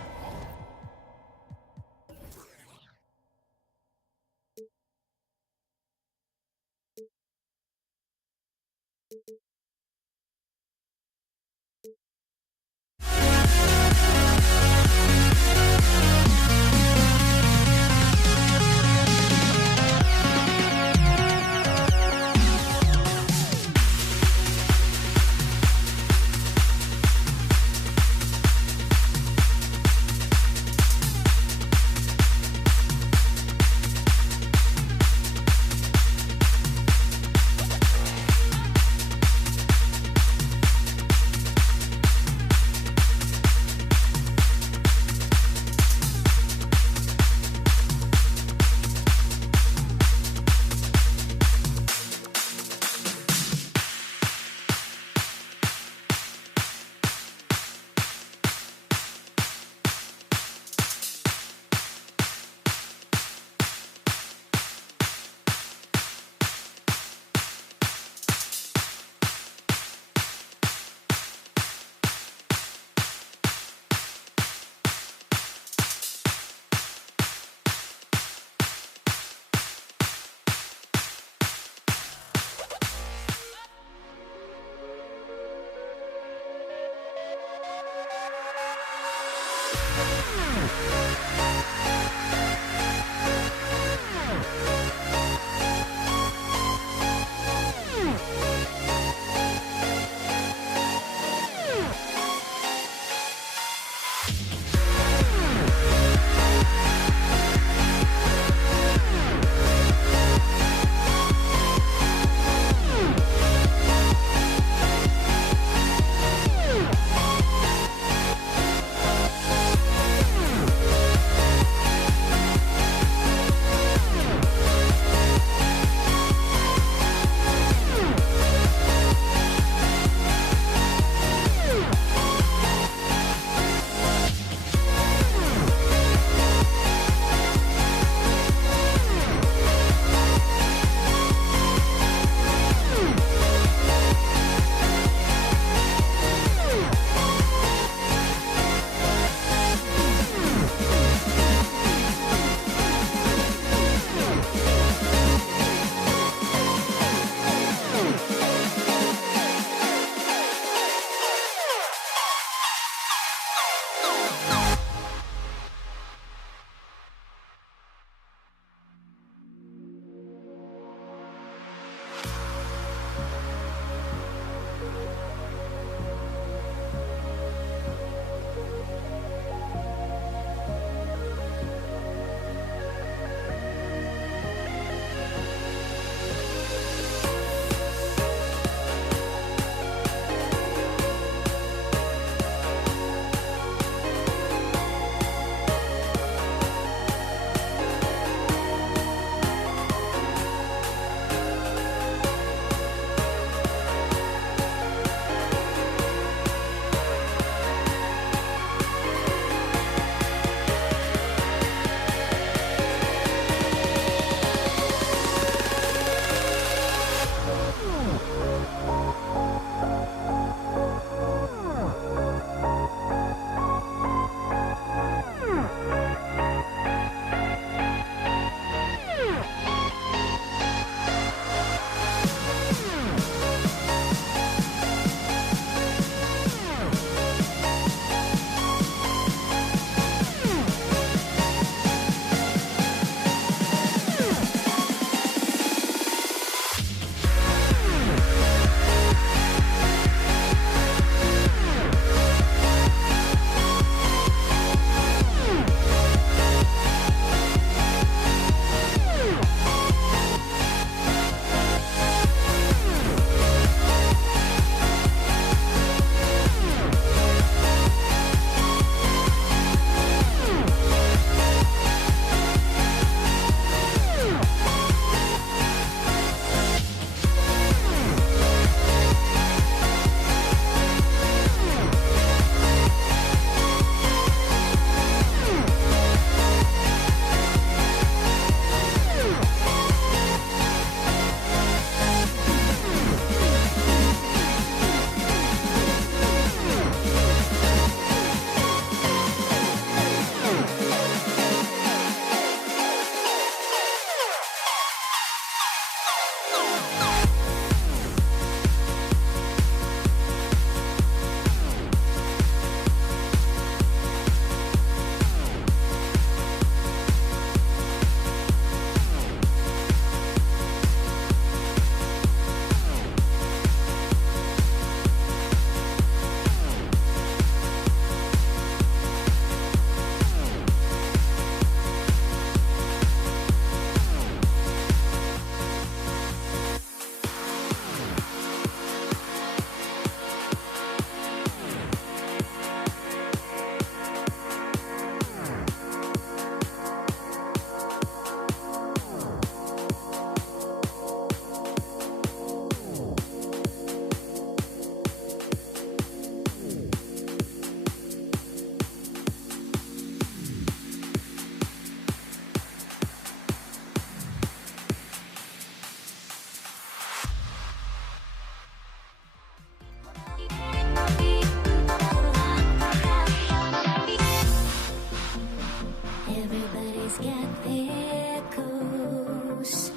Let's get there goes,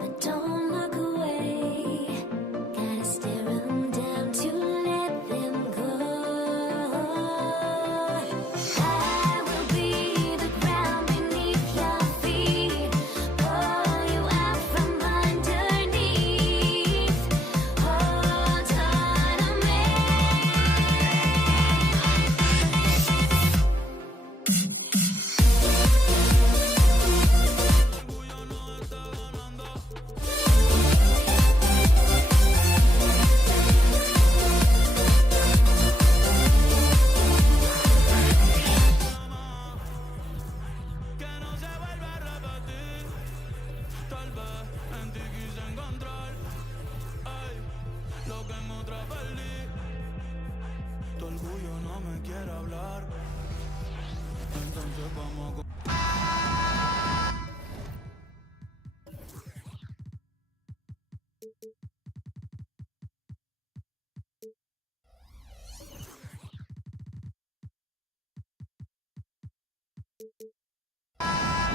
but don't look away. Gotta stare 'em down to let them go. I will be the ground beneath your feet, pull you out from underneath. Hold on to me. Tu orgullo no me quiere hablar. Entonces vamos a...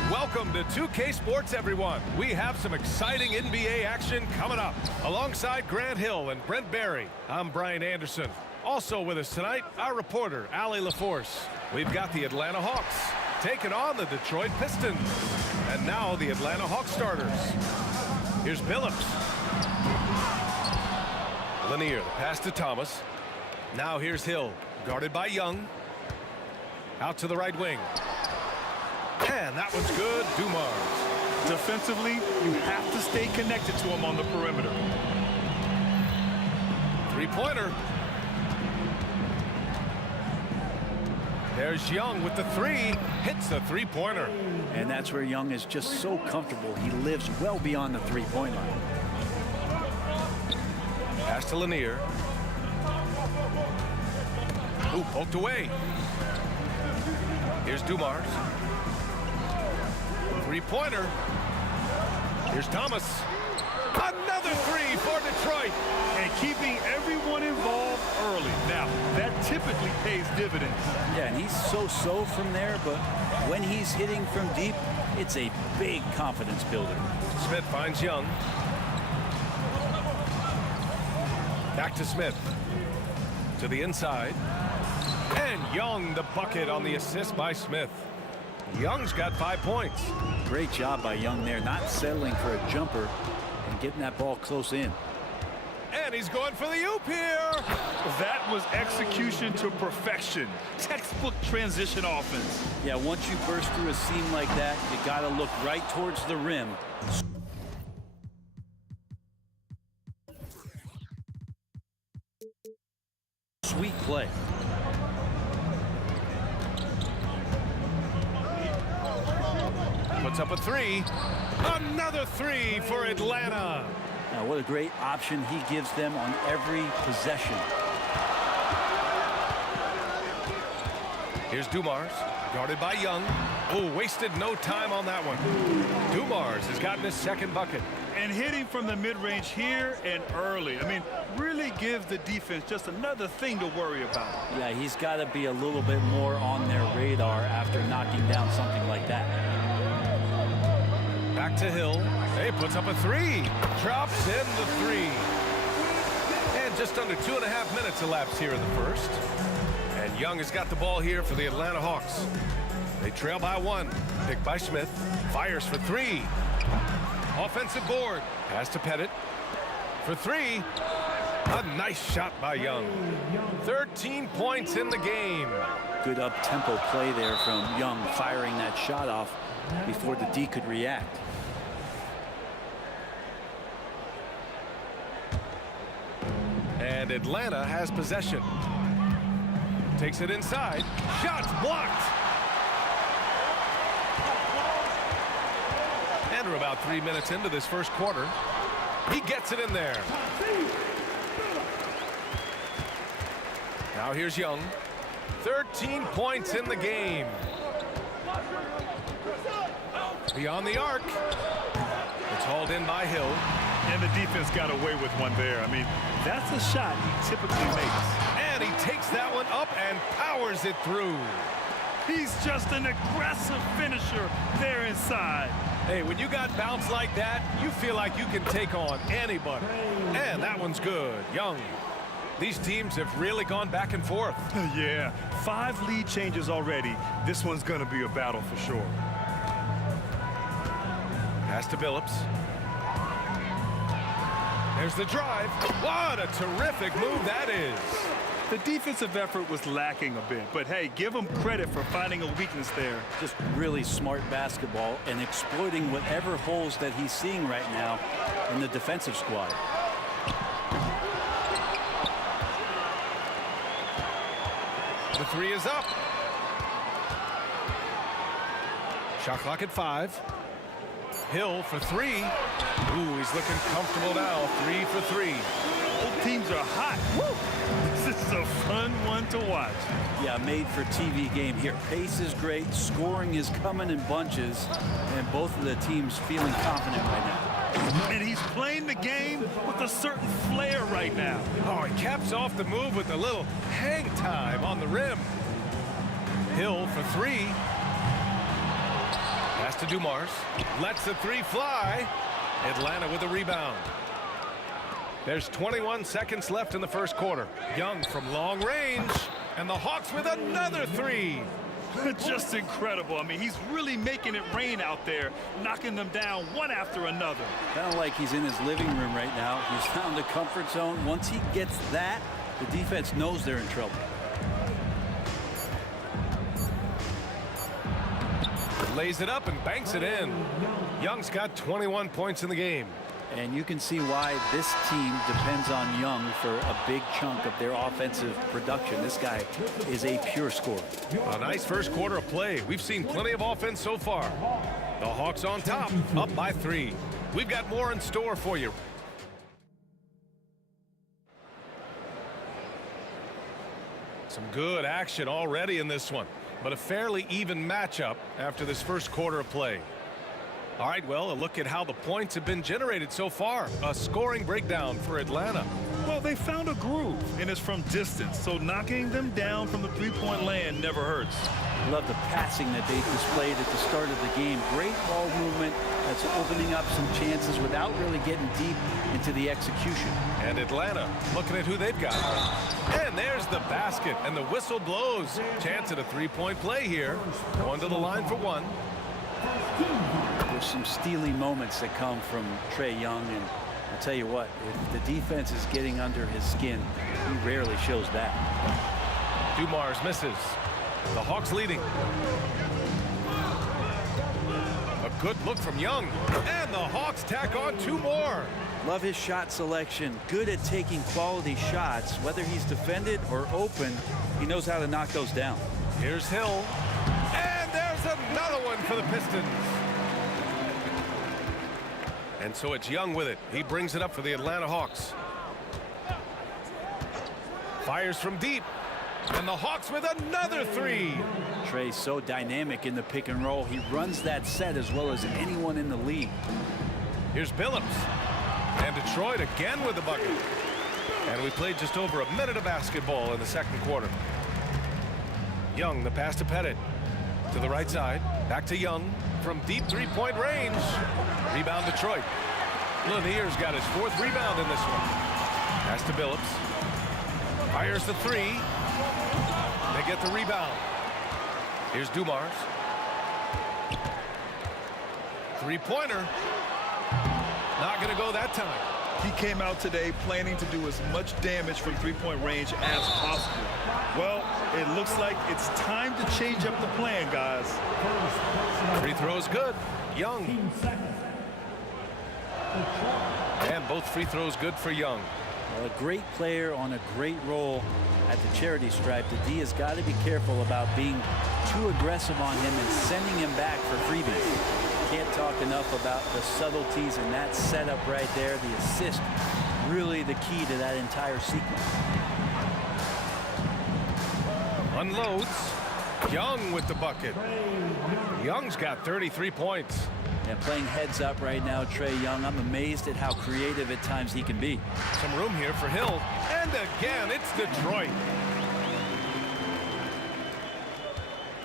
Welcome to 2K Sports, everyone. We have some exciting NBA action coming up. Alongside Grant Hill and Brent Barry, I'm Brian Anderson. Also with us tonight, our reporter, Allie LaForce. We've got the Atlanta Hawks taking on the Detroit Pistons. And now the Atlanta Hawks starters. Here's Billups. Lanier, the pass to Thomas. Now here's Hill, guarded by Young. Out to the right wing. And that one's good, Dumars. Defensively, you have to stay connected to him on the perimeter. Three-pointer. There's Young with the three. Hits the three-pointer. And that's where Young is just so comfortable. He lives well beyond the three-point line. Pass to Lanier. Ooh, poked away. Here's Dumars. Three-pointer. Here's Thomas. Another three for Detroit. And keeping everyone involved early. Now, that typically pays dividends. Yeah, and he's so-so from there, but when he's hitting from deep, it's a big confidence builder. Smith finds Young. Back to Smith. To the inside. And Young, the bucket on the assist by Smith. Young's got 5 points. Great job by Young there, not settling for a jumper and getting that ball close in. And he's going for the oop here. That was execution to perfection. Textbook transition offense. Yeah, once you burst through a seam like that, you got to look right towards the rim. Sweet play. Puts up a three. Another three for Atlanta. Now, what a great option he gives them on every possession. Here's Dumars, guarded by Young. Oh, wasted no time on that one. Dumars has gotten his second bucket. And hitting from the mid-range here and early. I mean, really gives the defense just another thing to worry about. Yeah, he's got to be a little bit more on their radar after knocking down something like that. Back to Hill. He puts up a three. Drops in the three. And just under 2.5 minutes elapsed here in the first. And Young has got the ball here for the Atlanta Hawks. They trail by one. Picked by Smith. Fires for three. Offensive board. Pass to Pettit. For three. A nice shot by Young. 13 points in the game. Good up-tempo play there from Young, firing that shot off before the D could react. And Atlanta has possession. Takes it inside. Shots blocked. And we're about 3 minutes into this first quarter. He gets it in there. Now here's Young. 13 points in the game. Beyond the arc. It's hauled in by Hill. And the defense got away with one there. I mean, that's a shot he typically makes. And he takes that one up and powers it through. He's just an aggressive finisher there inside. Hey, when you got bounce like that, you feel like you can take on anybody. And that one's good. Young. These teams have really gone back and forth. Yeah, 5 lead changes already. This one's going to be a battle for sure. Pass to Billups. There's the drive. What a terrific move that is. The defensive effort was lacking a bit, but hey, give him credit for finding a weakness there. Just really smart basketball and exploiting whatever holes that he's seeing right now in the defensive squad. The 3 is up. Shot clock at 5. Hill for 3. Ooh, he's looking comfortable now. 3 for 3. Both teams are hot. Woo! This is a fun one to watch. Yeah, made for TV game here. Pace is great. Scoring is coming in bunches. And both of the teams feeling confident right now. And he's playing the game with a certain flair right now. Oh, he caps off the move with a little hang time on the rim. Hill for 3. Pass to Dumars. Lets the 3 fly. Atlanta with a rebound. There's 21 seconds left in the first quarter. Young from long range. And the Hawks with another 3. Just incredible. I mean, he's really making it rain out there, knocking them down one after another. Kind of like he's in his living room right now. He's found a comfort zone. Once he gets that, the defense knows they're in trouble. Lays it up and banks it in. Young's got 21 points in the game. And you can see why this team depends on Young for a big chunk of their offensive production. This guy is a pure scorer. A nice first quarter of play. We've seen plenty of offense so far. The Hawks on top, up by 3. We've got more in store for you. Some good action already in this one, but a fairly even matchup after this first quarter of play. All right, well, a look at how the points have been generated so far. A scoring breakdown for Atlanta. Well, they found a groove, and it's from distance, so knocking them down from the three-point land never hurts. Love the passing that they displayed at the start of the game. Great ball movement that's opening up some chances without really getting deep into the execution. And Atlanta looking at who they've got. And there's the basket, and the whistle blows. Chance at a three-point play here. Going to the line for 1. There's some steely moments that come from Trae Young, and I'll tell you what, if the defense is getting under his skin, he rarely shows that. Dumars misses. The Hawks leading. A good look from Young, and the Hawks tack on 2 more. Love his shot selection. Good at taking quality shots. Whether he's defended or open, he knows how to knock those down. Here's Hill. And there's another one for the Pistons. And so it's Young with it. He brings it up for the Atlanta Hawks. Fires from deep. And the Hawks with another 3. Trae's so dynamic in the pick and roll. He runs that set as well as anyone in the league. Here's Billups. And Detroit again with the bucket. And we played just over a minute of basketball in the second quarter. Young, the pass to Pettit. To the right side. Back to Young. From deep three-point range. Rebound Detroit. Lanier's got his 4th rebound in this one. Pass to Billups. Fires the 3. They get the rebound. Here's Dumars. Three-pointer. Not going to go that time. He came out today planning to do as much damage from three-point range as possible. Well, it looks like it's time to change up the plan, guys. Free throws good. Young. And both free throws good for Young. Well, a great player on a great role at the charity stripe. The D has got to be careful about being too aggressive on him and sending him back for freebies. Can't talk enough about the subtleties in that setup right there. The assist, really the key to that entire sequence. Unloads. Young with the bucket. Young's got 33 points. And playing heads up right now, Trae Young. I'm amazed at how creative at times he can be. Some room here for Hill. And again, it's Detroit.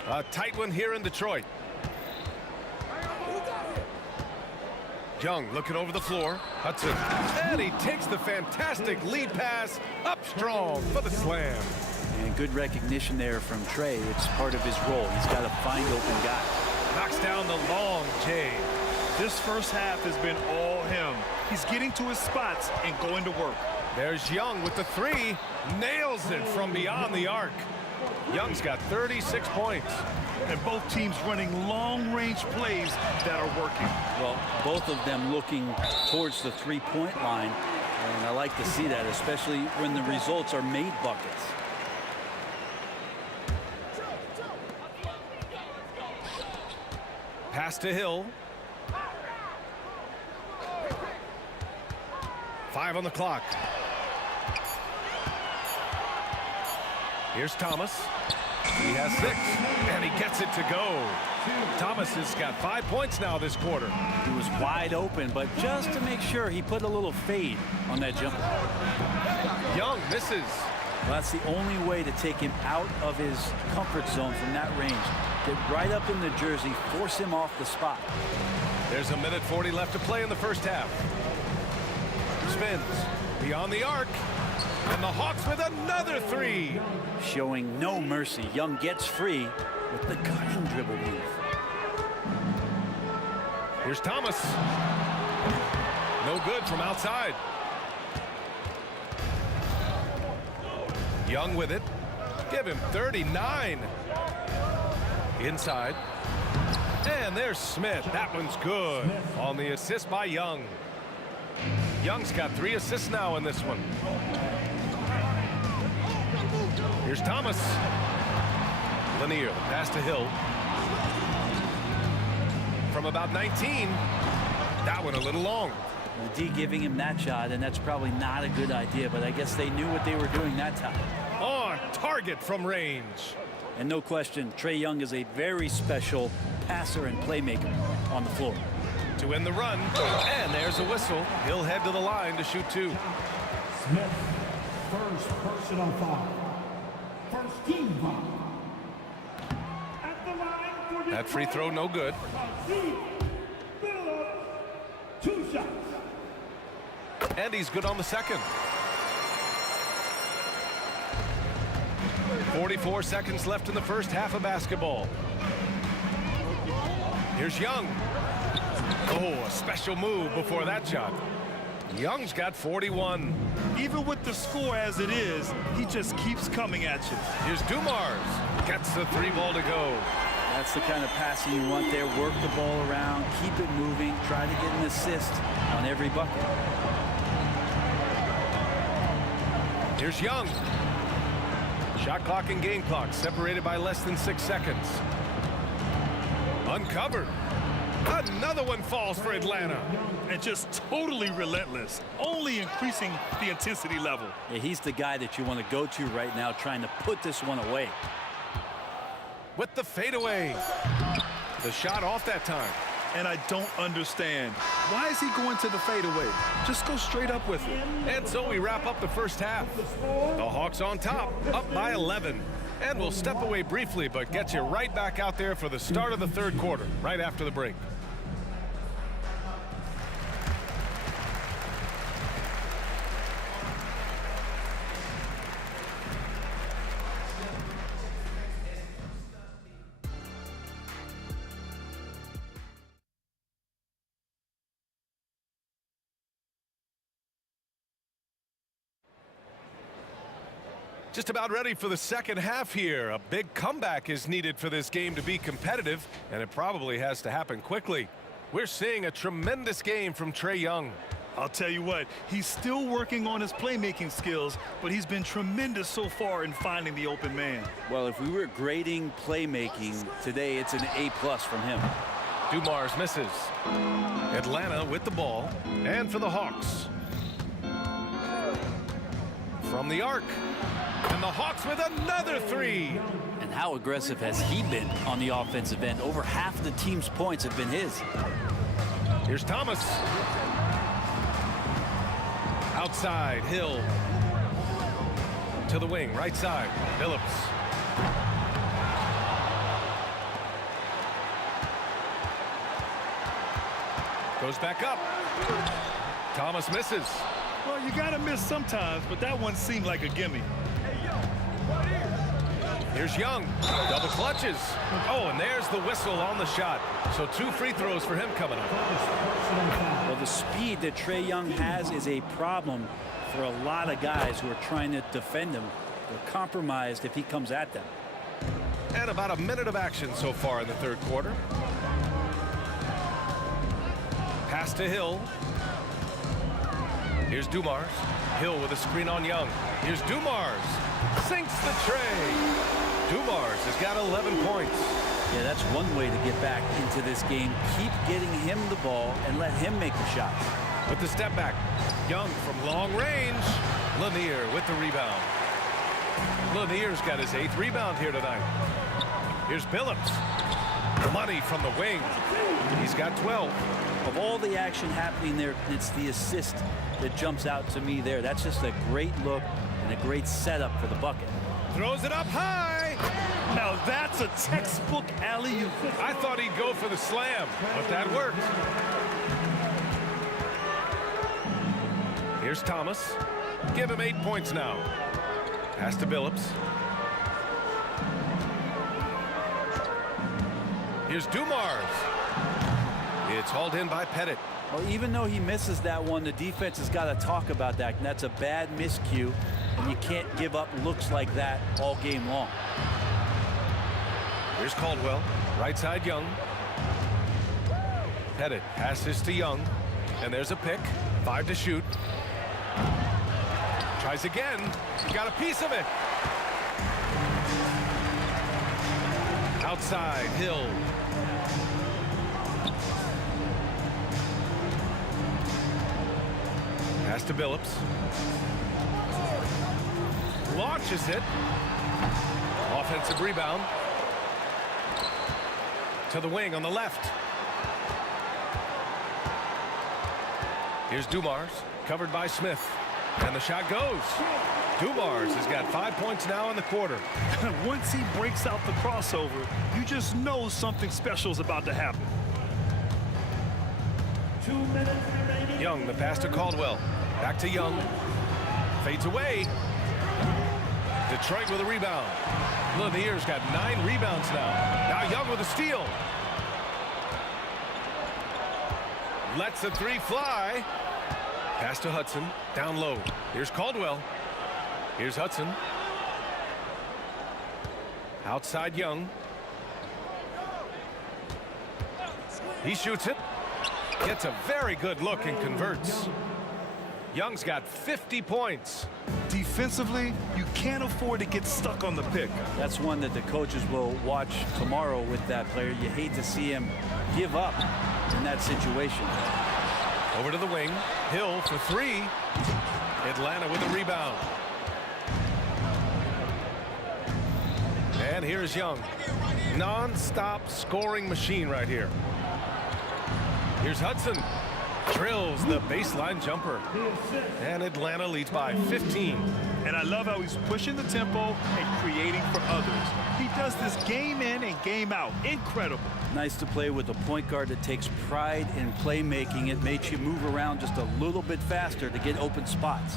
A tight one here in Detroit. Young looking over the floor. Hudson. And he takes the fantastic lead pass up strong for the slam. And good recognition there from Trey. It's part of his role. He's got to find open guys. Knocks down the long J. This first half has been all him. He's getting to his spots and going to work. There's Young with the three. Nails it from beyond the arc. Young's got 36 points. And both teams running long-range plays that are working. Well, both of them looking towards the three-point line. And I like to see that, especially when the results are made buckets. Pass to Hill. 5 on the clock. Here's Thomas. He has 6, and he gets it to go. Thomas has got 5 points now this quarter. He was wide open, but just to make sure, he put a little fade on that jumper. Young misses. Well, that's the only way to take him out of his comfort zone from that range. Get right up in the jersey, force him off the spot. There's a minute 40 left to play in the first half. Spins beyond the arc, and the Hawks with another 3. Showing no mercy. Young gets free with the cutting dribble move. Here's Thomas. No good from outside. Young with it. Give him 39. Inside. And there's Smith. That one's good. On the assist by Young. Young's got 3 assists now in this one. Here's Thomas. Lanier, the pass to Hill. From about 19. That one a little long. The D giving him that shot, and that's probably not a good idea, but I guess they knew what they were doing that time. On target from range. And no question, Trae Young is a very special passer and playmaker on the floor. To win the run, and there's a whistle. He'll head to the line to shoot 2. Smith, first personal foul. First team foul. At the line for that free throw, no good. 2 shots. And he's good on the second. 44 seconds left in the first half of basketball. Here's Young. Oh, a special move before that shot. Young's got 41. Even with the score as it is, he just keeps coming at you. Here's Dumars. Gets the 3 ball to go. That's the kind of passing you want there. Work the ball around, keep it moving, try to get an assist on every bucket. Here's Young. Shot clock and game clock separated by less than 6 seconds. Uncovered. Another one falls for Atlanta. And just totally relentless, only increasing the intensity level. Yeah, he's the guy that you want to go to right now, trying to put this one away. With the fadeaway. The shot off that time. And I don't understand. Why is he going to the fadeaway? Just go straight up with it. And so we wrap up the first half. The Hawks on top, up by 11. And we'll step away briefly, but get you right back out there for the start of the third quarter, right after the break. Just about ready for the second half here. A big comeback is needed for this game to be competitive, and it probably has to happen quickly. We're seeing a tremendous game from Trae Young. I'll tell you what, he's still working on his playmaking skills, but he's been tremendous so far in finding the open man. Well, if we were grading playmaking today, it's an A+ from him. Dumars misses. Atlanta with the ball, and for the Hawks. From the arc. And the Hawks with another 3. And how aggressive has he been on the offensive end? Over half of the team's points have been his. Here's Thomas. Outside, Hill. To the wing, right side, Phillips. Goes back up. Thomas misses. Well, you got to miss sometimes, but that one seemed like a gimme. Here's Young. Double clutches. Oh, and there's the whistle on the shot. So 2 free throws for him coming up. Well, the speed that Trae Young has is a problem for a lot of guys who are trying to defend him. They're compromised if he comes at them. And about a minute of action so far in the third quarter. Pass to Hill. Here's Dumars. Hill with a screen on Young. Here's Dumars. Sinks the tray. Dumars has got 11 points. Yeah, that's one way to get back into this game. Keep getting him the ball and let him make the shots. With the step back. Young from long range. Lanier with the rebound. Lanier's got his 8th rebound here tonight. Here's Billups. Money from the wing. He's got 12. Of all the action happening there, it's the assist that jumps out to me there. That's just a great look and a great setup for the bucket. Throws it up high. Now that's a textbook alley-oop. I thought he'd go for the slam, but that worked. Here's Thomas. Give him 8 points now. Pass to Billups. Here's Dumars. It's hauled in by Pettit. Well, even though he misses that one, the defense has got to talk about that. And that's a bad miscue, and you can't give up looks like that all game long. Here's Caldwell. Right side Young. Pettit passes to Young. And there's a pick. 5 to shoot. Tries again. He got a piece of it. Outside, Hill. Pass to Billups. Launches it. Offensive rebound. To the wing on the left. Here's Dumars, covered by Smith. And the shot goes. Dumars has got 5 points now in the quarter. Once he breaks out the crossover, you just know something special is about to happen. 2 minutes remaining. Young, the pass to Caldwell. Back to Young. Fades away. Detroit with a rebound. Lanier's got 9 rebounds now. Now Young with a steal. Lets the 3 fly. Pass to Hudson. Down low. Here's Caldwell. Here's Hudson. Outside Young. He shoots it. Gets a very good look and converts. Young's got 50 points. Defensively, you can't afford to get stuck on the pick. That's one that the coaches will watch tomorrow with that player. You hate to see him give up in that situation. Over to the wing. Hill for 3. Atlanta with the rebound. And here's Young. Non-stop scoring machine right here. Here's Hudson. Drills the baseline jumper. And Atlanta leads by 15. And I love how he's pushing the tempo and creating for others. He does this game in and game out. Incredible. Nice to play with a point guard that takes pride in playmaking. It makes you move around just a little bit faster to get open spots.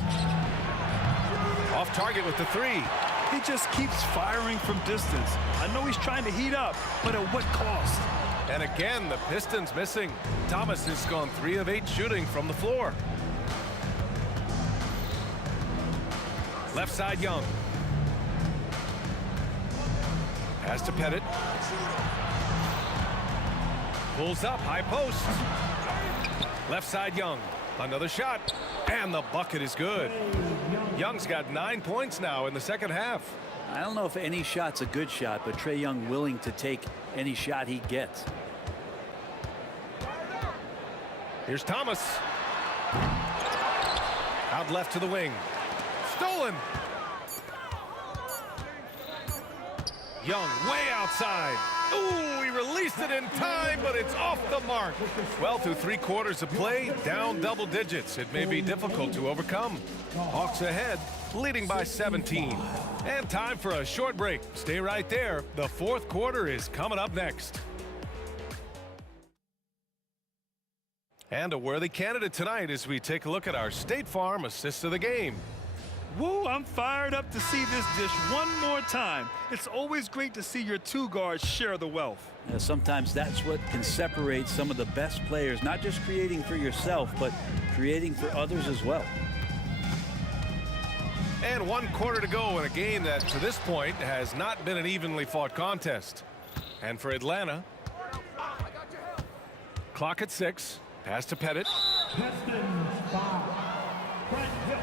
Off target with the 3. He just keeps firing from distance. I know he's trying to heat up, but at what cost? And again, the Pistons missing. Thomas has gone 3 of 8 shooting from the floor. Left side Young. Pass to Pettit. Pulls up, high post. Left side Young. Another shot. And the bucket is good. Young's got 9 points now in the second half. I don't know if any shot's a good shot, but Trae Young willing to take any shot he gets. Here's Thomas. Out left to the wing. Stolen. Young way outside. Ooh, he released it in time, but it's off the mark. Well, through 3 quarters of play, down double digits. It may be difficult to overcome. Hawks ahead, leading by 17. And time for a short break. Stay right there. The fourth quarter is coming up next. And a worthy candidate tonight as we take a look at our State Farm assist of the game. Woo, I'm fired up to see this dish one more time. It's always great to see your two guards share the wealth. Sometimes that's what can separate some of the best players, not just creating for yourself, but creating for others as well. And 1 quarter to go in a game that, to this point, has not been an evenly fought contest. And for Atlanta, clock at 6. Pass to Pettit. Pistons foul. Brent Hill.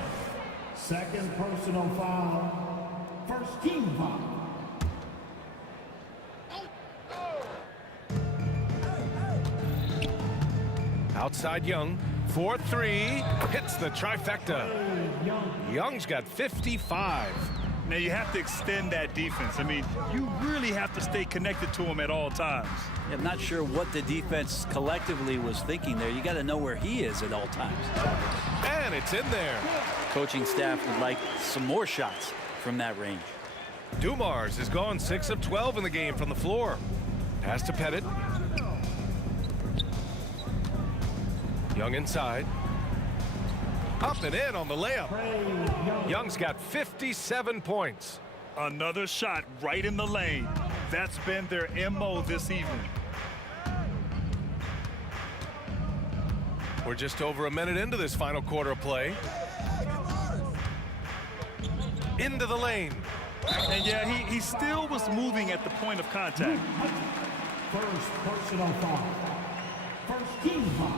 Second personal foul. First team foul. Outside Young. 4-3. Hits the trifecta. Young's got 55. Now you have to extend that defense. I mean, you really have to stay connected to him at all times. Yeah, I'm not sure what the defense collectively was thinking there. You got to know where he is at all times. And it's in there. Coaching staff would like some more shots from that range. Dumars has gone 6 of 12 in the game from the floor. Pass to Pettit. Young inside. Up and in on the layup. Young's got 57 points. Another shot right in the lane. That's been their MO this evening. We're just over a minute into this final quarter of play. Into the lane. And yeah, he still was moving at the point of contact. First personal foul. First team foul.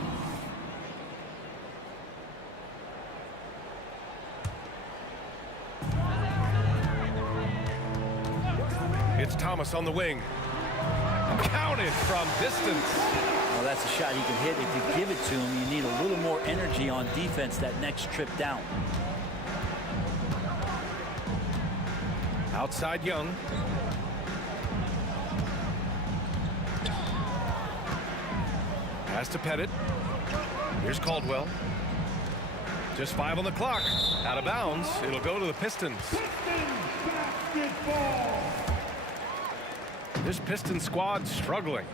It's Thomas on the wing. Counted from distance. Well, that's a shot he can hit. If you give it to him, you need a little more energy on defense that next trip down. Outside Young. Pass to Pettit. Here's Caldwell. Just 5 on the clock. Out of bounds. It'll go to the Pistons. This Pistons squad struggling.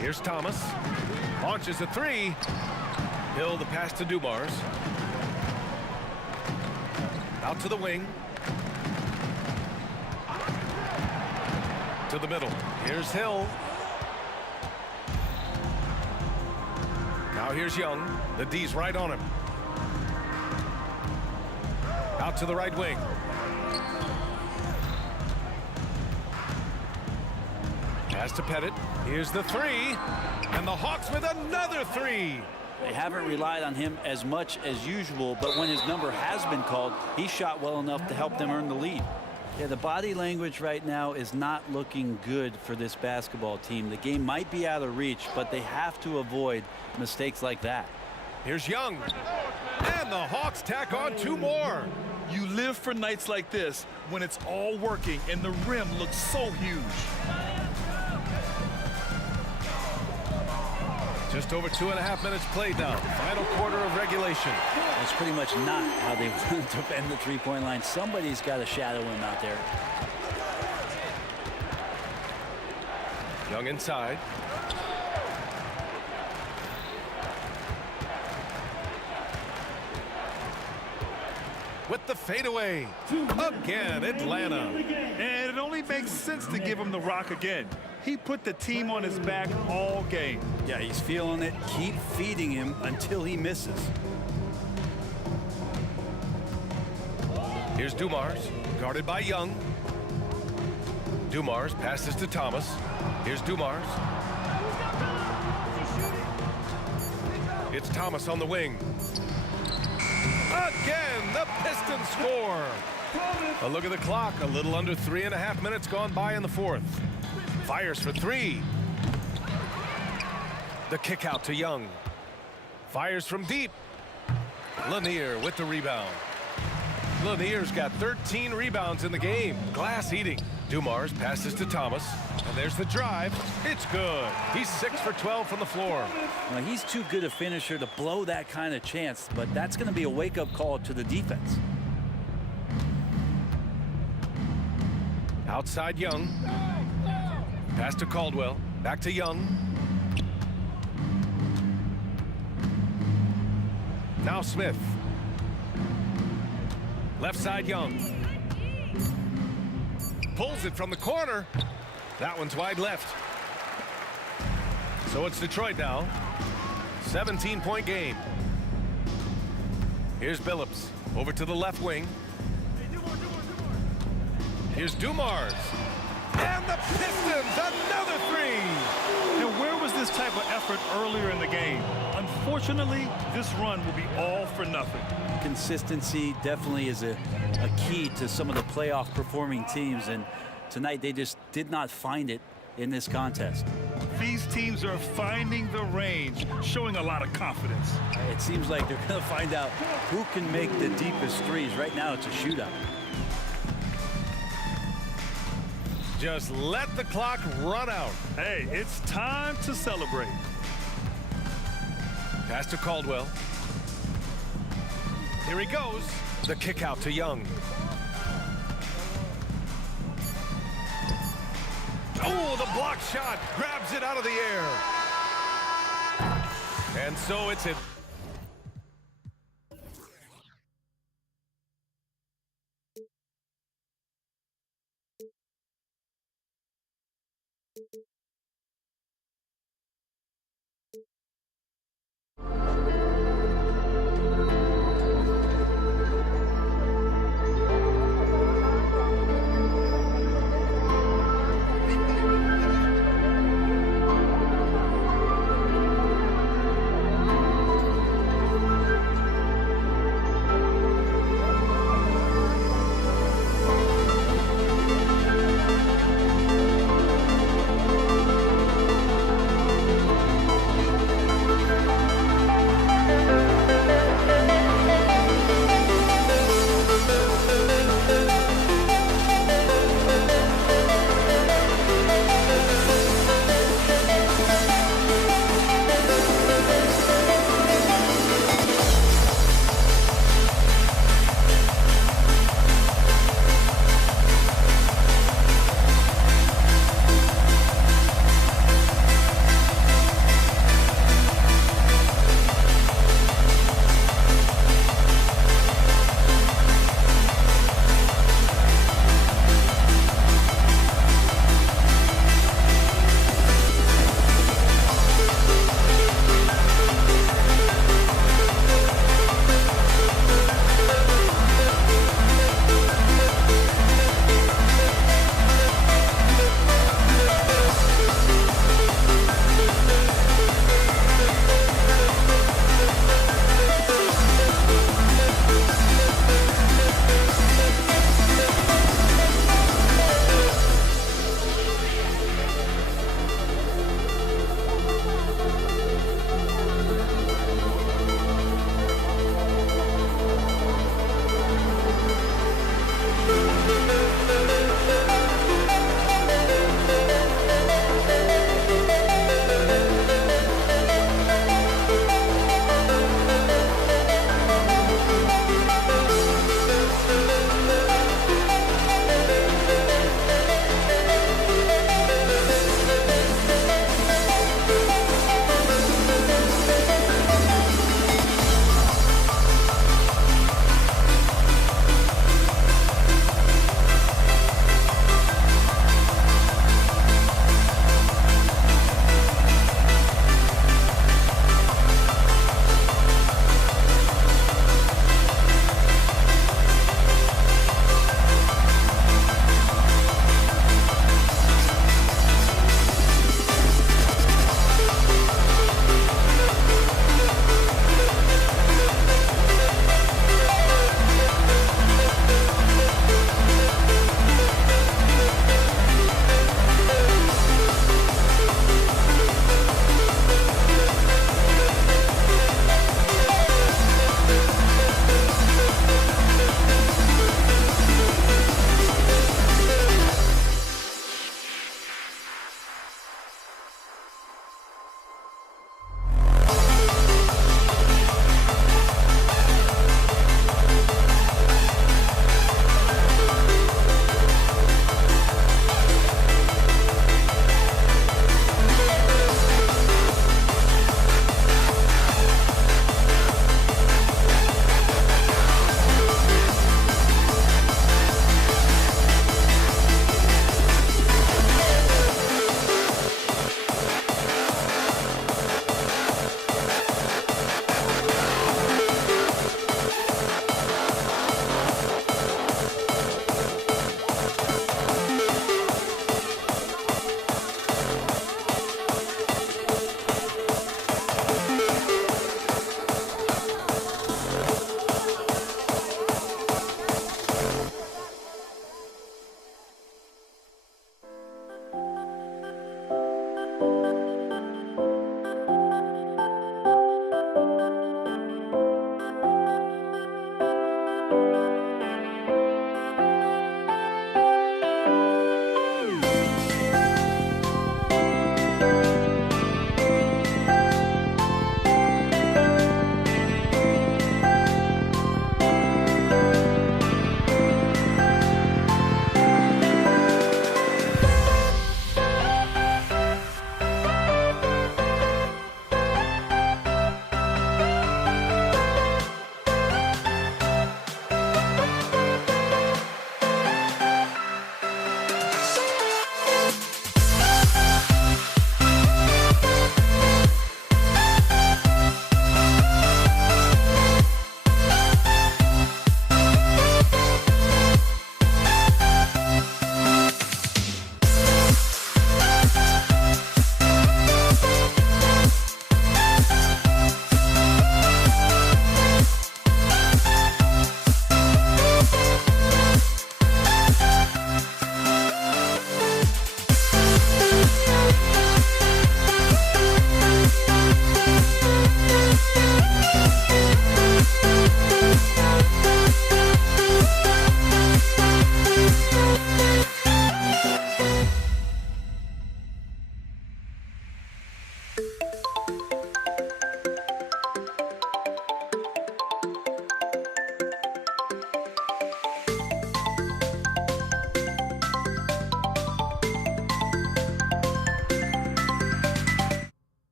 Here's Thomas. Launches a 3. Hill the pass to Dumars. Out to the wing. To the middle. Here's Hill. Now here's Young. The D's right on him. Out to the right wing. Pass to Pettit. Here's the 3. And the Hawks with another 3. They haven't relied on him as much as usual, but when his number has been called, he shot well enough to help them earn the lead. Yeah, the body language right now is not looking good for this basketball team. The game might be out of reach, but they have to avoid mistakes like that. Here's Young. And the Hawks tack on 2 more. You live for nights like this when it's all working and the rim looks so huge. Just over 2.5 minutes played now. Final quarter of regulation. That's pretty much not how they want to defend the three-point line. Somebody's got to shadow him out there. Young inside. With the fadeaway. Again, Atlanta. And it only makes sense to give him the rock again. He put the team on his back all game. Yeah, he's feeling it. Keep feeding him until he misses. Here's Dumars, guarded by Young. Dumars passes to Thomas. Here's Dumars. It's Thomas on the wing. Again, the Pistons score. A look at the clock. A little under 3.5 minutes gone by in the fourth. Fires for 3. The kick out to Young. Fires from deep. Lanier with the rebound. Lanier's got 13 rebounds in the game. Glass eating. Dumars passes to Thomas. And there's the drive. It's good. He's 6 for 12 from the floor. Well, he's too good a finisher to blow that kind of chance, but that's going to be a wake-up call to the defense. Outside Young. Pass to Caldwell. Back to Young. Now Smith. Left side Young. Pulls it from the corner. That one's wide left. So it's Detroit now. 17-point game. Here's Billups. Over to the left wing. Here's Dumars. And the Pistons, another three. And where was this type of effort earlier in the game? Unfortunately, this run will be all for nothing. Consistency definitely is a key to some of the playoff performing teams, and tonight they just did not find it in this contest. These teams are finding the range, showing a lot of confidence. It seems like they're going to find out who can make the deepest threes. Right now it's a shootout. Just let the clock run out. Hey, it's time to celebrate. Pass to Caldwell. Here he goes. The kick out to Young. Oh, the block shot. Grabs it out of the air. And so it's it.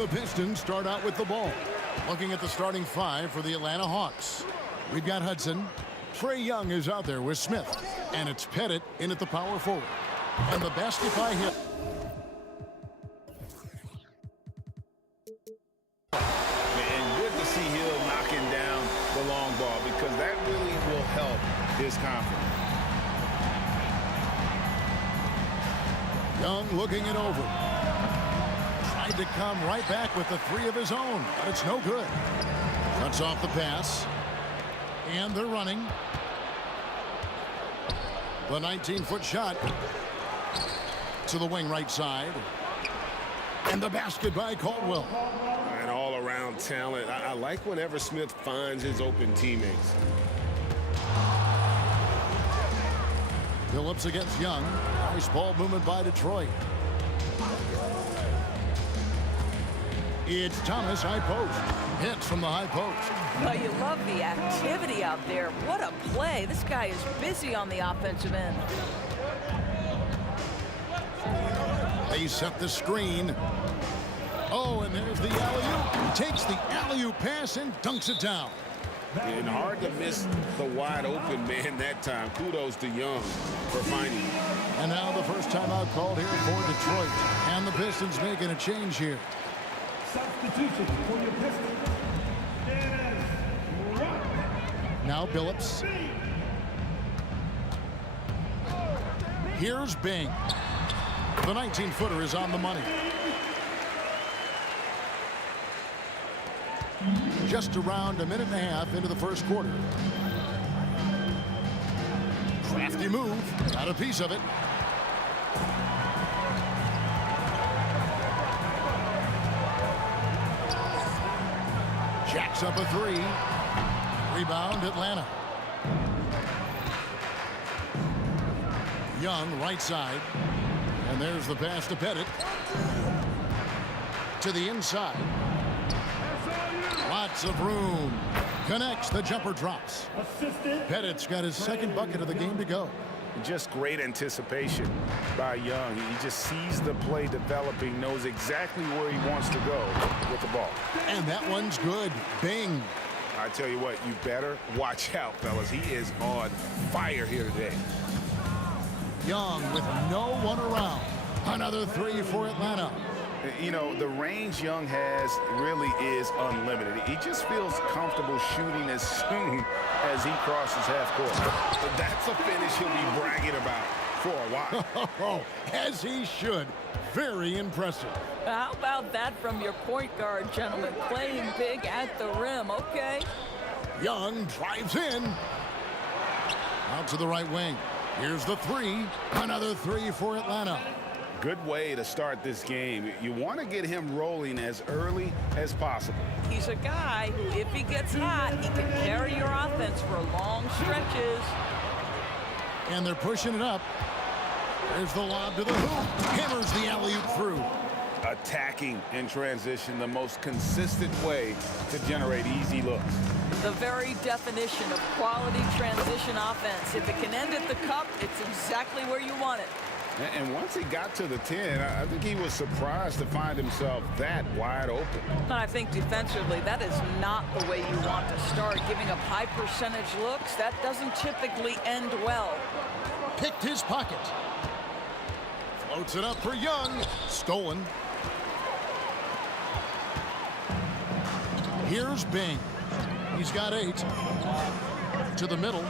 And the Pistons start out with the ball. Looking at the starting five for the Atlanta Hawks. We've got Hudson. Trae Young is out there with Smith. And it's Pettit in at the power forward. And the basket by him. And good to see Hill knocking down the long ball because that really will help his confidence. Young looking it over. Tried to come right back with the three of his own, but it's no good. Cuts off the pass. And they're running. The 19-foot shot to the wing right side. And the basket by Caldwell. And all-around talent. I like whenever Smith finds his open teammates. Phillips against Young. Nice ball movement by Detroit. It's Thomas, high post. Hits from the high post. Well, you love the activity out there. What a play. This guy is busy on the offensive end. They set the screen. Oh, and there's the alley-oop. Takes the alley-oop pass and dunks it down. And hard to miss the wide open man that time. Kudos to Young for finding him. And now the first timeout called here for Detroit. And the Pistons making a change here. Substitution for your Pistons. Now Billups. Here's Bing. The 19-footer is on the money. Just around a minute and a half into the first quarter. Crafty move. Got a piece of it. Jacks up a three. Rebound, Atlanta. Young, right side. And there's the pass to Pettit. To the inside. Lots of room. Connects, the jumper drops. Pettit's got his second bucket of the game to go. Just great anticipation by Young. He just sees the play developing, knows exactly where he wants to go with the ball. And that one's good. Bing. I tell you what, you better watch out, fellas. He is on fire here today. Young with no one around. Another three for Atlanta. You know, the range Young has really is unlimited. He just feels comfortable shooting as soon as he crosses half court. But that's a finish he'll be bragging about for a while. As he should. Very impressive. How about that from your point guard, gentlemen? Playing big at the rim, okay? Young drives in. Out to the right wing. Here's the three. Another three for Atlanta. Good way to start this game. You want to get him rolling as early as possible. He's a guy who, if he gets hot, he can carry your offense for long stretches. And they're pushing it up. There's the lob to the hoop. Hammers the alley-oop through. Attacking in transition, the most consistent way to generate easy looks. The very definition of quality transition offense. If it can end at the cup, it's exactly where you want it. And once he got to the 10, I think he was surprised to find himself that wide open. I think defensively, that is not the way you want to start. Giving up high percentage looks, that doesn't typically end well. Picked his pocket. Floats it up for Young. Stolen. Here's Bing. He's got 8. To the middle.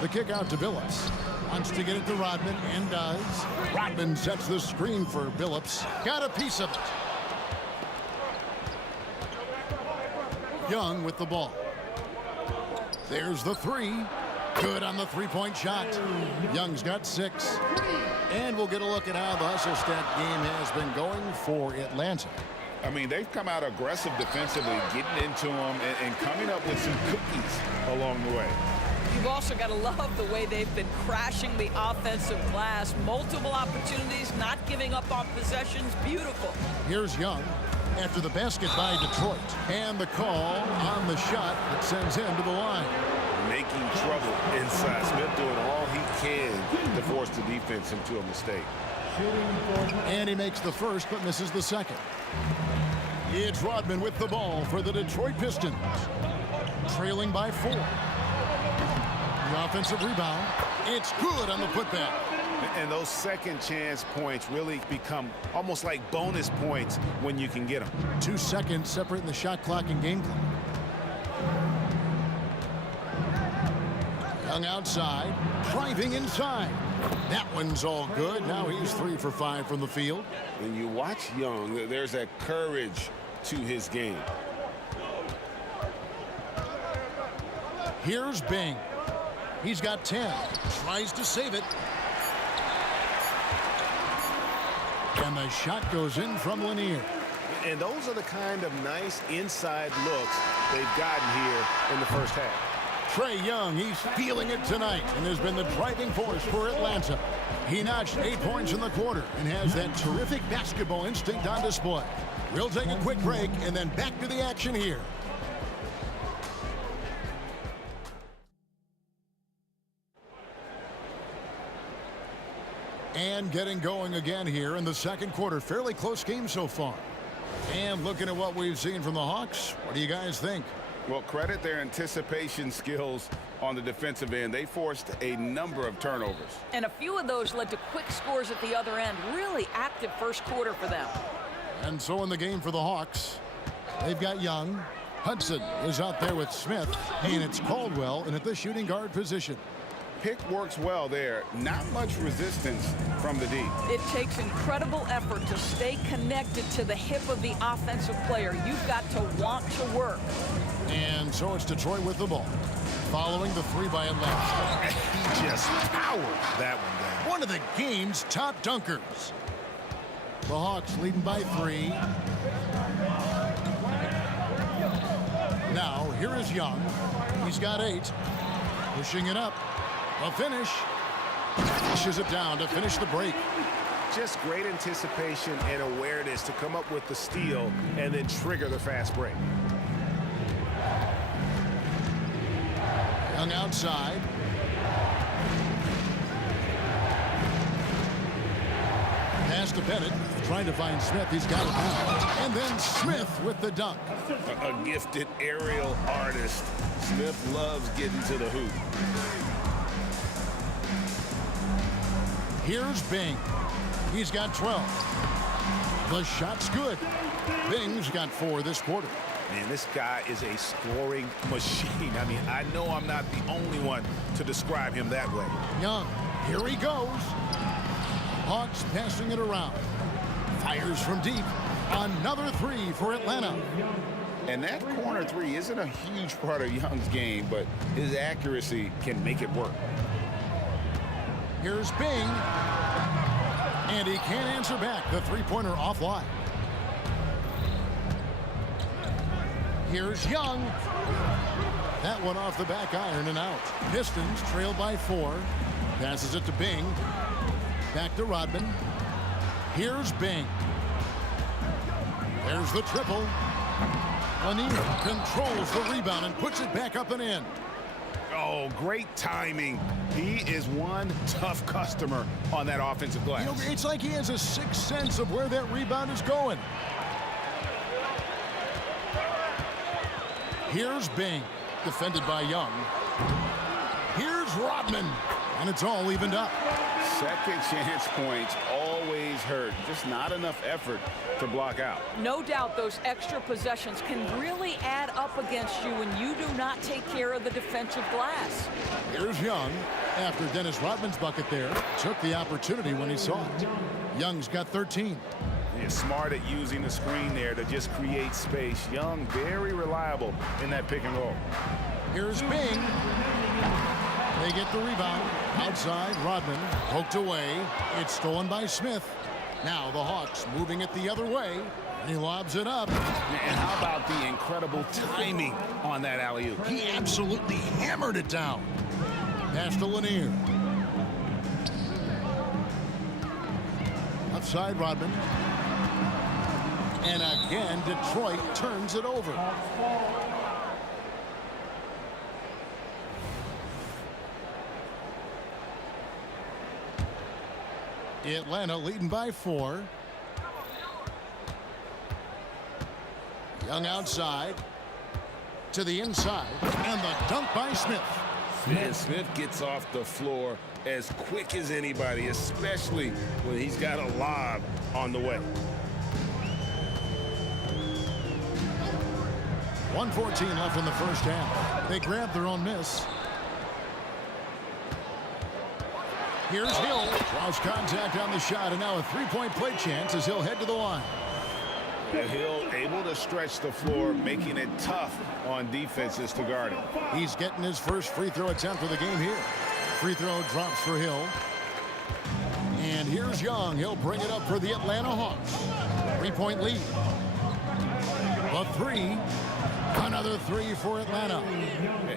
The kick out to Billups. Wants to get it to Rodman and does. Rodman sets the screen for Billups. Got a piece of it. Young with the ball. There's the three. Good on the three-point shot. Young's got 6. And we'll get a look at how the hustle stat game has been going for Atlanta. I mean, they've come out aggressive defensively, getting into them and coming up with some cookies along the way. You've also got to love the way they've been crashing the offensive glass. Multiple opportunities, not giving up on possessions. Beautiful. Here's Young after the basket by Detroit. And the call on the shot that sends him to the line. Making trouble inside. Smith doing all he can to force the defense into a mistake. And he makes the first but misses the second. It's Rodman with the ball for the Detroit Pistons. Trailing by 4. The offensive rebound. It's good on the putback. And those second chance points really become almost like bonus points when you can get them. 2 seconds separating the shot clock and game clock. Young outside, driving inside. That one's all good. Now he's 3 for 5 from the field. When you watch Young, there's that courage to his game. Here's Bing. He's got 10. Tries to save it. And the shot goes in from Lanier. And those are the kind of nice inside looks they've gotten here in the first half. Trae Young, he's feeling it tonight and has been the driving force for Atlanta. He notched 8 points in the quarter and has that terrific basketball instinct on display. We'll take a quick break and then back to the action here. And getting going again here in the second quarter. Fairly close game so far. And looking at what we've seen from the Hawks, what do you guys think? Well, credit their anticipation skills on the defensive end. They forced a number of turnovers. And a few of those led to quick scores at the other end. Really active first quarter for them. And so in the game for the Hawks, they've got Young. Hudson is out there with Smith. And it's Caldwell in at the shooting guard position. Pick works well there. Not much resistance from the D. It takes incredible effort to stay connected to the hip of the offensive player. You've got to want to work. And so it's Detroit with the ball. Following the 3 by Atlanta. He just powered that one down. One of the game's top dunkers. The Hawks leading by 3. Now, here is Young. He's got 8. Pushing it up. A finish. Pushes it down to finish the break. Just great anticipation and awareness to come up with the steal and then trigger the fast break. Young outside. Pass to Bennett. Trying to find Smith. He's got it now. And then Smith with the dunk. A gifted aerial artist. Smith loves getting to the hoop. Here's Bing. He's got 12. The shot's good. Bing's got 4 this quarter. Man, this guy is a scoring machine. I mean, I know I'm not the only one to describe him that way. Young, here he goes. Hawks passing it around. Fires from deep. Another 3 for Atlanta. And that corner 3 isn't a huge part of Young's game, but his accuracy can make it work. Here's Bing. And he can't answer back. The 3-pointer offline. Here's Young. That one off the back iron and out. Pistons trail by 4. Passes it to Bing. Back to Rodman. Here's Bing. There's the triple. Lanier controls the rebound and puts it back up and in. Oh, great timing. He is one tough customer on that offensive glass. You know, it's like he has a sixth sense of where that rebound is going. Here's Bing, defended by Young. Here's Rodman, and it's all evened up. Second chance points always hurt. Just not enough effort to block out. No doubt those extra possessions can really add up against you when you do not take care of the defensive glass. Here's Young. After Dennis Rodman's bucket there, took the opportunity when he saw it. Young's got 13. He's smart at using the screen there to just create space. Young, very reliable in that pick and roll. Here's Bing. They get the rebound. Outside, Rodman poked away. It's stolen by Smith. Now the Hawks moving it the other way. And he lobs it up. And how about the incredible timing on that alley-oop? He absolutely hammered it down. Pass to Lanier. Outside, Rodman. And again, Detroit turns it over. Atlanta leading by 4. Young outside to the inside, and the dunk by Smith. And Smith gets off the floor as quick as anybody, especially when he's got a lob on the way. 1:14 left in the first half. They grab their own miss. Here's Hill. Draws contact on the shot, and now a three-point play chance as he'll head to the line. And Hill able to stretch the floor, making it tough on defenses to guard him. He's getting his first free throw attempt of the game here. Free throw drops for Hill. And here's Young. He'll bring it up for the Atlanta Hawks. 3-point lead. A 3. Another 3 for Atlanta.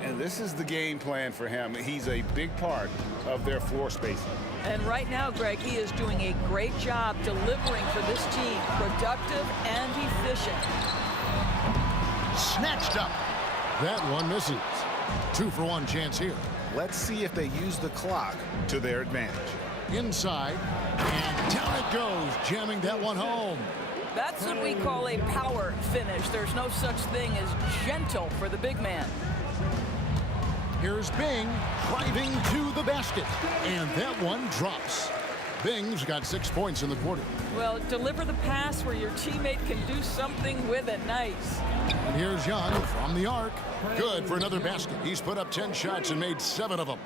And this is the game plan for him. He's a big part of their floor spacing. And right now, Greg, he is doing a great job delivering for this team. Productive and efficient. Snatched up. That one misses. 2-for-1 chance here. Let's see if they use the clock to their advantage. Inside. And down it goes. Jamming that one home. That's what we call a power finish. There's no such thing as gentle for the big man. Here's Bing driving to the basket. And that one drops. Bing's got 6 points in the quarter. Well, deliver the pass where your teammate can do something with it. Nice. And here's Young from the arc. Good for another basket. He's put up 10 shots and made 7 of them.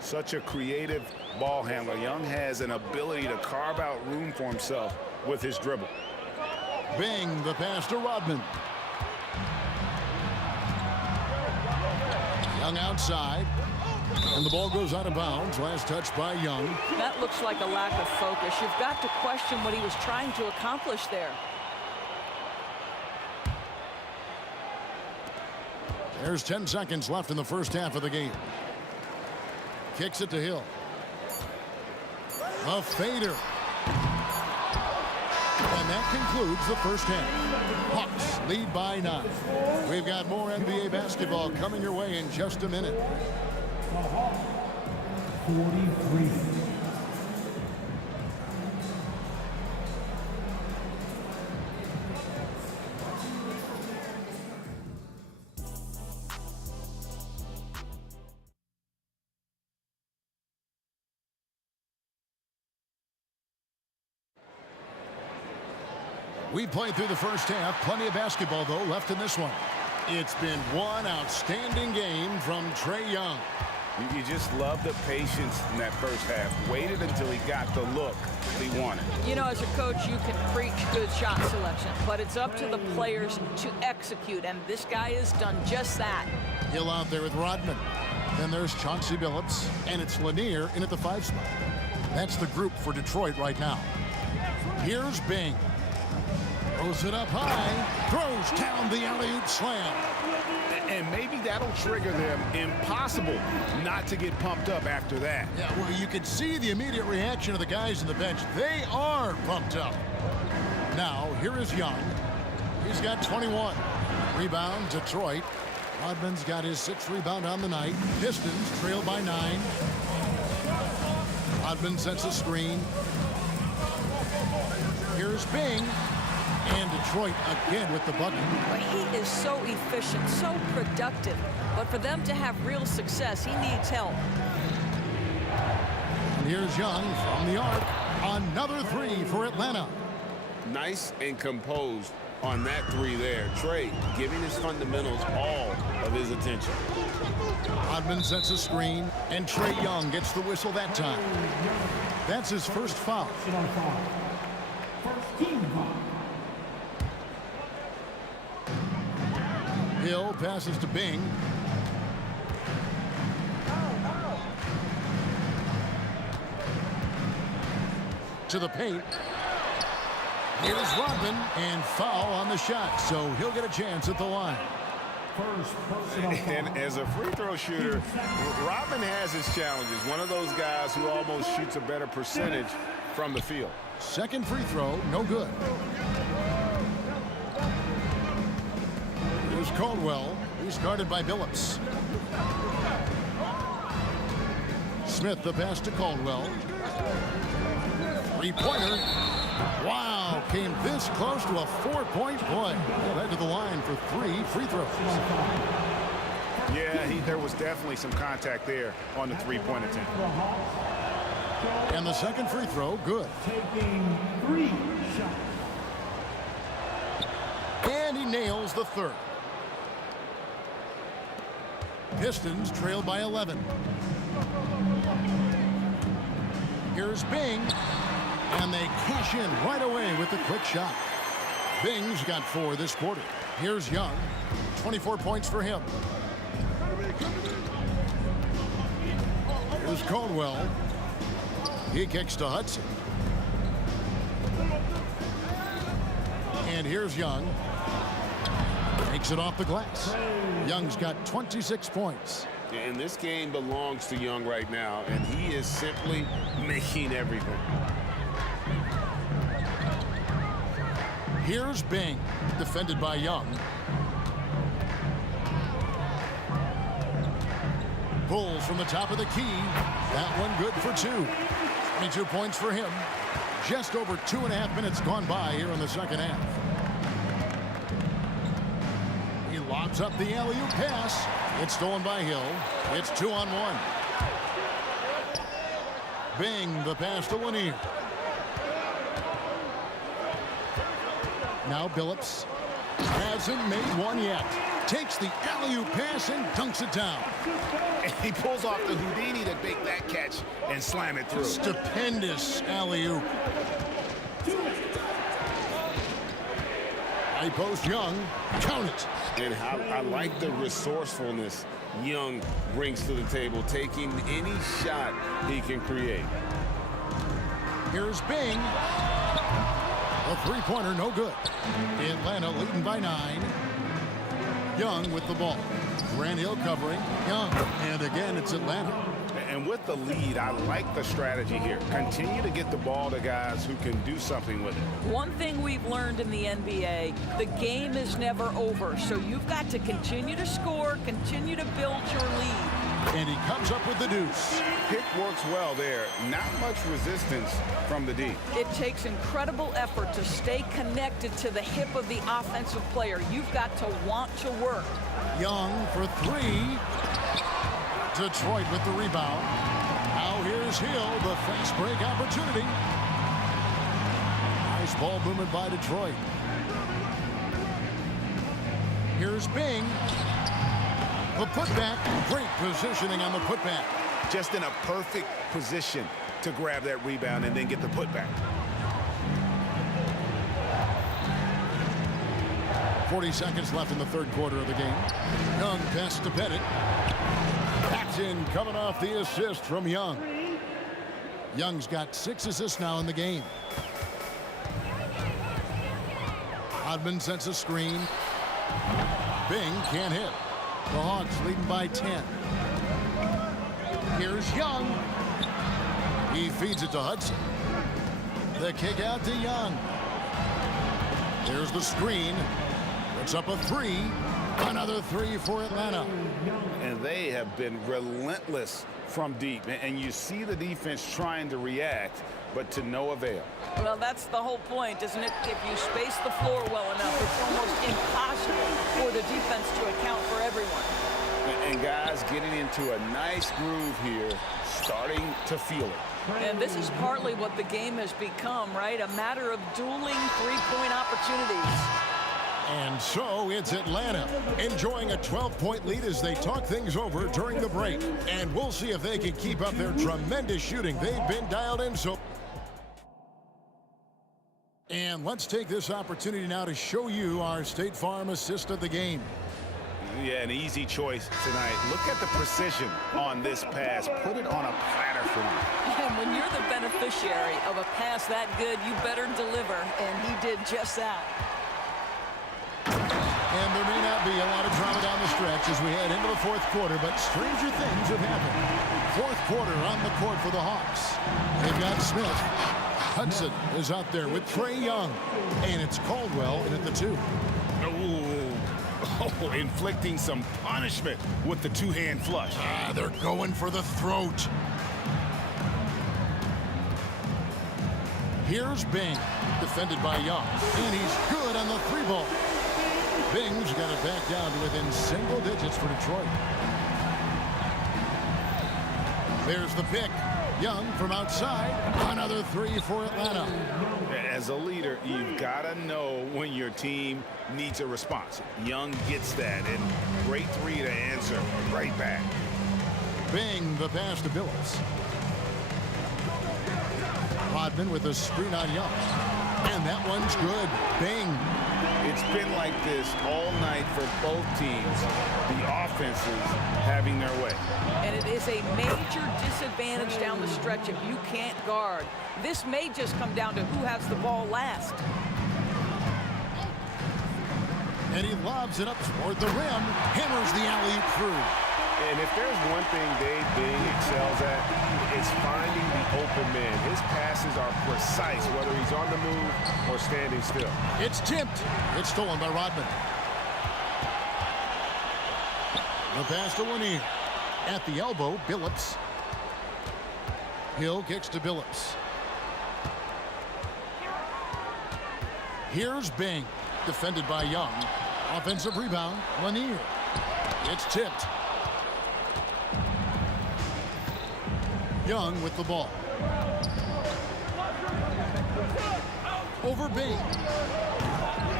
Such a creative ball handler. Young has an ability to carve out room for himself with his dribble. Bing, the pass to Rodman. Young outside. And the ball goes out of bounds. Last touch by Young. That looks like a lack of focus. You've got to question what he was trying to accomplish there. There's 10 seconds left in the first half of the game. Kicks it to Hill. A fader. And that concludes the first half. Hawks lead by 9. We've got more NBA basketball coming your way in just a minute. 43. We played through the first half. Plenty of basketball, though, left in this one. It's been one outstanding game from Trae Young. You just love the patience in that first half. Waited until he got the look he wanted. You know, as a coach, you can preach good shot selection, but it's up to the players to execute, and this guy has done just that. Hill out there with Rodman. Then there's Chauncey Billups, and it's Lanier in at the 5 spot. That's the group for Detroit right now. Here's Bing. Throws it up high. Throws down the alley-oop slam. And maybe that'll trigger them. Impossible not to get pumped up after that. Yeah, well, you can see the immediate reaction of the guys on the bench. They are pumped up. Now, here is Young. He's got 21. Rebound, Detroit. Rodman's got his 6th rebound on the night. Pistons trail by 9. Rodman sets a screen. Here's Bing. And Detroit again with the bucket. But he is so efficient, so productive. But for them to have real success, he needs help. And here's Young from the arc. Another 3 for Atlanta. Nice and composed on that 3 there. Trae giving his fundamentals all of his attention. Rodman sets a screen, and Trae Young gets the whistle that time. That's his first foul. First team foul. Hill passes to Bing. To the paint. Here's Rodman, and foul on the shot, so he'll get a chance at the line. First personal foul. And as a free throw shooter, Rodman has his challenges. One of those guys who almost shoots a better percentage from the field. Second free throw, no good. Here's Caldwell. He's guarded by Billups. Smith, the pass to Caldwell. Three-pointer. Wow, came this close to a 4-point play. He'll head to the line for 3 free throws. Yeah, there was definitely some contact there on the three-point attempt. And the second free throw, good. Taking 3 shots. And he nails the third. Pistons trail by 11. Here's Bing. And they cash in right away with the quick shot. Bing's got 4 this quarter. Here's Young. 24 points for him. Here's Caldwell. He kicks to Hudson. And here's Young. Takes it off the glass. Young's got 26 points. And this game belongs to Young right now, and he is simply making everything. Here's Bing, defended by Young. Pulls from the top of the key. That one good for 2. 22 points for him. Just over 2.5 minutes gone by here in the second half. He lobs up the alley-oop pass. It's stolen by Hill. It's 2-on-1. Bing, the pass to Lanier. Now Billups hasn't made one yet. Takes the alley-oop pass and dunks it down. And he pulls off the Houdini to make that catch and slam it through. Stupendous alley-oop. High post Young. Count it. And I like the resourcefulness Young brings to the table, taking any shot he can create. Here's Bing. A three-pointer, no good. Atlanta leading by 9. Young with the ball. Grant Hill covering. Young. And again, it's Atlanta. And with the lead, I like the strategy here. Continue to get the ball to guys who can do something with it. One thing we've learned in the NBA, the game is never over. So you've got to continue to score, continue to build your lead. And he comes up with the deuce. Pick works well there. Not much resistance from the D. It takes incredible effort to stay connected to the hip of the offensive player. You've got to want to work. Young for 3. Detroit with the rebound. Now here's Hill, the fast break opportunity. Nice ball movement by Detroit. Here's Bing. The putback. Great positioning on the putback. Just in a perfect position to grab that rebound and then get the putback. 40 seconds left in the third quarter of the game. Young pass to Pettit. Paxton coming off the assist from Young. Young's got 6 assists now in the game. Hodman sends a screen. Bing can't hit. The Hawks leading by 10. Here's Young. He feeds it to Hudson. The kick out to Young. There's the screen. Puts up a 3. Another 3 for Atlanta. And they have been relentless from deep. And you see the defense trying to react, but to no avail. Well, that's the whole point, isn't it? If you space the floor well enough, it's almost impossible for the defense to account for everyone. And guys getting into a nice groove here, starting to feel it. And this is partly what the game has become, right? A matter of dueling three-point opportunities. And so it's Atlanta enjoying a 12-point lead as they talk things over during the break. And we'll see if they can keep up their tremendous shooting. They've been dialed in so. And let's take this opportunity now to show you our State Farm assist of the game. Yeah, an easy choice tonight. Look at the precision on this pass. Put it on a platter for me. And when you're the beneficiary of a pass that good, you better deliver. And he did just that. And there may not be a lot of drama down the stretch as we head into the fourth quarter, but stranger things have happened. Fourth quarter on the court for the Hawks. They've got Smith. Hudson is out there with Trae Young. And it's Caldwell in at the 2. Oh, inflicting some punishment with the two-hand flush. They're going for the throat. Here's Bing, defended by Young, and he's good on the 3-ball. Bing's got it back down to within single digits for Detroit. There's the pick. Young from outside. Another 3 for Atlanta. As a leader, you've got to know when your team needs a response. Young gets that, and great 3 to answer right back. Bing, the pass to Billups. Rodman with a screen on Young. And that one's good. Bing. It's been like this all night for both teams. The offenses having their way. And it is a major disadvantage down the stretch if you can't guard. This may just come down to who has the ball last. And he lobs it up toward the rim. Hammers the alley-oop through. And if there's one thing Dave Bing excels at, it's finding the open man. His passes are precise, whether he's on the move or standing still. It's tipped. It's stolen by Rodman. The pass to Lanier. At the elbow, Billups. Hill kicks to Billups. Here's Bing, defended by Young. Offensive rebound, Lanier. It's tipped. Young with the ball. Over Bing.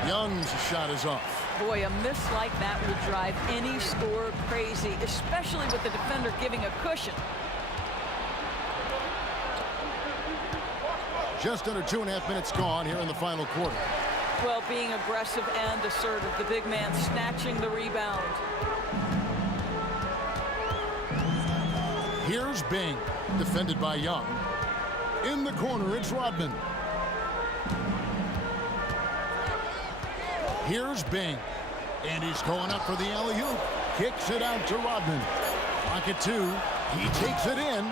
Young's shot is off. Boy, a miss like that will drive any scorer crazy, especially with the defender giving a cushion. Just under 2.5 minutes gone here in the final quarter. Well, being aggressive and assertive, the big man snatching the rebound. Here's Bing, defended by Young. In the corner, it's Rodman. Here's Bing, and he's going up for the alley-oop. Kicks it out to Rodman. Pocket 2, he takes it in.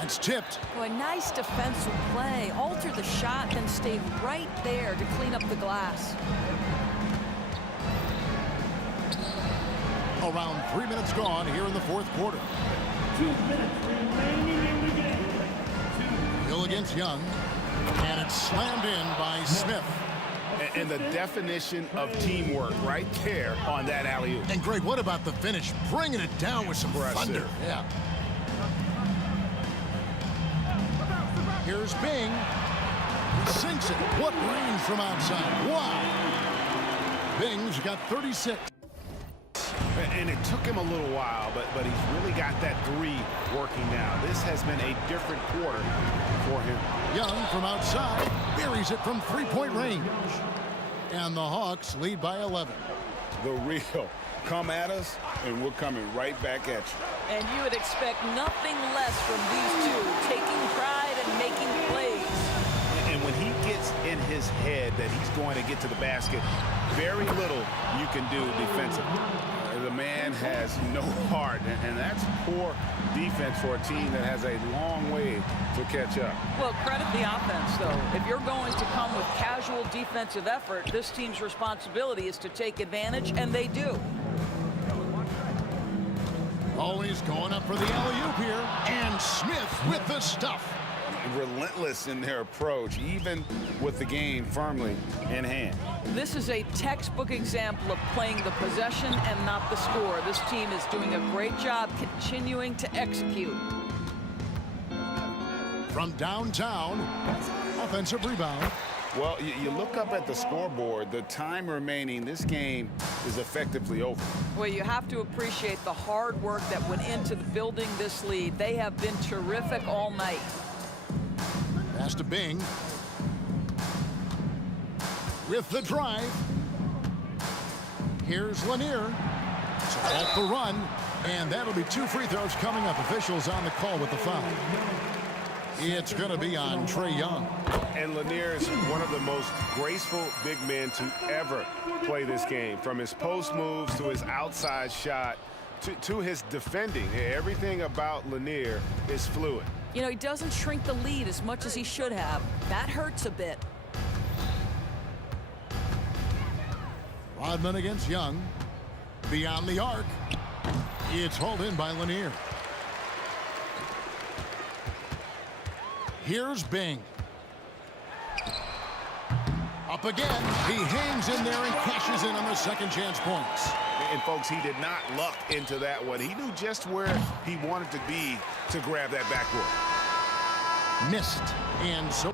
That's tipped. Boy, nice defensive play. Alter the shot, then stay right there to clean up the glass. Around 3 minutes gone here in the fourth quarter. 2 minutes remaining in the game. Hill against Young, and it's slammed in by Smith. And the definition of teamwork right there on that alley-oop. And Greg, what about the finish? Bringing it down with some thunder. Yeah. Here's Bing. He sinks it. What range from outside. Wow. Bing's got 36. And it took him a little while, but he's really got that 3 working now. This has been a different quarter for him. Young from outside buries it from 3-point range. And the Hawks lead by 11. The real. Come at us, and we're coming right back at you. And you would expect nothing less from these two, taking pride and making plays. And when he gets in his head that he's going to get to the basket, very little you can do defensively. The man has no heart, and that's poor defense for a team that has a long way to catch up. Well, credit the offense, though. If you're going to come with casual defensive effort, this team's responsibility is to take advantage, and they do. Always going up for the alley-oop here, and Smith with the stuff. Relentless in their approach, even with the game firmly in hand. This is a textbook example of playing the possession and not the score. This team is doing a great job continuing to execute. From downtown, offensive rebound. Well, you look up at the scoreboard, the time remaining, this game is effectively over. Well, you have to appreciate the hard work that went into building this lead. They have been terrific all night. Pass to Bing. With the drive. Here's Lanier. So off the run. And that'll be 2 free throws coming up. Officials on the call with the foul. It's going to be on Trae Young. And Lanier is one of the most graceful big men to ever play this game. From his post moves to his outside shot to his defending. Everything about Lanier is fluid. You know, he doesn't shrink the lead as much as he should have. That hurts a bit. Rodman against Young. Beyond the arc. It's hauled in by Lanier. Here's Bing. up again. He hangs in there and cashes in on the second chance points. And, folks, he did not luck into that one. He knew just where he wanted to be to grab that backboard. Missed. And so...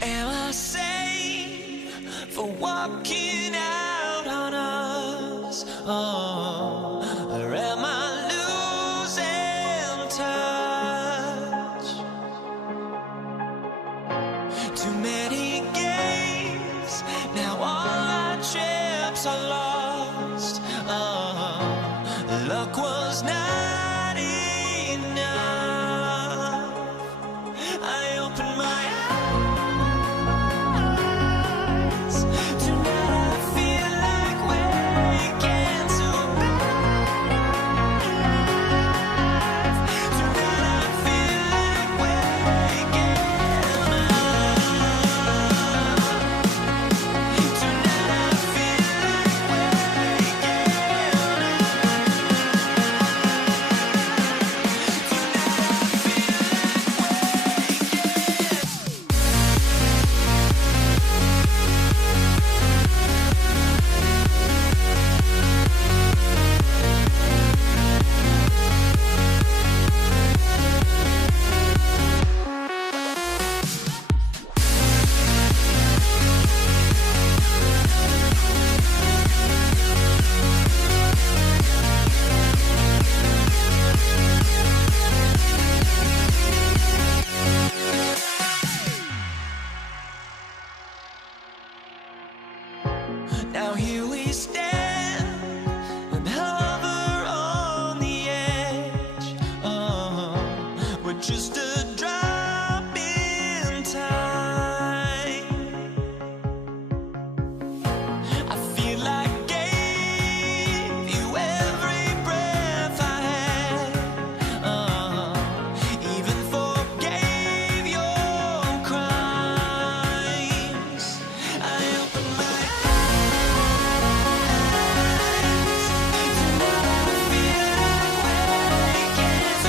Am I safe for walking out on us? Oh, or am I losing touch? Too many games, now all our trips are lost. Oh, luck was not enough. I opened my eyes. Tonight I feel like Now here we stand and hover on the edge. We're just a drop in time. I feel like gave you every breath I had. Even forgave your crimes. I open my eyes to what I feel like waking to.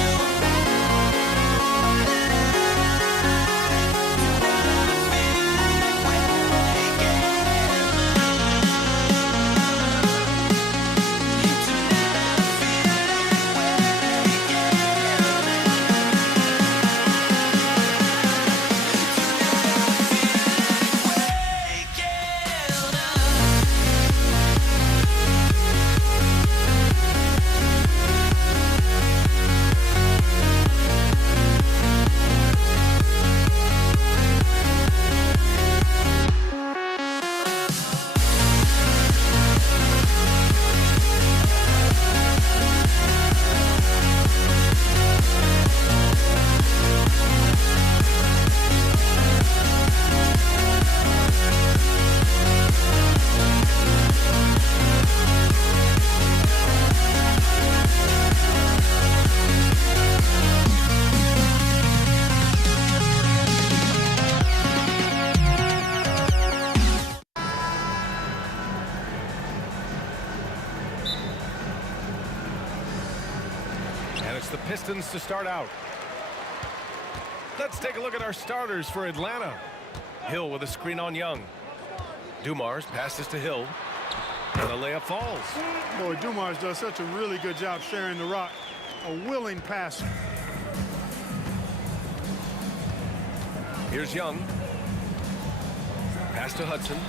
And it's the Pistons to start out. Let's take a look at our starters for Atlanta. Hill with a screen on Young. Dumars passes to Hill. And the layup falls. Boy, Dumars does such a really good job sharing the rock. A willing passer. Here's Young. Pass to Hudson.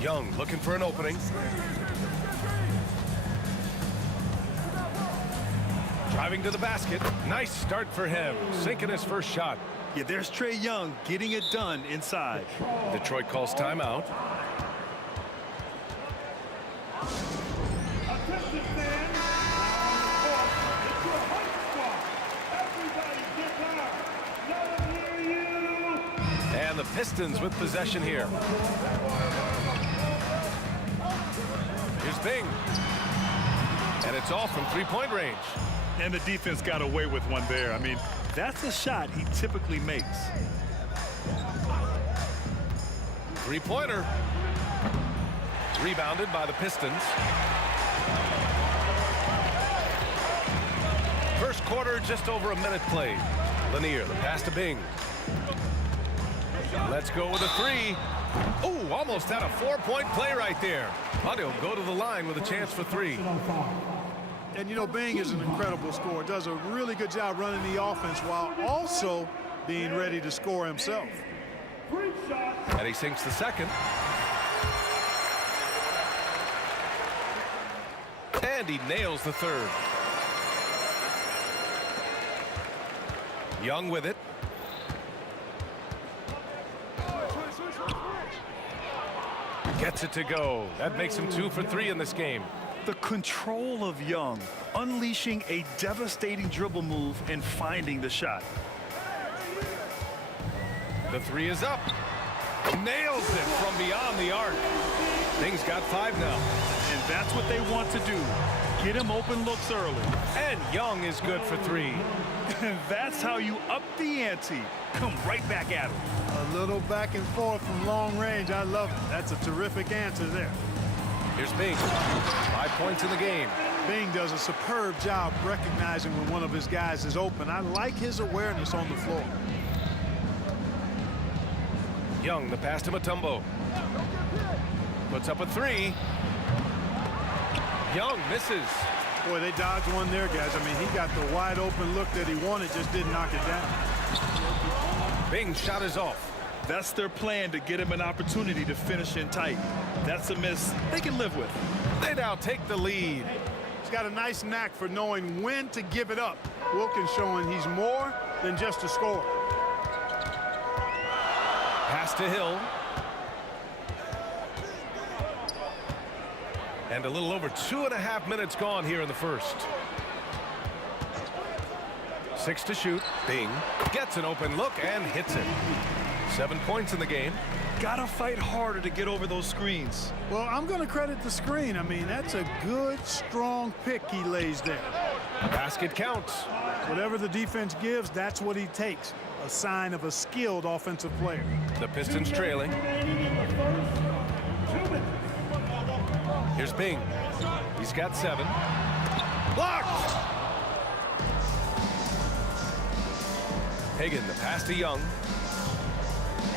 Young looking for an opening. Driving to the basket. Nice start for him. Sinking his first shot. Yeah, there's Trae Young getting it done inside. Detroit calls timeout. Attention fans, it's your hype squad. Everybody get down. Let them hear you. And the Pistons with possession here. Here's Bing. And it's off from three-point range. And the defense got away with one there. I mean, that's a shot he typically makes. Three-pointer. Rebounded by the Pistons. First quarter, just over a minute played. Lanier, the pass to Bing. Let's go with a three. Ooh, almost had a four-point play right there. But he'll go to the line with a chance for three. And you know, Bing is an incredible scorer. Does a really good job running the offense while also being ready to score himself. And he sinks the second. And he nails the third. Young with it. Gets it to go. That makes him 2 for 3 in this game. The control of Young, unleashing a devastating dribble move and finding the shot. The three is up. Nails it from beyond the arc. Bing's got 5 now. And that's what they want to do. Get him open looks early. And Young is good for 3. And that's how you up the ante. Come right back at him. A little back and forth from long range. I love it. That's a terrific answer there. Here's Bing. 5 points in the game. Bing does a superb job recognizing when one of his guys is open. I like his awareness on the floor. Young, the pass to Mutombo. Puts up a 3. Young misses. Boy, they dodged one there, guys. I mean, he got the wide open look that he wanted, just didn't knock it down. Bing's shot is off. That's their plan, to get him an opportunity to finish in tight. That's a miss they can live with. They now take the lead. He's got a nice knack for knowing when to give it up. Wilkins showing he's more than just a scorer. Pass to Hill. And a little over 2.5 minutes gone here in the first. 6 to shoot. Bing gets an open look and hits it. 7 points in the game. Gotta fight harder to get over those screens. Well, I'm going to credit the screen. I mean, that's a good, strong pick he lays there. Basket counts. Whatever the defense gives, that's what he takes. A sign of a skilled offensive player. The Pistons trailing. Here's Bing. He's got 7. Blocked! Hagan, the pass to Young.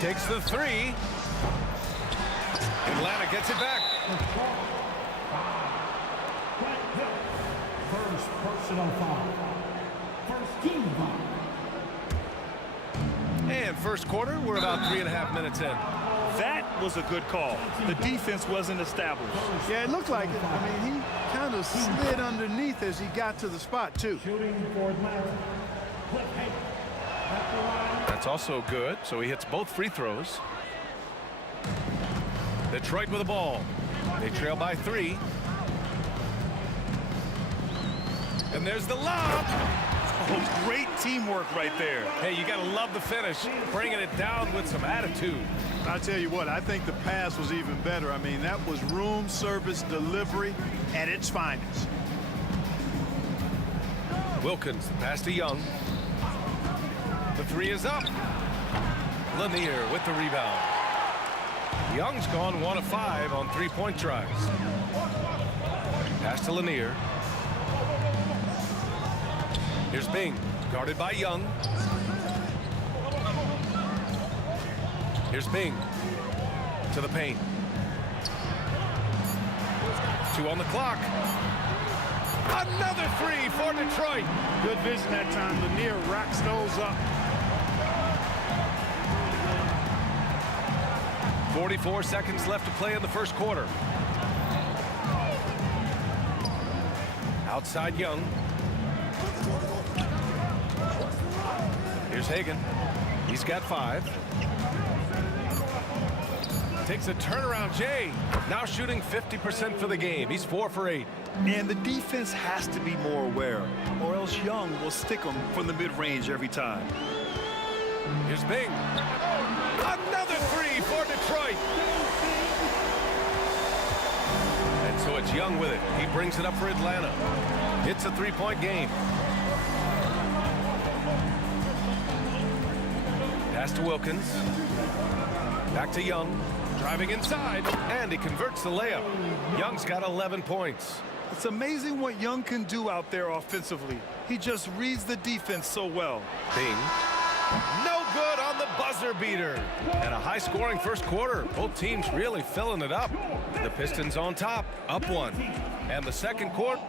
Takes the 3. Atlanta gets it back. First personal foul. First team foul. And first quarter, we're about 3.5 minutes in. That was a good call. The defense wasn't established. Yeah, it looked like it. I mean, he kind of slid underneath as he got to the spot, too. Shooting for Atlanta. That's also good, so he hits both free throws. Detroit with the ball. They trail by 3. And there's the lob. Oh, great teamwork right there. Hey, you got to love the finish, bringing it down with some attitude. I'll tell you what, I think the pass was even better. I mean, that was room service delivery at its finest. Wilkins, pass to Young. The 3 is up. Lanier with the rebound. Young's gone 1 of 5 on 3-point tries. Pass to Lanier. Here's Bing, guarded by Young. Here's Bing to the paint. 2 on the clock. Another 3 for Detroit. Good vision that time. Lanier racks those up. 44 seconds left to play in the first quarter. Outside Young. Here's Hagan. He's got 5. Takes a turnaround, Jay. Now shooting 50% for the game. He's 4 for 8. And the defense has to be more aware, or else Young will stick them from the mid-range every time. Here's Bing. Another 3 for Detroit. And so it's Young with it. He brings it up for Atlanta. It's a 3-point game. Pass to Wilkins. Back to Young. Driving inside, and he converts the layup. Young's got 11 points. It's amazing what Young can do out there offensively. He just reads the defense so well. Bing. No good on the buzzer beater. And a high-scoring first quarter. Both teams really filling it up. The Pistons on top, up 1. And the second quarter.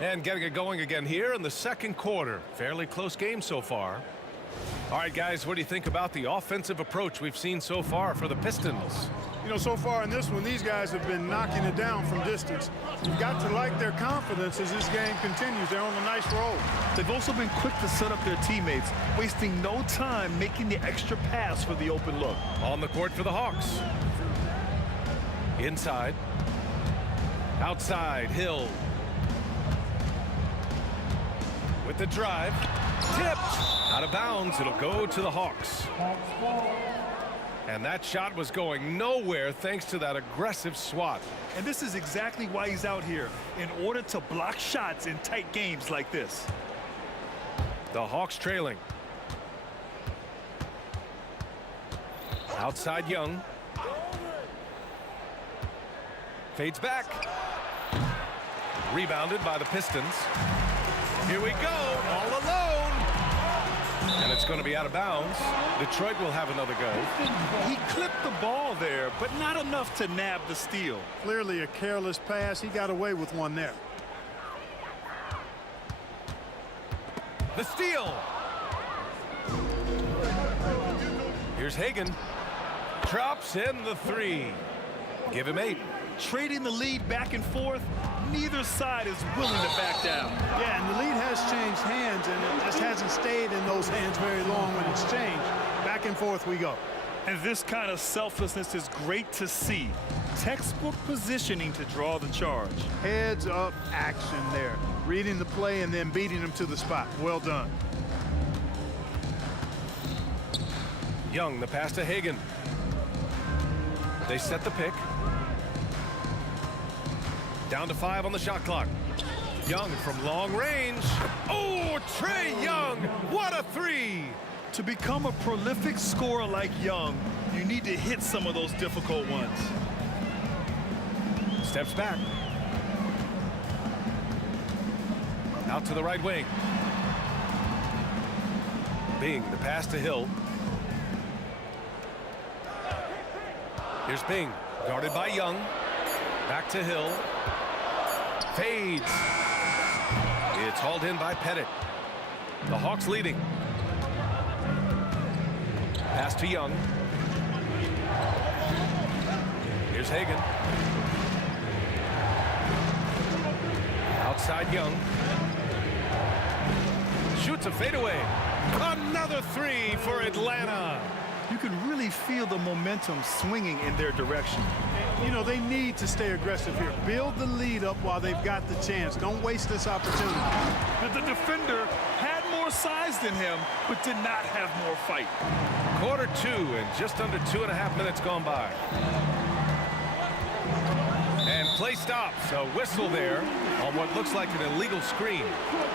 And getting it going again here in the second quarter. Fairly close game so far. All right, guys, what do you think about the offensive approach we've seen so far for the Pistons? You know, so far in this one, these guys have been knocking it down from distance. You've got to like their confidence as this game continues. They're on a nice roll. They've also been quick to set up their teammates, wasting no time making the extra pass for the open look. On the court for the Hawks. Inside. Outside, Hill. With the drive. Tipped. Out of bounds. It'll go to the Hawks. And that shot was going nowhere thanks to that aggressive swat. And this is exactly why he's out here, in order to block shots in tight games like this. The Hawks trailing. Outside Young. Fades back. Rebounded by the Pistons. Here we go, all alone. And it's going to be out of bounds. Detroit will have another go. He clipped the ball there, but not enough to nab the steal. Clearly a careless pass. He got away with one there. The steal. Here's Hagan. Drops in the 3. Give him 8. Trading the lead back and forth, neither side is willing to back down. Yeah, and the lead has changed hands, and it just hasn't stayed in those hands very long when it's changed. Back and forth we go. And this kind of selflessness is great to see. Textbook positioning to draw the charge. Heads up action there. Reading the play and then beating him to the spot. Well done. Young, the pass to Hagan. They set the pick. Down to 5 on the shot clock. Young from long range. Oh, Trae Young, what a 3! To become a prolific scorer like Young, you need to hit some of those difficult ones. Steps back. Out to the right wing. Bing, the pass to Hill. Here's Bing, guarded by Young. Back to Hill. Fades. It's hauled in by Pettit. The Hawks leading. Pass to Young. Here's Hagan. Outside Young. Shoots a fadeaway. Another 3 for Atlanta. You can really feel the momentum swinging in their direction. You know, they need to stay aggressive here. Build the lead up while they've got the chance. Don't waste this opportunity. But the defender had more size than him, but did not have more fight. Quarter 2 and just under 2.5 minutes gone by. And play stops. A whistle there on what looks like an illegal screen.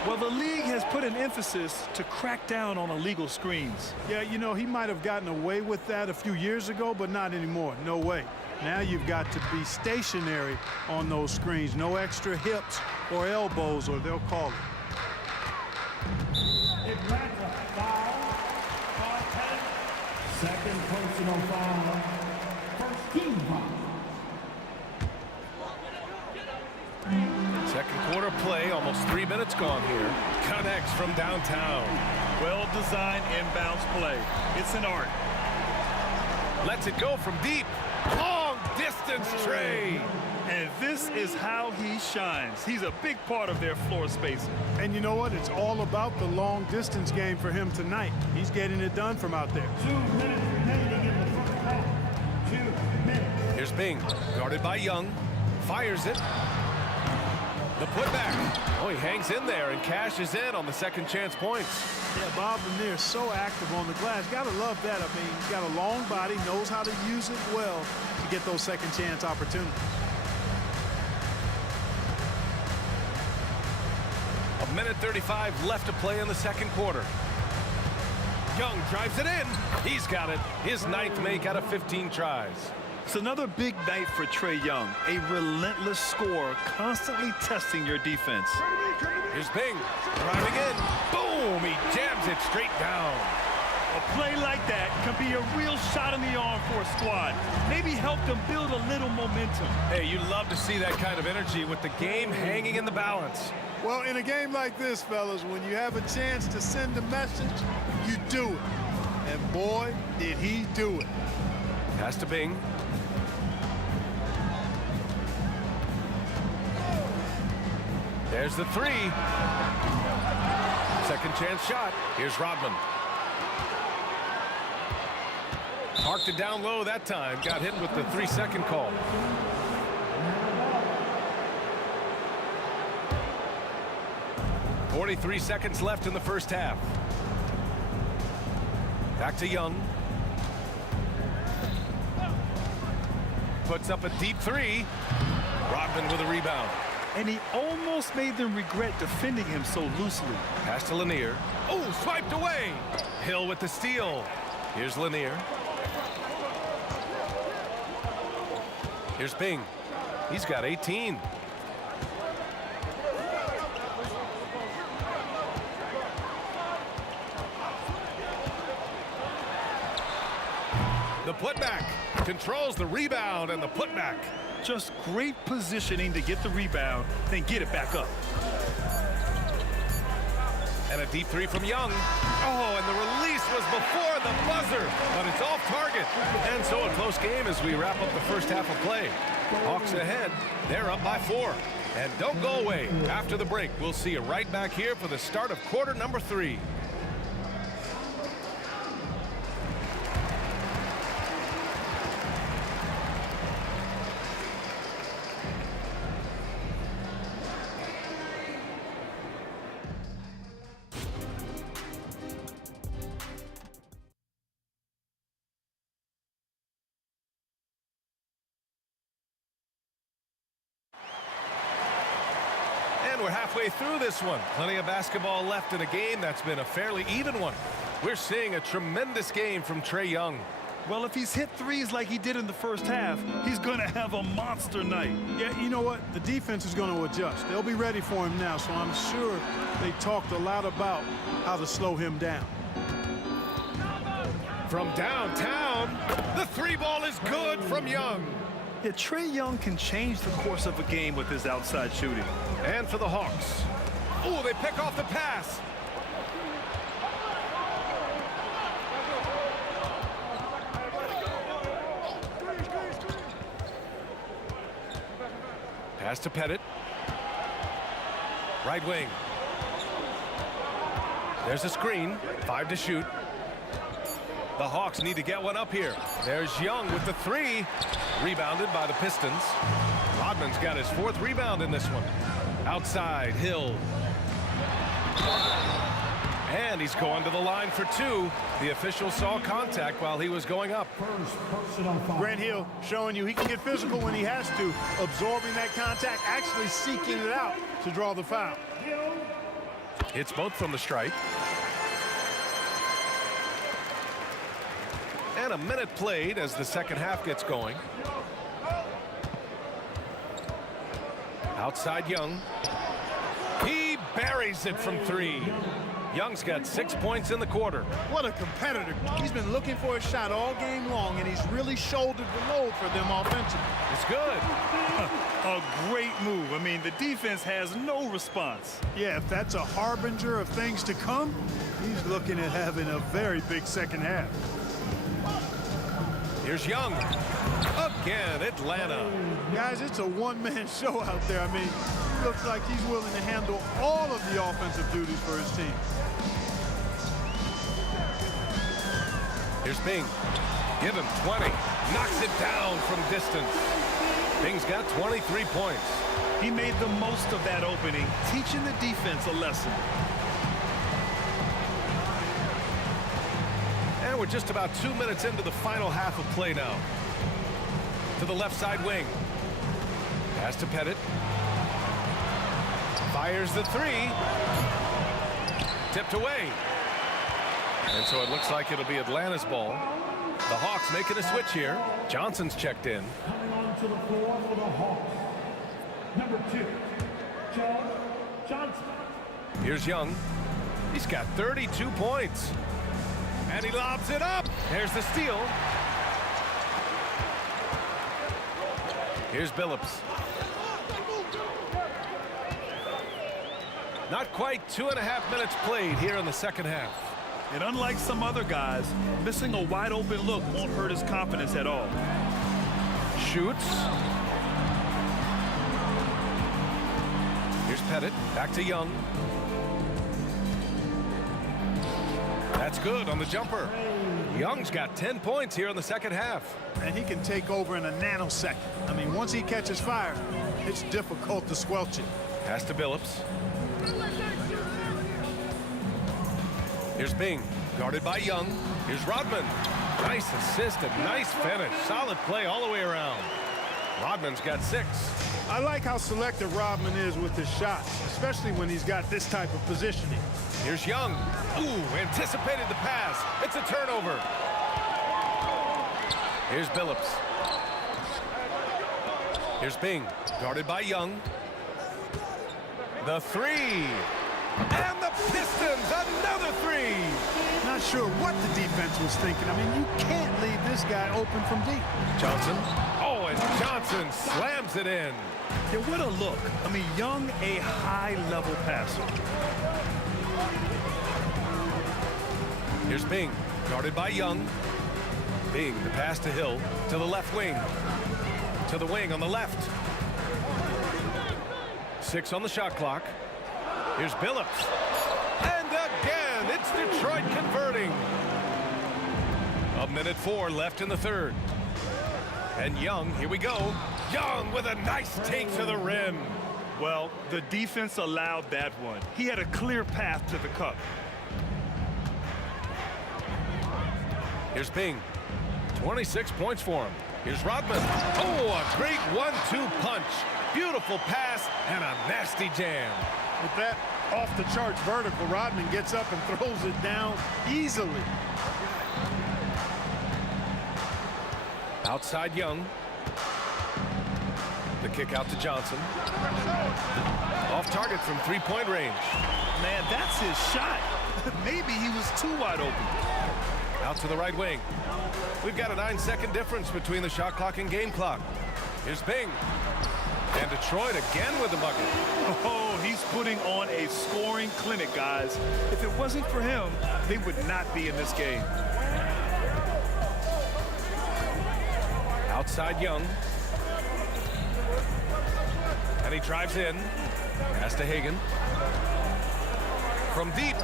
Well, the league has put an emphasis to crack down on illegal screens. Yeah, you know, he might have gotten away with that a few years ago, but not anymore. No way. Now you've got to be stationary on those screens. No extra hips or elbows, or they'll call it. Atlanta foul on Pettit. Second personal foul. First team foul. Second quarter play, almost 3 minutes gone here. Connects from downtown. Well-designed inbounds play. It's an art. Lets it go from deep. Long distance Trae. And this is how he shines. He's a big part of their floor spacing. And you know what? It's all about the long distance game for him tonight. He's getting it done from out there. 2 minutes remaining in the first half. 2 minutes. Here's Bing, guarded by Young. Fires it. The putback. Oh, he hangs in there and cashes in on the second chance points. Yeah, Bob Lanier is so active on the glass. Gotta love that. I mean, he's got a long body, knows how to use it well to get those second chance opportunities. A minute 35 left to play in the second quarter. Young drives it in. He's got it. His 9th make out of 15 tries. It's another big night for Trae Young, a relentless scorer, constantly testing your defense. Here's Bing, driving in. Boom, he jams it straight down. A play like that can be a real shot in the arm for a squad. Maybe help them build a little momentum. Hey, you love to see that kind of energy with the game hanging in the balance. Well, in a game like this, fellas, when you have a chance to send a message, you do it. And boy, did he do it. Pass to Bing. There's the 3. Second chance shot. Here's Rodman. Parked it down low that time. Got hit with the 3-second call. .43 seconds left in the first half. Back to Young. Puts up a deep 3. Rodman with a rebound. And he almost made them regret defending him so loosely. Pass to Lanier. Oh, swiped away. Hill with the steal. Here's Lanier. Here's Bing. He's got 18. The putback. Controls the rebound and the putback. Just great positioning to get the rebound, then get it back up. And a deep 3 from Young. Oh, and the release was before the buzzer, but it's off target. And so a close game as we wrap up the first half of play. Hawks ahead. They're up by 4. And don't go away. After the break, we'll see you right back here for the start of quarter number 3. And we're halfway through this one. Plenty of basketball left in a game that's been a fairly even one. We're seeing a tremendous game from Trae Young. Well, if he's hit threes like he did in the first half, he's going to have a monster night. Yeah, you know what? The defense is going to adjust. They'll be ready for him now, so I'm sure they talked a lot about how to slow him down. From downtown, the three ball is good from Young. Yeah, Trae Young can change the course of a game with his outside shooting. And for the Hawks. Oh, they pick off the pass. Pass to Pettit. Right wing. There's a screen. 5 to shoot. The Hawks need to get one up here. There's Young with the three. Rebounded by the Pistons. Rodman's got his 4th rebound in this one. Outside, Hill. And he's going to the line for 2. The official saw contact while he was going up. Grant Hill showing you he can get physical when he has to, absorbing that contact, actually seeking it out to draw the foul. It's both from the stripe. And a minute played as the second half gets going. Outside Young. He buries it from 3. Young's got 6 points in the quarter. What a competitor. He's been looking for a shot all game long, and he's really shouldered the load for them offensively. It's good. A great move. I mean, the defense has no response. Yeah, if that's a harbinger of things to come, he's looking at having a very big second half. Here's Young. Again, Atlanta. Guys, it's a one-man show out there. I mean, he looks like he's willing to handle all of the offensive duties for his team. Here's Bing. Give him 20. Knocks it down from distance. Bing's got 23 points. He made the most of that opening, teaching the defense a lesson. And we're just about 2 minutes into the final half of play now. To the left side wing. Pass to Pettit. Fires the 3. Tipped away. And so it looks like it'll be Atlanta's ball. The Hawks making a switch here. Johnson's checked in. Coming onto the floor for the Hawks. Number 2, Joe Johnson. Here's Young. He's got 32 points. And he lobs it up. There's the steal. Here's Billups. Not quite 2.5 minutes played here in the second half. And unlike some other guys, missing a wide open look won't hurt his confidence at all. Shoots. Here's Pettit. Back to Young. That's good on the jumper. Young's got 10 points here in the second half. And he can take over in a nanosecond. I mean, once he catches fire, it's difficult to squelch it. Pass to Billups. Here's Bing, guarded by Young. Here's Rodman. Nice assist and nice finish. Solid play all the way around. Rodman's got 6. I like how selective Rodman is with his shots, especially when he's got this type of positioning. Here's Young. Ooh, anticipated the pass. It's a turnover. Here's Billups. Here's Bing, guarded by Young. The 3. And the Pistons, another 3. Not sure what the defense was thinking. I mean, you can't leave this guy open from deep. Johnson. Oh, and Johnson slams it in. Yeah, what a look. I mean, Young, a high-level passer. Here's Bing, guarded by Young. Bing, the pass to Hill, to the left wing. To the wing on the left. 6 on the shot clock. Here's Billups. And again, it's Detroit converting. 1:04 left in the third. And Young, here we go. Young with a nice take to the rim. Well, the defense allowed that one. He had a clear path to the cup. Here's Bing. 26 points for him. Here's Rodman. Oh, a great 1-2 punch. Beautiful pass and a nasty jam. With that off-the-charts vertical, Rodman gets up and throws it down easily. Outside Young. The kick out to Johnson. Off target from three-point range. Man, that's his shot. Maybe he was too wide open. Out to the right wing. We've got a 9-second difference between the shot clock and game clock. Here's Bing. And Detroit again with the bucket. Oh, he's putting on a scoring clinic, guys. If it wasn't for him, they would not be in this game. Outside Young. And he drives in. Pass to Hagan. From deep.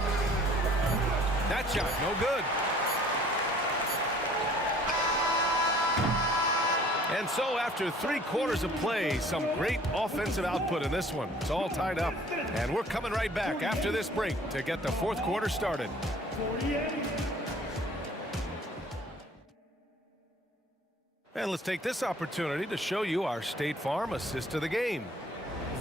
That shot, no good. And so after 3 quarters of play, some great offensive output in this one. It's all tied up. And we're coming right back after this break to get the 4th quarter started. And let's take this opportunity to show you our State Farm assist of the game.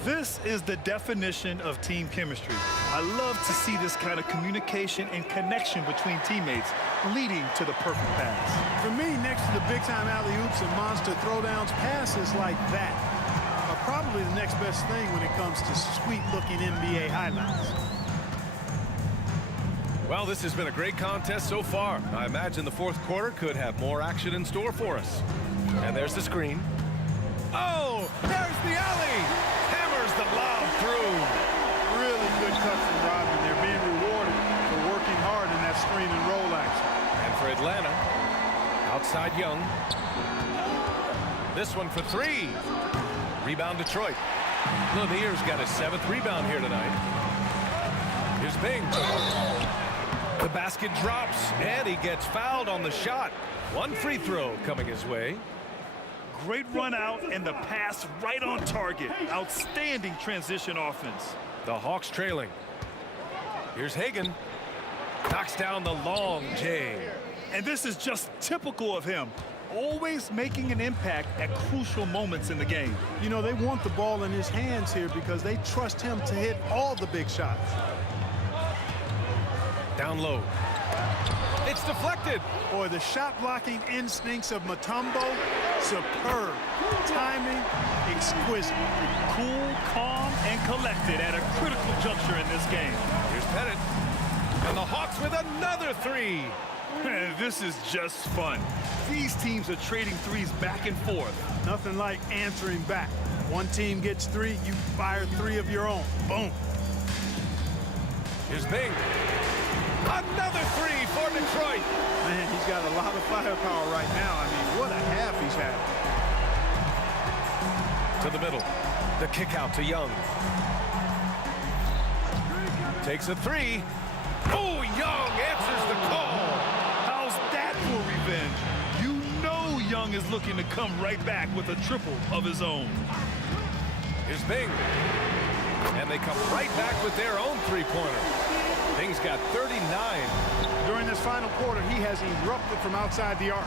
This is the definition of team chemistry. I love to see this kind of communication and connection between teammates leading to the perfect pass. For me, next to the big-time alley-oops and monster throwdowns, passes like that are probably the next best thing when it comes to sweet-looking NBA highlights. Well, this has been a great contest so far. I imagine the 4th quarter could have more action in store for us. And there's the screen. Oh, there's the alley. Hammers the lob through. Really good cut from Rodman. They're being rewarded for working hard in that screen and roll action. And for Atlanta, outside Young. This one for 3. Rebound Detroit. Lanier's got his 7th rebound here tonight. Here's Bing. The basket drops, and he gets fouled on the shot. 1 free throw coming his way. Great run out and the pass right on target. Outstanding transition offense. The Hawks trailing. Here's Hagan. Knocks down the long J. And this is just typical of him. Always making an impact at crucial moments in the game. You know, they want the ball in his hands here because they trust him to hit all the big shots. Down low. It's deflected. Boy, the shot blocking instincts of Mutombo, superb. Timing, exquisite. Cool, calm, and collected at a critical juncture in this game. Here's Pettit. And the Hawks with another 3. Man, this is just fun. These teams are trading threes back and forth. Nothing like answering back. One team gets 3, you fire 3 of your own. Boom. Here's Bing. Another 3 for Detroit. Man, he's got a lot of firepower right now. I mean, what a half he's had. To the middle. The kick out to Young. Takes a 3. Oh, Young answers the call. How's that for revenge? You know Young is looking to come right back with a triple of his own. Here's Bing. And they come right back with their own 3-pointer. Bing's got 39. During this final quarter, he has erupted from outside the arc.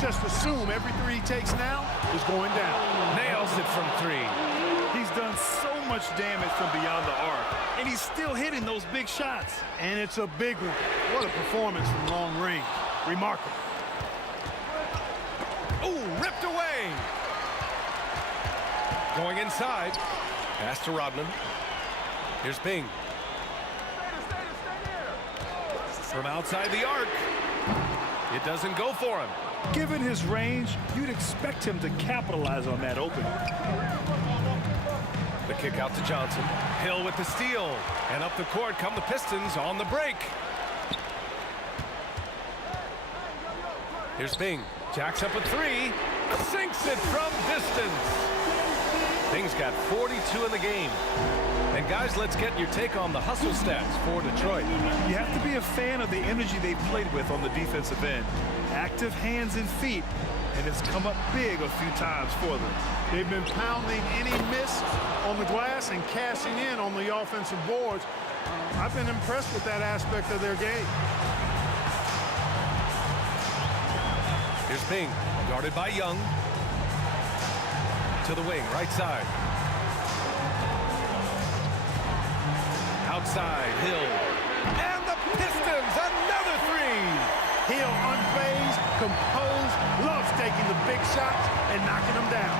Just assume every 3 he takes now is going down. Nails it from 3. He's done so much damage from beyond the arc, and he's still hitting those big shots. And it's a big one. What a performance from long range. Remarkable. Ooh, ripped away. Going inside. Pass to Rodman. Here's Bing. From outside the arc. It doesn't go for him. Given his range, you'd expect him to capitalize on that opening. The kick out to Johnson. Hill with the steal. And up the court come the Pistons on the break. Here's Bing. Jacks up a 3. Sinks it from distance. Bing's got 42 in the game. And guys, let's get your take on the hustle stats for Detroit. You have to be a fan of the energy they played with on the defensive end. Active hands and feet, and it's come up big a few times for them. They've been pounding any miss on the glass and cashing in on the offensive boards. I've been impressed with that aspect of their game. Here's Bing, guarded by Young. To the wing, right side. Outside, Hill. And the Pistons, another three. Hill unfazed, composed, loves taking the big shots and knocking them down.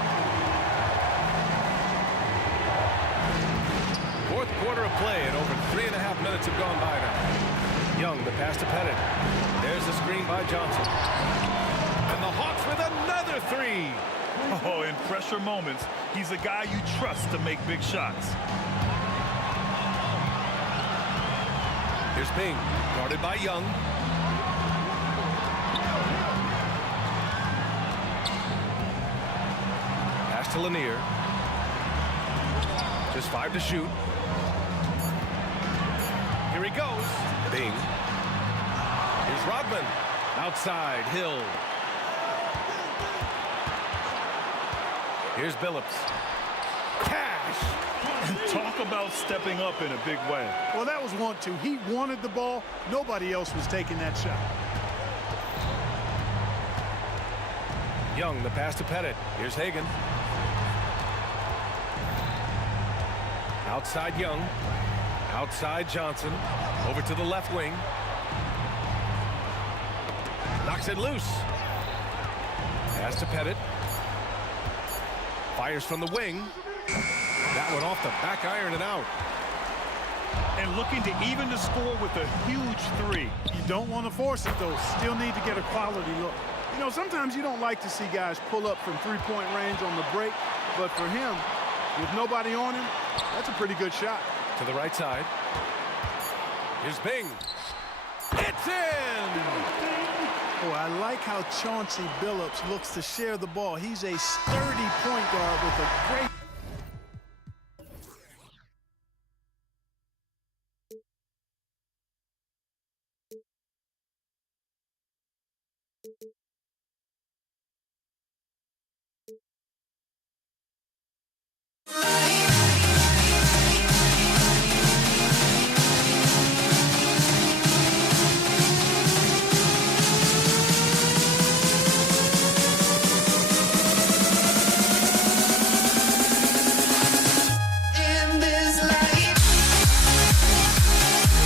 Fourth quarter of play, and over 3.5 minutes have gone by now. Young, the pass to Pettit. There's the screen by Johnson. And the Hawks with another three. Oh, in pressure moments, he's a guy you trust to make big shots. Here's Bing, guarded by Young. Pass to Lanier. Just 5 to shoot. Here he goes. Bing. Here's Rodman. Outside, Hill. Here's Billups. Cash! And talk about stepping up in a big way. Well, that was 1-2. He wanted the ball. Nobody else was taking that shot. Young, the pass to Pettit. Here's Hagan. Outside Young. Outside Johnson. Over to the left wing. Knocks it loose. Pass to Pettit. Fires from the wing. That one off the back iron and out. And looking to even the score with a huge three. You don't want to force it, though. Still need to get a quality look. You know, sometimes you don't like to see guys pull up from three-point range on the break, but for him, with nobody on him, that's a pretty good shot. To the right side. Here's Bing. It's in! Oh, I like how Chauncey Billups looks to share the ball. He's a sturdy point guard with a great